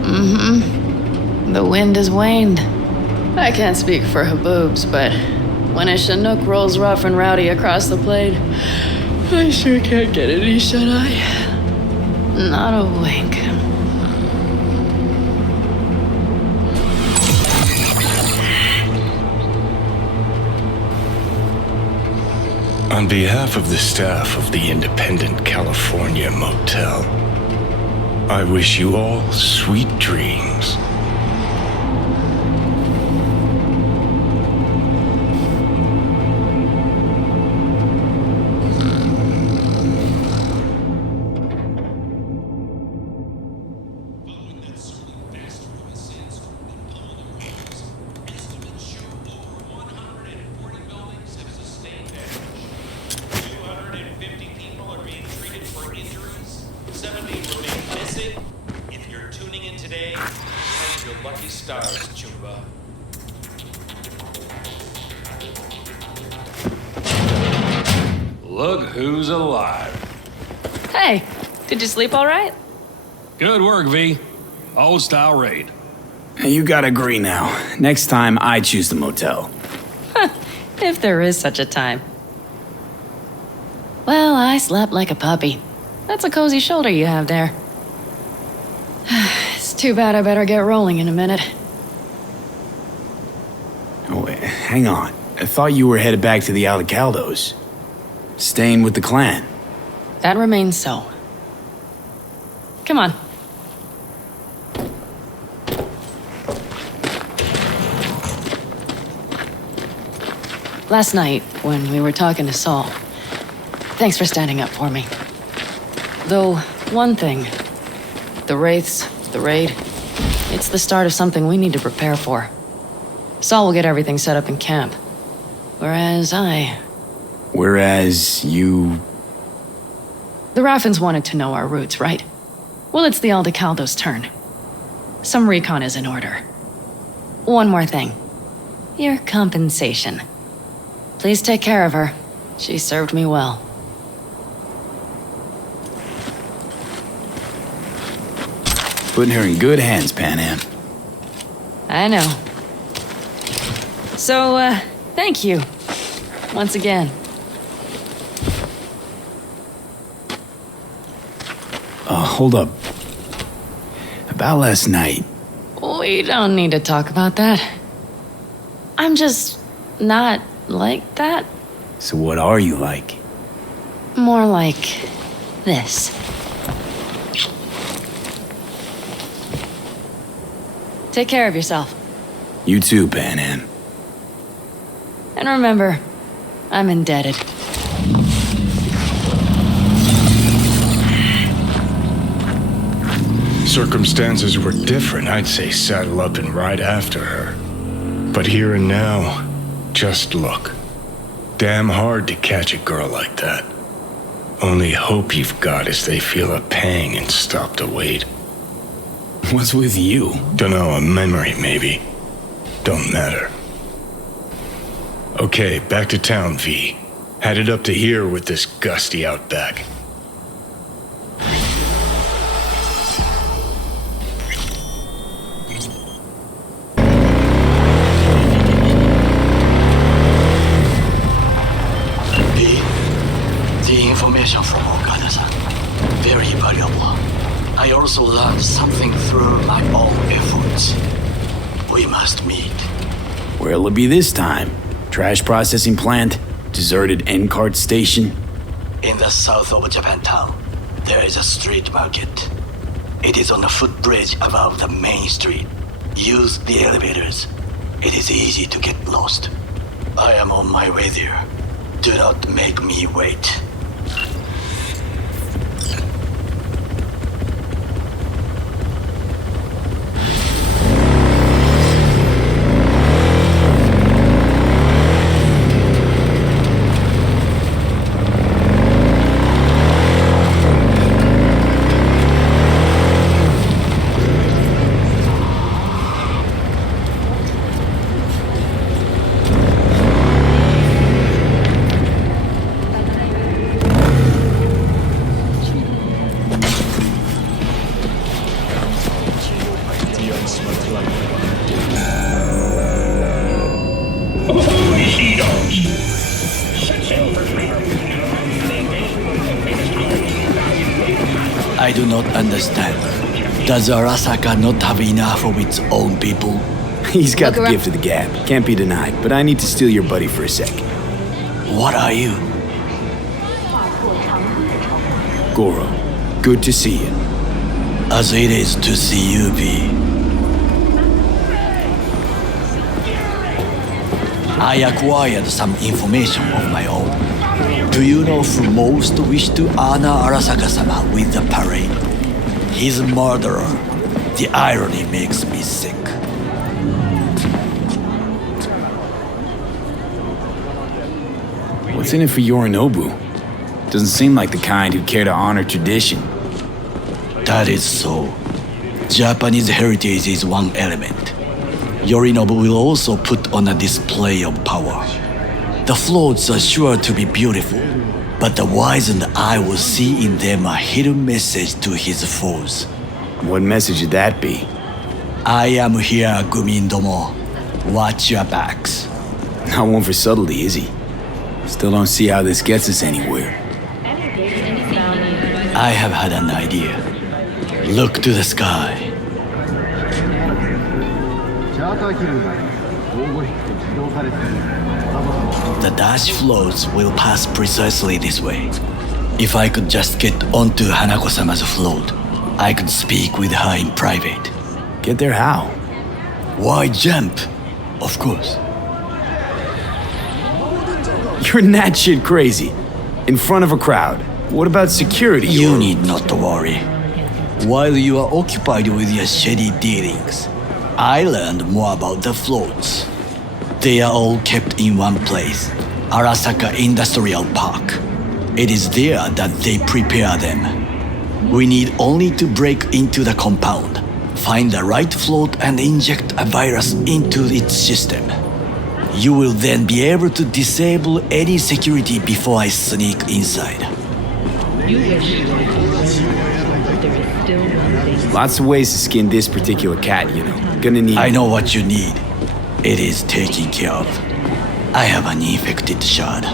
Mm-hmm. The wind has waned. I can't speak for Haboobs, but when a Chinook rolls rough and rowdy across the plain, I sure can't get any shut-eye. Not a wink. On behalf of the staff of the Independent California Motel, I wish you all sweet dreams. Look who's alive. Hey, did you sleep all right? Good work, V. Old style raid. You gotta agree now. Next time, I choose the motel. If there is such a time. Well, I slept like a puppy. That's a cozy shoulder you have there. It's too bad I better get rolling in a minute. Oh, wait, hang on. I thought you were headed back to the Alcaldos. Staying with the clan. That remains so. Come on. Last night, when we were talking to Saul, thanks for standing up for me. Though, one thing. The Wraiths, the raid, It's the start of something we need to prepare for. Saul will get everything set up in camp. Whereas you... The Raffins wanted to know our routes, right? Well, it's the Aldecaldo's turn. Some recon is in order. One more thing. Your compensation. Please take care of her. She served me well. Putting her in good hands, Pan. I know. So, thank you. Once again. Hold up. About last night. We don't need to talk about that. I'm just not like that. So what are you like? More like this. Take care of yourself. You too, Pan. And remember, I'm indebted. Circumstances were different, I'd say saddle up and ride after her. But here and now, just look. Damn hard to catch a girl like that. Only hope you've got is they feel a pang and stop to wait. What's with you? Dunno, a memory maybe. Don't matter. Okay, back to town, V. Headed up to here with this gusty outback. The information from Okada-san, very valuable. I also learned something through my own efforts. We must meet. Where'll it be this time? Trash processing plant? Deserted end-cart station? In the south of Japantown, there is a street market. It is on a footbridge above the main street. Use the elevators. It is easy to get lost. I am on my way there. Do not make me wait. I do not understand. Does Arasaka not have enough of its own people? He's got the gift of the gab. Can't be denied. But I need to steal your buddy for a sec. What are you? Goro, good to see you. As it is to see you, V. I acquired some information of my own. Do you know who most wished to honor Arasaka-sama with the parade? His murderer. The irony makes me sick. What's in it for Yorinobu? Doesn't seem like the kind who'd care to honor tradition. That is so. Japanese heritage is one element. Yorinobu will also put on a display of power. The floats are sure to be beautiful, but the wizened eye will see in them a hidden message to his foes. What message would that be? I am here, Gumindomo. Watch your backs. Not one for subtlety, is he? Still don't see how this gets us anywhere. I have had an idea. Look to the sky. The dash floats will pass precisely this way. If I could just get onto Hanako-sama's float, I could speak with her in private. Get there how? Why jump? Of course. You're that shit crazy. In front of a crowd. What about security? You need not to worry. While you are occupied with your shady dealings, I learned more about the floats. They are all kept in one place, Arasaka Industrial Park. It is there that they prepare them. We need only to break into the compound, find the right float and inject a virus into its system. You will then be able to disable any security before I sneak inside. Lots of ways to skin this particular cat, you know. Gonna need... I know what you need. It is taken care of. I have an infected shard.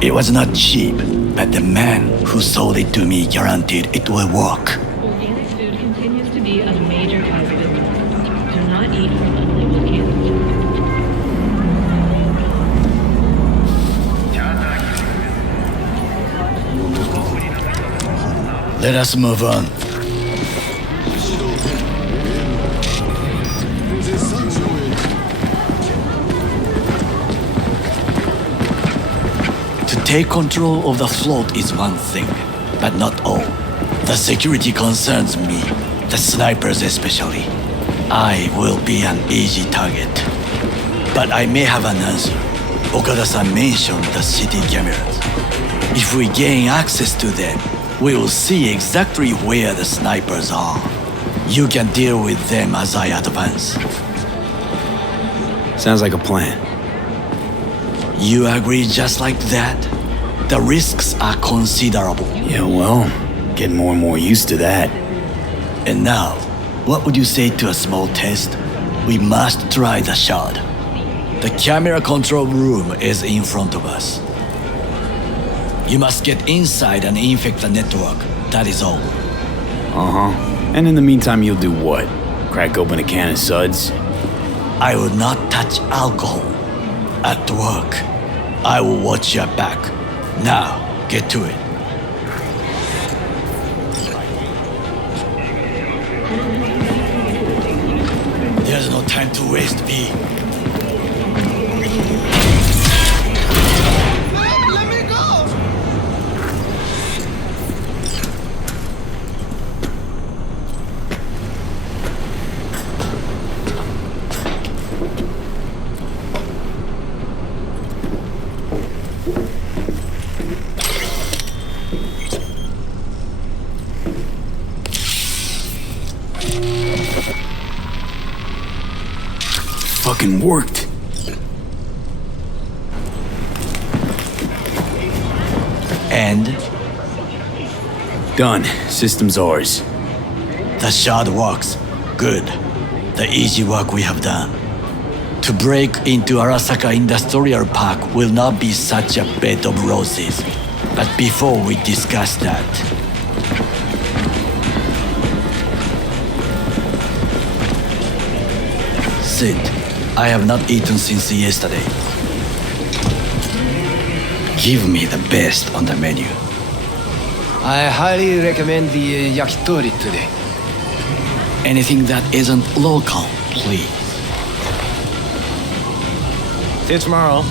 It was not cheap, but the man who sold it to me guaranteed it will work. Organic food continues to be a major hazard. Do not eat from unlabeled cans. Let us move on. To take control of the float is one thing, but not all. The security concerns me, the snipers especially. I will be an easy target. But I may have an answer. Okada-san mentioned the city cameras. If we gain access to them, we will see exactly where the snipers are. You can deal with them as I advance. Sounds like a plan. You agree just like that? The risks are considerable. Yeah, well, getting more and more used to that. And now, what would you say to a small test? We must try the shard. The camera control room is in front of us. You must get inside and infect the network. That is all. Uh-huh. And in the meantime, you'll do what? Crack open a can of suds? I will not touch alcohol. At work, I will watch your back. Now, get to it. There's no time to waste, V. Let me go! Fucking worked. And? Done. System's ours. The shard works. Good. The easy work we have done. To break into Arasaka Industrial Park will not be such a bed of roses. But before we discuss that, sit. I have not eaten since yesterday. Give me the best on the menu. I highly recommend the yakitori today. Anything that isn't local, please. See you tomorrow.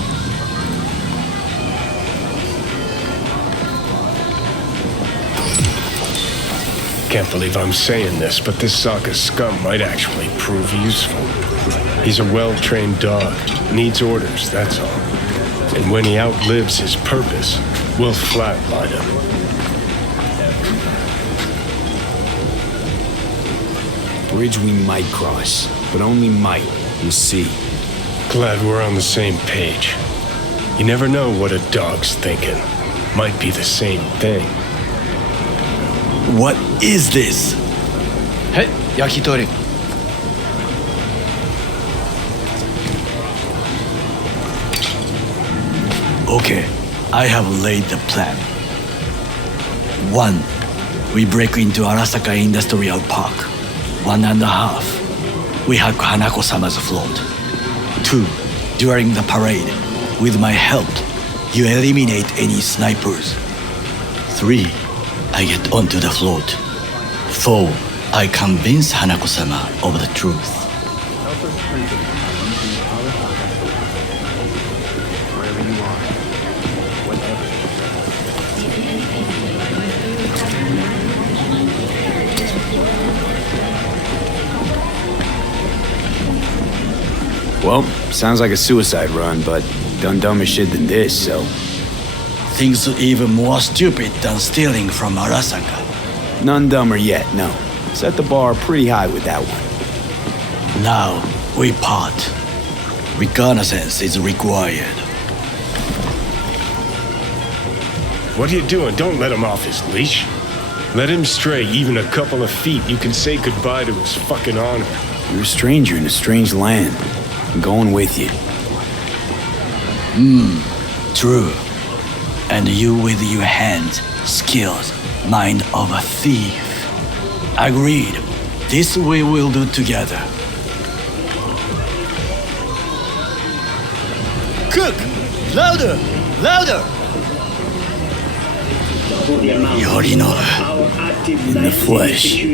Can't believe I'm saying this, but this Sokka scum might actually prove useful. He's a well-trained dog, needs orders, that's all. And when he outlives his purpose, we'll flatline him. Bridge we might cross, but only might. We'll see. Glad we're on the same page. You never know what a dog's thinking. Might be the same thing. What is this? Hey, yakitori. Okay, I have laid the plan. 1. We break into Arasaka Industrial Park. 1.5. We hack Hanako-sama's float. 2. During the parade, with my help, you eliminate any snipers. 3. I get onto the float. 4. I convince Hanako-sama of the truth. Well, sounds like a suicide run, but done dumber shit than this, so... Things even more stupid than stealing from Arasaka. None dumber yet, no. Set the bar pretty high with that one. Now, we part. Reconnaissance is required. What are you doing? Don't let him off his leash. Let him stray even a couple of feet. You can say goodbye to his fucking honor. You're a stranger in a strange land. I'm going with you. True. And you with your hands, skills, mind of a thief. Agreed. This we will do together. Cook! Louder! Louder! Yorinobu. In the flesh.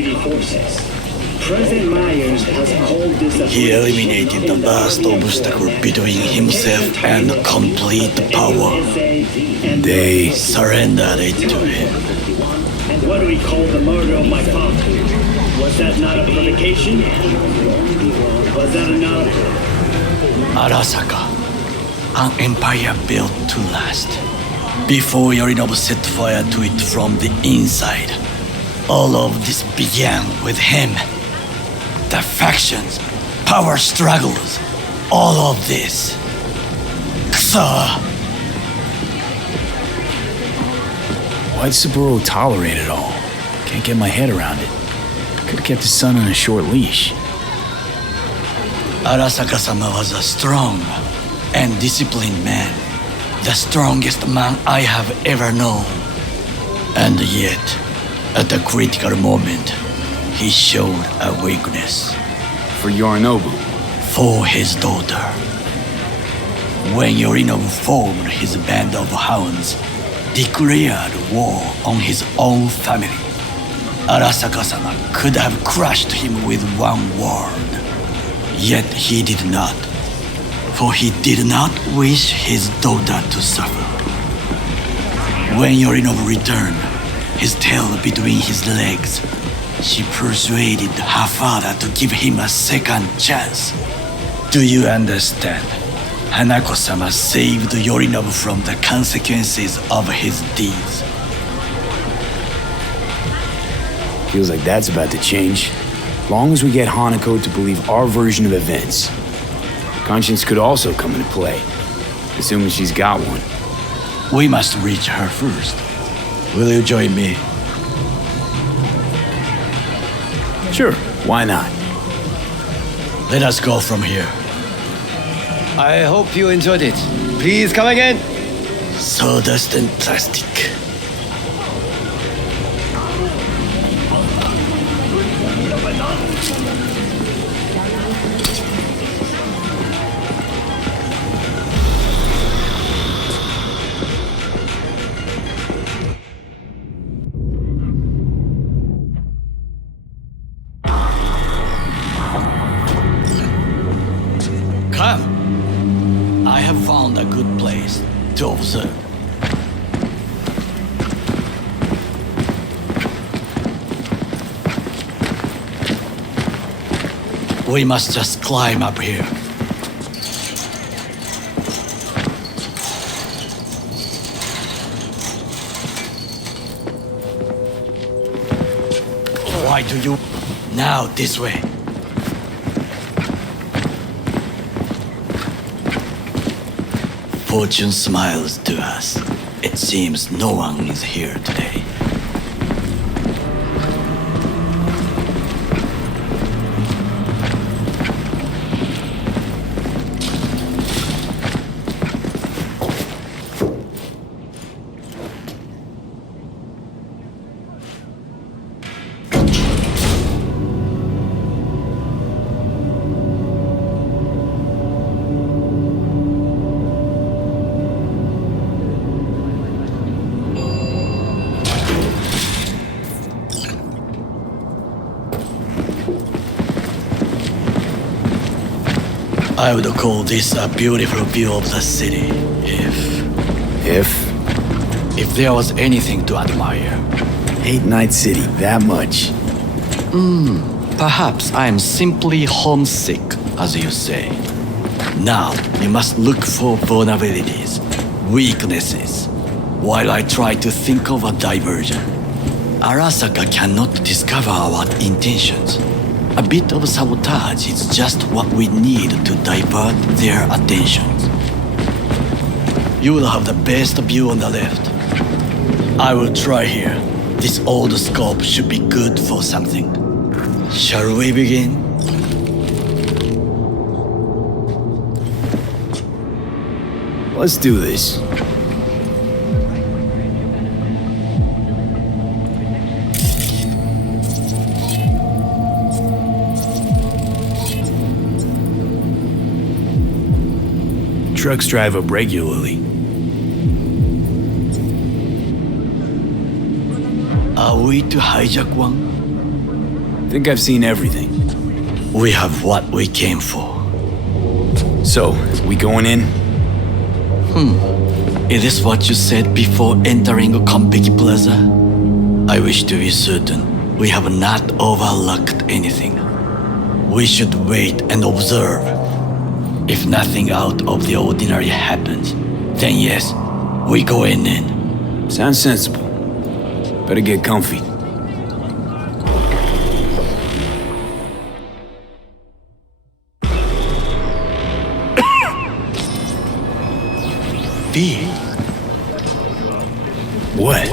President Myers has called this a... He eliminated the last obstacle between himself and complete power. They surrendered it to him. And what do we call the murder of my father? Was that not a provocation? Was that not Arasaka, an empire built to last. Before Yorinobu set fire to it from the inside, all of this began with him. The factions, power struggles, all of this. Kusa! Why'd Saburo tolerate it all? Can't get my head around it. Could've kept his son on a short leash. Arasaka-sama was a strong and disciplined man. The strongest man I have ever known. And yet, at a critical moment, he showed a weakness. For Yorinobu? For his daughter. When Yorinobu formed his band of hounds, declared war on his own family, Arasaka-sama could have crushed him with one word. Yet he did not. For he did not wish his daughter to suffer. When Yorinobu returned, his tail between his legs, she persuaded her father to give him a second chance. Do you understand? Hanako-sama saved Yorinobu from the consequences of his deeds. Feels like that's about to change. Long as we get Hanako to believe our version of events. Conscience could also come into play, assuming she's got one. We must reach her first. Will you join me? Sure, why not? Let us go from here. I hope you enjoyed it. Please come again. Sawdust and plastic. Come. I have found a good place to observe. We must just climb up here. Why do you... Now, this way. Fortune smiles to us. It seems no one is here today. I would call this a beautiful view of the city, if there was anything to admire. Hate Night City that much. Perhaps I'm simply homesick, as you say. Now, you must look for vulnerabilities, weaknesses, while I try to think of a diversion. Arasaka cannot discover our intentions. A bit of sabotage is just what we need to divert their attentions. You will have the best view on the left. I will try here. This old scope should be good for something. Shall we begin? Let's do this. Trucks drive up regularly. Are we to hijack one? Think I've seen everything. We have what we came for. So, we going in? Is this what you said before entering Compiki Plaza? I wish to be certain we have not overlooked anything. We should wait and observe. If nothing out of the ordinary happens, then yes, we go in. Sounds sensible. Better get comfy. V. What?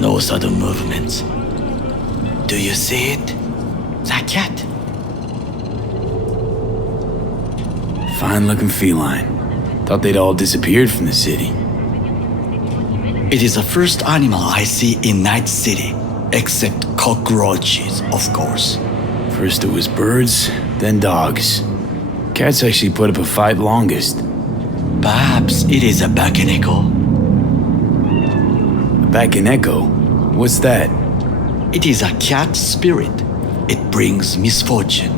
No sudden movements. Do you see it? That cat. Fine-looking feline. Thought they'd all disappeared from the city. It is the first animal I see in Night City, except cockroaches, of course. First it was birds, then dogs. Cats actually put up a fight longest. Perhaps it is a bakeneko. A bakeneko? What's that? It is a cat spirit. It brings misfortune,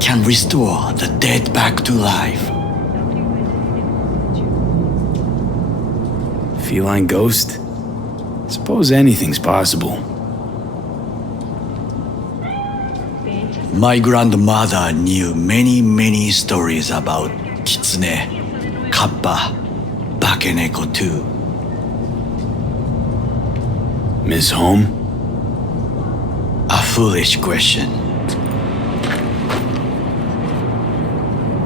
can restore the dead back to life. Feline ghost? Suppose anything's possible. My grandmother knew many stories about kitsune, kappa, bakeneko too. Miss Home? A foolish question.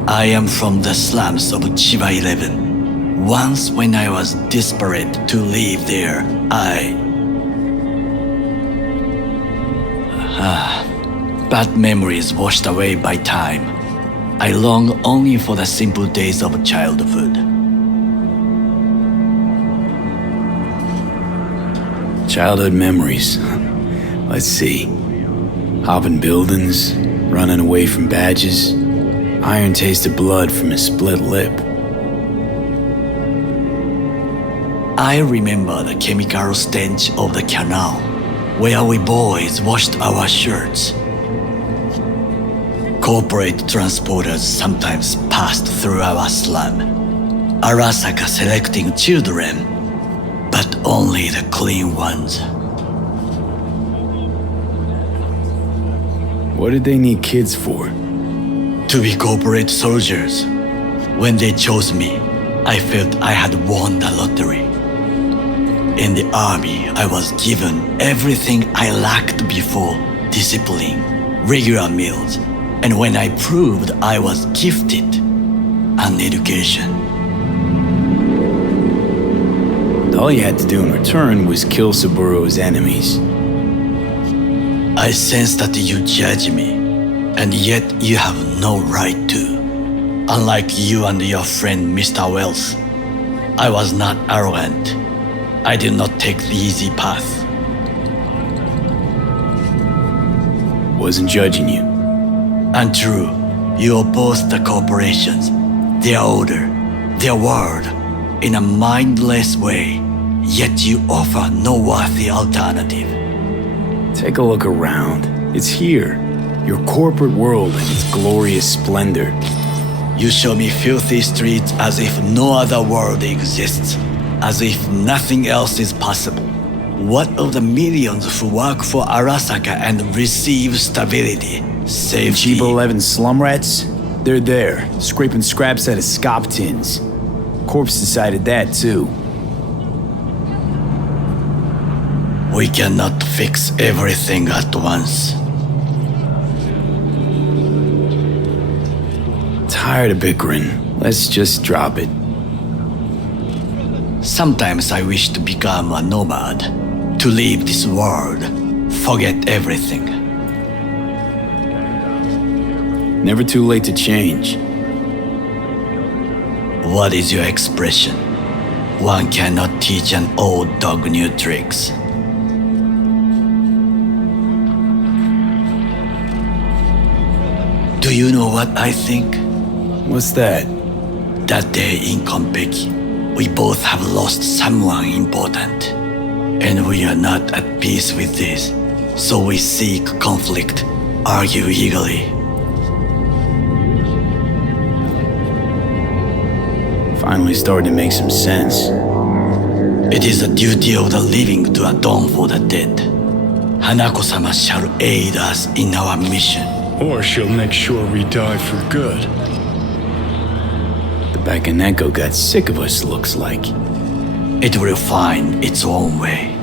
I am from the slums of Chiba 11. Once when I was desperate to leave there, bad memories washed away by time. I long only for the simple days of childhood. Childhood memories. Let's see. Hopping buildings, running away from badges, iron taste of blood from a split lip. I remember the chemical stench of the canal, where we boys washed our shirts. Corporate transporters sometimes passed through our slum. Arasaka selecting children, but only the clean ones. What did they need kids for? To be corporate soldiers. When they chose me, I felt I had won the lottery. In the army, I was given everything I lacked before: discipline, regular meals, and when I proved I was gifted, an education. All you had to do in return was kill Saburo's enemies. I sense that you judge me, and yet you have no right to. Unlike you and your friend Mr. Wells, I was not arrogant. I did not take the easy path. Wasn't judging you. Untrue. You oppose the corporations, their order, their word, in a mindless way, yet you offer no worthy alternative. Take a look around. It's here. Your corporate world in its glorious splendor. You show me filthy streets as if no other world exists, as if nothing else is possible. What of the millions who work for Arasaka and receive stability, safety? Chiba 11 slum rats? They're there, scraping scraps out of scop tins. Corpse decided that, too. We cannot fix everything at once. Tired of bickering. Let's just drop it. Sometimes I wish to become a nomad, to leave this world, forget everything. Never too late to change. What is your expression? One cannot teach an old dog new tricks. Do you know what I think? What's that? That day in Compeki, we both have lost someone important. And we are not at peace with this. So we seek conflict, argue eagerly. Finally starting to make some sense. It is the duty of the living to atone for the dead. Hanako-sama shall aid us in our mission. Or she'll make sure we die for good. The Bakaneko got sick of us, looks like. It will find its own way.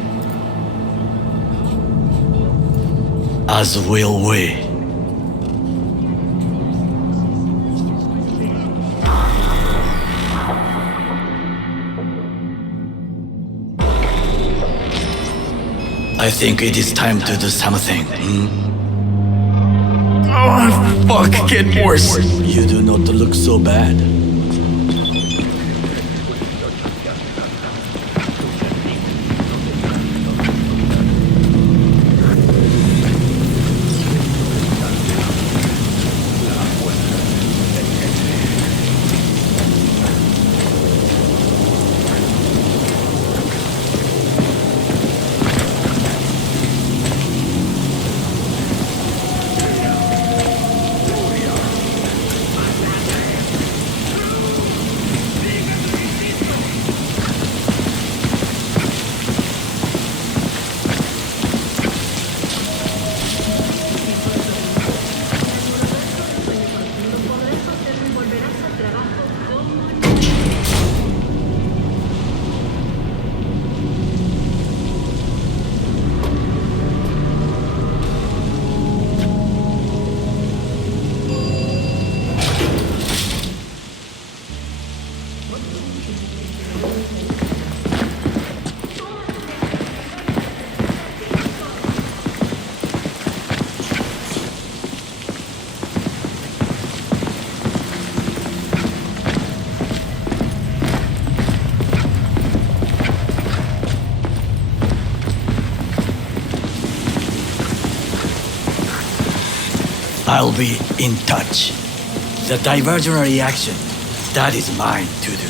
As will we. I think it is time to do something. Oh, fuck, get worse. You do not look so bad. I'll be in touch. The divergent reaction, that is mine to do.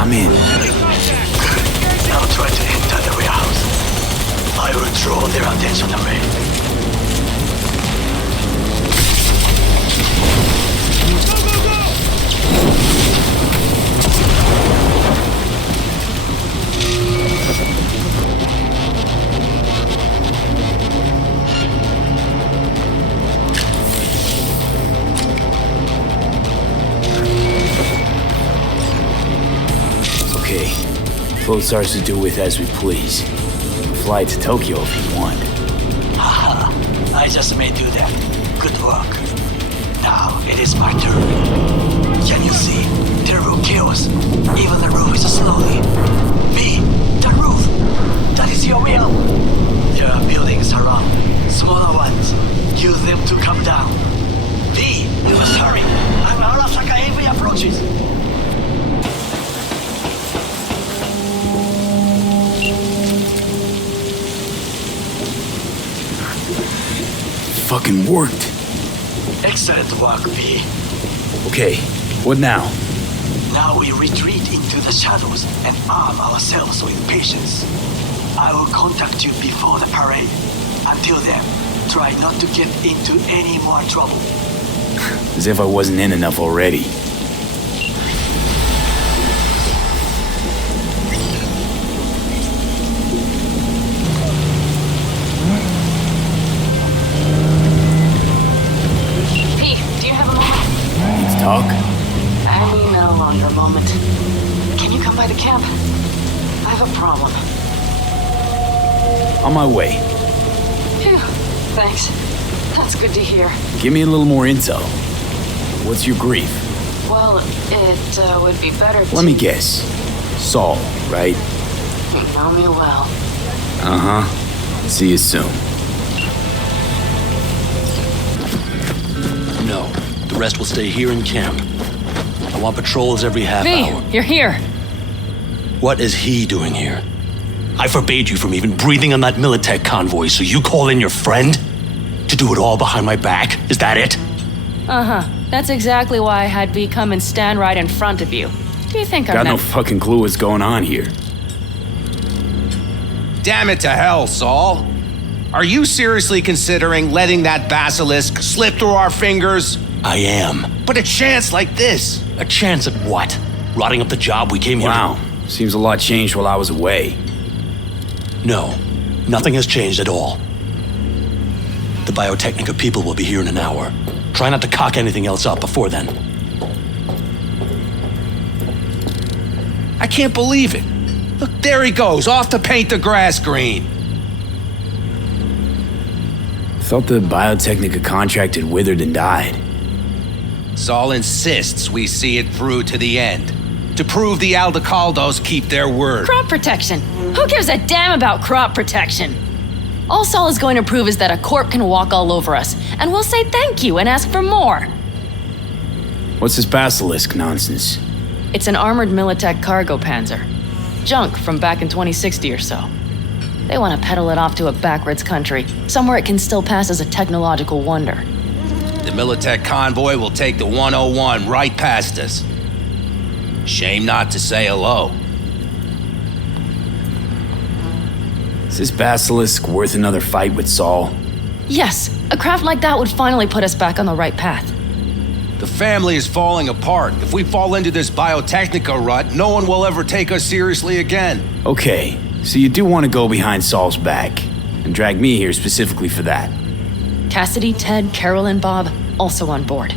I'm in. Now try to enter the warehouse. I will draw their attention away. Float's ours to do with as we please. Fly to Tokyo if you want. Haha, I just may do that. Good work. Now it is my turn. Can you see? Terrible chaos. Even the roof is slowly. Me, the roof. That is your will. There are buildings around. Smaller ones. Use fucking worked. Excellent work, V. Okay, what now? Now we retreat into the shadows and arm ourselves with patience. I will contact you before the parade. Until then, try not to get into any more trouble. As if I wasn't in enough already. P, do you have a moment? Let's talk. I mean no longer moment. Can you come by the camp? I have a problem. On my way. Phew, thanks. That's good to hear. Give me a little more intel. What's your grief? Well, it would be better to... Let me guess. Saul, right? You know me well. Uh-huh. See you soon. No, the rest will stay here in camp. I want patrols every half hour. V, you're here. What is he doing here? I forbade you from even breathing on that Militech convoy, so you call in your friend? To do it all behind my back? Is that it? Uh-huh. That's exactly why I had V come and stand right in front of you. Do you think I'm Got no fucking clue what's going on here. Damn it to hell, Saul. Are you seriously considering letting that basilisk slip through our fingers? I am. But a chance like this? A chance at what? Rotting up the job we came here Wow. Seems a lot changed while I was away. No, nothing has changed at all. The Biotechnica people will be here in an hour. Try not to cock anything else up before then. I can't believe it. Look, there he goes, off to paint the grass green. Thought the Biotechnica contract had withered and died. Saul insists we see it through to the end. To prove the Aldecaldos keep their word. Crop protection. Who gives a damn about crop protection? All Saul is going to prove is that a corp can walk all over us, and we'll say thank you and ask for more. What's this basilisk nonsense? It's an armored Militech cargo panzer. Junk from back in 2060 or so. They want to peddle it off to a backwards country, somewhere it can still pass as a technological wonder. The Militech convoy will take the 101 right past us. Shame not to say hello. Is this basilisk worth another fight with Saul? Yes, a craft like that would finally put us back on the right path. The family is falling apart. If we fall into this Biotechnica rut, no one will ever take us seriously again. Okay, so you do want to go behind Saul's back, and drag me here specifically for that. Cassidy, Ted, Carol, and Bob also on board.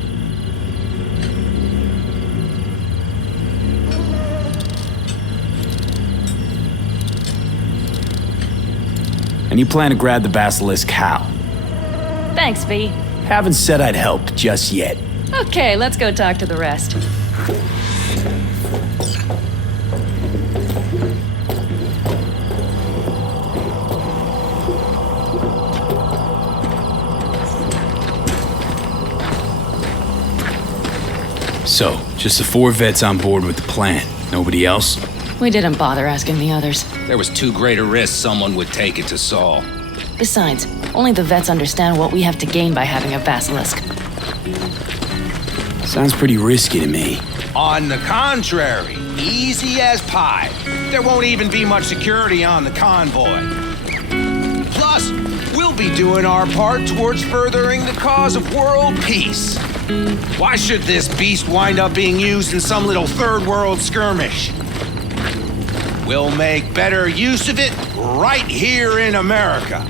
And you plan to grab the basilisk how? Thanks, V. Haven't said I'd help just yet. Okay, let's go talk to the rest. So, just the 4 vets on board with the plan. Nobody else? We didn't bother asking the others. There was too great a risk someone would take it to Saul. Besides, only the vets understand what we have to gain by having a basilisk. Sounds pretty risky to me. On the contrary, easy as pie. There won't even be much security on the convoy. Plus, we'll be doing our part towards furthering the cause of world peace. Why should this beast wind up being used in some little third world skirmish? We'll make better use of it right here in America.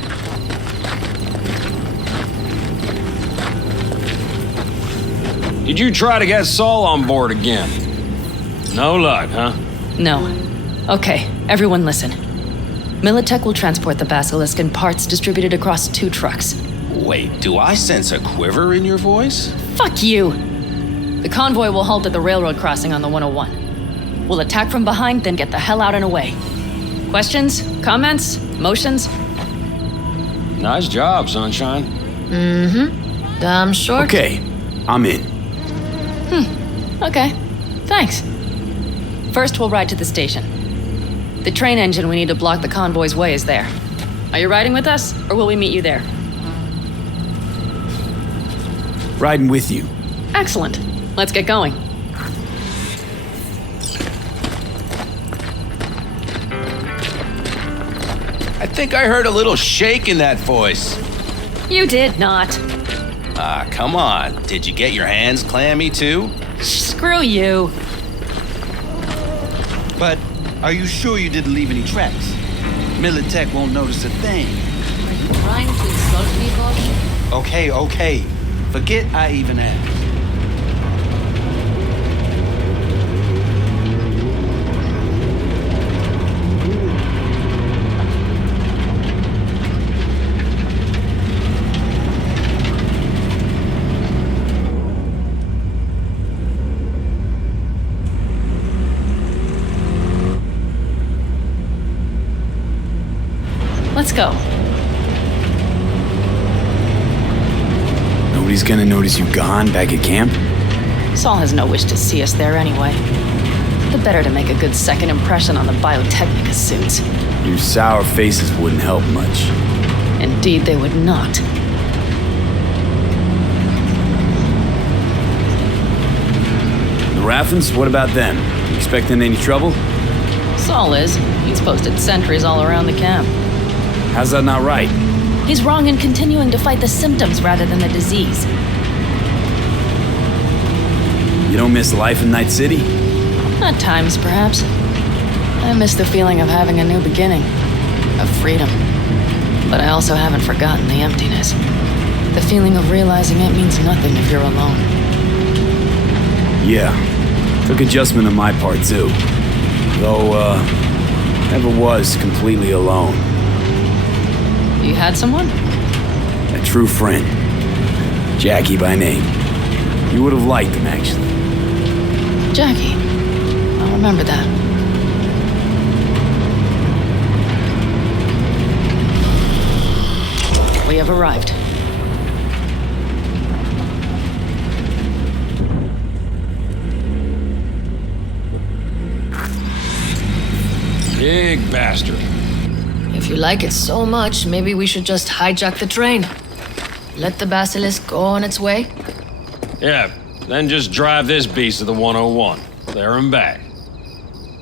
Did you try to get Saul on board again? No luck, huh? No. Okay, everyone listen. Militech will transport the basilisk in parts distributed across 2 trucks. Wait, do I sense a quiver in your voice? Fuck you! The convoy will halt at the railroad crossing on the 101. We'll attack from behind, then get the hell out and away. Questions? Comments? Motions? Nice job, Sunshine. Mm-hmm. Damn short. Okay, I'm in. Okay. Thanks. First, we'll ride to the station. The train engine we need to block the convoy's way is there. Are you riding with us, or will we meet you there? Riding with you. Excellent. Let's get going. I think I heard a little shake in that voice. You did not. Ah, come on. Did you get your hands clammy too? Screw you. But are you sure you didn't leave any tracks? Militech won't notice a thing. Are you trying to insult me, Bosch? Okay. Forget I even asked. Let's go. Nobody's gonna notice you gone back at camp? Saul has no wish to see us there anyway. The better to make a good second impression on the Biotechnica suits. Your sour faces wouldn't help much. Indeed, they would not. The Raffens, what about them? You expecting any trouble? Saul is. He's posted sentries all around the camp. How's that not right? He's wrong in continuing to fight the symptoms rather than the disease. You don't miss life in Night City? At times, perhaps. I miss the feeling of having a new beginning, of freedom. But I also haven't forgotten the emptiness. The feeling of realizing it means nothing if you're alone. Yeah. Took adjustment on my part, too. Though, never was completely alone. You had someone? A true friend. Jackie by name. You would have liked him, actually. Jackie. I'll remember that. We have arrived. Big bastard. If you like it so much, maybe we should just hijack the train. Let the basilisk go on its way. Yeah, then just drive this beast to the 101. There and back.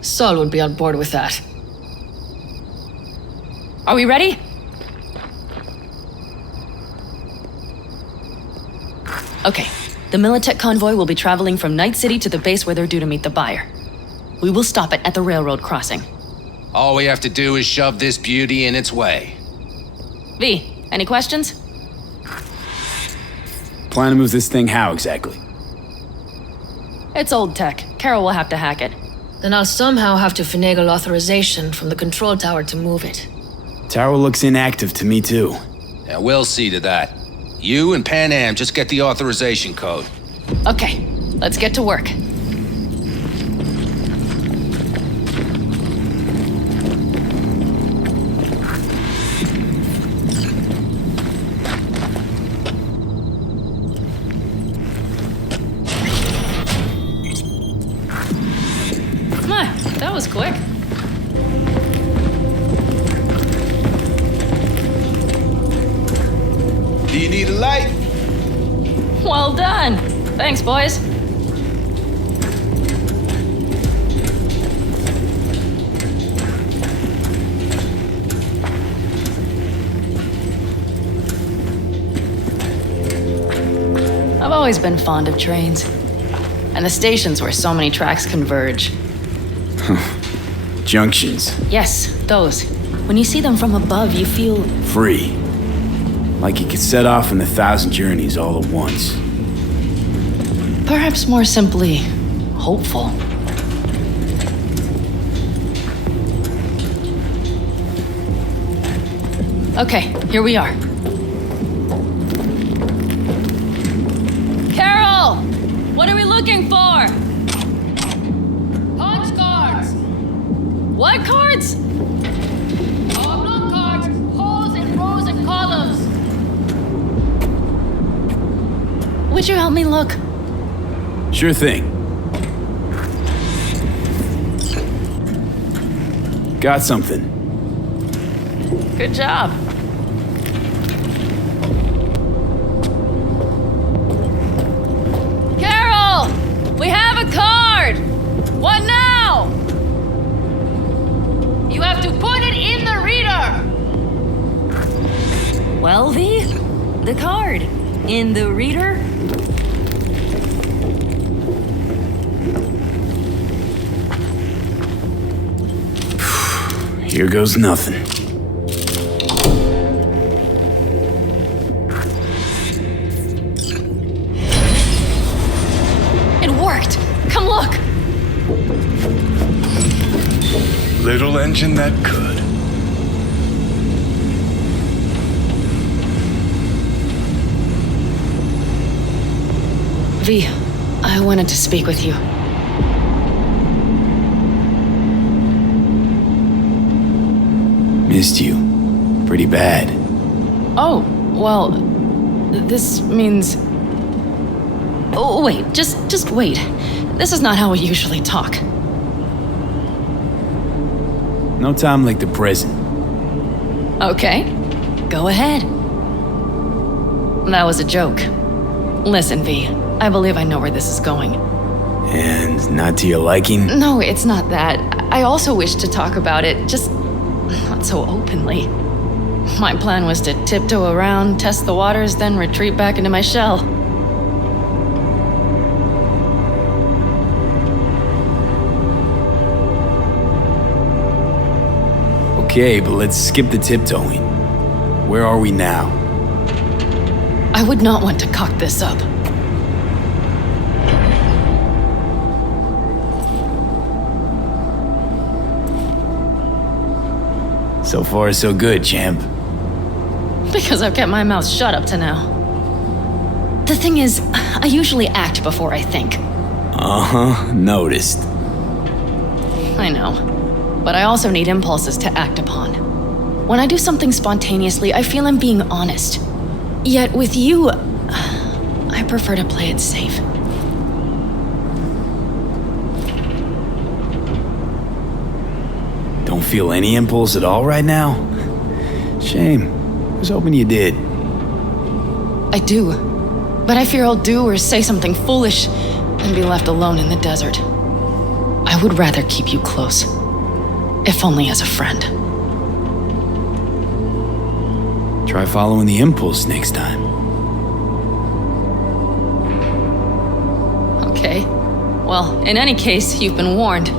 Saul would be on board with that. Are we ready? Okay. The Militech convoy will be traveling from Night City to the base where they're due to meet the buyer. We will stop it at the railroad crossing. All we have to do is shove this beauty in its way. V, any questions? Plan to move this thing how exactly? It's old tech. Carol will have to hack it. Then I'll somehow have to finagle authorization from the control tower to move it. Tower looks inactive to me, too. Yeah, we'll see to that. You and Pan Am just get the authorization code. Okay, let's get to work. That was quick. Do you need a light? Well done. Thanks, boys. I've always been fond of trains. And the stations where so many tracks converge. Junctions. Yes, those. When you see them from above, you feel... free. Like you could set off on 1,000 journeys all at once. Perhaps more simply, hopeful. Okay, here we are. Carol! What are we looking for? Punch cards! What cards? Oh, not cards. Holes in rows and columns. Would you help me look? Sure thing. Got something. Good job. Well, V, the card in the reader. Here goes nothing. It worked. Come look. Little engine that could. V, I wanted to speak with you. Missed you. Pretty bad. Oh, well, this means... Oh, wait, just wait. This is not how we usually talk. No time like the present. Okay, go ahead. That was a joke. Listen, V, I believe I know where this is going. And not to your liking? No, it's not that. I also wish to talk about it, just not so openly. My plan was to tiptoe around, test the waters, then retreat back into my shell. Okay, but let's skip the tiptoeing. Where are we now? I would not want to cock this up. So far, so good, champ. Because I've kept my mouth shut up to now. The thing is, I usually act before I think. Uh-huh, noticed. I know. But I also need impulses to act upon. When I do something spontaneously, I feel I'm being honest. Yet with you, I prefer to play it safe. Don't feel any impulse at all right now? Shame. I was hoping you did. I do. But I fear I'll do or say something foolish and be left alone in the desert. I would rather keep you close. If only as a friend. Try following the impulse next time. Okay. Well, in any case, you've been warned.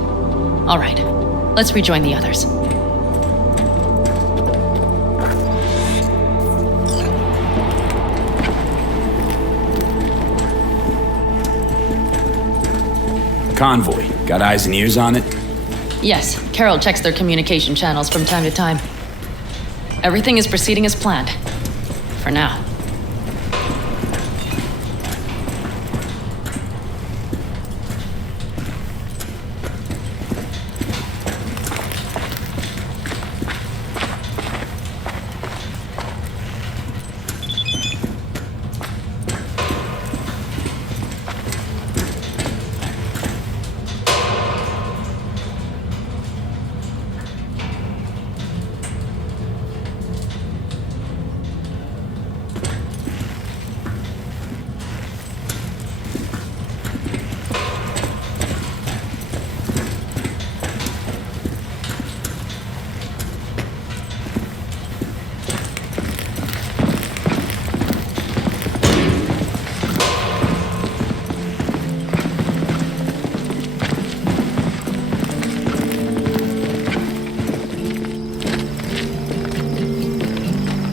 All right, let's rejoin the others. Convoy. Got eyes and ears on it? Yes, Carol checks their communication channels from time to time. Everything is proceeding as planned. For now.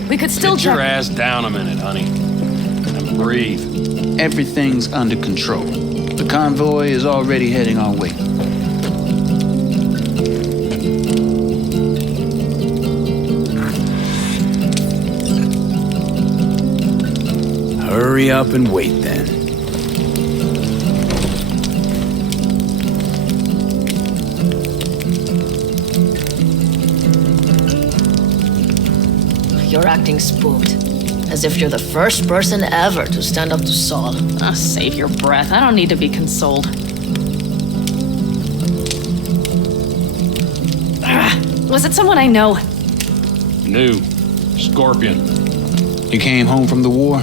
We could still Sit your ass down a minute, honey. And breathe. Everything's under control. The convoy is already heading our way. Hurry up and wait then. You're acting spooked. As if you're the first person ever to stand up to Saul. Oh, save your breath. I don't need to be consoled. Was it someone I know? New. Scorpion. He came home from the war,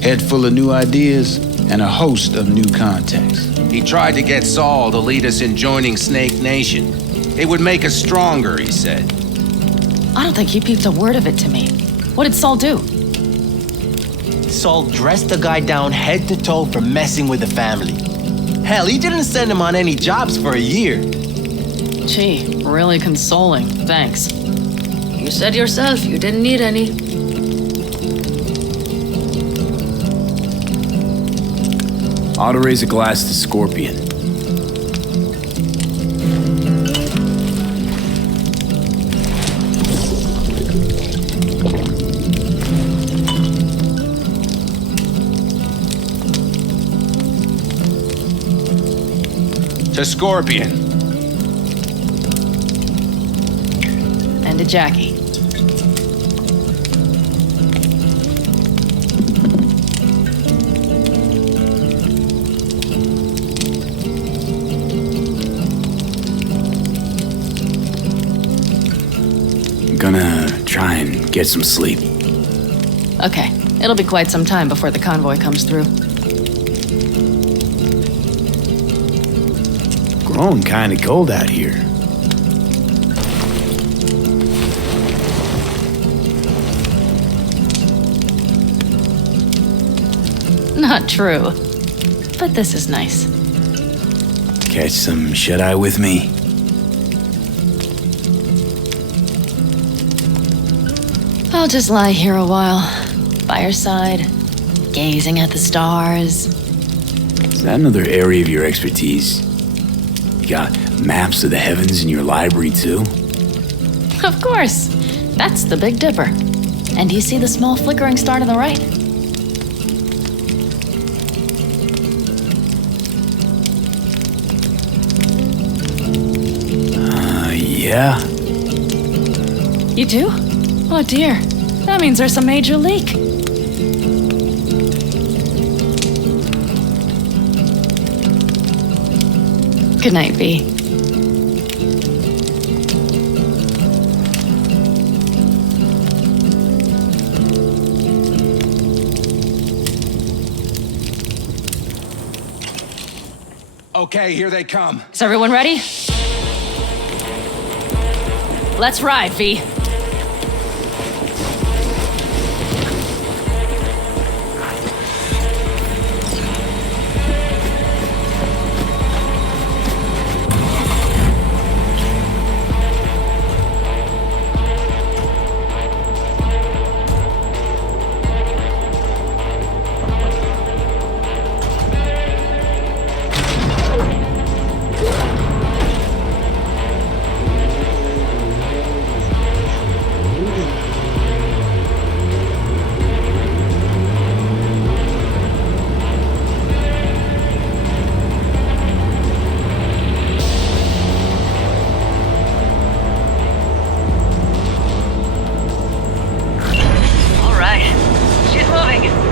head full of new ideas, and a host of new contacts. He tried to get Saul to lead us in joining Snake Nation. It would make us stronger, he said. I don't think he peeped a word of it to me. What did Saul do? Saul dressed the guy down head to toe for messing with the family. Hell, he didn't send him on any jobs for a year. Gee, really consoling. Thanks. You said yourself you didn't need any. Ought to raise a glass to Scorpion. To Scorpion. And to Jackie. I'm gonna try and get some sleep. Okay, it'll be quite some time before the convoy comes through. Growing kinda cold out here. Not true. But this is nice. Catch some shut-eye with me? I'll just lie here a while, by your side, gazing at the stars. Is that another area of your expertise? You got maps of the heavens in your library, too? Of course. That's the Big Dipper. And do you see the small flickering star to the right? Yeah. You do? Oh dear. That means there's a major leak. Good night, V. Okay, here they come. Is everyone ready? Let's ride, V.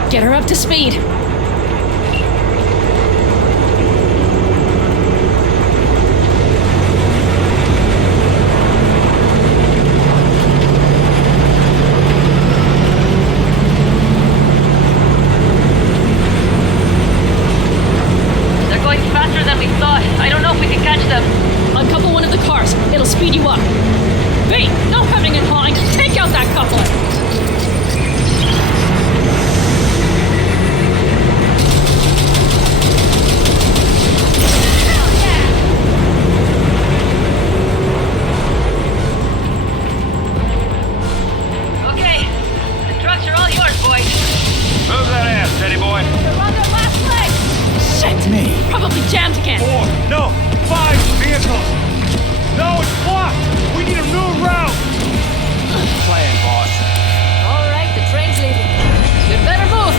Get her up to speed. They're going faster than we thought. I don't know if we can catch them. Uncouple one of the cars. It'll speed you up. V, no hemming and hawing. Take out that coupler. Probably jammed again. 4, no, 5 vehicles. No, it's blocked. We need a new route. Plan, boss. All right, the train's leaving. You'd better move.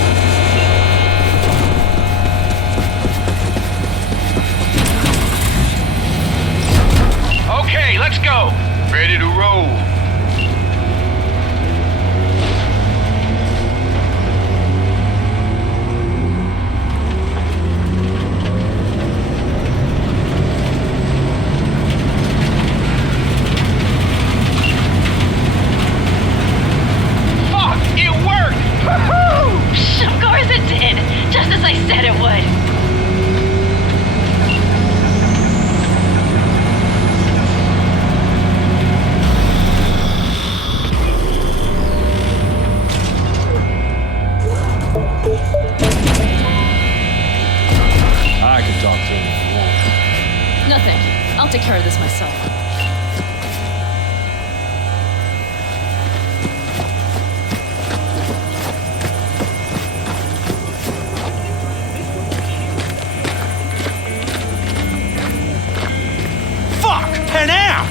Okay, let's go. Ready to roll. Of course it did! Just as I said it would! Nothing. I'll take care of this myself. Fuck! Tann!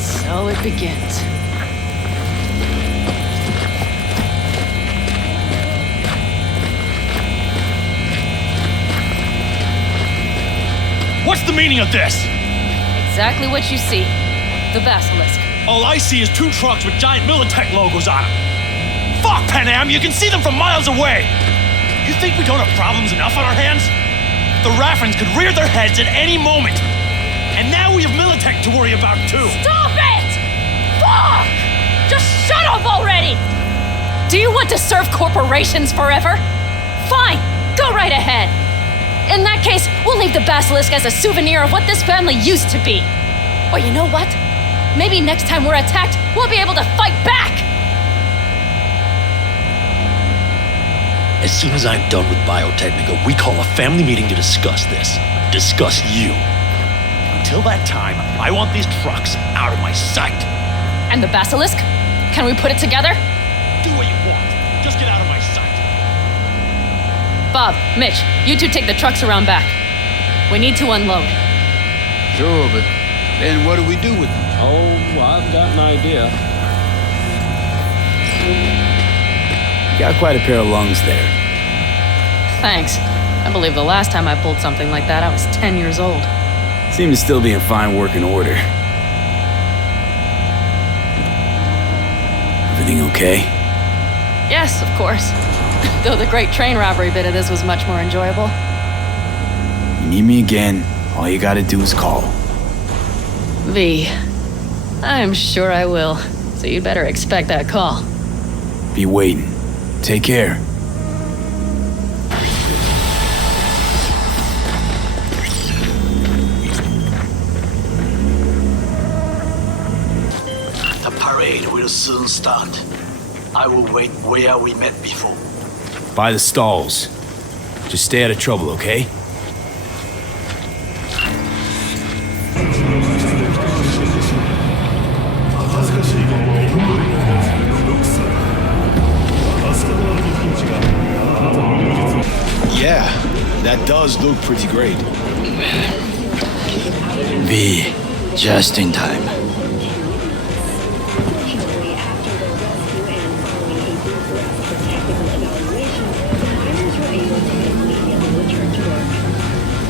So it begins. What's the meaning of this? Exactly what you see. The basilisk. All I see is 2 trucks with giant Militech logos on them. Fuck, Panam! You can see them from miles away! You think we don't have problems enough on our hands? The Raffens could rear their heads at any moment. And now we have Militech to worry about too. Stop it! Fuck! Just shut up already! Do you want to serve corporations forever? Fine, go right ahead. In that case, we'll leave the basilisk as a souvenir of what this family used to be. Or you know what? Maybe next time we're attacked, we'll be able to fight back! As soon as I'm done with Biotechnica, we call a family meeting to discuss this. Discuss you. Until that time, I want these trucks out of my sight. And the basilisk? Can we put it together? Do what you want. Just get out of my sight. Bob, Mitch, you two take the trucks around back. We need to unload. Sure, but then what do we do with them? Oh, I've got an idea. Got quite a pair of lungs there. Thanks. I believe the last time I pulled something like that, I was 10 years old. Seem to still be in fine working order. Everything okay? Yes, of course. Though the great train robbery bit of this was much more enjoyable. You need me again, all you gotta do is call. V. I'm sure I will. So you'd better expect that call. Be waiting. Take care. The parade will soon start. I will wait where we met before. By the stalls. Just stay out of trouble, okay? Yeah, that does look pretty great. V, just in time.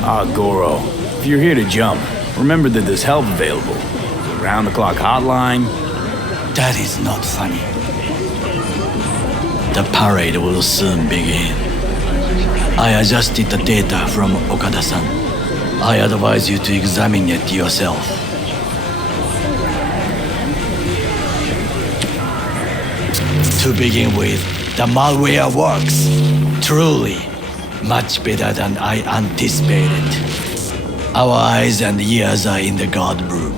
Ah, Goro. If you're here to jump, remember that there's help available. Round-the-clock hotline. That is not funny. The parade will soon begin. I adjusted the data from Okada-san. I advise you to examine it yourself. To begin with, the malware works. Truly, much better than I anticipated. Our eyes and ears are in the guard room.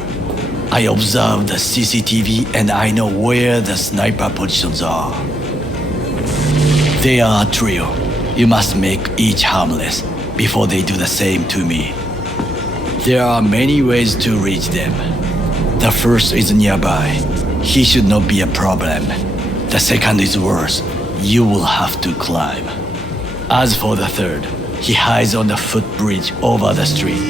I observed the CCTV and I know where the sniper positions are. They are a trio. You must make each harmless before they do the same to me. There are many ways to reach them. The first is nearby. He should not be a problem. The second is worse. You will have to climb. As for the third, he hides on the footbridge over the street.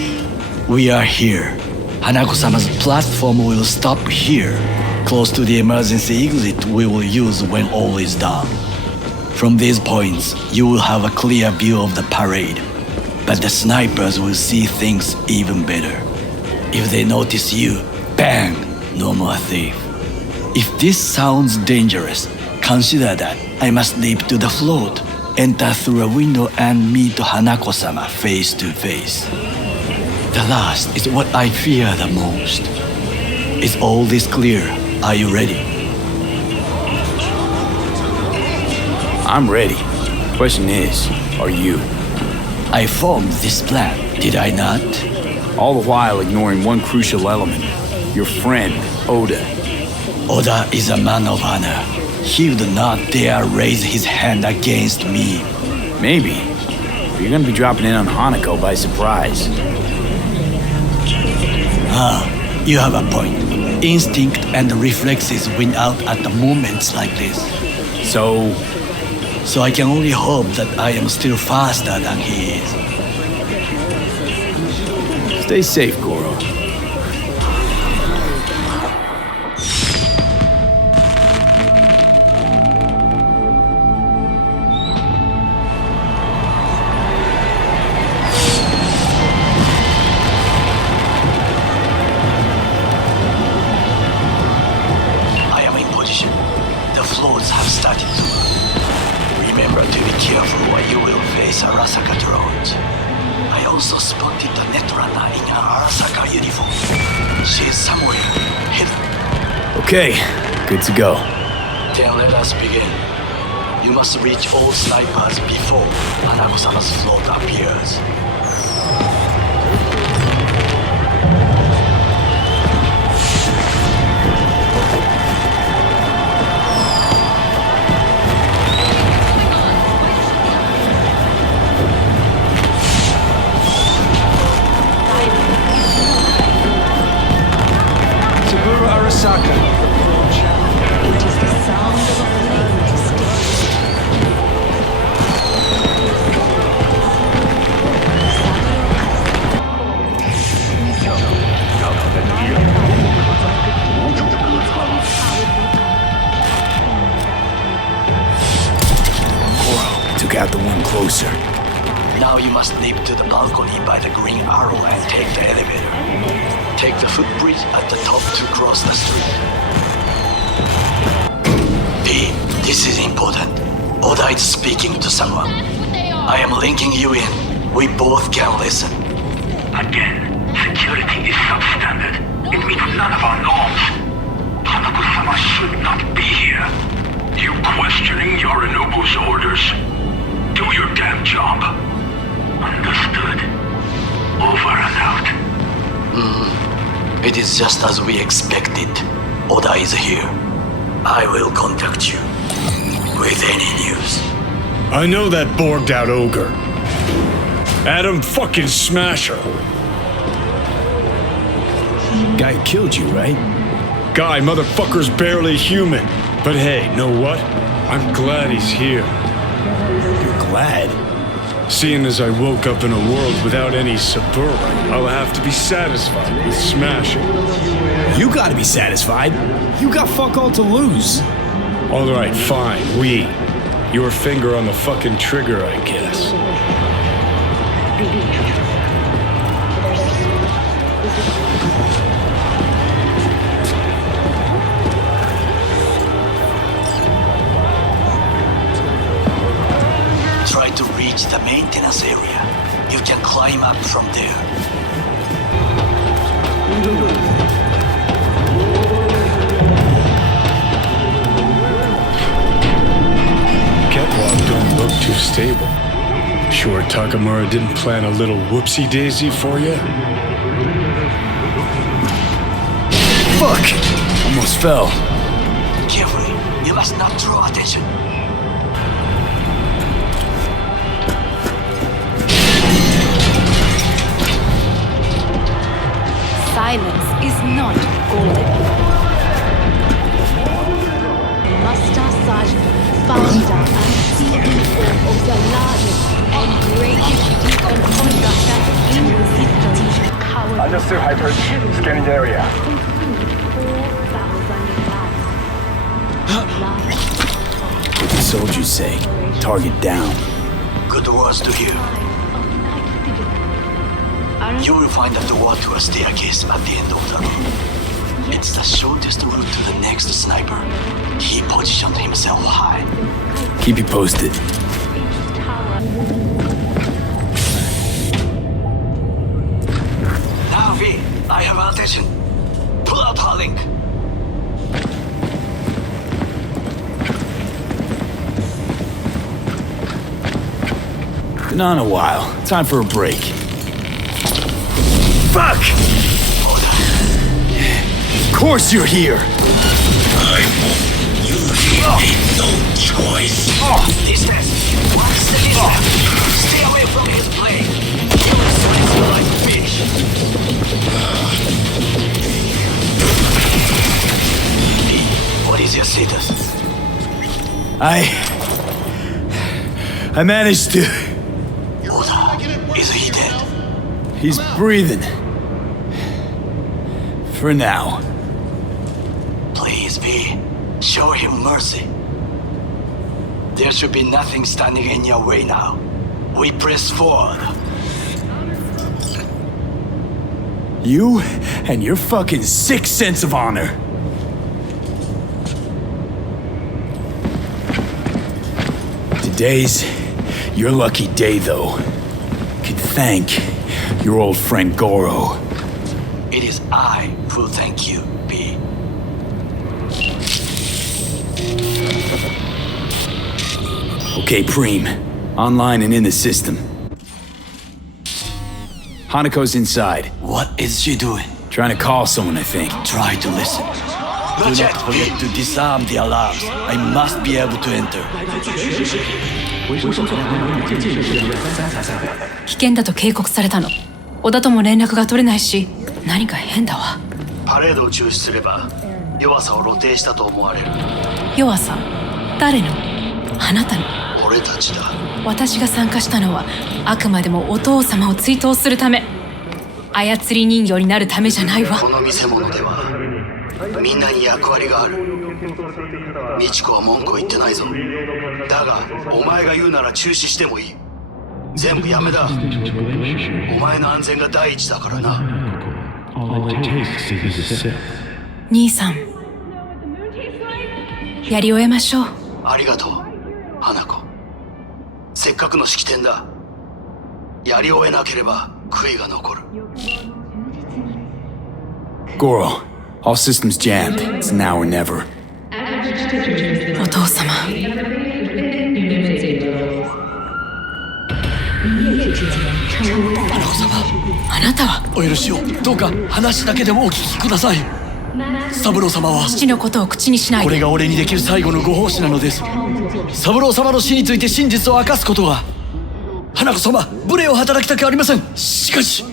We are here. Hanako-sama's platform will stop here, close to the emergency exit we will use when all is done. From these points, you will have a clear view of the parade, but the snipers will see things even better. If they notice you, bang, no more thief. If this sounds dangerous, consider that I must leap to the float, enter through a window and meet Hanako-sama face to face. The last is what I fear the most. Is all this clear? Are you ready? I'm ready. Question is, are you? I formed this plan, did I not? All the while ignoring one crucial element. Your friend, Oda. Oda is a man of honor. He would not dare raise his hand against me. Maybe. But you're gonna be dropping in on Hanako by surprise. You have a point. Instinct and reflexes win out at the moments like this. So I can only hope that I am still faster than he is. Stay safe, Goro. Okay, good to go. Then let us begin. You must reach all snipers before Hanako-sama's float appears. Got the one closer. Now you must leap to the balcony by the green arrow and take the elevator. Take the footbridge at the top to cross the street. P, this is important. Oda is speaking to someone. I am linking you in. We both can listen. Again, security is substandard. It meets none of our norms. Hanako-sama should not be here. You questioning Yorinobu's orders? Do your damn job. Understood. Over and out. It is just as we expected. Oda is here. I will contact you with any news. I know that borged out ogre. Adam fucking Smasher. Guy who killed you, right? Guy, motherfucker's barely human. But hey, know what? I'm glad he's here. Glad. Seeing as I woke up in a world without any Suburban, I'll have to be satisfied with smashing. You gotta be satisfied. You got fuck all to lose. Alright, fine, we. Your finger on the fucking trigger, I guess. Try to reach the maintenance area. You can climb up from there. Catwalk don't look too stable. Sure Takamura didn't plan a little whoopsie-daisy for you? Fuck! Almost fell. Carefully. You must not draw attention. Silence is not golden. Master Sergeant, founder and CEO of the largest and greatest defense contractor in the history. Understood, Hyper. Scanning the area. What did the soldiers say? Target down. Good words to hear. You will find a door to a staircase at the end of the room. It's the shortest route to the next sniper. He positioned himself high. Keep you posted. Now, V, I have attention. Pull out her link. Been on a while. Time for a break. Fuck! Of course you're here! You need no choice. Distance. Watch the leader. Stay away from his blade. He will slice you like fish. I managed to... Is he dead? He's breathing. For now. Please, V. Show him mercy. There should be nothing standing in your way now. We press forward. You and your fucking sick sense of honor. Today's your lucky day, though. You could thank your old friend Goro. It is I who thank you, B. Okay, Preem. Online and in the system. Hanako's inside. What is she doing? Trying to call someone, I think. Try to listen. Do not forget to disarm the alarms. I must be able to enter. 危険だと警告されたの。小田とも連絡が取れないし、何か変だわ。パレードを中止すれば、弱さを露呈したと思われる。弱さ？誰の？あなたの？俺たちだ。私が参加したのは、あくまでもお父様を追悼するため。操り人形になるためじゃないわ。この見せ物では、みんなに役割がある。美智子は文句を言ってないぞ。だが、お前が言うなら中止してもいい。全部やめだ。お前の安全が第一だからな。兄さん、やり終えましょう。ありがとう、花子。せっかくの式典だ。やり終えなければ悔いが残る。Goro, all systems jammed. It's now or never. お父様。花子様。あなたは？お許しを。どうか話だけでもお聞きください。三郎様は父のことを口にしないで。これが俺にできる最後のご奉仕なのです。三郎様の死について真実を明かすことが。花子様、無礼を働きたくありません。しかし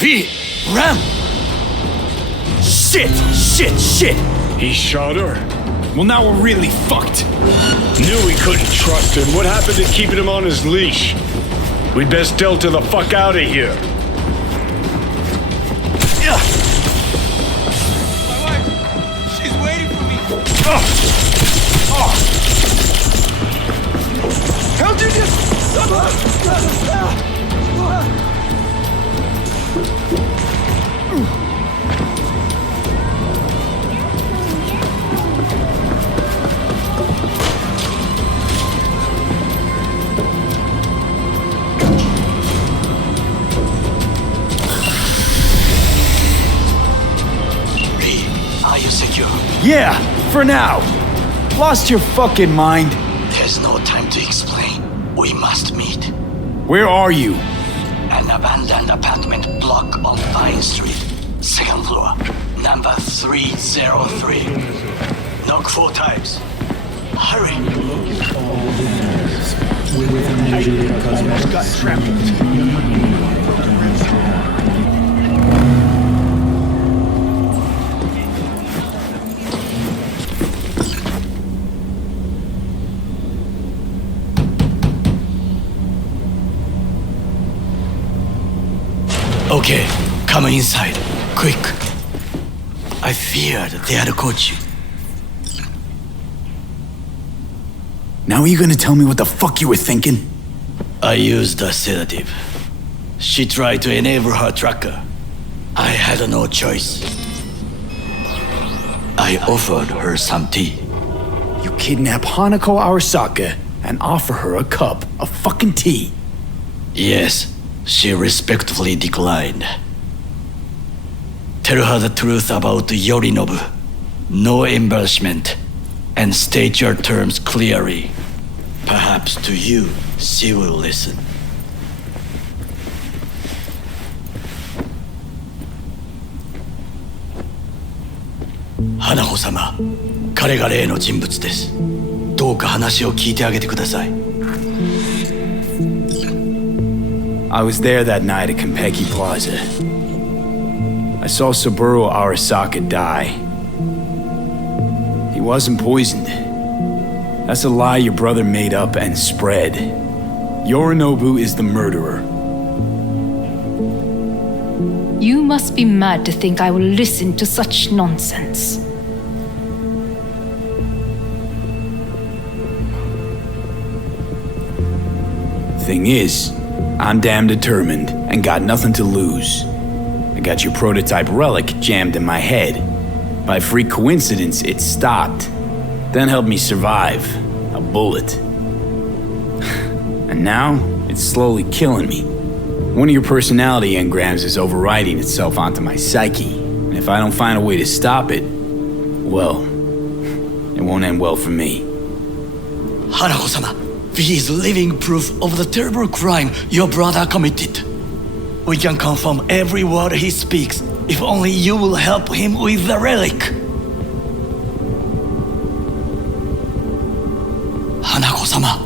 V! Ram! Shit! He shot her? Well, now we're really fucked. Knew we couldn't trust him. What happened to keeping him on his leash? We'd best delta the fuck out of here. My wife, she's waiting for me. How'd you just somehow? Are you secure? Yeah, for now. Lost your fucking mind? There's no time to explain. We must meet. Where are you? An abandoned apartment block on Vine Street. Second floor. Number 303. Knock 4 times. Hurry. I almost got trampled. Okay, come inside. Quick. I feared they had caught you. Now are you gonna tell me what the fuck you were thinking? I used a sedative. She tried to enable her tracker. I had no choice. I offered her some tea. You kidnap Hanako Arasaka and offer her a cup of fucking tea? Yes, she respectfully declined. Tell her the truth about Yorinobu. No embellishment. And state your terms clearly. Perhaps to you, she will listen. Hanako-sama, 彼が例の人物です。どうか話を聞いてあげてください。I was there that night at Konpeki Plaza. I saw Saburo Arasaka die. He wasn't poisoned. That's a lie your brother made up and spread. Yorinobu is the murderer. You must be mad to think I will listen to such nonsense. Thing is, I'm damn determined and got nothing to lose. I got your prototype relic jammed in my head. By freak coincidence, it stopped. Then helped me survive. A bullet. And now, it's slowly killing me. One of your personality engrams is overriding itself onto my psyche. And if I don't find a way to stop it, well, it won't end well for me. Hanako-sama, he is living proof of the terrible crime your brother committed. We can confirm every word he speaks if only you will help him with the relic. Hanako-sama.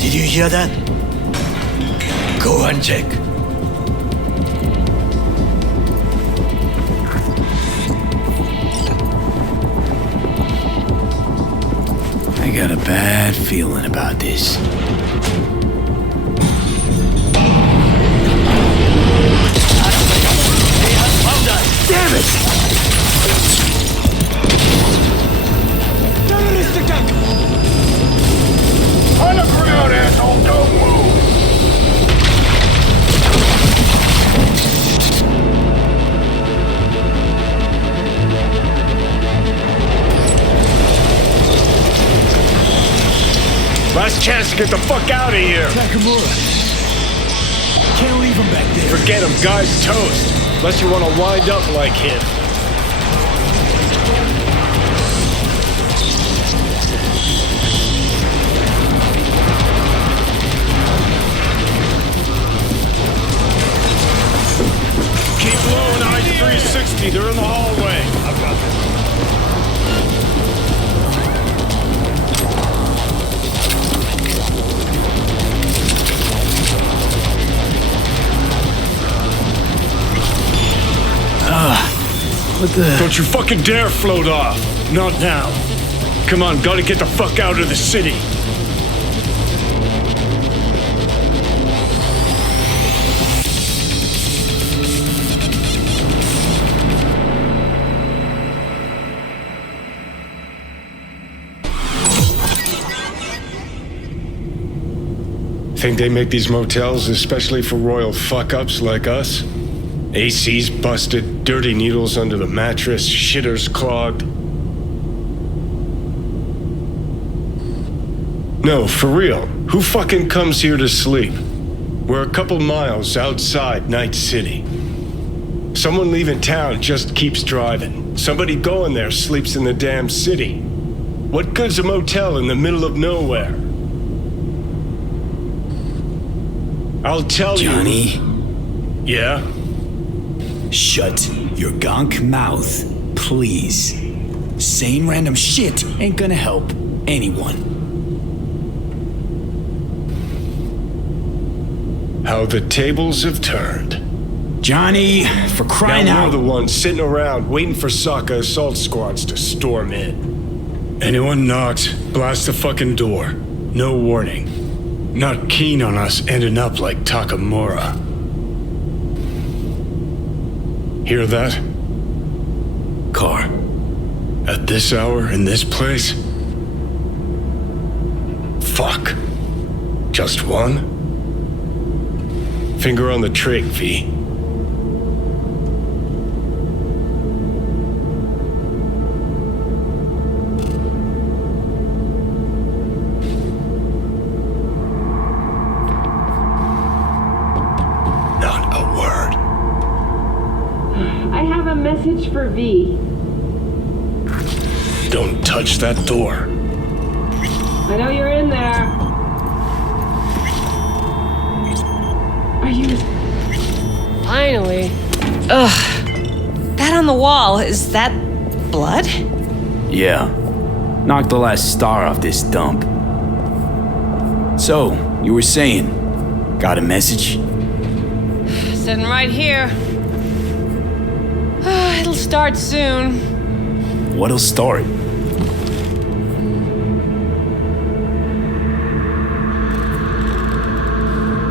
Did you hear that? Go and check. I got a bad feeling about this. Damn it! On the ground, asshole! Don't move! Last chance to get the fuck out of here. Nakamura. Can't leave him back there. Forget him, guy's toast. Unless you want to wind up like him. Keep low and I-360. They're in the hallway. I've got this. What the? Don't you fucking dare float off. Not now. Come on, gotta get the fuck out of the city. Think they make these motels especially for royal fuck-ups like us? AC's busted, dirty needles under the mattress, shitters clogged. No, for real. Who fucking comes here to sleep? We're a couple miles outside Night City. Someone leaving town just keeps driving. Somebody going there sleeps in the damn city. What good's a motel in the middle of nowhere? I'll tell Johnny? you. Yeah? Shut your gonk mouth, please. Saying random shit ain't gonna help anyone. How the tables have turned. Johnny, for crying now out. we're the ones sitting around waiting for Sokka assault squads to storm in. Anyone knocks, blast the fucking door. No warning. Not keen on us ending up like Takamura. Hear that? Car. At this hour, in this place? Fuck. Just one? Finger on the trig, V. Message for V. Don't touch that door. I know you're in there. Are you... Finally. Ugh. That on the wall, is that blood? Yeah. Knocked the last star off this dump. So, you were saying, got a message? Sitting right here. It'll start soon. What'll start?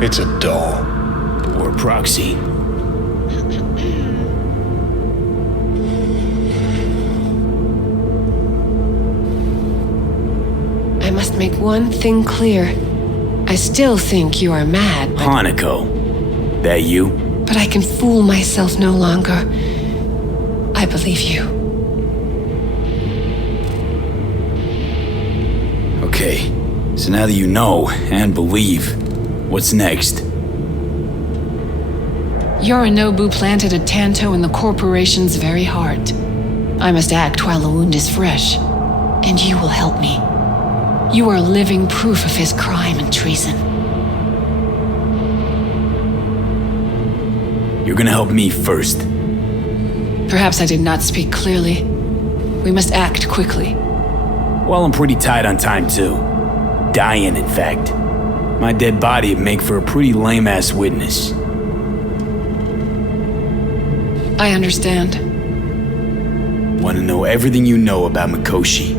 It's a doll. Or a proxy. I must make one thing clear. I still think you are mad, but... Hanako. That you? But I can fool myself no longer. I believe you. Okay, so now that you know and believe, what's next? Yorinobu planted a Tanto in the corporation's very heart. I must act while the wound is fresh, and you will help me. You are living proof of his crime and treason. You're gonna help me first. Perhaps I did not speak clearly. We must act quickly. Well, I'm pretty tight on time, too. Dying, in fact. My dead body would make for a pretty lame-ass witness. I understand. Want to know everything you know about Mikoshi.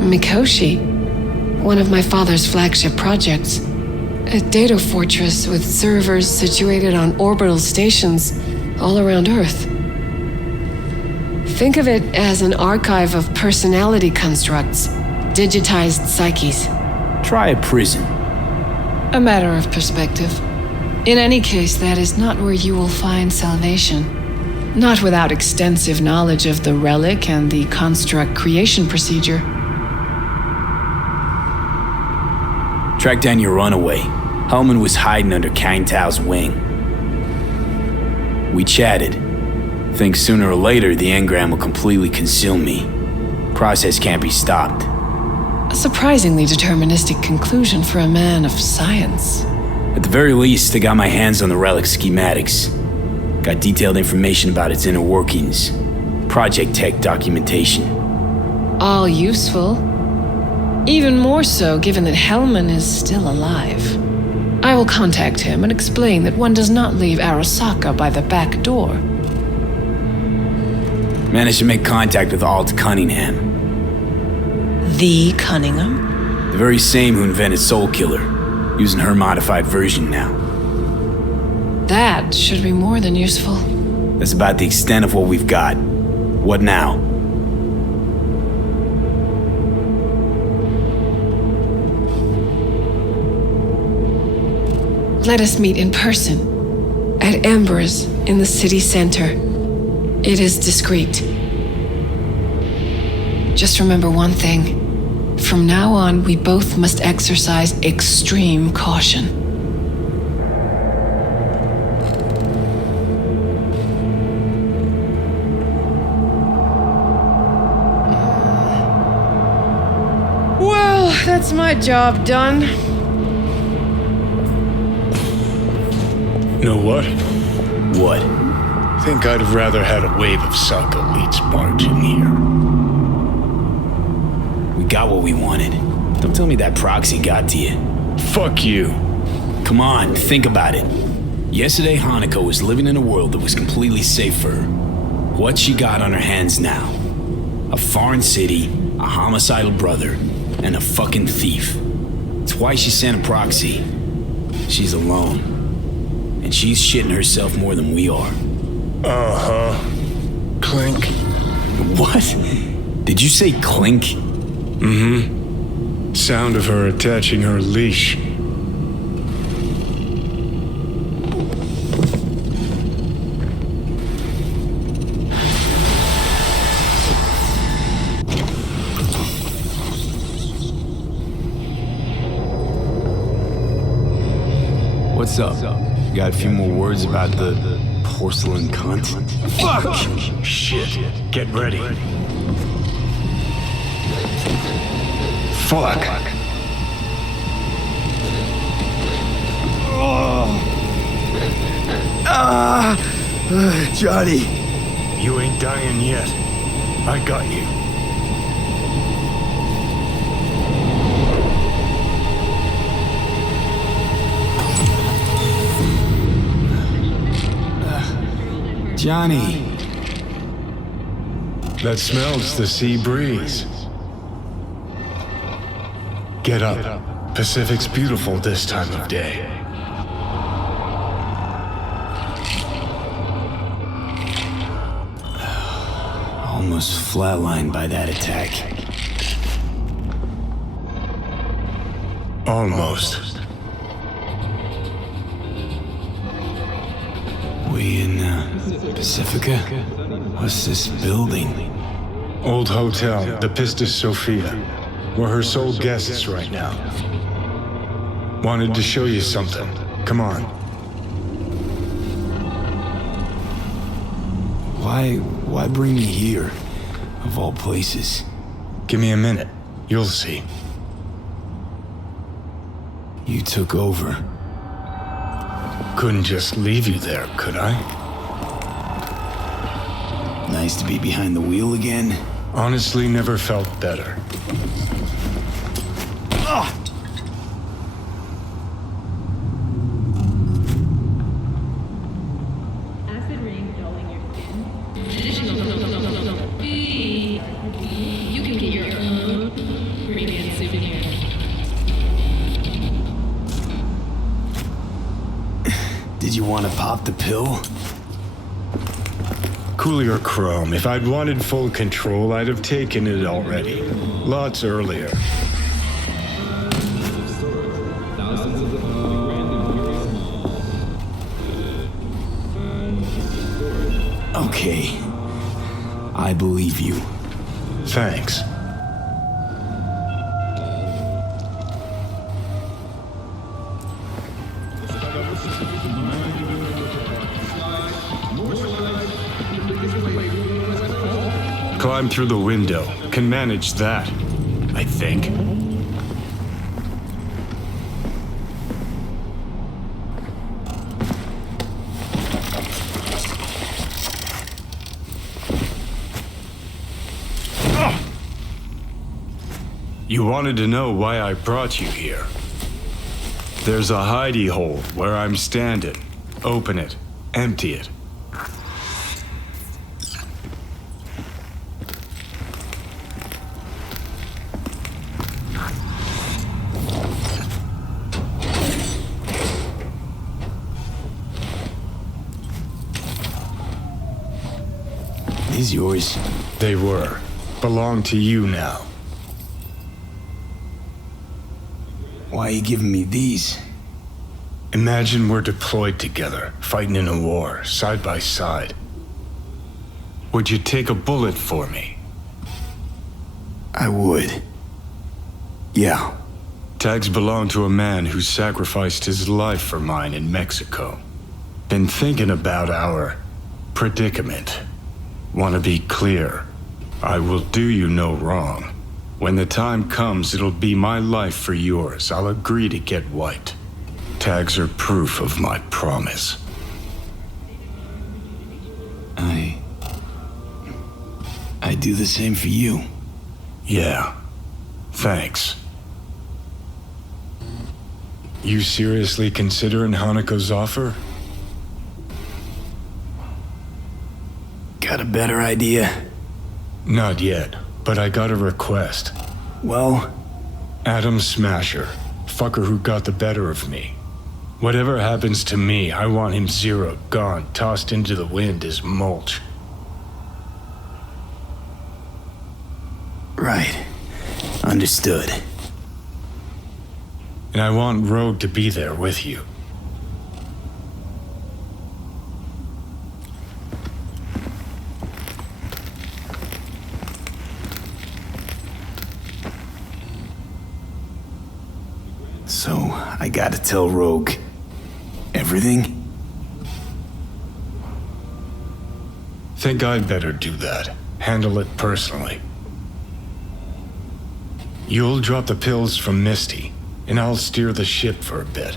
Mikoshi? One of my father's flagship projects. A data fortress with servers situated on orbital stations all around Earth. Think of it as an archive of personality constructs, digitized psyches. Try a prison. A matter of perspective. In any case, that is not where you will find salvation. Not without extensive knowledge of the relic and the construct creation procedure. Track down your runaway. Hellman was hiding under Kang Tao's wing. We chatted. Think sooner or later the engram will completely consume me. Process can't be stopped. A surprisingly deterministic conclusion for a man of science. At the very least, I got my hands on the relic schematics. Got detailed information about its inner workings. Project tech documentation. All useful. Even more so given that Hellman is still alive. I will contact him and explain that one does not leave Arasaka by the back door. Managed to make contact with Alt Cunningham. The Cunningham? The very same who invented Soul Killer. Using her modified version now. That should be more than useful. That's about the extent of what we've got. What now? Let us meet in person. At Immerse, in the city center. It is discreet. Just remember one thing. From now on, we both must exercise extreme caution. Well, that's my job done. Know what? What? Think I'd have rather had a wave of suck elites barge in here. We got what we wanted. Don't tell me that proxy got to you. Fuck you. Come on, think about it. Yesterday, Hanako was living in a world that was completely safe for her. What she got on her hands now? A foreign city, a homicidal brother, and a fucking thief. It's why she sent a proxy. She's alone. And she's shitting herself more than we are. Uh-huh. Clink. What? Did you say clink? Mm-hmm. Sound of her attaching her leash. What's up? Got a few more words about the porcelain cunt? Fuck! Shit. Get ready. Fuck. Johnny. You ain't dying yet. I got you. Johnny. That smells the sea breeze. Get up. Pacific's beautiful this time of day. Almost flatlined by that attack. Almost. We in Pacifica? What's this building? Old hotel, the Pistis Sophia. We're her sole guests right now. Wanted to show you something. Come on. Why bring me here, of all places? Give me a minute. You'll see. You took over. Couldn't just leave you there, could I? Nice to be behind the wheel again. Honestly, never felt better. Acid rain dulling your skin. You can get your own premium souvenir. Did you want to pop the pill? Coolier Chrome, if I'd wanted full control, I'd have taken it already. Lots earlier. Okay. I believe you. Thanks. Climb through the window. Can manage that, I think. You wanted to know why I brought you here. There's a hidey hole where I'm standing. Open it. Empty it. These yours? They were. Belong to you now. Why are you giving me these? Imagine we're deployed together, fighting in a war, side by side. Would you take a bullet for me? I would. Yeah. Tags belong to a man who sacrificed his life for mine in Mexico. Been thinking about our predicament. Want to be clear. I will do you no wrong. When the time comes, it'll be my life for yours. I'll agree to get wiped. Tags are proof of my promise. I do the same for you. Yeah. Thanks. You seriously considering Hanako's offer? Got a better idea? Not yet, but I got a request. Well? Adam Smasher. Fucker who got the better of me. Whatever happens to me, I want him zeroed, gone, tossed into the wind as mulch. Right. Understood. And I want Rogue to be there with you. So, I gotta tell Rogue everything? Think I'd better do that. Handle it personally. You'll drop the pills from Misty, and I'll steer the ship for a bit.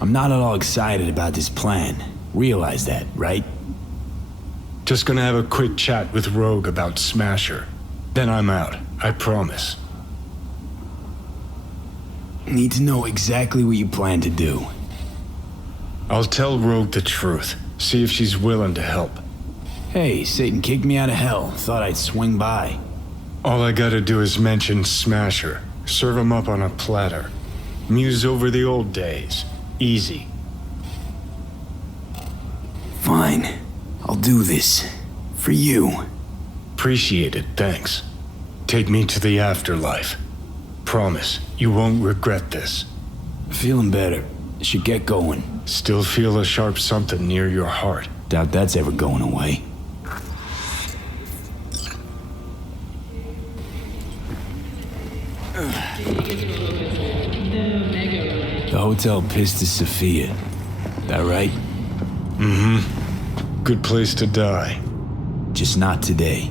I'm not at all excited about this plan. Realize that, right? Just gonna have a quick chat with Rogue about Smasher. Then I'm out, I promise. Need to know exactly what you plan to do. I'll tell Rogue the truth. See if she's willing to help. Hey, Satan kicked me out of hell. Thought I'd swing by. All I gotta do is mention Smasher. Serve him up on a platter. Muse over the old days. Easy. Fine. I'll do this. For you. Appreciate it, thanks. Take me to the afterlife. Promise, you won't regret this. Feeling better. Should get going. Still feel a sharp something near your heart. Doubt that's ever going away. The Hotel Pistis Sophia. That right? Mm-hmm. Good place to die. Just not today.